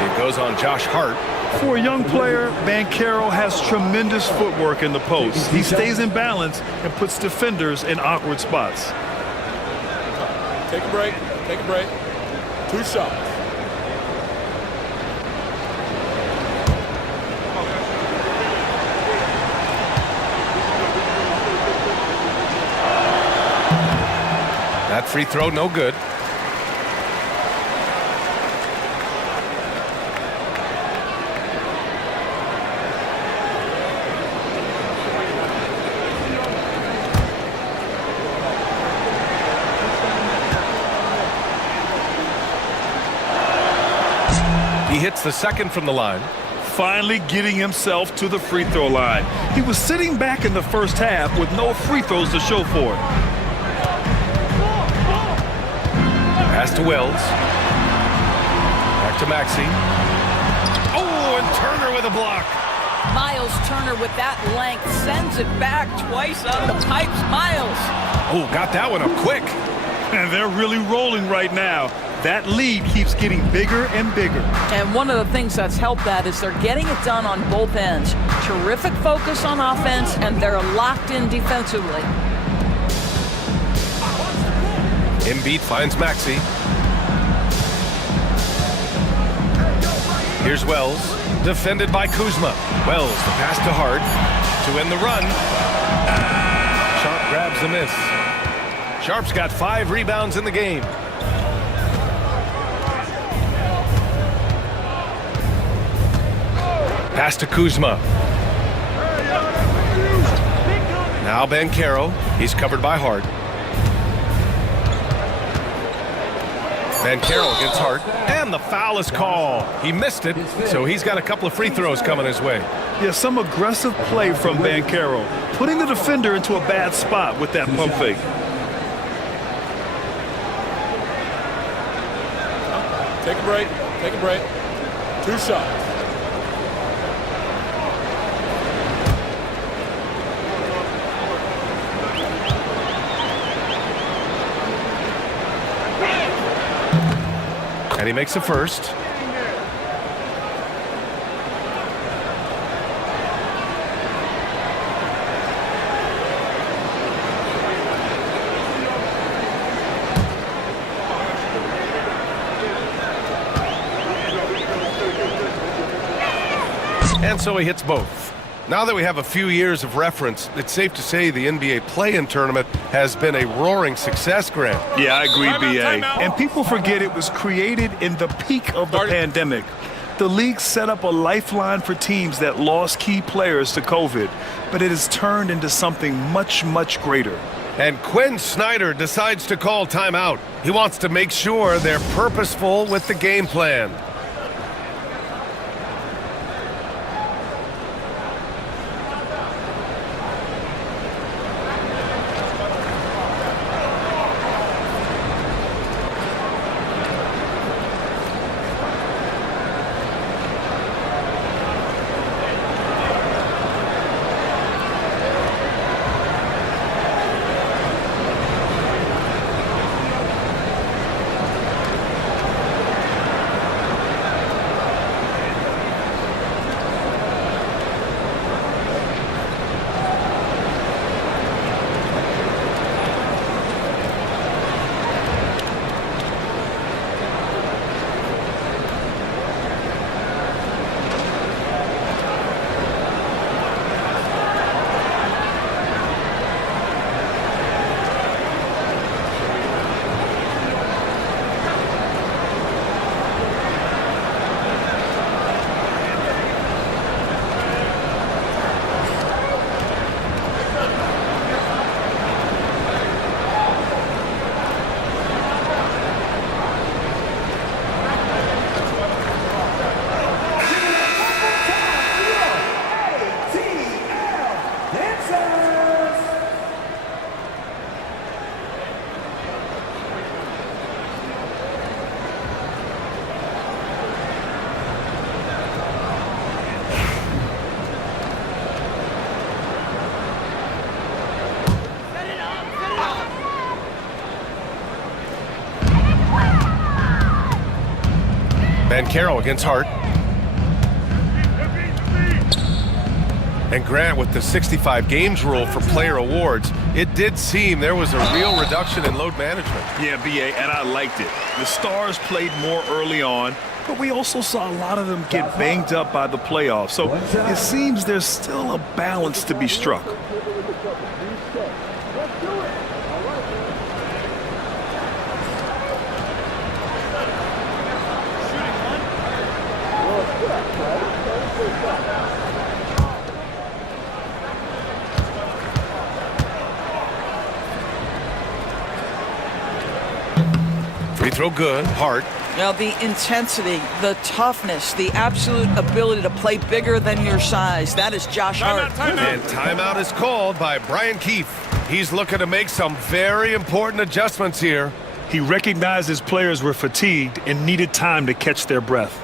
It goes on Josh Hart. For a young player, Banchero has tremendous footwork in the post. He stays in balance and puts defenders in awkward spots. Take a break. Take a break. 2 shots. That free throw, no good. He hits the second from the line. Finally getting himself to the free throw line. He was sitting back in the first half with no free throws to show for it. Pass to Wells. Back to Maxey. Oh, and Turner with a block. Miles Turner with that length sends it back twice on the pipes. Miles. Oh, got that one up quick. And they're really rolling right now. That lead keeps getting bigger and bigger. And one of the things that's helped that is they're getting it done on both ends. Terrific focus on offense, and they're locked in defensively. Embiid finds Maxey. Here's Wells, defended by Kuzma. Wells, the pass to Hart to end the run. Sharp grabs the miss. Sharp's got 5 rebounds in the game. Pass to Kuzma. Now Banchero. He's covered by Hart. Banchero against Hart. And the foul is called. He missed it, so he's got a couple of free throws coming his way. Yeah, some aggressive play from Banchero, putting the defender into a bad spot with that pump fake. Take a break. Take a break. 2 shots. And he makes the first. And so he hits both. Now that we have a few years of reference, it's safe to say the NBA play-in tournament has been a roaring success, Grant. Yeah, I agree, BA. And people forget it was created in the peak of the pandemic. The league set up a lifeline for teams that lost key players to COVID, but it has turned into something much, much greater. And Quinn Snyder decides to call timeout. He wants to make sure they're purposeful with the game plan. And Carroll against Hart. And Grant with the 65 games rule for player awards. It did seem there was a real reduction in load management. Yeah, BA, and I liked it. The stars played more early on, but we also saw a lot of them get banged up by the playoffs. So it seems there's still a balance to be struck. Free throw good. Hart. Now the intensity, the toughness, the absolute ability to play bigger than your size. That is Josh Hart. And timeout is called by Brian Keefe. He's looking to make some very important adjustments here. He recognized his players were fatigued and needed time to catch their breath.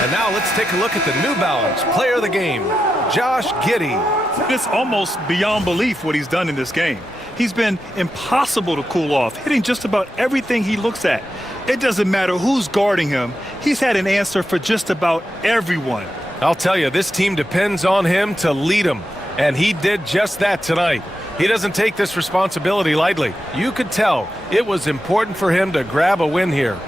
And now let's take a look at the New Balance player of the game, Josh Giddey. It's almost beyond belief what he's done in this game. He's been impossible to cool off, hitting just about everything he looks at. It doesn't matter who's guarding him. He's had an answer for just about everyone. I'll tell you, this team depends on him to lead them, and he did just that tonight. He doesn't take this responsibility lightly. You could tell it was important for him to grab a win here.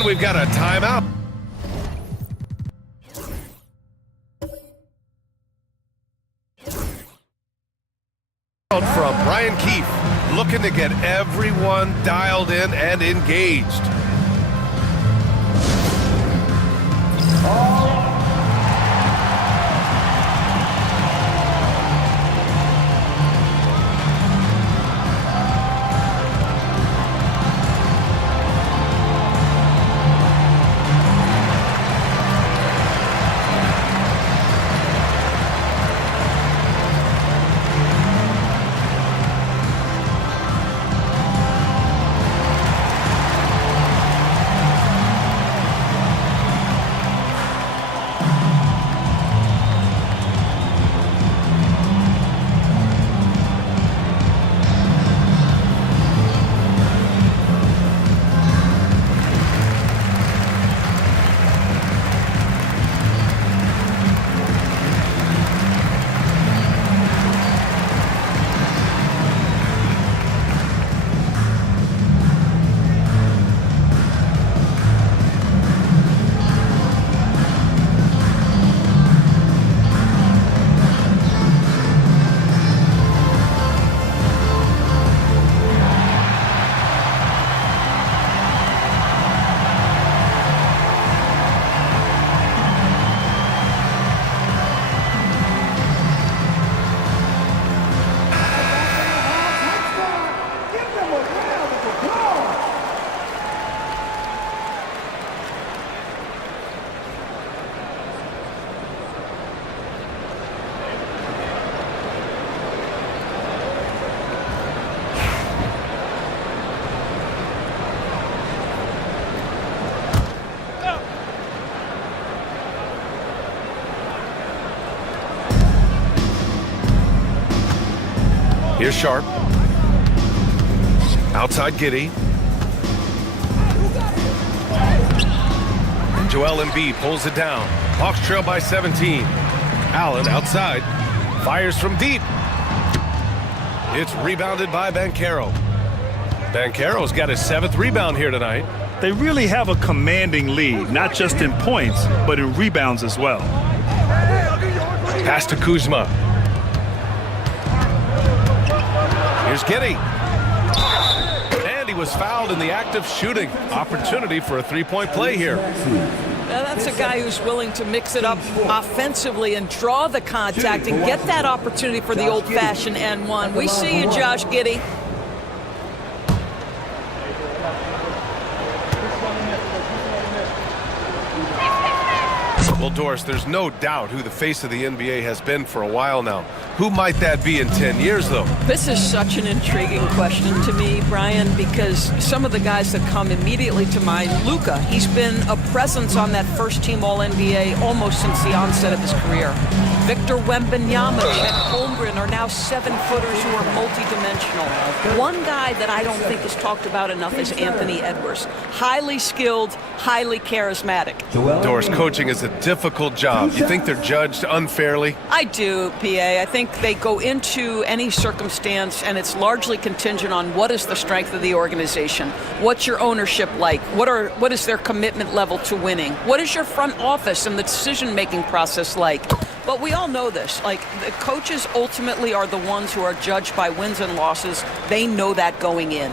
And we've got a timeout. From Brian Keefe, looking to get everyone dialed in and engaged. Here's Sharp. Outside Giddey. And Joel Embiid pulls it down. Hawks trail by 17. Allen outside. Fires from deep. It's rebounded by Banchero. Banchero's got his 7th rebound here tonight. They really have a commanding lead, not just in points, but in rebounds as well. Pass to Kuzma. Here's Giddey. And he was fouled in the act of shooting. Opportunity for a three-point play here. Now that's a guy who's willing to mix it up offensively and draw the contact and get that opportunity for the old-fashioned N1. We see you, Josh Giddey. Well, Doris, there's no doubt who the face of the NBA has been for a while now. Who might that be in 10 years, though? This is such an intriguing question to me, Brian, because some of the guys that come immediately to mind, Luka, he's been a presence on that first-team All-NBA almost since the onset of his career. Victor Wembanyama and Holmgren are now 7-footers who are multidimensional. One guy that I don't think is talked about enough is Anthony Edwards. Highly skilled, highly charismatic. Doris, coaching is a difficult job. You think they're judged unfairly? I do, PA. I think they go into any circumstance and it's largely contingent on what is the strength of the organization. What's your ownership like? What is their commitment level to winning? What is your front office and the decision-making process like? But we all know this. Like, the coaches ultimately are the ones who are judged by wins and losses. They know that going in.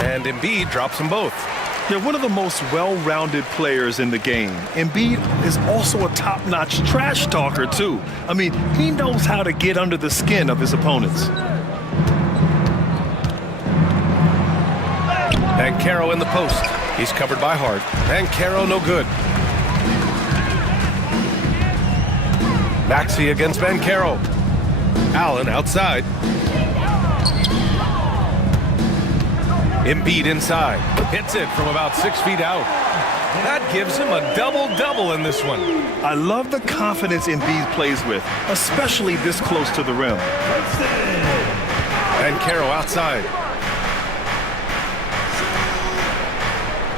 And Embiid drops them both. They're one of the most well-rounded players in the game. Embiid is also a top-notch trash talker, too. I mean, he knows how to get under the skin of his opponents. Banchero in the post. He's covered by Hart. Banchero no good. Maxey against Banchero. Allen outside. Embiid inside. Hits it from about 6 feet out. That gives him a double-double in this one. I love the confidence Embiid plays with, especially this close to the rim. Banchero outside.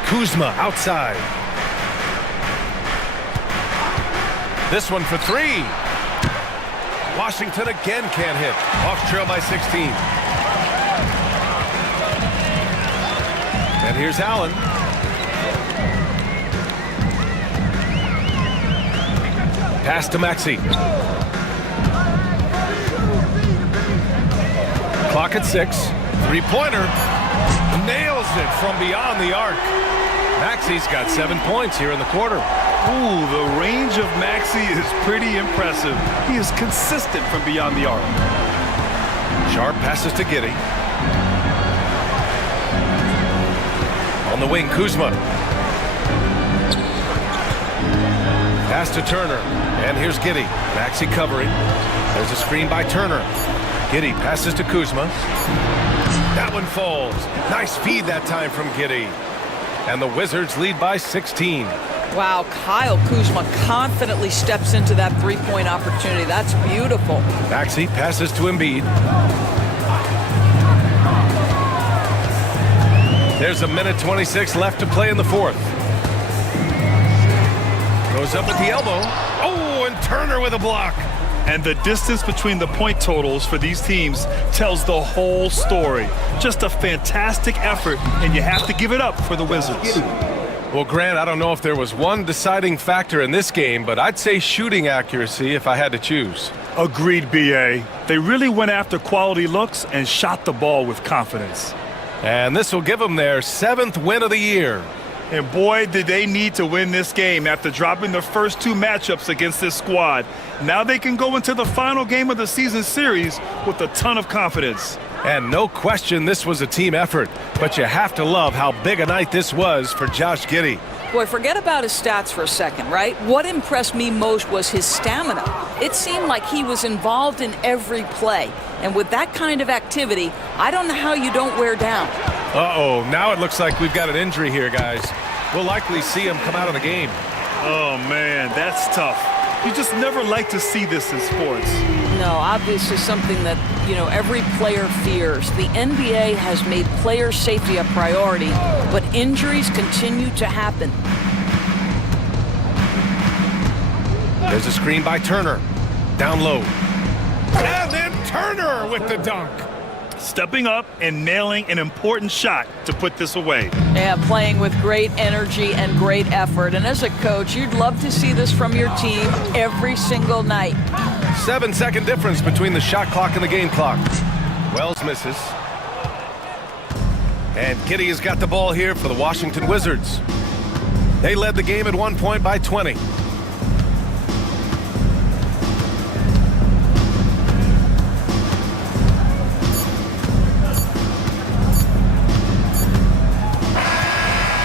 Kuzma outside. This one for three. Washington again can't hit. Hawks trail by 16. And here's Allen. Pass to Maxey. Clock at 6. Three-pointer. Nails it from beyond the arc. Maxey's got 7 points here in the quarter. Ooh, the range of Maxey is pretty impressive. He is consistent from beyond the arc. Sharp passes to Giddey. On the wing, Kuzma. Pass to Turner. And here's Giddey. Maxey covering. There's a screen by Turner. Giddey passes to Kuzma. That one falls. Nice feed that time from Giddey. And the Wizards lead by 16. Wow, Kyle Kuzma confidently steps into that three-point opportunity. That's beautiful. Maxey passes to Embiid. There's a minute 26 left to play in the fourth. Goes up at the elbow. Oh, and Turner with a block. And the distance between the point totals for these teams tells the whole story. Just a fantastic effort, and you have to give it up for the Wizards. Well, Grant, I don't know if there was one deciding factor in this game, but I'd say shooting accuracy if I had to choose. Agreed, B.A. They really went after quality looks and shot the ball with confidence. And this will give them their 7th win of the year. And boy, did they need to win this game after dropping the first 2 matchups against this squad. Now they can go into the final game of the season series with a ton of confidence. And no question this was a team effort, but you have to love how big a night this was for Josh Giddey. Boy, forget about his stats for a second, right? What impressed me most was his stamina. It seemed like he was involved in every play. And with that kind of activity, I don't know how you don't wear down. Uh-oh, now it looks like we've got an injury here, guys. We'll likely see him come out of the game. Oh, man, that's tough. You just never like to see this in sports. No, obviously something that, every player fears. The NBA has made player safety a priority, but injuries continue to happen. There's a screen by Turner. Down low. And then Turner with the dunk. Stepping up and nailing an important shot to put this away. Yeah, playing with great energy and great effort. And as a coach, you'd love to see this from your team every single night. 7-second difference between the shot clock and the game clock. Wells misses. And Giddey has got the ball here for the Washington Wizards. They led the game at 1 point by 20.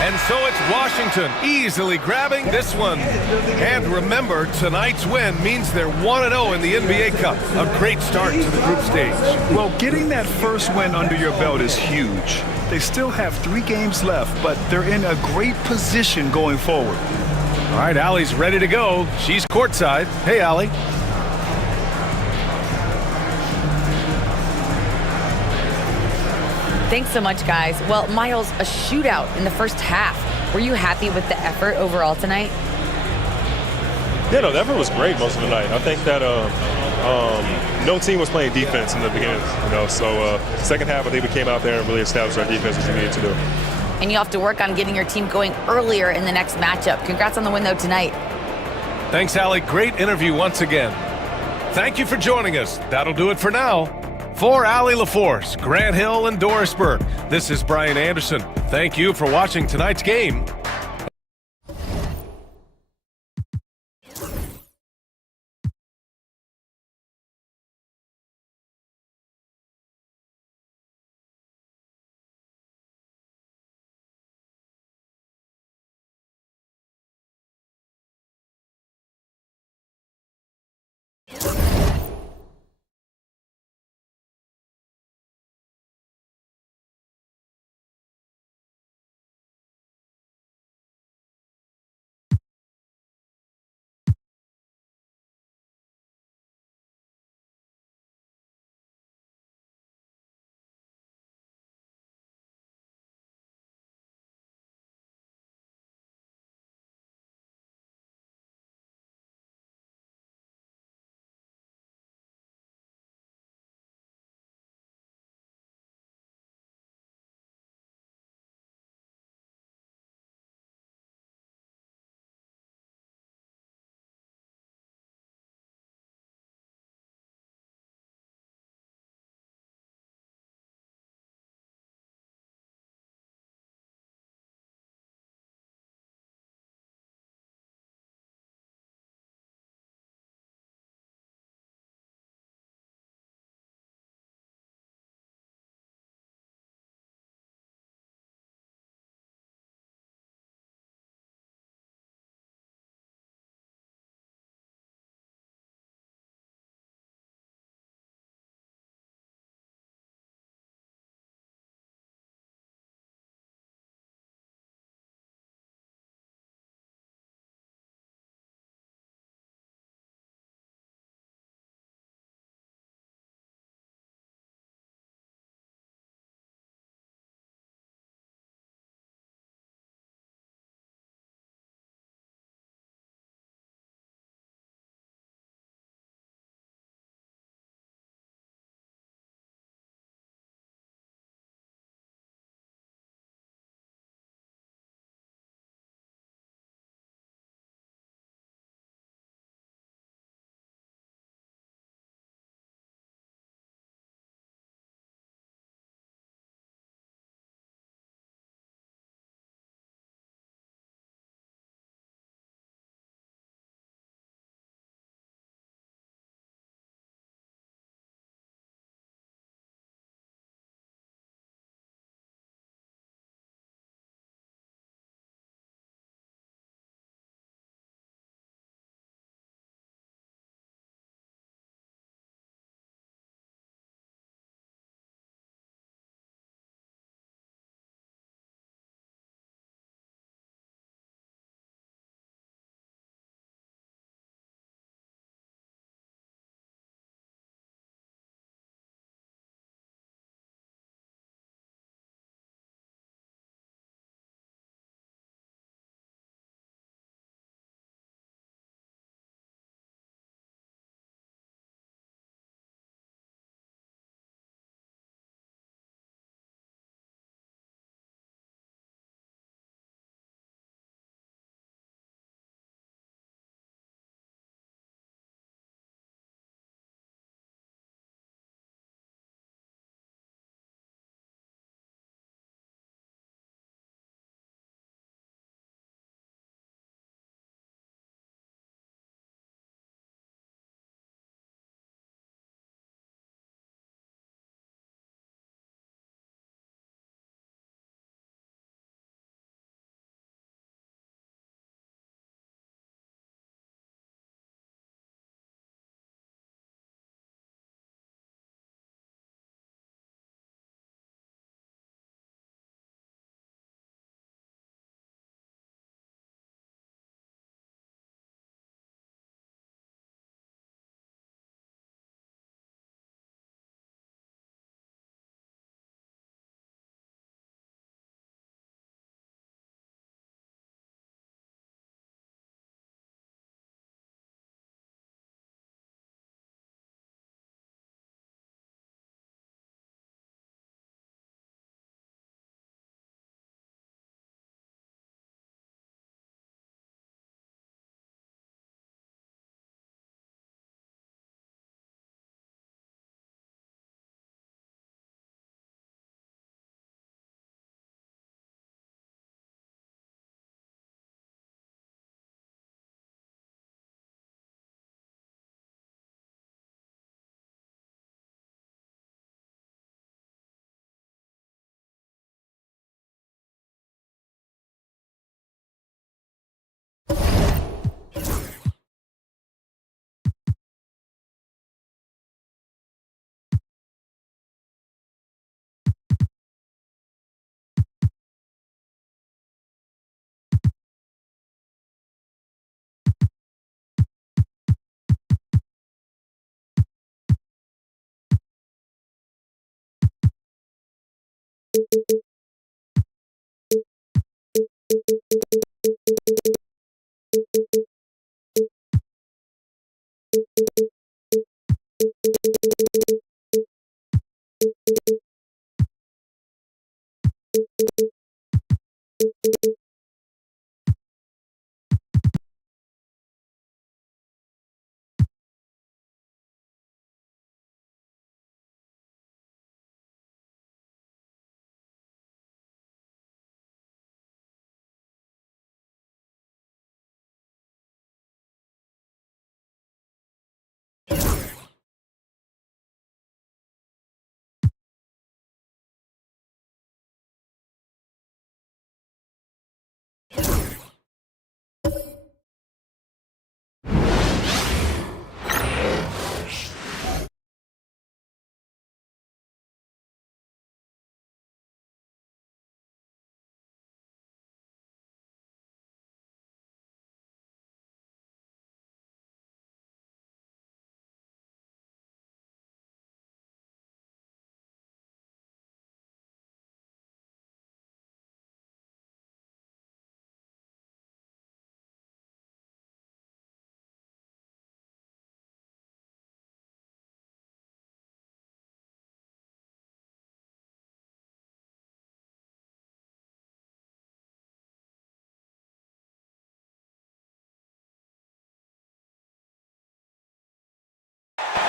And so it's Washington easily grabbing this one. And remember, tonight's win means they're 1-0 in the NBA Cup. A great start to the group stage. Well, getting that first win under your belt is huge. They still have 3 games left, but they're in a great position going forward. All right, Allie's ready to go. She's courtside. Hey, Allie. Thanks so much, guys. Well, Miles, a shootout in the first half. Were you happy with the effort overall tonight? Yeah, no, the effort was great most of the night. I think that no team was playing defense in the beginning, so second half I think we came out there and really established our defense as we needed to do. And you have to work on getting your team going earlier in the next matchup. Congrats on the win, though, tonight. Thanks, Allie. Great interview once again. Thank you for joining us. That'll do it for now. For Allie LaForce, Grant Hill, and Doris Burke, this is Brian Anderson. Thank you for watching tonight's game.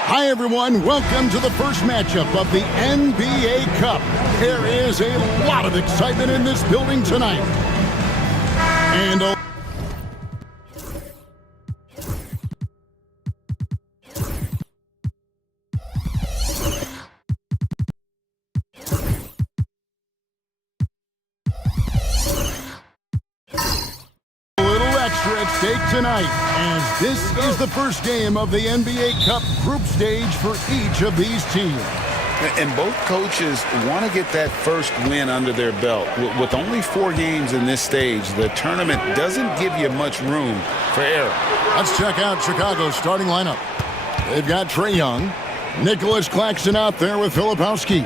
Hi, everyone. Welcome to the first matchup of the NBA Cup. There is a lot of excitement in this building tonight. And at stake tonight, as this is the first game of the NBA Cup group stage for each of these teams. And both coaches want to get that first win under their belt. With only 4 games in this stage, the tournament doesn't give you much room for error. Let's check out Chicago's starting lineup. They've got Trae Young, Nicholas Claxton out there with Filipowski.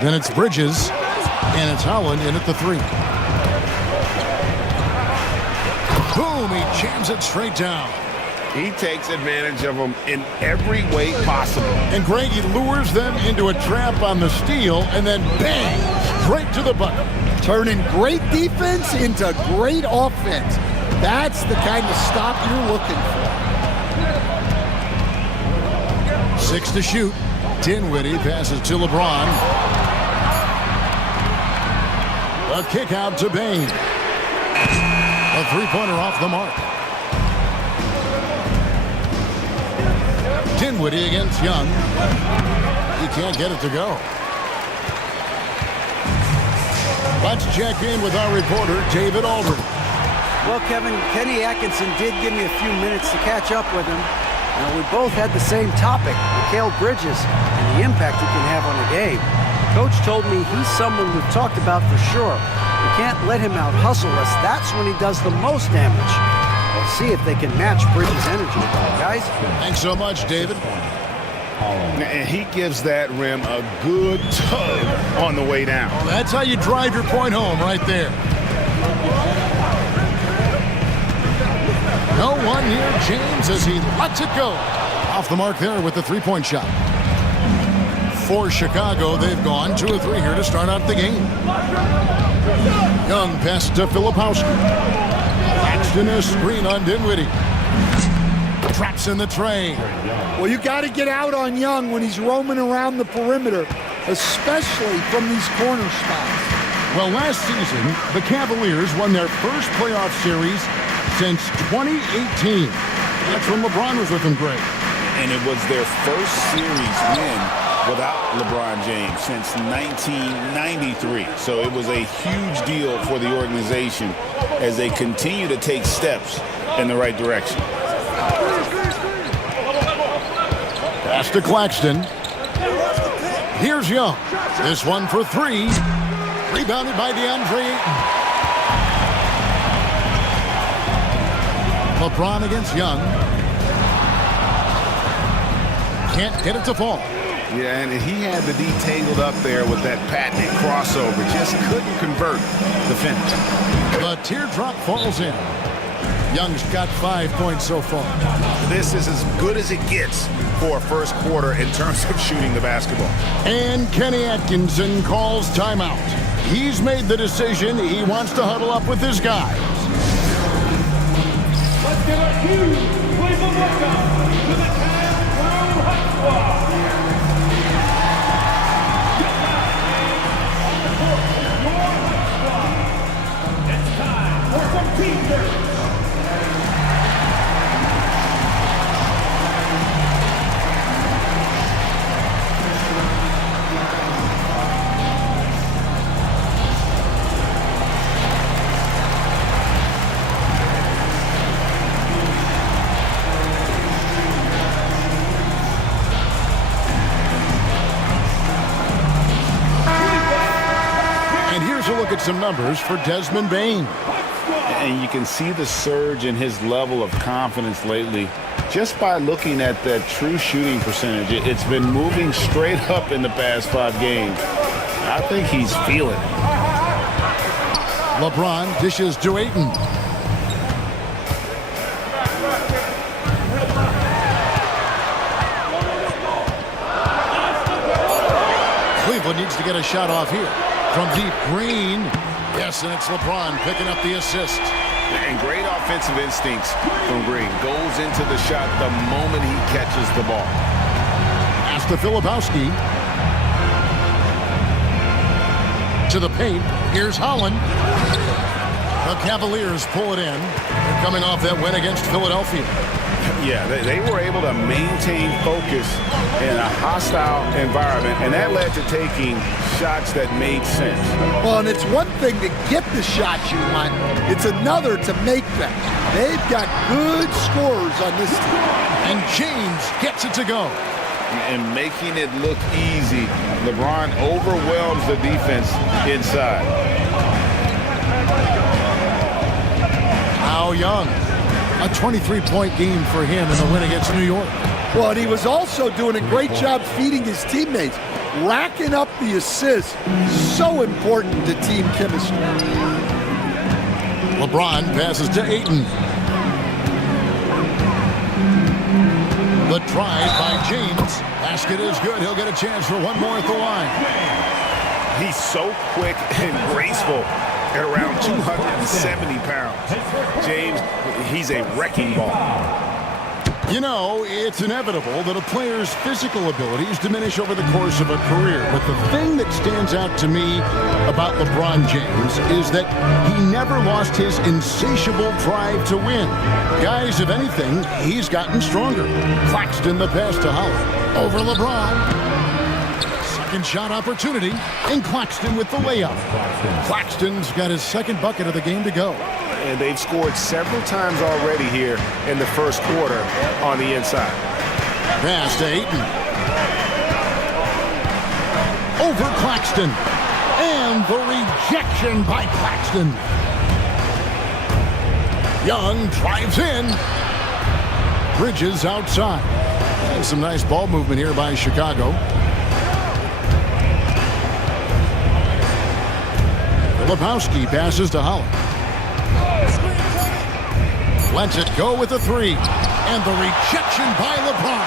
Then it's Bridges, and it's Howland in at the 3. Boom, he jams it straight down. He takes advantage of them in every way possible. And Greg, he lures them into a trap on the steal, and then bang, straight to the bucket. Turning great defense into great offense. That's the kind of stop you're looking for. 6 to shoot. Dinwiddie passes to LeBron. A kick out to Bain. A three-pointer off the mark. Dinwiddie against Young. He can't get it to go. Let's check in with our reporter, David Aldridge. Well, Kevin, Kenny Atkinson did give me a few minutes to catch up with him. Now, we both had the same topic, Mikal Bridges, and the impact he can have on a game. Coach told me he's someone we've talked about for sure. We can't let him out-hustle us. That's when he does the most damage. We'll see if they can match Bridges' energy. Guys? Thanks so much, David. And he gives that rim a good tug on the way down. Well, that's how you drive your point home right there. No one near James as he lets it go. Off the mark there with the three-point shot. For Chicago, they've gone 2 of 3 here to start out the game. Young pass to Filipowski. Claxton a screen on Dinwiddie. Traps in the Trae. Well, you got to get out on Young when he's roaming around the perimeter, especially from these corner spots. Well, last season, the Cavaliers won their first playoff series since 2018. That's when LeBron was with them, Greg. And it was their first series win without LeBron James since 1993. So it was a huge deal for the organization as they continue to take steps in the right direction. Pass to Claxton. Here's Young. This one for 3. Rebounded by DeAndre Ayton. LeBron against Young. Can't get it to fall. Yeah, and he had the D tangled up there with that patented crossover. Just couldn't convert the finish. The teardrop falls in. Young's got 5 points so far. This is as good as it gets for a first quarter in terms of shooting the basketball. And Kenny Atkinson calls timeout. He's made the decision. He wants to huddle up with his guys. Let's give a huge wave of welcome to the Cavs Crew Hot Squad. On the court, your Hot Squad. It's time for some team service. Look at some numbers for Desmond Bane. And you can see the surge in his level of confidence lately just by looking at that true shooting percentage. It's been moving straight up in the past 5 games. I think he's feeling it. LeBron dishes to Ayton. Cleveland needs to get a shot off here. From deep, Green. Yes, and it's LeBron picking up the assist. And great offensive instincts from Green. Goes into the shot the moment he catches the ball. Pass to Filipowski. To the paint. Here's Holland. The Cavaliers pull it in. They're coming off that win against Philadelphia. Yeah, they were able to maintain focus in a hostile environment, and that led to taking shots that made sense. Well, and it's one thing to get the shots you want. It's another to make them. They've got good scorers on this team. And James gets it to go. And making it look easy, LeBron overwhelms the defense inside. How Young. A 23-point game for him in the win against New York. Well, and he was also doing a great job feeding his teammates, racking up the assists. So important to team chemistry. LeBron passes to Ayton. The drive by James. Basket is good. He'll get a chance for one more at the line. He's so quick and graceful at around 270 pounds. James, he's a wrecking ball. You know, it's inevitable that a player's physical abilities diminish over the course of a career. But the thing that stands out to me about LeBron James is that he never lost his insatiable drive to win. Guys, if anything, he's gotten stronger. Claxton the pass to Holland. Over LeBron. Second shot opportunity, and Claxton with the layup. Claxton's got his second bucket of the game to go. And they've scored several times already here in the first quarter on the inside. Pass to Ayton. Over Claxton. And the rejection by Claxton. Young drives in. Bridges outside. And some nice ball movement here by Chicago. Filipowski passes to Holland. Lets it go with a three. And the rejection by LeBron.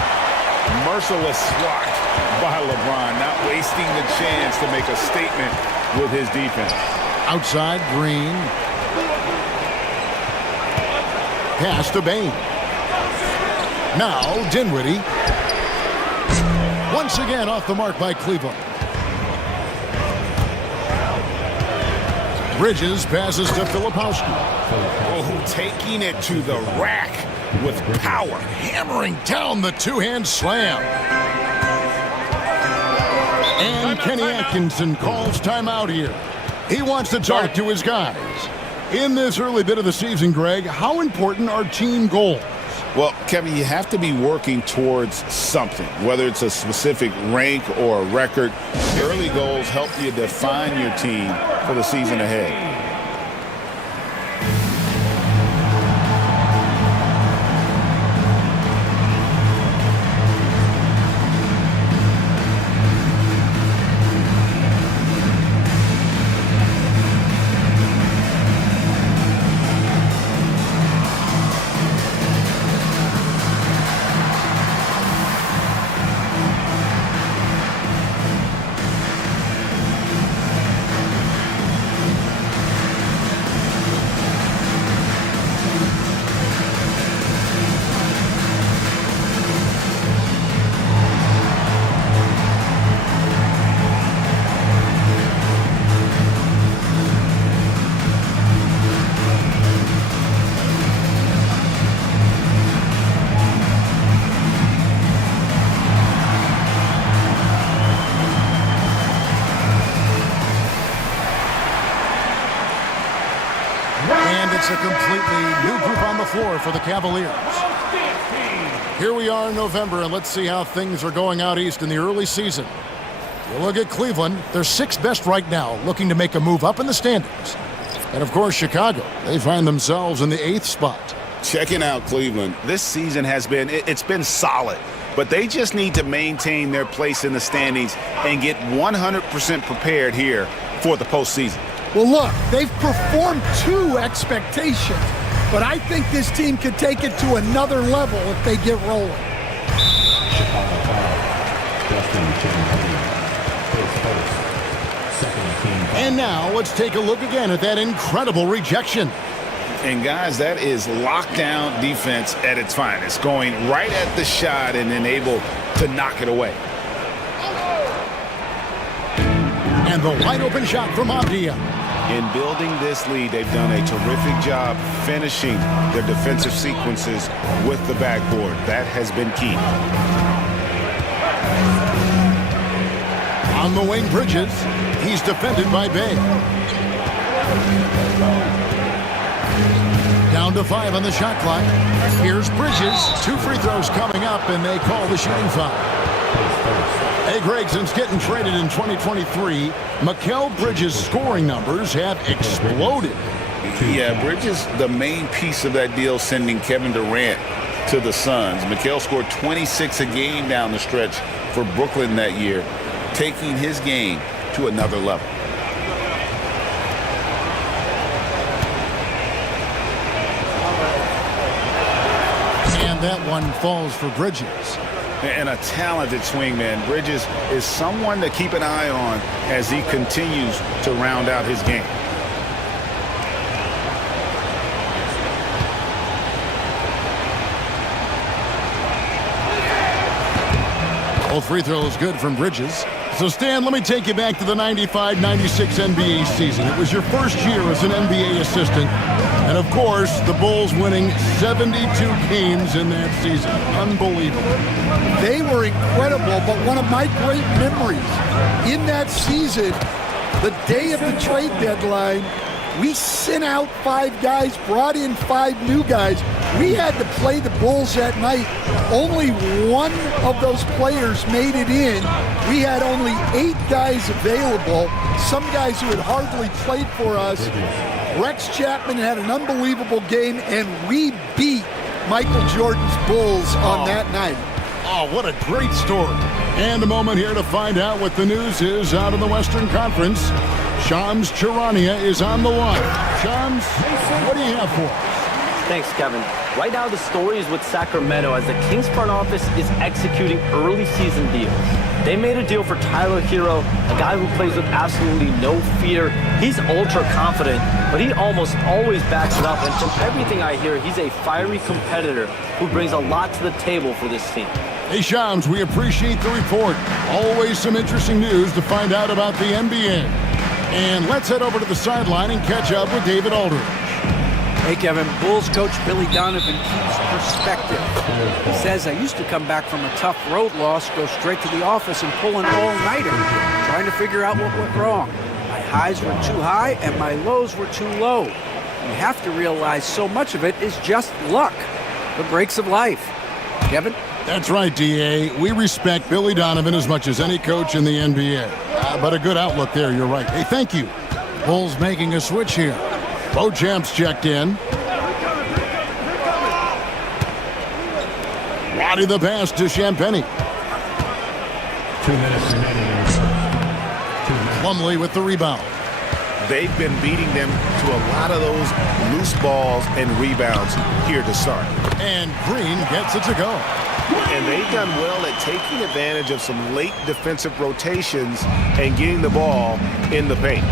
Merciless swat by LeBron, not wasting the chance to make a statement with his defense. Outside, Green. Pass to Bane. Now, Dinwiddie. Once again off the mark by Cleveland. Bridges passes to Filipowski. Oh, taking it to the rack with power. Hammering down the two-hand slam. And Kenny Atkinson calls timeout here. He wants to talk to his guys. In this early bit of the season, Greg, how important are team goals? Well, Kevin, you have to be working towards something, whether it's a specific rank or a record. Early goals help you define your team for the season ahead. a completely new group on the floor for the Cavaliers. Here we are in November, and let's see how things are going out east in the early season. You look at Cleveland, they're sixth best right now, looking to make a move up in the standings. And of course, Chicago, they find themselves in the 8th spot. Checking out Cleveland, this season has been, it's been solid, but they just need to maintain their place in the standings and get 100% prepared here for the postseason. Well, look, they've performed to expectations, but I think this team could take it to another level if they get rolling. And now let's take a look again at that incredible rejection. And guys, that is lockdown defense at its finest, going right at the shot and then able to knock it away. And the wide open shot from Abdia. In building this lead, they've done a terrific job finishing their defensive sequences with the backboard. That has been key. On the wing, Bridges. He's defended by Bay. Down to 5 on the shot clock. Here's Bridges. 2 free throws coming up, and they call the shooting foul. Hey, Greg, since getting traded in 2023, Mikal Bridges' scoring numbers have exploded. Yeah, Bridges, the main piece of that deal, sending Kevin Durant to the Suns. Mikal scored 26 a game down the stretch for Brooklyn that year, taking his game to another level. And that one falls for Bridges. And a talented swingman. Bridges is someone to keep an eye on as he continues to round out his game. Both free throws good from Bridges. So, Stan, let me take you back to the 95-96 NBA season. It was your first year as an NBA assistant. And, of course, the Bulls winning 72 games in that season. Unbelievable. They were incredible, but one of my great memories in that season, the day of the trade deadline, we sent out 5 guys, brought in 5 new guys. We had to play the Bulls that night. Only one of those players made it in. We had only 8 guys available, some guys who had hardly played for us. Rex Chapman had an unbelievable game, and we beat Michael Jordan's Bulls on that night. Oh, what a great story. And a moment here to find out what the news is out in the Western Conference. Shams Charania is on the line. Shams, what do you have for us? Thanks, Kevin. Right now, the story is with Sacramento as the Kings front office is executing early season deals. They made a deal for Tyler Hero, a guy who plays with absolutely no fear. He's ultra confident, but he almost always backs it up. And from everything I hear, he's a fiery competitor who brings a lot to the table for this team. Hey, Shams, we appreciate the report. Always some interesting news to find out about the NBA. And let's head over to the sideline and catch up with David Aldridge. Hey, Kevin, Bulls coach Billy Donovan keeps perspective. He says, I used to come back from a tough road loss, go straight to the office and pull an all-nighter, trying to figure out what went wrong. My highs were too high and my lows were too low. You have to realize so much of it is just luck, the breaks of life. Kevin? That's right, D.A. We respect Billy Donovan as much as any coach in the NBA. But a good outlook there, you're right. Hey, thank you. Bulls making a switch here. Beauchamp's checked in. Roddy the pass to Champagnie. 2 minutes remaining. Plumlee with the rebound. They've been beating them to a lot of those loose balls and rebounds here to start. And Green gets it to go. And they've done well at taking advantage of some late defensive rotations and getting the ball in the paint.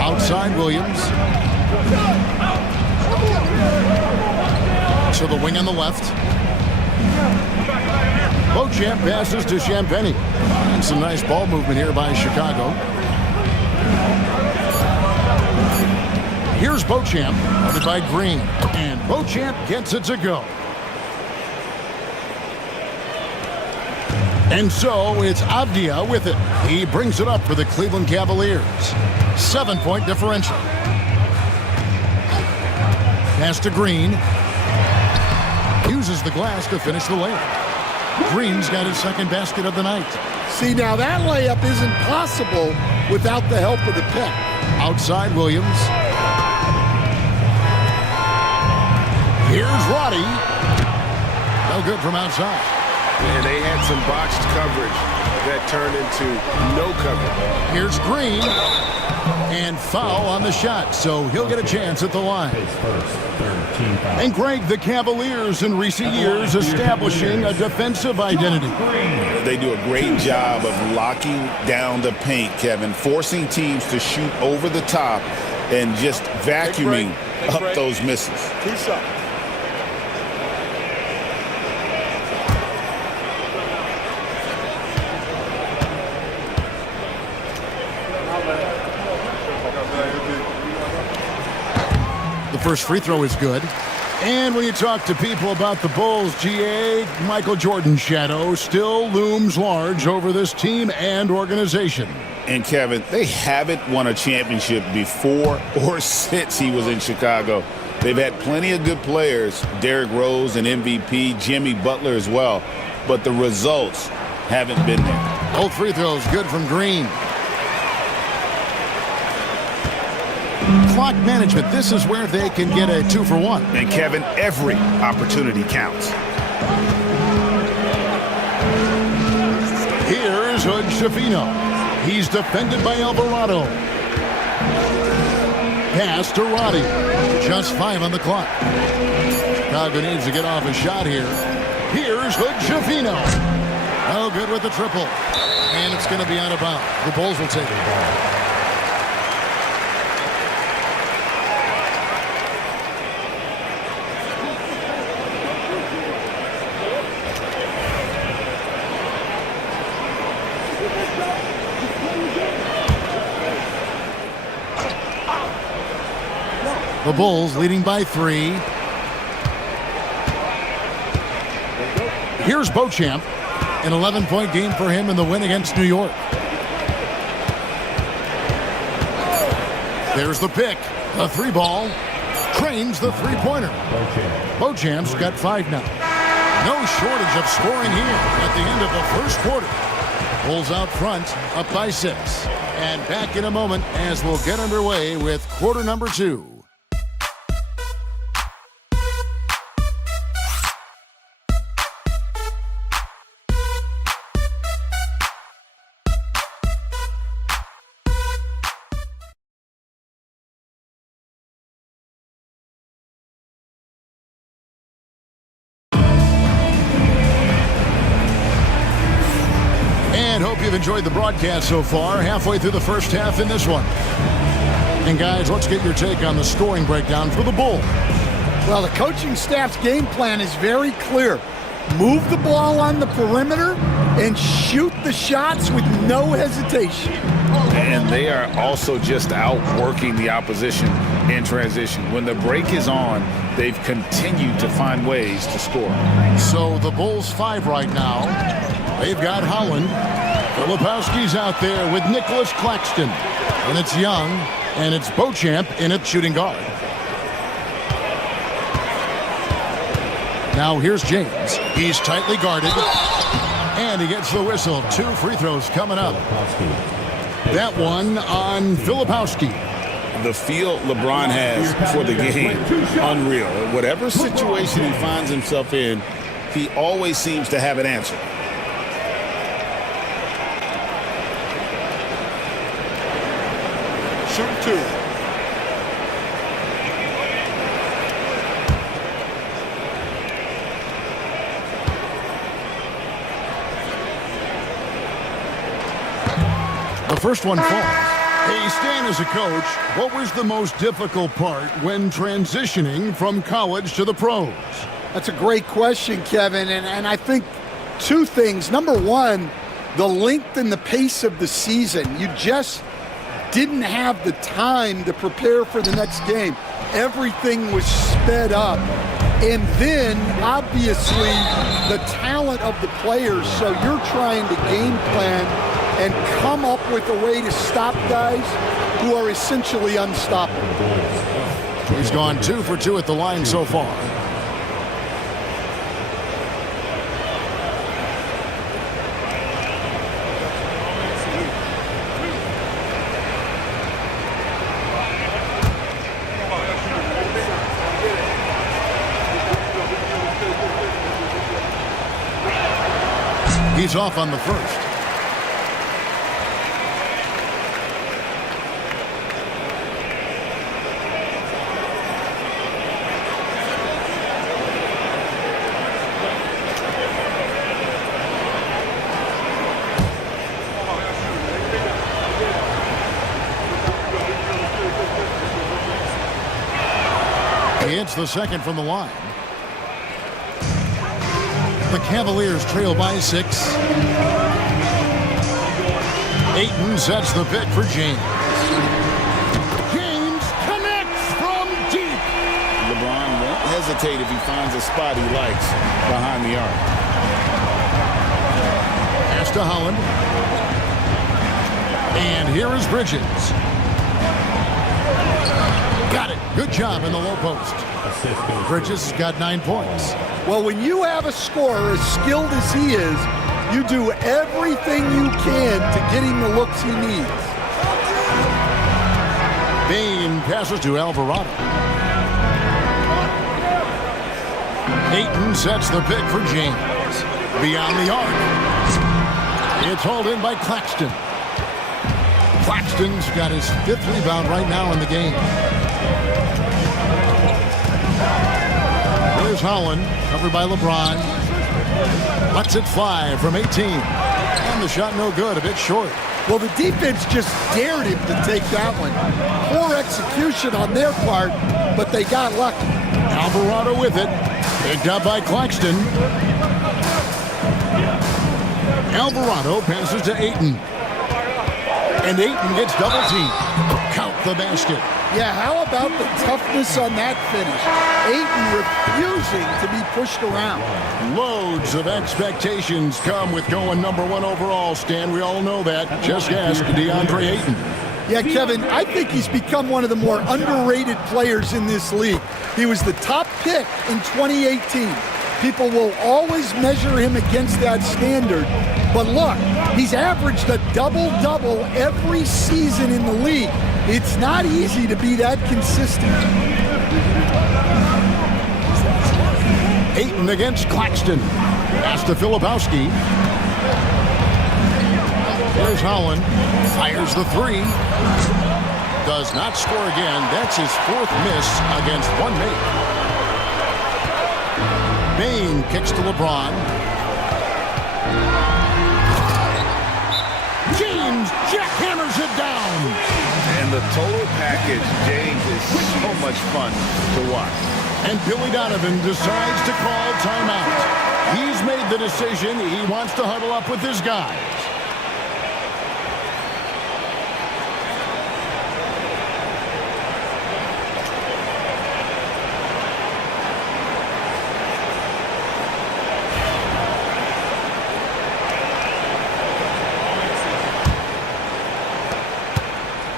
Outside Williams. To the wing on the left. Beauchamp passes to Champagnie. And some nice ball movement here by Chicago. Here's Beauchamp, guarded by Green. And Beauchamp gets it to go. And so it's Avdia with it. He brings it up for the Cleveland Cavaliers. 7-point differential. Pass to Green. Uses the glass to finish the layup. Green's got his second basket of the night. See, now that layup isn't possible without the help of the pick. Outside Williams. Here's Roddy. No good from outside. And they had some botched coverage that turned into no cover. Here's Green. And foul on the shot, so he'll get a chance at the line. And Greg, the Cavaliers in recent years establishing a defensive identity. They do a great job of locking down the paint, Kevin, forcing teams to shoot over the top and just vacuuming up those misses. The first free throw is good. And when you talk to people about the Bulls, GA, Michael Jordan's shadow still looms large over this team and organization. And Kevin, they haven't won a championship before or since he was in Chicago. They've had plenty of good players, Derrick Rose and MVP, Jimmy Butler as well, but the results haven't been there. Both free throws good from Green. Clock management, this is where they can get a 2-for-1. And Kevin, every opportunity counts. Here's Hood Schifino. He's defended by Alvarado. Pass to Roddy. Just 5 on the clock. Chicago needs to get off a shot here. Here's Hood Schifino. No good with the triple. And it's going to be out of bounds. The Bulls will take it. The Bulls leading by 3. Here's Beauchamp. An 11-point game for him in the win against New York. There's the pick. A 3-ball. Trains the 3-pointer. Beauchamp's got 5 now. No shortage of scoring here at the end of the first quarter. Bulls out front, up by 6. And back in a moment as we'll get underway with quarter number 2. Hope you've enjoyed the broadcast so far. Halfway through the first half in this one. And guys, let's get your take on the scoring breakdown for the Bulls. Well, the coaching staff's game plan is very clear. Move the ball on the perimeter and shoot the shots with no hesitation. And they are also just outworking the opposition in transition. When the break is on, they've continued to find ways to score. So the Bulls 5 right now. They've got Holland. Filipowski's out there with Nicholas Claxton. And it's Young, and it's Beauchamp in at shooting guard. Now here's James. He's tightly guarded. And he gets the whistle. 2 free throws coming up. That one on Filipowski. The feel LeBron has for the game, unreal. Whatever situation he finds himself in, he always seems to have an answer. Shoot 2. The first one falls. Hey, Stan, as a coach, what was the most difficult part when transitioning from college to the pros? That's a great question, Kevin, and I think 2 things. Number 1, the length and the pace of the season. You just didn't have the time to prepare for the next game. Everything was sped up. And then, obviously, the talent of the players. So you're trying to game plan and come up with a way to stop guys who are essentially unstoppable. He's gone 2 for 2 at the line so far. He's off on the first. He hits the second from the line. The Cavaliers trail by 6. Ayton sets the pick for James. James connects from deep. LeBron won't hesitate if he finds a spot he likes behind the arc. Pass to Holland. And here is Bridges. Got it. Good job in the low post. Bridges has got 9 points. Well, when you have a scorer as skilled as he is, you do everything you can to get him the looks he needs. Bain passes to Alvarado. Ayton sets the pick for James. Beyond the arc. It's hauled in by Claxton. Claxton's got his 5th rebound right now in the game. There's Holland, covered by LeBron. Lets it fly from 18. And the shot no good, a bit short. Well, the defense just dared him to take that one. Poor execution on their part, but they got lucky. Alvarado with it. Picked up by Claxton. Alvarado passes to Ayton. And Ayton gets double teamed. Count the basket. Yeah, how about the toughness on that finish? Ayton refusing to be pushed around. Loads of expectations come with going number 1 overall, Stan. We all know that. Just ask DeAndre Ayton. Yeah, Kevin, I think he's become one of the more underrated players in this league. He was the top pick in 2018. People will always measure him against that standard. But look, he's averaged a double-double every season in the league. It's not easy to be that consistent. Ayton against Claxton. Pass to Filipowski. Here's Holland. Fires the 3. Does not score again. That's his 4th miss against one mate. Bain kicks to LeBron. James jackhammers it down. And the total package, James, is so much fun to watch. And Billy Donovan decides to call timeout. He's made the decision. He wants to huddle up with his guys.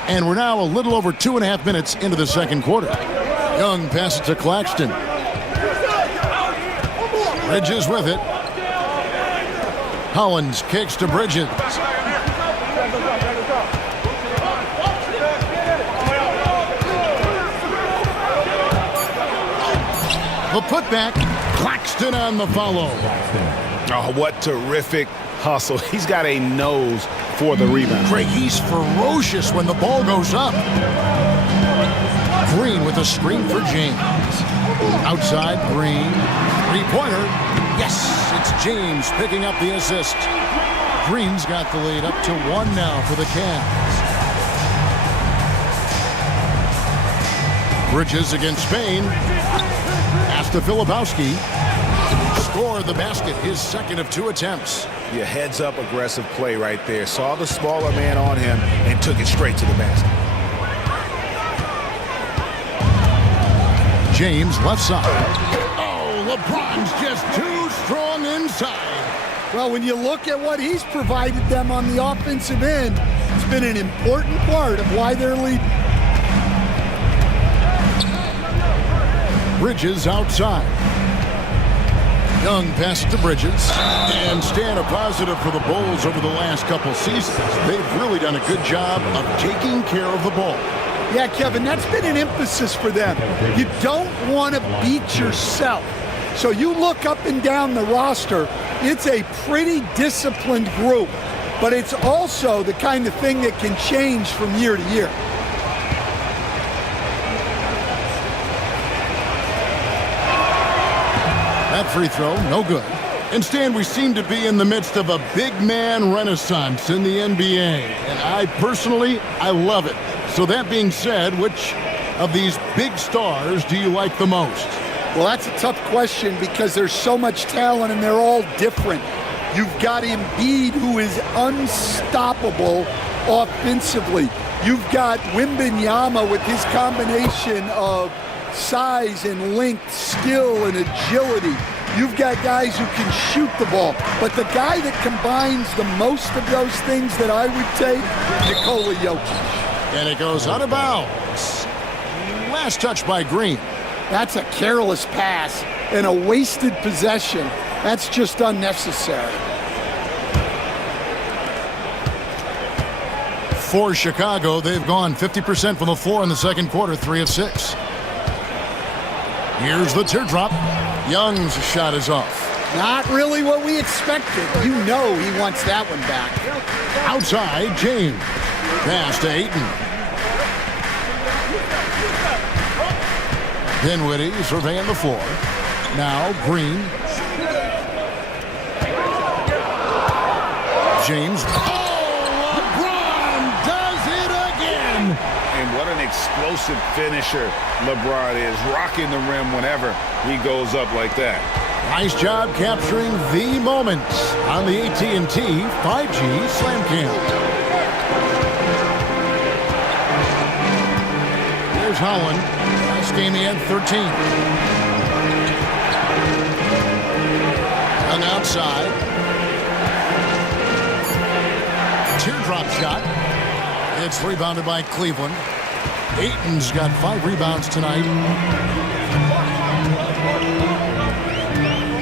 And we're now a little over 2.5 minutes into the second quarter. Young passes to Claxton. Bridges with it. Hollins kicks to Bridges. The putback. Claxton on the follow. Oh, what terrific hustle. He's got a nose for the rebound. Craig, he's ferocious when the ball goes up. Green with a screen for James. Outside, Green. 3-pointer. Yes, it's James picking up the assist. Green's got the lead up to 1 now for the Cavs. Bridges against Spain. Pass to Filipowski. Scored the basket, his 2nd of 2 attempts. Yeah, heads-up aggressive play right there. Saw the smaller man on him and took it straight to the basket. James left side. Oh, LeBron's just too strong inside. Well, when you look at what he's provided them on the offensive end, it's been an important part of why they're leading. Bridges outside. Young passes to Bridges. And staying a positive for the Bulls over the last couple seasons. They've really done a good job of taking care of the ball. Yeah, Kevin, that's been an emphasis for them. You don't want to beat yourself. So you look up and down the roster, it's a pretty disciplined group, but it's also the kind of thing that can change from year to year. That free throw, no good. And Stan, we seem to be in the midst of a big man renaissance in the NBA. And I love it. So that being said, which of these big stars do you like the most? Well, that's a tough question because there's so much talent and they're all different. You've got Embiid, who is unstoppable offensively. You've got Wembanyama with his combination of size and length, skill and agility. You've got guys who can shoot the ball. But the guy that combines the most of those things that I would take, Nikola Jokic. And it goes out of bounds. Last touch by Green. That's a careless pass and a wasted possession. That's just unnecessary. For Chicago, they've gone 50% from the floor in the second quarter, 3 of 6. Here's the teardrop. Young's shot is off. Not really what we expected. You know he wants that one back. Outside, James. Pass to Ayton. Dinwiddie surveying the floor. Now Green. James. Oh, LeBron does it again. And what an explosive finisher LeBron is, rocking the rim whenever he goes up like that. Nice job capturing the moment on the AT&T 5G Slam Cam. Here's Holland. Last game he had 13. Young outside. Teardrop shot. It's rebounded by Cleveland. Ayton's got 5 rebounds tonight.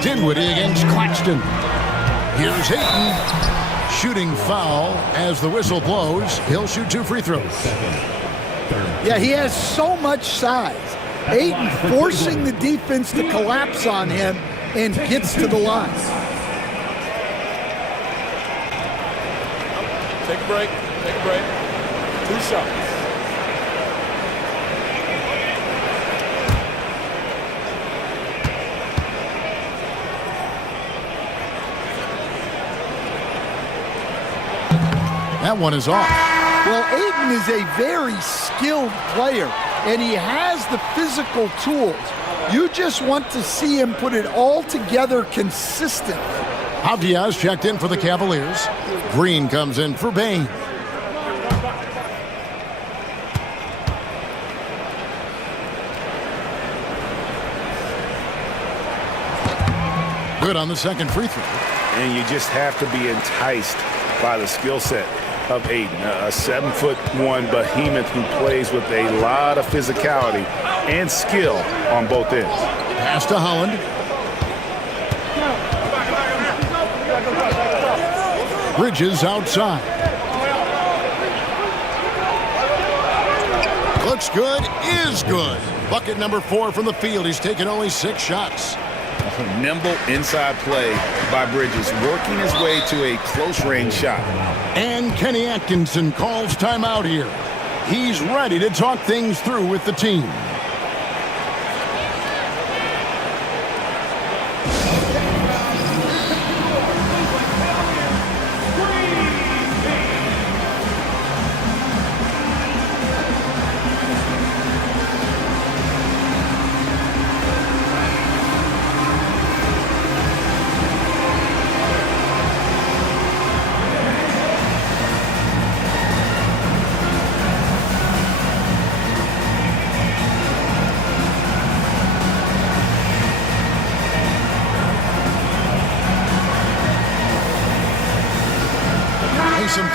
Dinwiddie against Claxton. Here's Ayton. Shooting foul as the whistle blows. He'll shoot 2 free throws. Yeah, he has so much size. Ayton forcing the defense to collapse on him and gets to the line. Take a break. Take a break. 2 shots. That one is off. Well, Ayton is a very skilled player, and he has the physical tools. You just want to see him put it all together consistently. Diaz checked in for the Cavaliers. Green comes in for Bain. Good on the second free throw. And you just have to be enticed by the skill set of Ayton, a 7'1" behemoth who plays with a lot of physicality and skill on both ends. Pass to Holland. Bridges outside. Looks good, is good. Bucket number 4 from the field. He's taken only 6 shots. Nimble inside play by Bridges, working his way to a close-range shot. And Kenny Atkinson calls timeout here. He's ready to talk things through with the team.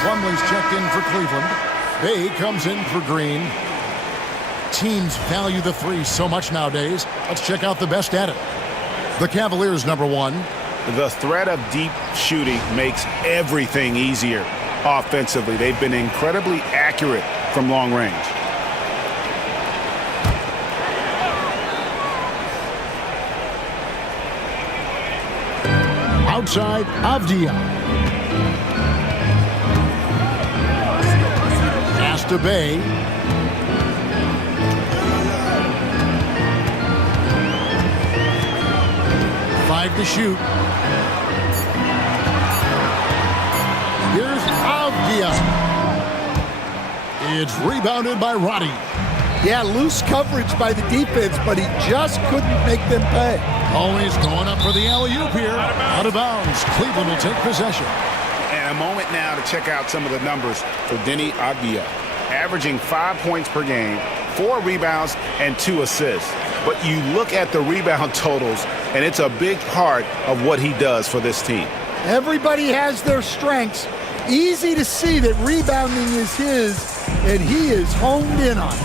Plumlee's checked in for Cleveland. Bay comes in for Green. teams value the three so much nowadays. Let's check out the best at it. The Cavaliers, number one. The threat of deep shooting makes everything easier offensively. They've been incredibly accurate from long range. Outside, Avdia. Pass to Bay. Five to shoot. Here's Avdia. It's rebounded by Roddy. Yeah, loose coverage by the defense, but he just couldn't make them pay. Always going up for the alley-oop here. Out of bounds. Cleveland will take possession. And a moment now to check out some of the numbers for Denny Avdia. Averaging 5 points per game, 4 rebounds, and 2 assists. But you look at the rebound totals, and it's a big part of what he does for this team. Everybody has their strengths. Easy to see that rebounding is his, and he is honed in on it.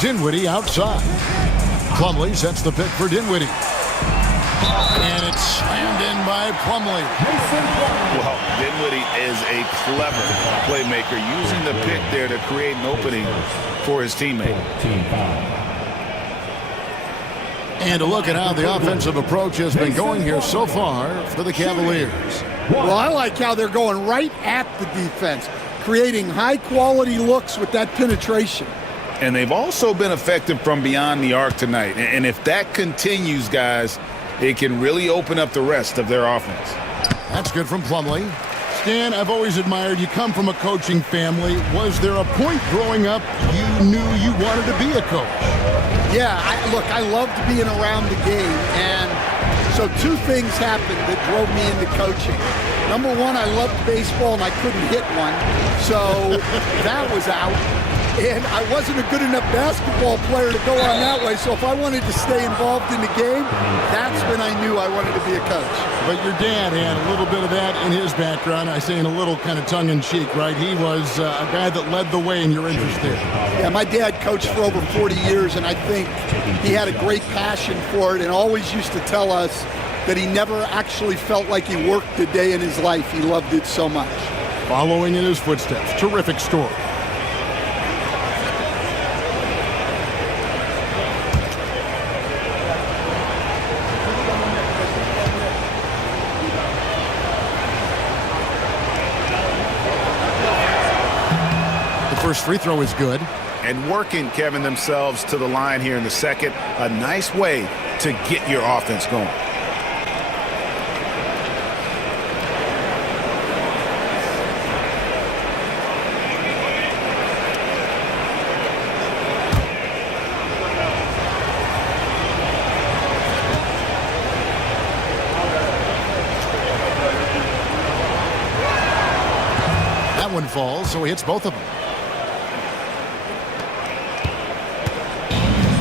Dinwiddie outside. Plumlee sets the pick for Dinwiddie. And it's slammed in by Plumlee. Well, Dinwiddie is a clever playmaker, using the pick there to create an opening for his teammate. And a look at how the offensive approach has been going here so far for the Cavaliers. Well, I like how they're going right at the defense, creating high-quality looks with that penetration. And they've also been effective from beyond the arc tonight. And if that continues, guys, it can really open up the rest of their offense. That's good from Plumlee. Stan, I've always admired you. Come from a coaching family. Was there a point growing up you knew you wanted to be a coach? Yeah, look, I loved being around the game. And so 2 things happened that drove me into coaching. Number one, I loved baseball and I couldn't hit one. So that was out. And I wasn't a good enough basketball player to go on that way. So if I wanted to stay involved in the game, that's when I knew I wanted to be a coach. But your dad had a little bit of that in his background. I say in a little kind of tongue-in-cheek, right? He was a guy that led the way in your interest there. Yeah, my dad coached for over 40 years, and I think he had a great passion for it and always used to tell us that he never actually felt like he worked a day in his life. He loved it so much. Following in his footsteps. Terrific story. First free throw is good. And working, Kevin, themselves to the line here in the second. A nice way to get your offense going. That one falls, so he hits both of them.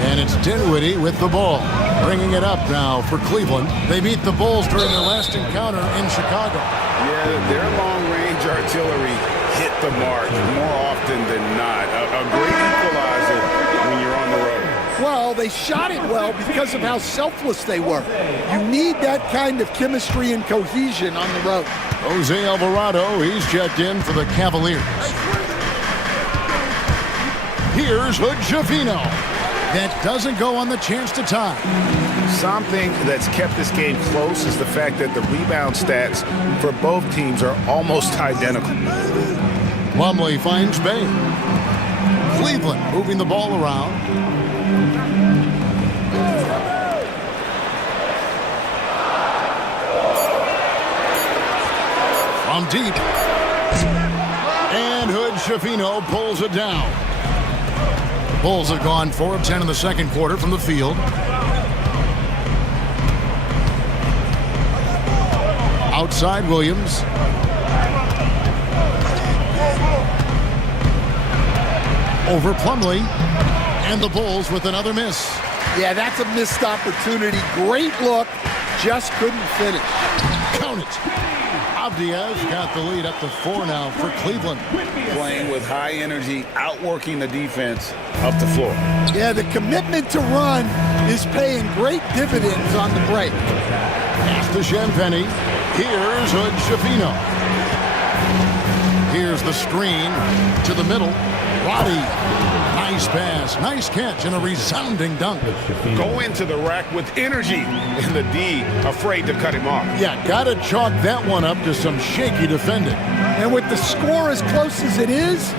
And it's Dinwiddie with the ball. Bringing it up now for Cleveland. They beat the Bulls during their last encounter in Chicago. Yeah, their long-range artillery hit the mark more often than not. A great equalizer when you're on the road. Well, they shot it well because of how selfless they were. You need that kind of chemistry and cohesion on the road. Jose Alvarado, he's checked in for the Cavaliers. Here's Hood Schifino. That doesn't go on the chance to tie. Something that's kept this game close is the fact that the rebound stats for both teams are almost identical. Plumlee finds Bay. Cleveland moving the ball around. From deep. And Hood Schifino pulls it down. Bulls have gone 4 of 10 in the second quarter from the field. Outside Williams. Over Plumlee. And the Bulls with another miss. Yeah, that's a missed opportunity. Great look. Just couldn't finish. Count it. Avdia's got the lead up to 4 now for Cleveland. Playing with high energy, outworking the defense up the floor. Yeah, the commitment to run is paying great dividends on the break. Pass to Champagny. Here's Hood-Schifino. Here's the screen to the middle. Roddy. Nice pass, nice catch, and a resounding dunk. Go into the rack with energy, and the D afraid to cut him off. Yeah, gotta chalk that one up to some shaky defending. And with the score as close as it is,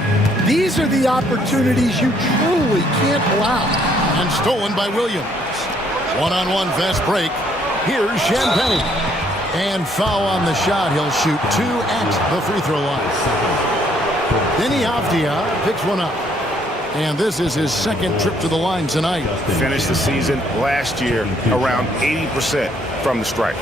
these are the opportunities you truly can't allow. And stolen by Williams. One-on-one fast break. Here's Champagny. And foul on the shot. He'll shoot 2 at the free throw line. Denny Avdia picks one up. And this is his second trip to the line tonight. Finished the season last year around 80% from the stripe.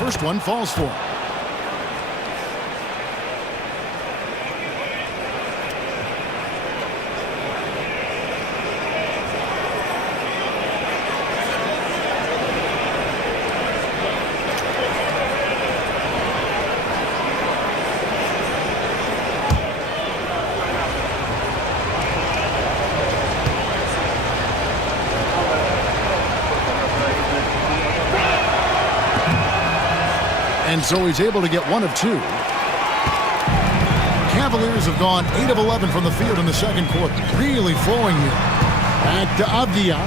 First one falls for him. And so he's able to get 1 of 2. Cavaliers have gone 8 of 11 from the field in the second quarter. Really flowing here. Back to Avdia.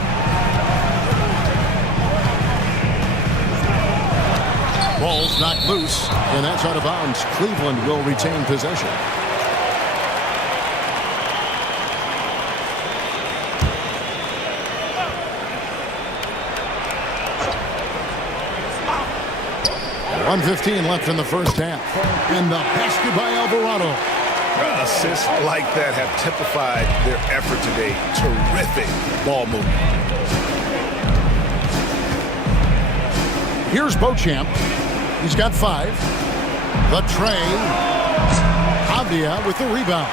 Ball's knocked loose, and that's out of bounds. Cleveland will retain possession. .115 left in the first half. And the basket by Alvarado. Assists like that have typified their effort today. Terrific ball movement. Here's Beauchamp. He's got 5. The tray. Avdia with the rebound.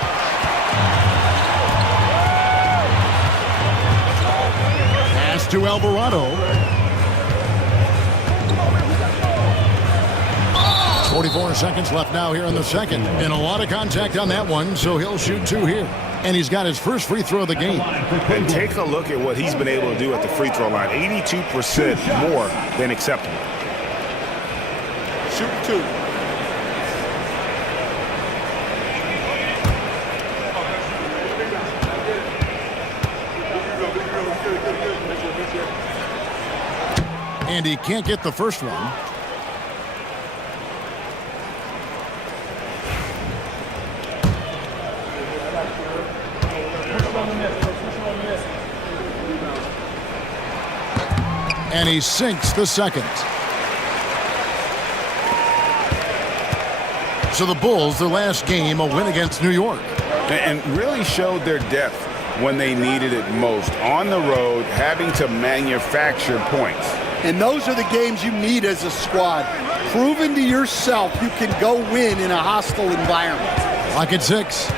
Pass to Alvarado. 44 seconds left now here in the second. And a lot of contact on that one, so he'll shoot 2 here. And he's got his first free throw of the game. And take a look at what he's been able to do at the free throw line. 82% more than acceptable. Shoot 2. And he can't get the first one. And he sinks the second. So the Bulls, their last game, a win against New York. And really showed their depth when they needed it most. On the road, having to manufacture points. And those are the games you need as a squad. Proving to yourself you can go win in a hostile environment. Clock at 6.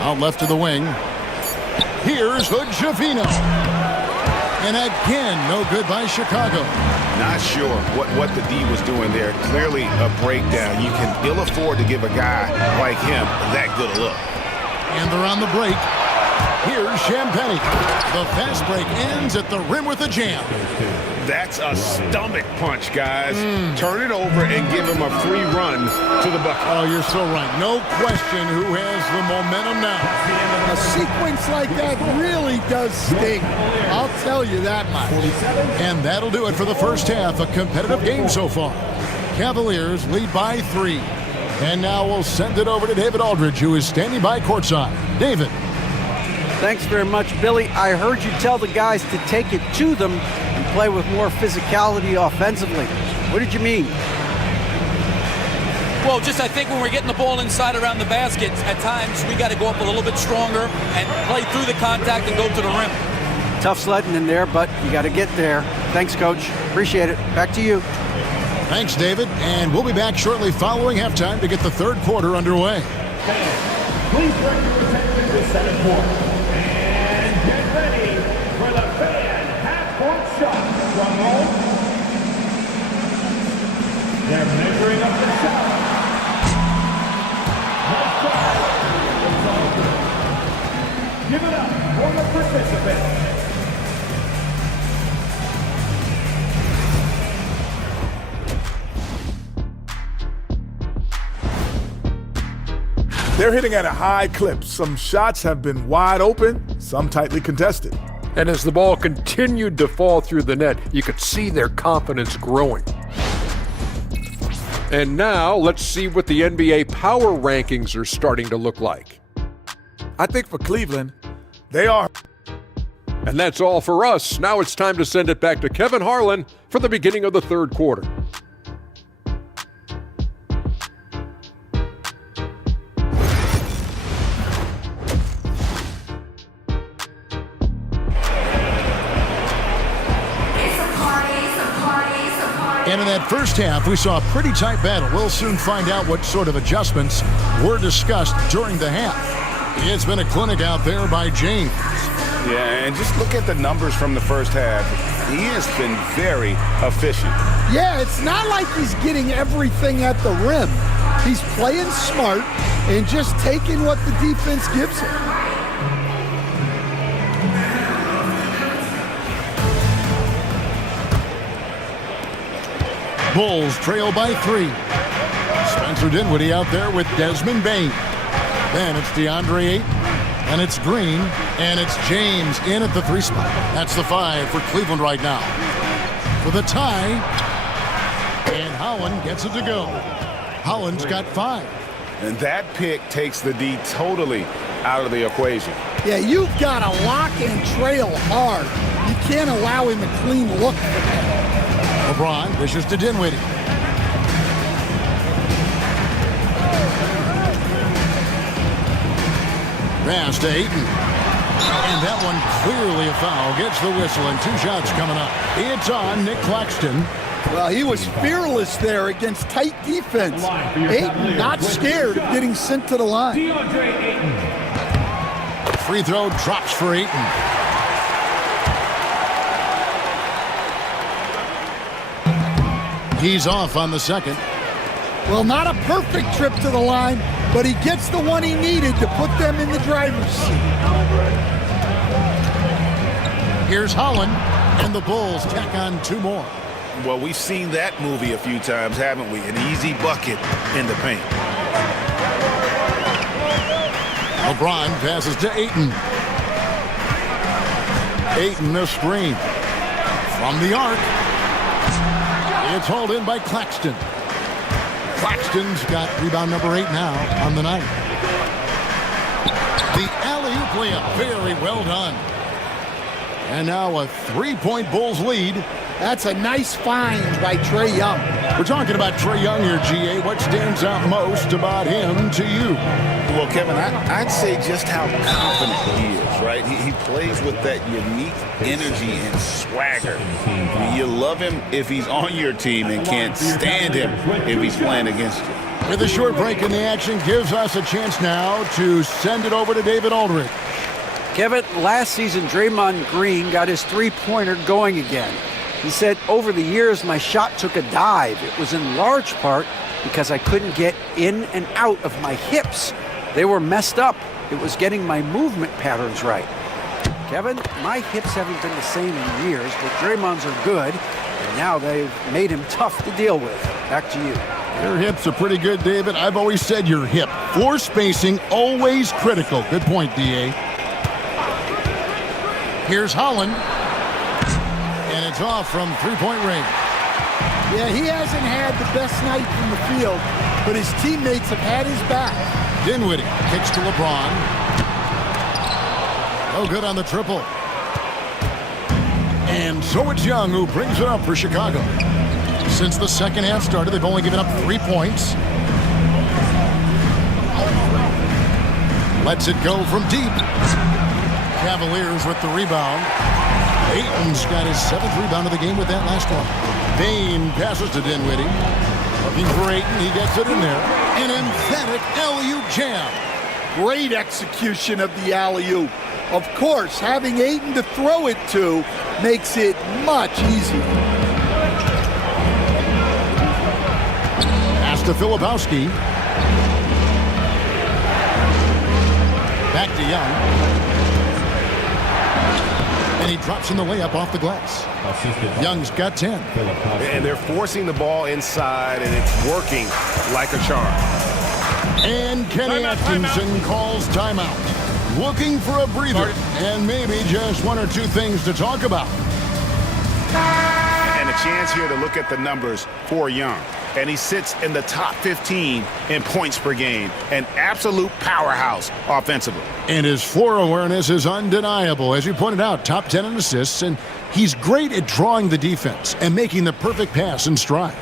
Out left to the wing. Here's Hood-Schifino. And again, no good by Chicago. Not sure what the D was doing there. Clearly a breakdown. You can ill afford to give a guy like him that good a look. And they're on the break. Here's Champagny. The fast break ends at the rim with a jam. That's a stomach punch, guys. Turn it over and give him a free run to the bucket. Oh, you're so right. No question who has the momentum now. A sequence like that really does sting. I'll tell you that much. And that'll do it for the first half. A competitive game so far. Cavaliers lead by 3. And now we'll send it over to David Aldridge, who is standing by courtside. David. Thanks very much, Billy. I heard you tell the guys to take it to them and play with more physicality offensively. What did you mean? Well, just I think when we're getting the ball inside around the basket, at times we got to go up a little bit stronger and play through the contact and go to the rim. Tough sledding in there, but you got to get there. Thanks, Coach. Appreciate it. Back to you. Thanks, David. And we'll be back shortly following halftime to get the third quarter underway. Please bring your attention with 7 points. And get ready for the fan half-court shot. Drum roll. They're measuring up the shot. Nice shot. It's all good. Give it up for the participants. They're hitting at a high clip. Some shots have been wide open, some tightly contested. And as the ball continued to fall through the net, you could see their confidence growing. And now let's see what the NBA power rankings are starting to look like. I think for Cleveland, they are. And that's all for us. Now it's time to send it back to Kevin Harlan for the beginning of the third quarter. And in that first half, we saw a pretty tight battle. We'll soon find out what sort of adjustments were discussed during the half. It's been a clinic out there by James. Yeah, and just look at the numbers from the first half. He has been very efficient. Yeah, it's not like he's getting everything at the rim. He's playing smart and just taking what the defense gives him. Bulls trail by 3. Spencer Dinwiddie out there with Desmond Bane. Then it's DeAndre Ayton, and it's Green, and it's James in at the 3 spot. That's the 5 for Cleveland right now. For the tie, and Holland gets it to go. Holland's got 5. And that pick takes the D totally out of the equation. Yeah, you've got to lock and trail hard. You can't allow him a clean look. LeBron dishes to Dinwiddie. Pass to Ayton. And that one clearly a foul. Gets the whistle and 2 shots coming up. It's on Nick Claxton. Well, he was fearless there against tight defense. Ayton not scared of getting sent to the line. Free throw drops for Ayton. He's off on the second. Well, not a perfect trip to the line, but he gets the one he needed to put them in the driver's seat. Here's Holland, and the Bulls tack on 2 more. Well, we've seen that movie a few times, haven't we? An easy bucket in the paint. LeBron passes to Ayton. Ayton, a screen. From the arc. It's hauled in by Claxton. Claxton's got rebound number 8 now on the night. The alley-oop layup, very well done. And now a 3-point Bulls lead. That's a nice find by Trae Young. We're talking about Trae Young here, GA. What stands out most about him to you? Well, Kevin, I'd say just how confident he is, right? He plays with that unique energy and swagger. You love him if he's on your team and can't stand him if he's playing against you. With a short break in the action, gives us a chance now to send it over to David Aldridge. Kevin, last season, Draymond Green got his 3-pointer going again. He said, over the years, my shot took a dive. It was in large part because I couldn't get in and out of my hips. They were messed up. It was getting my movement patterns right. Kevin, my hips haven't been the same in years, but Draymond's are good, and now they've made him tough to deal with. Back to you. Your hips are pretty good, David. I've always said your hip. Floor spacing, always critical. Good point, D.A. Here's Holland. And it's off from 3-point range. Yeah, he hasn't had the best night from the field, but his teammates have had his back. Dinwiddie kicks to LeBron. No good on the triple. And so it's Young who brings it up for Chicago. Since the second half started, they've only given up 3 points. Lets it go from deep. Cavaliers with the rebound. Ayton's got his 7th rebound of the game with that last one. Bane passes to Dinwiddie. Looking for Ayton, he gets it in there. An emphatic alley-oop jam. Great execution of the alley-oop. Of course, having Ayton to throw it to makes it much easier. Pass to Filipowski. Back to Young. And he drops in the layup off the glass. Young's got 10. And they're forcing the ball inside, and it's working like a charm. And Kenny Atkinson calls timeout. Looking for a breather and maybe just one or two things to talk about. And a chance here to look at the numbers for Young. And he sits in the top 15 in points per game. An absolute powerhouse offensively. And his floor awareness is undeniable. As you pointed out, top 10 in assists, and he's great at drawing the defense and making the perfect pass in stride.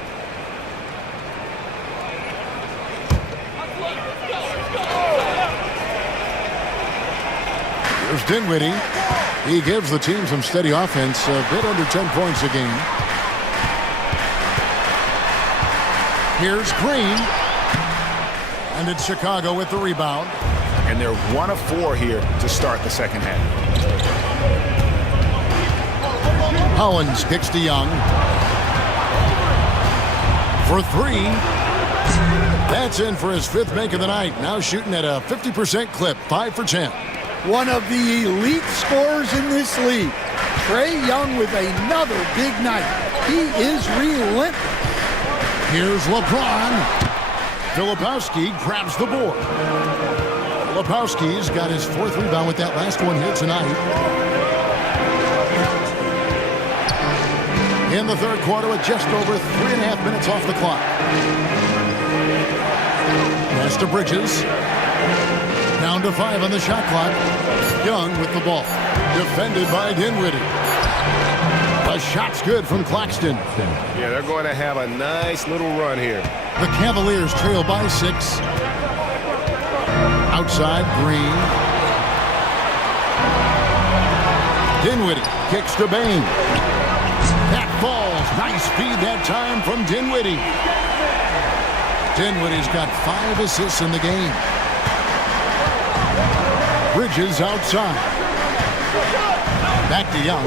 Here's Dinwiddie. He gives the team some steady offense, a bit under 10 points a game. Here's Green. And it's Chicago with the rebound. And they're 1 of 4 here to start the second half. Hollins kicks to Young. For 3. That's in for his 5th make of the night. Now shooting at a 50% clip, 5 for 10. One of the elite scorers in this league. Trae Young with another big night. He is relentless. Here's LeBron. Filipowski grabs the board. Filipowski's got his 4th rebound with that last one here tonight. In the third quarter with just over 3.5 minutes off the clock. Pass to Bridges. Down to 5 on the shot clock. Young with the ball. Defended by Dinwiddie. The shot's good from Claxton. Yeah, they're going to have a nice little run here. The Cavaliers trail by 6. Outside, Green. Dinwiddie kicks to Bain. That falls. Nice feed that time from Dinwiddie. Dinwiddie's got 5 assists in the game. Bridges outside. Back to Young.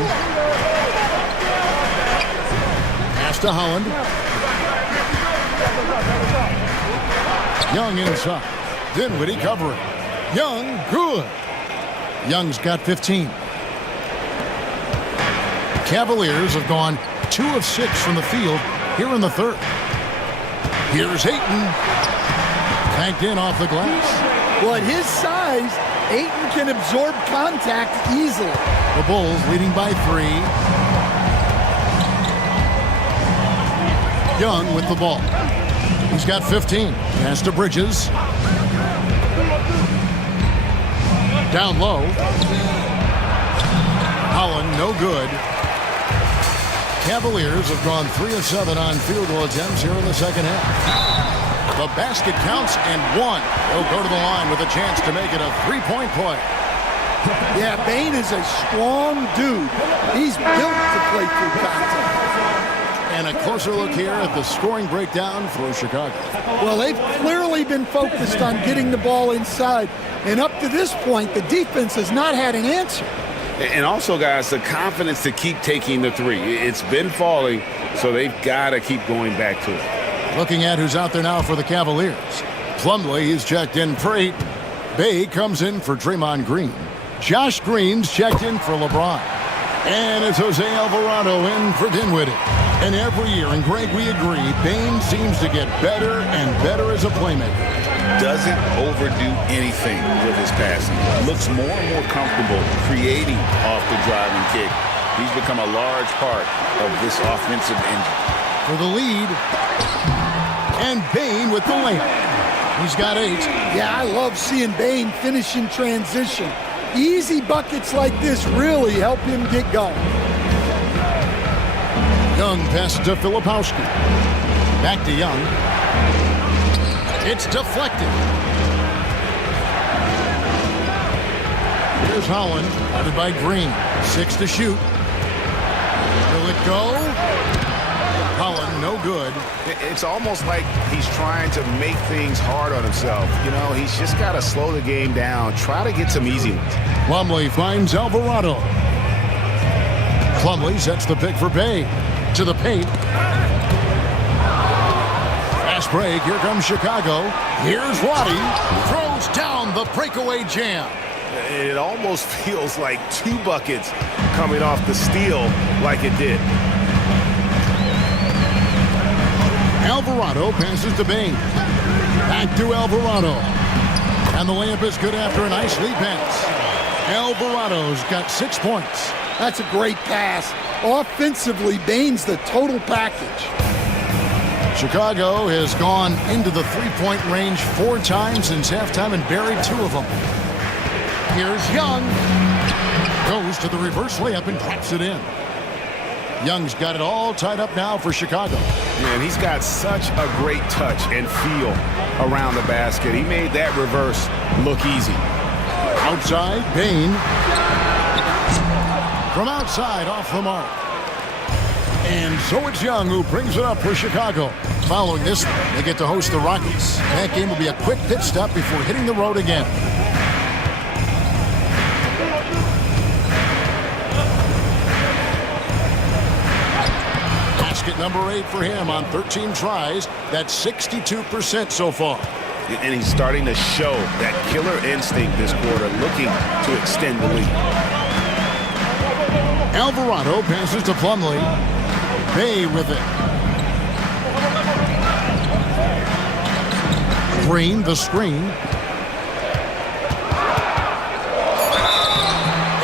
Pass to Holland. Young inside. Dinwiddie covering. Young, good. Young's got 15. Cavaliers have gone 2 of 6 from the field here in the third. Here's Ayton. Tanked in off the glass. Well, at his size, Ayton can absorb contact easily. The Bulls leading by 3. Young with the ball. He's got 15. Pass to Bridges. Down low. Holland, no good. Cavaliers have gone 3 of 7 on field goal attempts here in the second half. The basket counts and 1. They'll go to the line with a chance to make it a 3-point play. Yeah, Bain is a strong dude. He's built to play through contact. And a closer look here at the scoring breakdown for Chicago. Well, they've clearly been focused on getting the ball inside. And up to this point, the defense has not had an answer. And also, guys, the confidence to keep taking the 3. It's been falling, so they've got to keep going back to it. Looking at who's out there now for the Cavaliers. Plumlee, he's checked in for 8. Bay comes in for Draymond Green. Josh Green's checked in for LeBron. And it's Jose Alvarado in for Dinwiddie. And every year, and Greg, we agree, Bain seems to get better and better as a playmaker. Doesn't overdo anything with his passing. Looks more and more comfortable creating off the driving kick. He's become a large part of this offensive engine. For the lead. And Bain with the layup. He's got 8. Yeah, I love seeing Bain finish in transition. Easy buckets like this really help him get going. Young passes to Filipowski. Back to Young. It's deflected. Here's Holland, guarded by Green. 6 to shoot. Will it go? Holland no good. It's almost like he's trying to make things hard on himself. You know, he's just got to slow the game down, try to get some easy ones. Plumlee finds Alvarado. Plumlee sets the pick for Bay. To the paint. Fast break. Here comes Chicago. Here's Roddy. Throws down the breakaway jam. It almost feels like 2 buckets coming off the steal like it did. Alvarado passes to Bain. Back to Alvarado. And the layup is good after a nice lead pass. Alvarado's got 6 points. That's a great pass. Offensively, Bain's the total package. Chicago has gone into the three-point range 4 times since halftime and buried 2 of them. Here's Young. Goes to the reverse layup and drops it in. Young's got it all tied up now for Chicago. Man, he's got such a great touch and feel around the basket. He made that reverse look easy. Outside, Bain. From outside, off the mark. And so it's Young who brings it up for Chicago. Following this one, they get to host the Rockets. That game will be a quick pit stop before hitting the road again. Basket number 8 for him on 13 tries. That's 62% so far. And he's starting to show that killer instinct this quarter, looking to extend the lead. Alvarado passes to Plumlee. Bay with it. Green, the screen.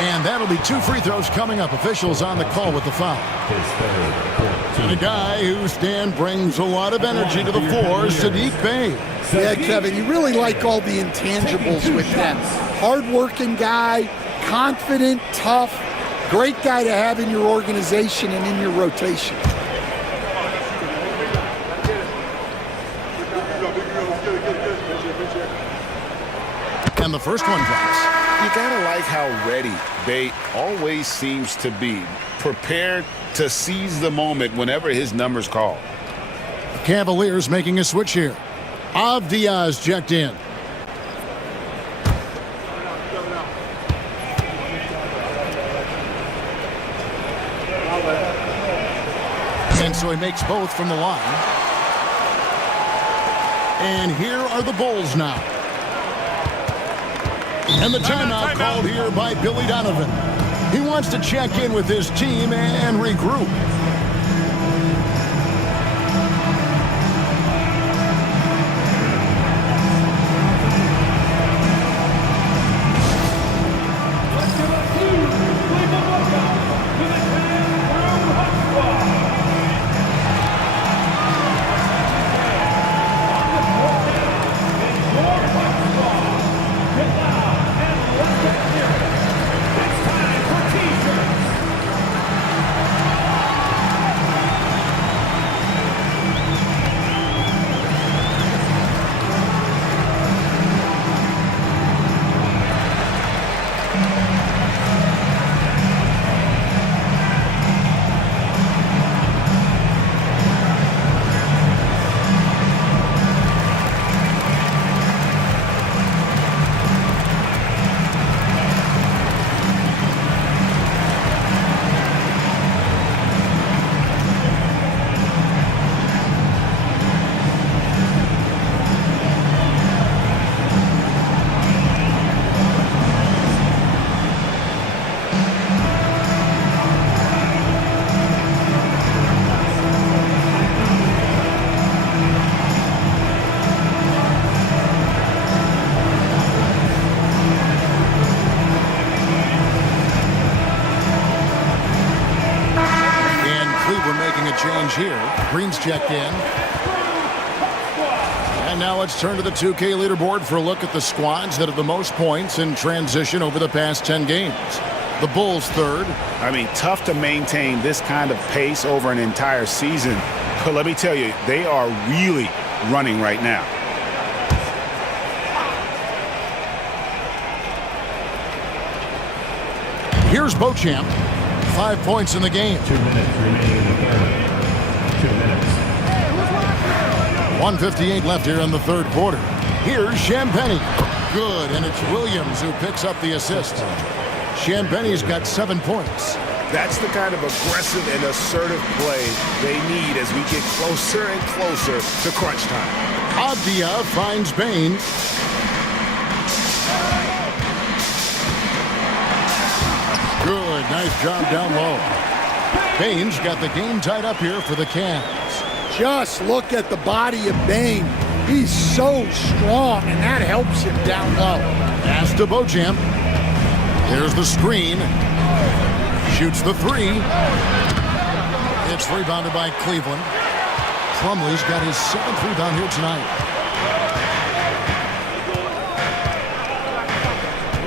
And that'll be 2 free throws coming up. Officials on the call with the foul. And a guy whose stand brings a lot of energy to the floor, Saddiq Bey. Yeah, Kevin, you really like all the intangibles with him. Hard-working guy, confident, tough, great guy to have in your organization and in your rotation. And the first one drops. You gotta like how ready Bey always seems to be, prepared to seize the moment whenever his number's called. Cavaliers making a switch here. Diaz checked in. And so he makes both from the line. And here are the Bulls now. And the timeout called here by Billy Donovan. He wants to check in with his team and regroup. Here, Green's checked in. And now let's turn to the 2K leaderboard for a look at the squads that have the most points in transition over the past 10 games. The Bulls third. I mean, tough to maintain this kind of pace over an entire season. But let me tell you, they are really running right now. Here's Beauchamp. 5 points in the game. 2 minutes remaining in the game. 2 minutes. 1:58 left here in the third quarter. Here's Champagnie. Good, and it's Williams who picks up the assist. Champagnie's got 7 points. That's the kind of aggressive and assertive play they need as we get closer and closer to crunch time. Avdia finds Bain. Good, nice job down low. Bain's got the game tied up here for the Cavs. Just look at the body of Bain. He's so strong, and that helps him down low. Pass to Beauchamp. There's the screen. Shoots the three. It's rebounded by Cleveland. Plumlee's got his 7th rebound here tonight.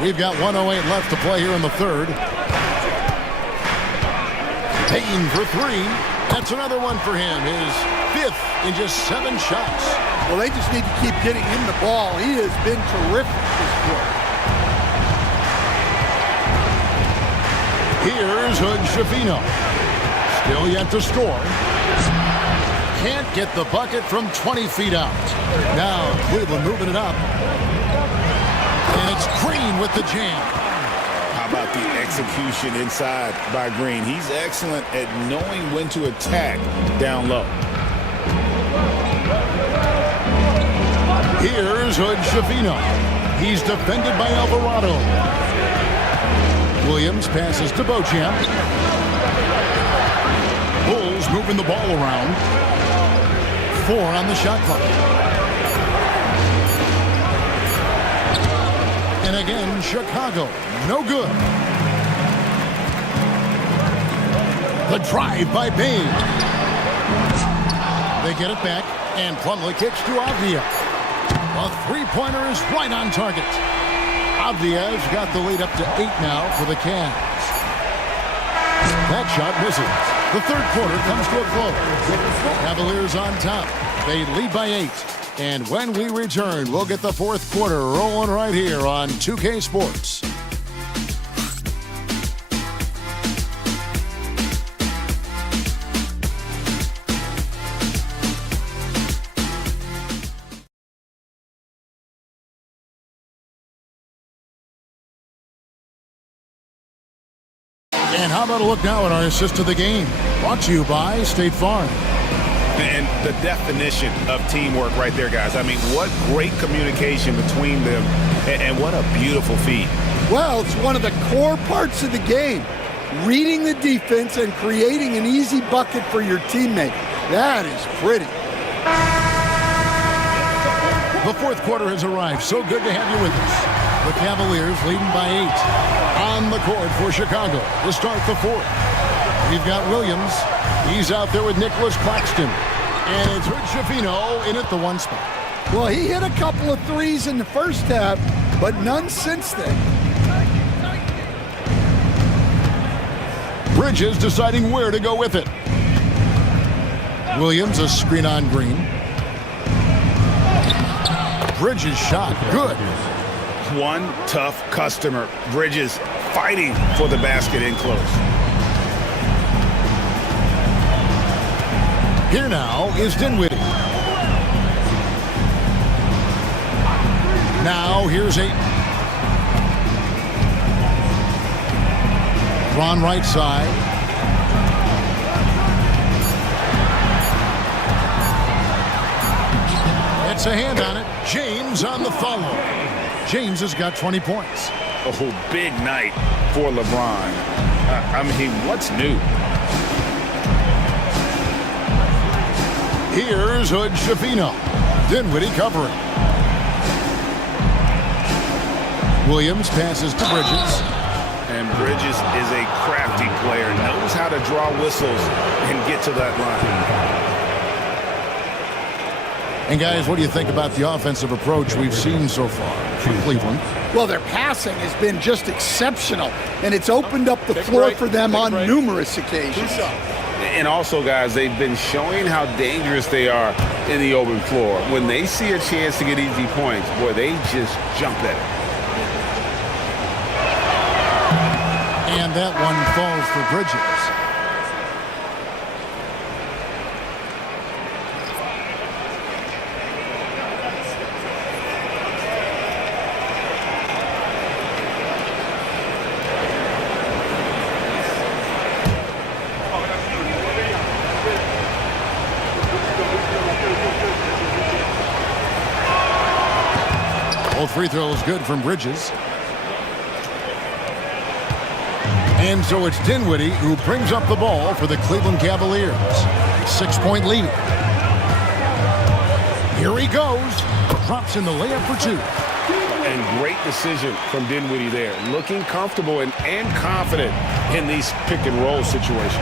We've got 1:08 left to play here in the third. Payton for three. That's another one for him. His 5th in just 7 shots. Well, they just need to keep getting him the ball. He has been terrific this quarter. Here's Hood Schifino. Still yet to score. Can't get the bucket from 20 feet out. Now Cleveland moving it up. And it's Green with the jam. How about the execution inside by Green? He's excellent at knowing when to attack down low. Here's Hood Schifino. He's defended by Alvarado. Williams passes to Beauchamp. Bulls moving the ball around. 4 on the shot clock. And again, Chicago, no good. The drive by Bain. They get it back, and Plumlee kicks to Avdia. A three-pointer is right on target. Avdia's got the lead up to 8 now for the Cavs. That shot misses. The third quarter comes to a close. Cavaliers on top. They lead by 8. And when we return, we'll get the fourth quarter rolling right here on 2K Sports. And how about a look now at our assist to the game? Brought to you by State Farm. And the definition of teamwork right there, guys. I mean, what great communication between them, and what a beautiful feat. Well, it's one of the core parts of the game. Reading the defense and creating an easy bucket for your teammate. That is pretty. The fourth quarter has arrived. So good to have you with us. The Cavaliers leading by 8. On the court for Chicago to start the fourth. We've got Williams. He's out there with Nicholas Claxton. And it's Hood Schifino in at the 1 spot. Well, he hit a couple of threes in the first half, but none since then. Bridges deciding where to go with it. Williams, a screen on Green. Bridges shot, good. One tough customer. Bridges fighting for the basket in close. Here now is Dinwiddie. Now here's Ayton. Ron right side. It's a hand on it. James on the follow. James has got 20 points. Oh, big night for LeBron. I mean, what's new? Here's Hood Schifino. Dinwiddie covering. Williams passes to Bridges. And Bridges is a crafty player. Knows how to draw whistles and get to that line. And guys, what do you think about the offensive approach we've seen so far from Cleveland? Well, their passing has been just exceptional, and it's opened up the floor for them on numerous occasions. And also, guys, they've been showing how dangerous they are in the open floor. When they see a chance to get easy points, boy, they just jump at it. And that one falls for Bridges. Both free throws good from Bridges. And so it's Dinwiddie who brings up the ball for the Cleveland Cavaliers. 6-point lead. Here he goes. Drops in the layup for 2. And great decision from Dinwiddie there. Looking comfortable and confident in these pick and roll situations.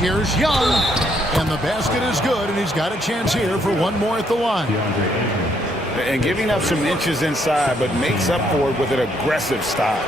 Here's Young. And the basket is good, and he's got a chance here for one more at the line. And giving up some inches inside, but makes up for it with an aggressive style.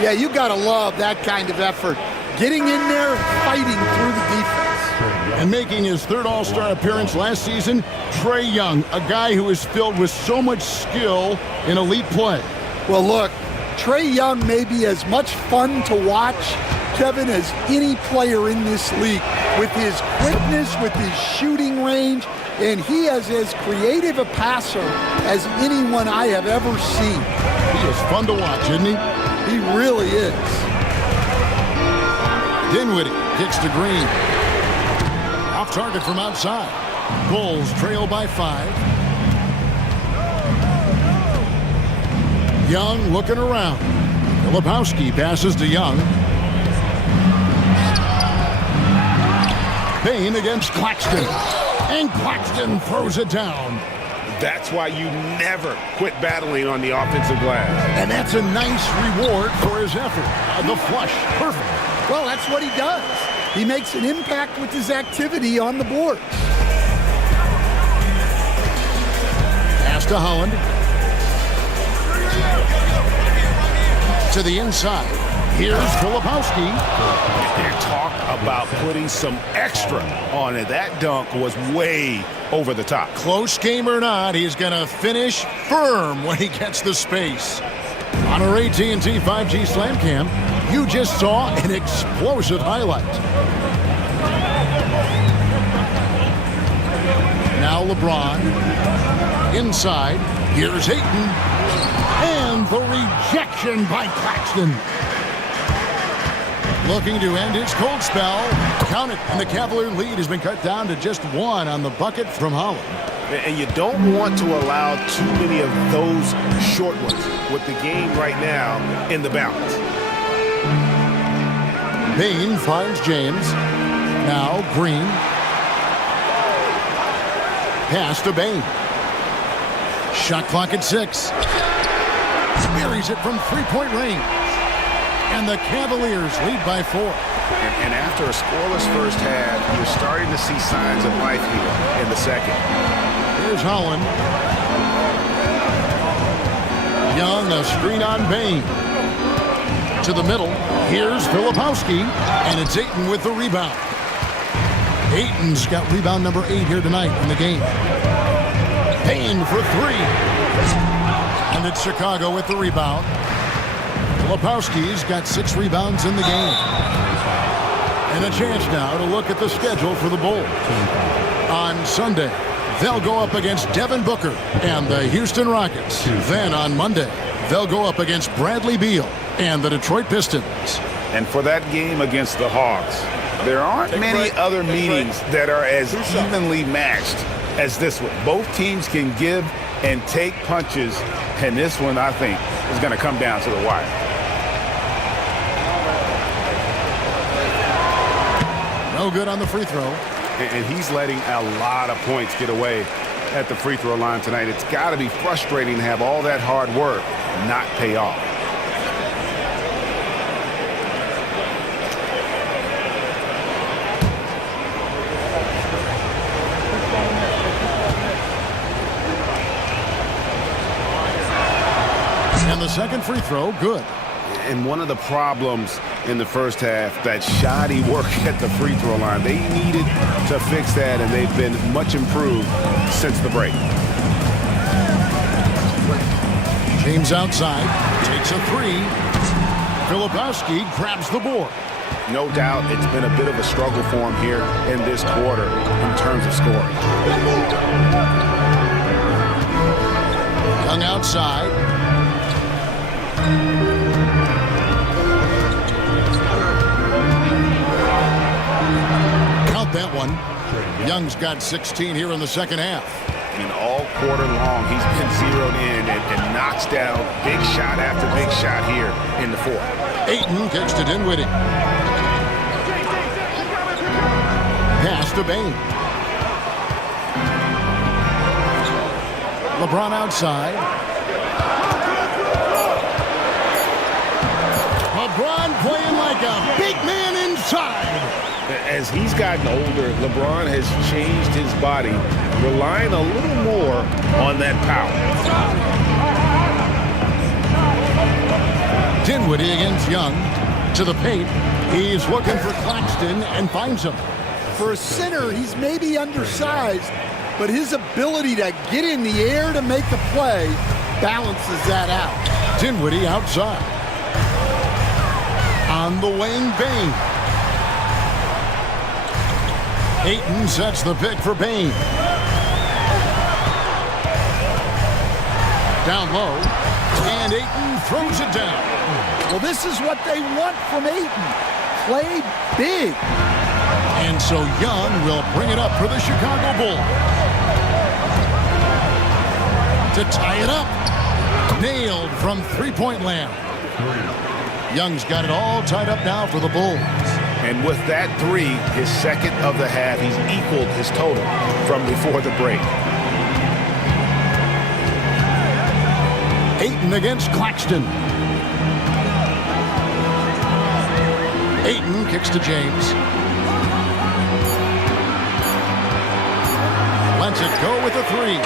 Yeah, you got to love that kind of effort. Getting in there and fighting through the defense. And making his third All-Star appearance last season, Trae Young, a guy who is filled with so much skill in elite play. Well, look, Trae Young may be as much fun to watch, Kevin, as any player in this league. With his quickness, with his shooting range, and he is as creative a passer as anyone I have ever seen. He is fun to watch, isn't he? He really is. Dinwiddie kicks to Green. Off target from outside. Bulls trail by 5. Young looking around. Filipowski passes to Young. Payne against Claxton. And Claxton throws it down. That's why you never quit battling on the offensive glass. And that's a nice reward for his effort. The flush. Perfect. Well, that's what he does. He makes an impact with his activity on the board. Pass to Holland. To the inside. Here's Filipowski. And talk about putting some extra on it. That dunk was way over the top. Close game or not, he's going to finish firm when he gets the space. On our AT&T 5G Slam Cam, you just saw an explosive highlight. Now LeBron. Inside. Here's Ayton. And the rejection by Claxton. Looking to end his cold spell. Count it. And the Cavalier lead has been cut down to just 1 on the bucket from Holland. And you don't want to allow too many of those short ones with the game right now in the balance. Payne finds James. Now Green. Pass to Bane. Shot clock at 6. Buries it from 3-point range. And the Cavaliers lead by 4. And after a scoreless first half, you're starting to see signs of life here in the second. Here's Holland. Young, a screen on Bane. To the middle. Here's Filipowski. And it's Ayton with the rebound. Ayton's got rebound number 8 here tonight in the game. Payne for 3. And it's Chicago with the rebound. Filipowski's got 6 rebounds in the game. And a chance now to look at the schedule for the Bulls. On Sunday, they'll go up against Devin Booker and the Houston Rockets. Then on Monday, they'll go up against Bradley Beal and the Detroit Pistons. And for that game against the Hawks, there aren't many other meetings that are as evenly matched as this one. Both teams can give and take punches, and this one, I think, is going to come down to the wire. No good on the free throw. And he's letting a lot of points get away at the free throw line tonight. It's got to be frustrating to have all that hard work not pay off. And the second free throw, good. And one of the problems in the first half, that shoddy work at the free throw line. They needed to fix that, and they've been much improved since the break. James outside, takes a 3. Filipowski grabs the board. No doubt it's been a bit of a struggle for him here in this quarter in terms of scoring. Young outside. Count that one. Young's got 16 here in the second half. and all quarter long he's been zeroed in and knocks down big shot after big shot here in the fourth. Ayton kicks to Dinwiddie. Pass to Bain. LeBron outside. LeBron playing like a big man inside. As he's gotten older, LeBron has changed his body, relying a little more on that power. Dinwiddie against Young. To the paint. He's looking for Claxton and finds him. For a center, he's maybe undersized, but his ability to get in the air to make a play balances that out. Dinwiddie outside. On the wing, Bain. Ayton sets the pick for Bain. Down low, and Ayton throws it down. Well, this is what they want from Ayton. Play big. And so Young will bring it up for the Chicago Bulls. To tie it up. Nailed from three-point land. Young's got it all tied up now for the Bulls. And with that three, his second of the half, he's equaled his total from before the break. Ayton against Claxton. Ayton kicks to James. Lets it go with the three.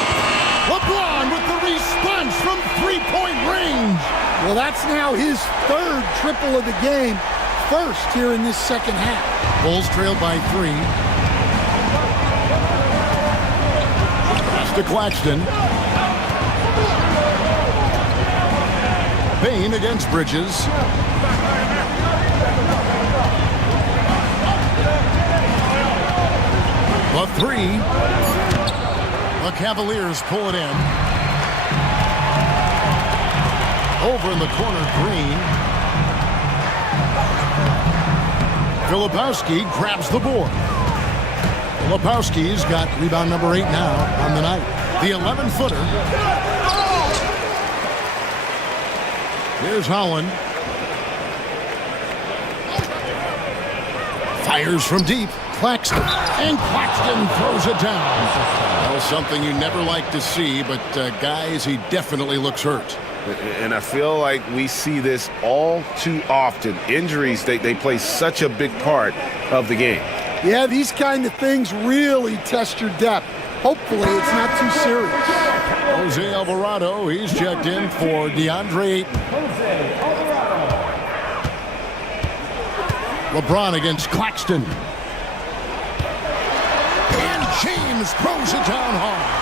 LeBron with the response from three-point range. Well, that's now his third triple of the game. First here in this second half. Bulls trailed by 3. Pass to Claxton. Bain against Bridges. The 3. The Cavaliers pull it in. Over in the corner, Green. Filipowski grabs the board. Filipowski's got rebound number 8 now on the night. The 11-footer. Here's Holland. Fires from deep. Claxton. And Claxton throws it down. Well, something you never like to see, but guys, he definitely looks hurt. And I feel like we see this all too often. Injuries, they play such a big part of the game. Yeah, these kind of things really test your depth. Hopefully it's not too serious. Jose Alvarado, he's checked in for DeAndre Ayton. LeBron against Claxton. And James throws it down hard.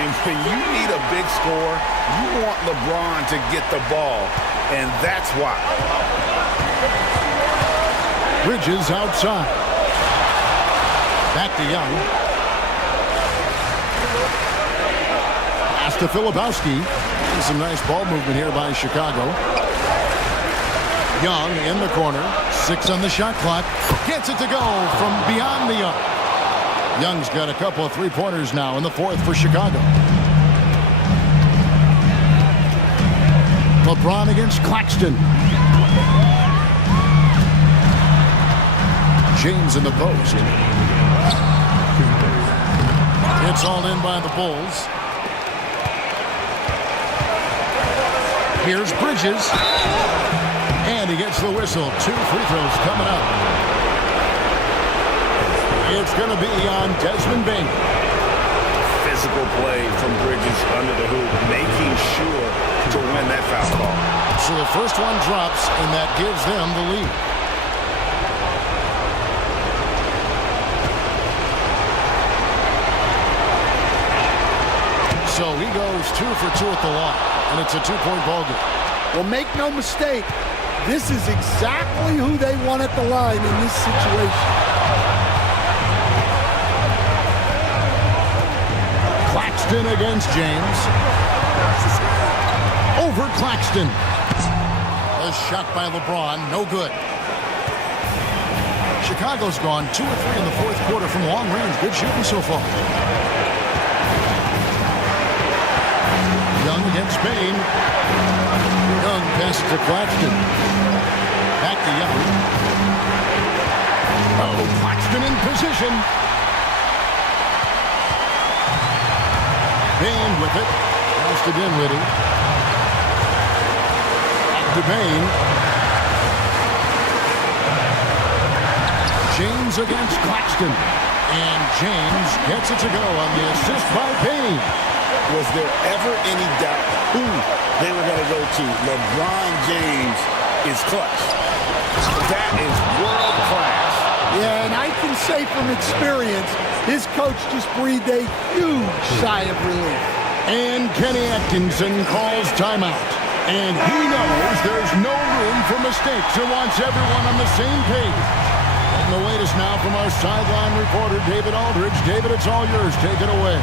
And when you need a big score, you want LeBron to get the ball, and that's why. Bridges outside. Back to Young. Pass to Filipowski. Some nice ball movement here by Chicago. Young in the corner. 6 on the shot clock. Gets it to go from beyond the arc. Young's got a couple of three-pointers now in the fourth for Chicago. LeBron against Claxton. James in the post. It's all in by the Bulls. Here's Bridges. And he gets the whistle. 2 free throws coming up. It's going to be on Desmond Bain. Physical play from Bridges under the hoop, making sure to win that foul ball. So the first one drops, and that gives them the lead. So he goes 2 for 2 at the line, and it's a 2-point ball game. Well, make no mistake, this is exactly who they want at the line in this situation. Claxton against James. Over Claxton. A shot by LeBron, no good. Chicago's gone 2 or 3 in the fourth quarter from long range. Good shooting so far. against Bain. Young passes to Claxton. Back to Young. Oh, Claxton in position. Bain with it. Pass to Dinwiddie. Back to Bain. James against Claxton. And James gets it to go on the assist by Bain. Was there ever any doubt who they were going to go to? LeBron James is clutch. That is world class. Yeah, and I can say from experience, his coach just breathed a huge sigh of relief. And Kenny Atkinson calls timeout. And he knows there's no room for mistakes and wants everyone on the same page. And the latest now from our sideline reporter, David Aldridge. David, it's all yours. Take it away.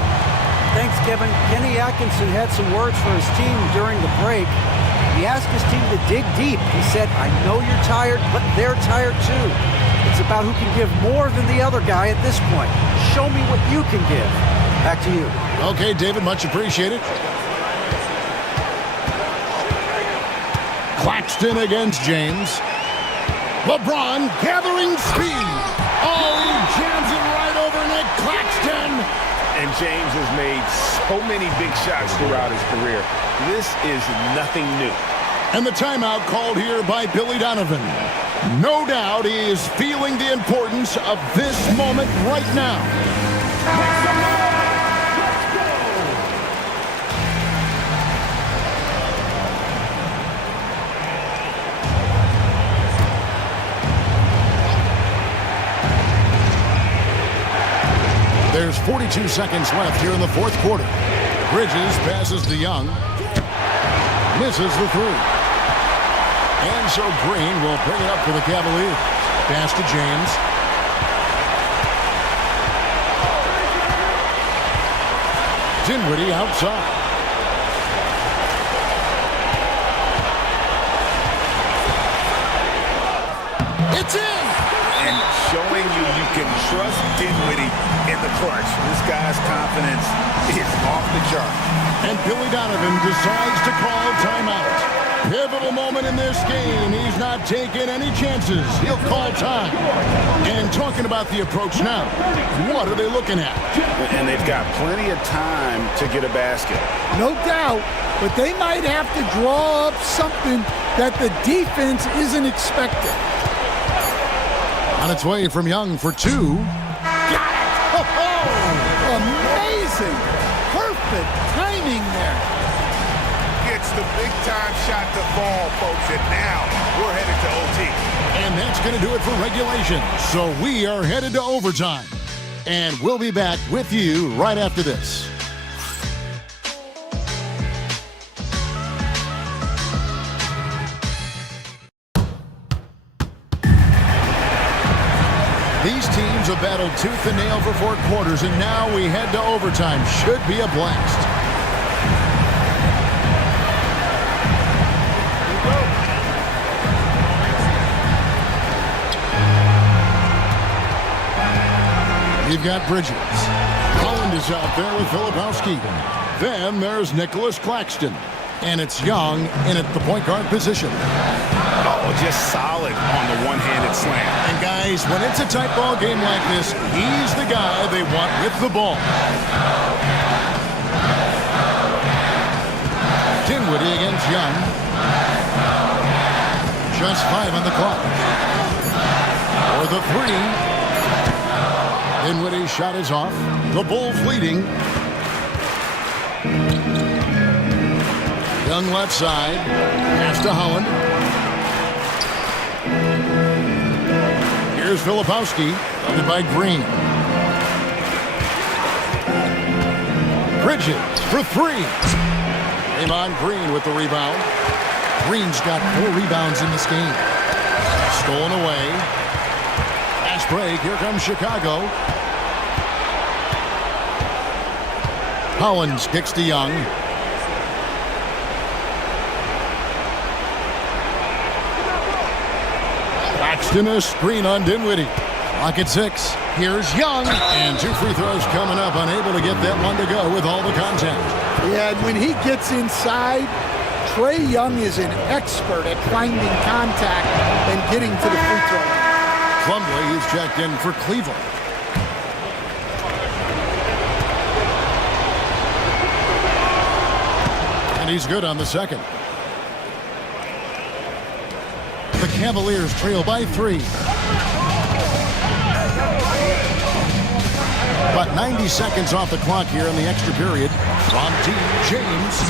Thanks, Kevin. Kenny Atkinson had some words for his team during the break. He asked his team to dig deep. He said, I know you're tired, but they're tired too. It's about who can give more than the other guy at this point. Show me what you can give. Back to you. Okay, David, much appreciated. Claxton against James. LeBron gathering speed. Oh, he jams it right over Nick Claxton. And James has made so many big shots throughout his career. This is nothing new. And the timeout called here by Billy Donovan. No doubt he is feeling the importance of this moment right now. There's 42 seconds left here in the fourth quarter. Bridges passes to Young. Misses the three. And so Green will bring it up for the Cavaliers. Pass to James. Dinwiddie outside. It's in! And showing you can trust Dinwiddie in the clutch. This guy's confidence is off the chart. And Billy Donovan decides to call timeout. Pivotal moment in this game. He's not taking any chances. He'll call time. And talking about the approach now, what are they looking at? And they've got plenty of time to get a basket. No doubt, but they might have to draw up something that the defense isn't expecting. On its way from Young for two. Got it! Oh, amazing! Perfect timing there. Gets the big-time shot to fall, folks, and now we're headed to OT. And that's going to do it for regulation. So we are headed to overtime. And we'll be back with you right after this. These teams have battled tooth and nail for 4 quarters, and now we head to overtime. Should be a blast. You've got Bridges. Holland is out there with Filipowski. Then there's Nicholas Claxton. And it's Young in at the point guard position. Oh, just solid on the one-handed slam. And guys, when it's a tight ball game like this, he's the guy they want with the ball. Dinwiddie against Young. Just 5 on the clock. For the three. Dinwiddie's shot is off. The Bulls leading. Young left side. Pass to Holland. Here's Filipowski. Funded by Green. Bridges for three. Draymond Green with the rebound. Green's got 4 rebounds in this game. Stolen away. Fast break. Here comes Chicago. Collins kicks to Young. Claxton a screen on Dinwiddie. Clock at 6. Here's Young. And 2 free throws coming up. Unable to get that one to go with all the contact. Yeah, and when he gets inside, Trae Young is an expert at finding contact and getting to the free throw line. Plumlee is checked in for Cleveland. And he's good on the second. The Cavaliers trail by 3. About 90 seconds off the clock here in the extra period. From James.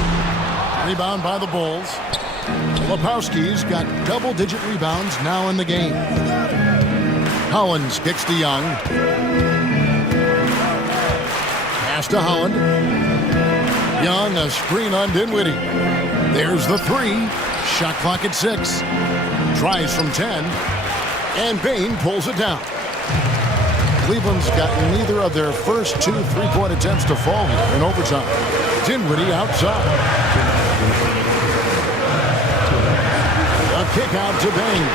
Rebound by the Bulls. Lepowski's got double-digit rebounds now in the game. Hollins kicks to Young. Pass to Holland. Young, a screen on Dinwiddie. There's the 3. Shot clock at 6. Tries from 10. And Bain pulls it down. Cleveland's got neither of their first 2 3-point attempts to fall here in overtime. Dinwiddie outside. A kick out to Bain.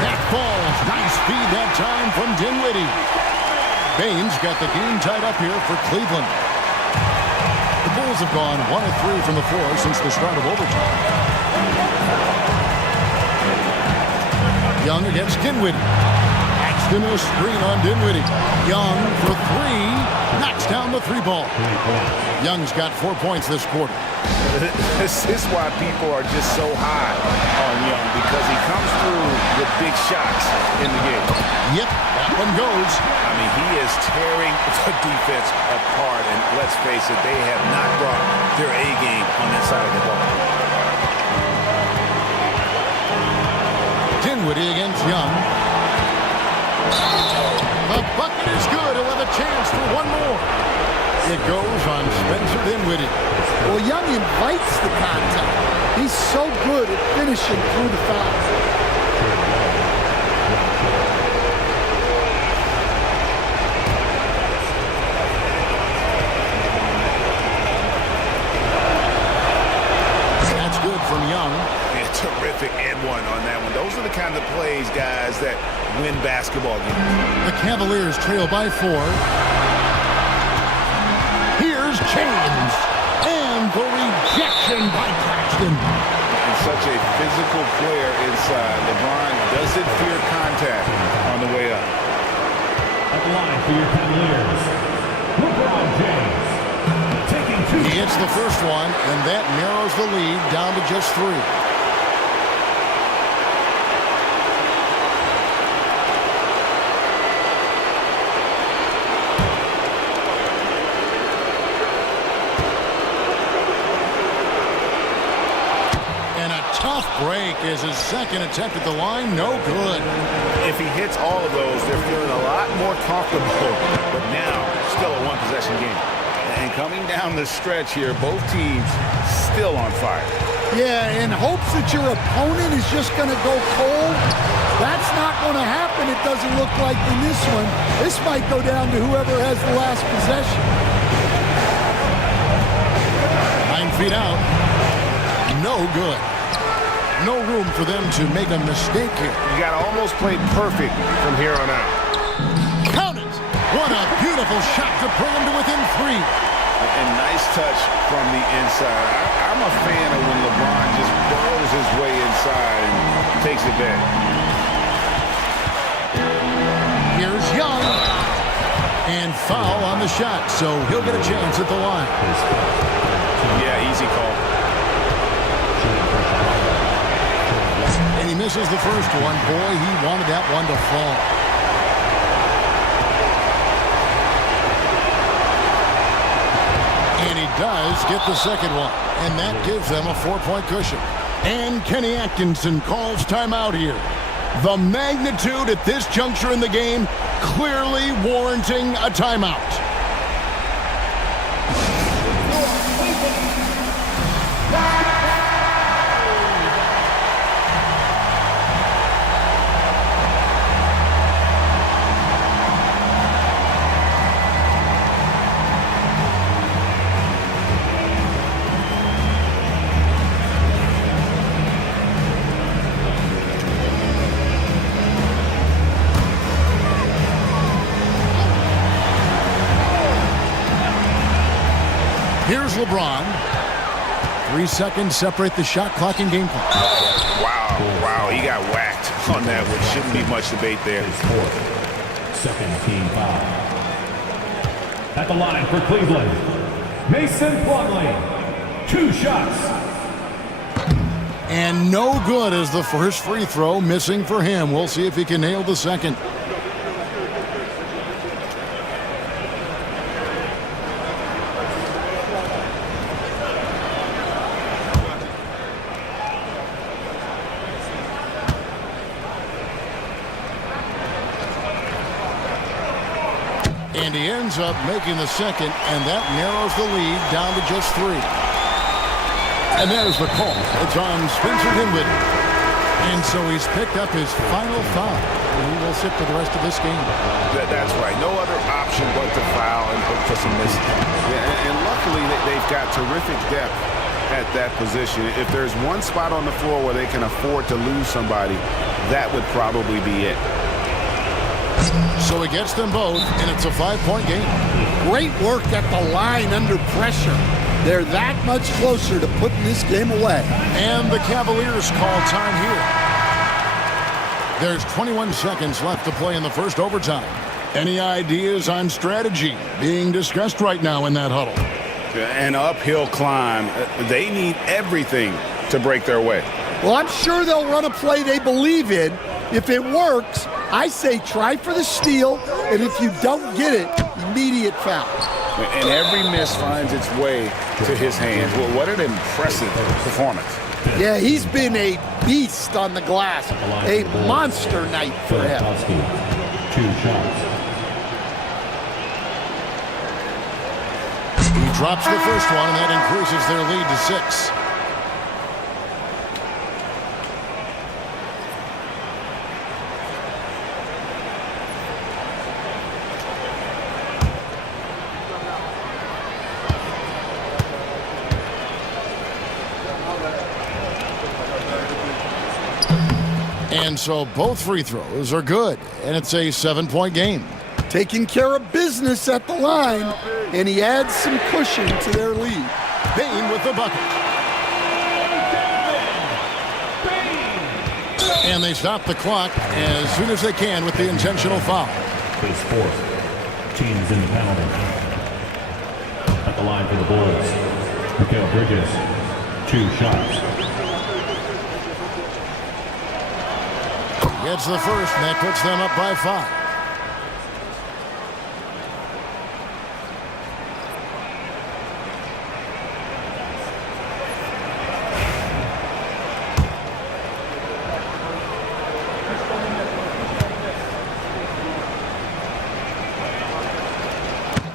That falls. Nice feed that time from Dinwiddie. Bain's got the game tied up here for Cleveland. The Bulls have gone 1 of 3 from the floor since the start of overtime. Young against Dinwiddie. Axton a screen on Dinwiddie. Young for 3. Knocks down the 3 ball. Young's got 4 points this quarter. This is why people are just so high on Young, because he comes through with big shots in the game. Yep, that one goes. I mean, he is tearing the defense apart, and let's face it, they have not brought their A game on that side of the ball. Dinwiddie against Young. The bucket is good. He'll have a chance for one more. It goes on Spencer Dinwiddie. Well, Young invites the contact. He's so good at finishing through the fouls. That's good from Young. Yeah, terrific and one on that one. Those are the kind of plays, guys, that win basketball games. The Cavaliers trail by 4. Here's James. And the rejection by Claxton. And such a physical player inside. LeBron doesn't fear contact on the way up. At the line for your Cavaliers, LeBron James. Taking 2 He hits the first one, and that narrows the lead down to just 3. Tough break is his second attempt at the line. No good. If he hits all of those, they're feeling a lot more comfortable. But now, still a one-possession game. And coming down the stretch here, both teams still on fire. Yeah, in hopes that your opponent is just going to go cold. That's not going to happen, it doesn't look like in this one. This might go down to whoever has the last possession. 9 feet out. No good. No room for them to make a mistake here. You got to almost play perfect from here on out. Count it! What a beautiful shot to bring him to within 3. And nice touch from the inside. I'm a fan of when LeBron just burrows his way inside and takes it back. Here's Young. And foul on the shot, so he'll get a chance at the line. Yeah, easy call. And he misses the first one. Boy, he wanted that one to fall. And he does get the second one. And that gives them a 4-point cushion. And Kenny Atkinson calls timeout here. The magnitude at this juncture in the game clearly warranting a timeout. Here's LeBron. 3 seconds separate the shot clock and game clock. Wow, he got whacked on that, which shouldn't be much debate there. Second team foul. At the line for Cleveland, Mason Plumlee. 2 shots. And no good as the first free throw, missing for him. We'll see if he can nail the second. And he ends up making the second, and that narrows the lead down to just 3. And there's the call. It's on Spencer Dinwiddie. And so he's picked up his final foul. And he will sit for the rest of this game. That's right. No other option but to foul and hope for some misses. Yeah, and luckily they've got terrific depth at that position. If there's one spot on the floor where they can afford to lose somebody, that would probably be it. So he gets them both, and it's a 5-point game. Great work at the line under pressure. They're that much closer to putting this game away. And the Cavaliers call time here. There's 21 seconds left to play in the first overtime. Any ideas on strategy being discussed right now in that huddle? An uphill climb. They need everything to break their way. Well, I'm sure they'll run a play they believe in. If it works, I say try for the steal, and if you don't get it, immediate foul. And every miss finds its way to his hands. Well, what an impressive performance. Yeah, he's been a beast on the glass. A monster night for him. 2 shots. He drops the first one, and that increases their lead to 6. And so both free throws are good, and it's a 7-point game. Taking care of business at the line, and he adds some cushion to their lead. Bain with the bucket. And they stop the clock as soon as they can with the intentional foul. His 4th. Teams in the penalty. At the line for the Bulls, Mikal Bridges. 2 shots. Gets the first, and that puts them up by 5.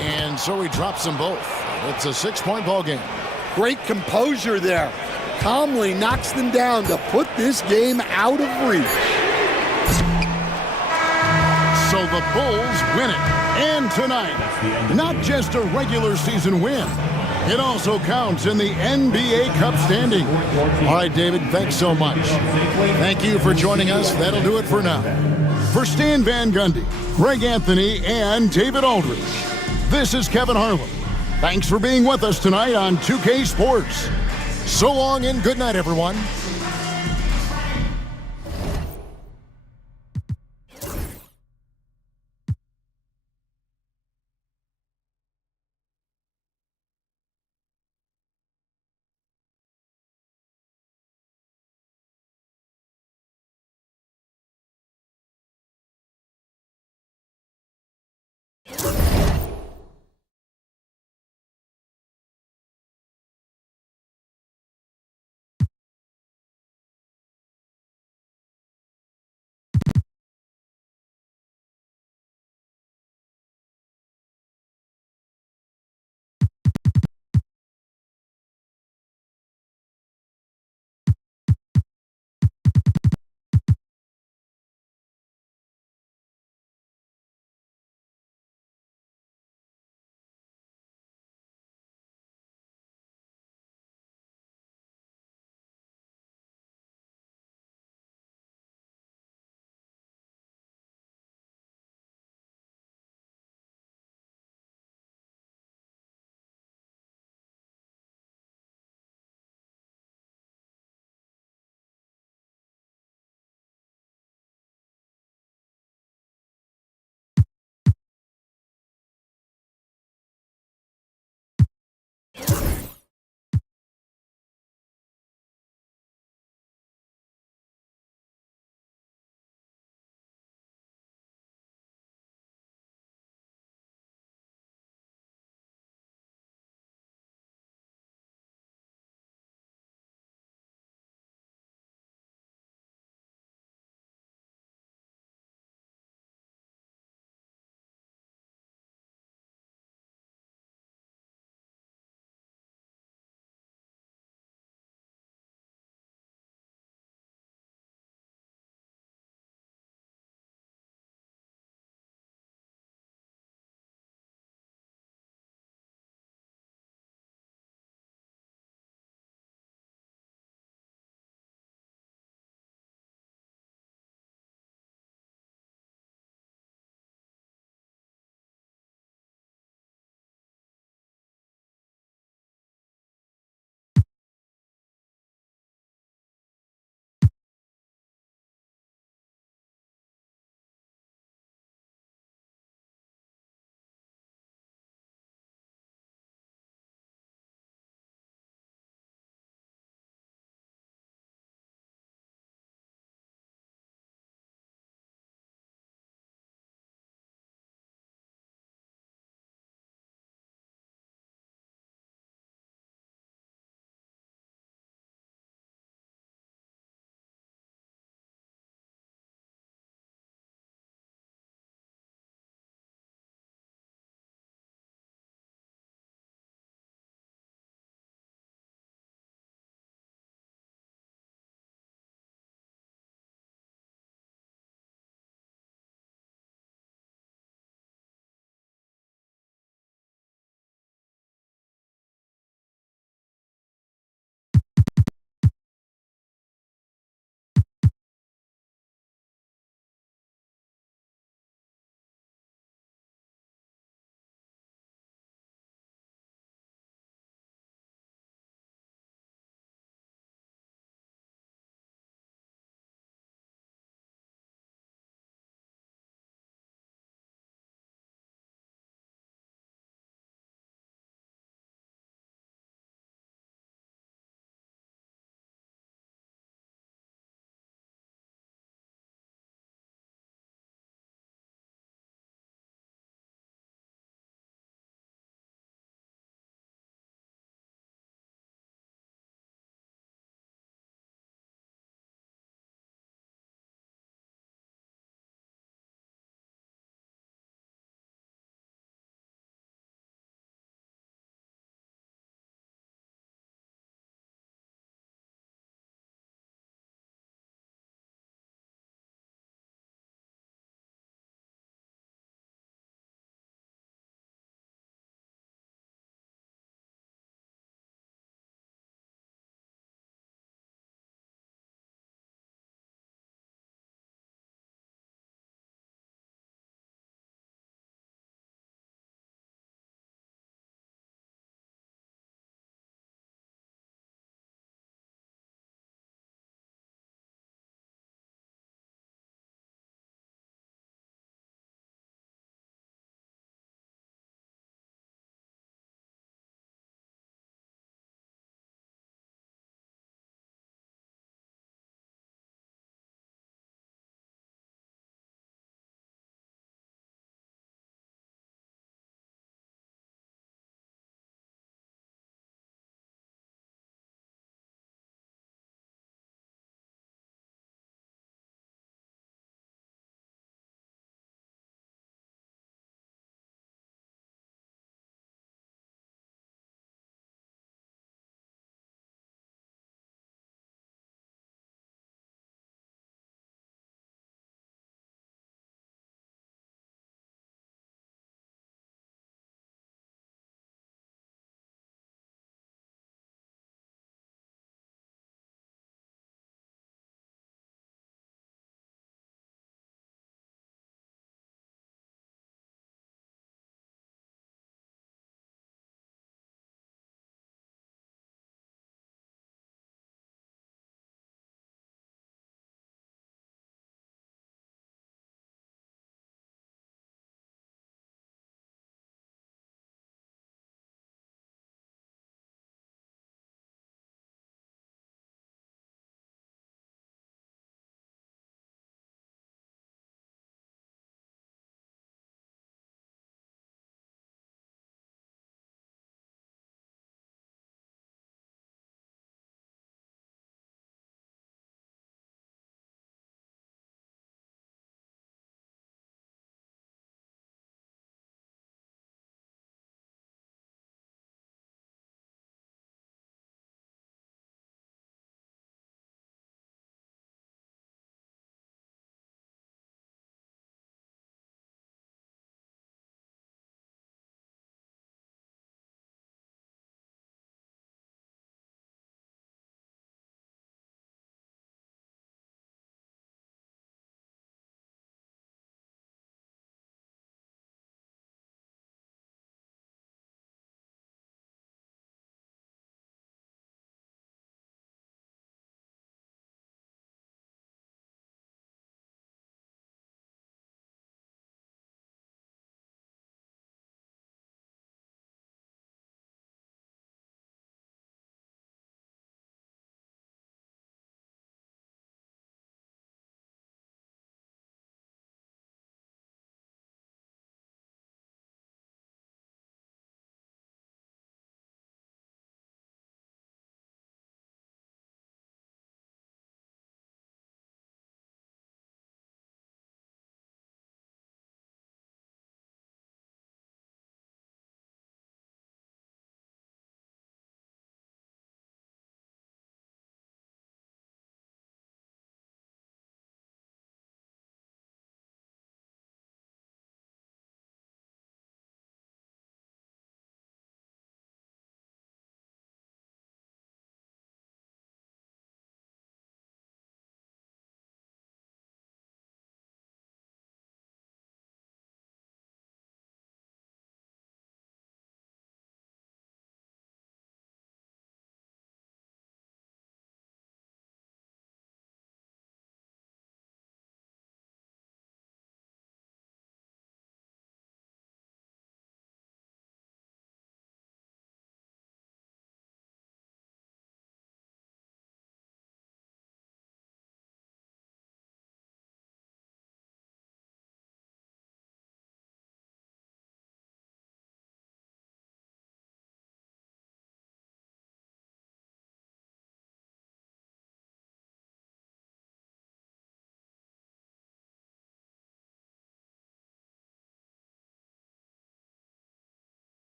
And so he drops them both. It's a 6-point ball game. Great composure there. Calmly knocks them down to put this game out of reach. So the Bulls win it. And tonight, not just a regular season win, it also counts in the NBA Cup standing. All right, David, thanks so much. Thank you for joining us. That'll do it for now. For Stan Van Gundy, Greg Anthony, and David Aldridge, this is Kevin Harlan. Thanks for being with us tonight on 2K Sports. So long and good night, everyone.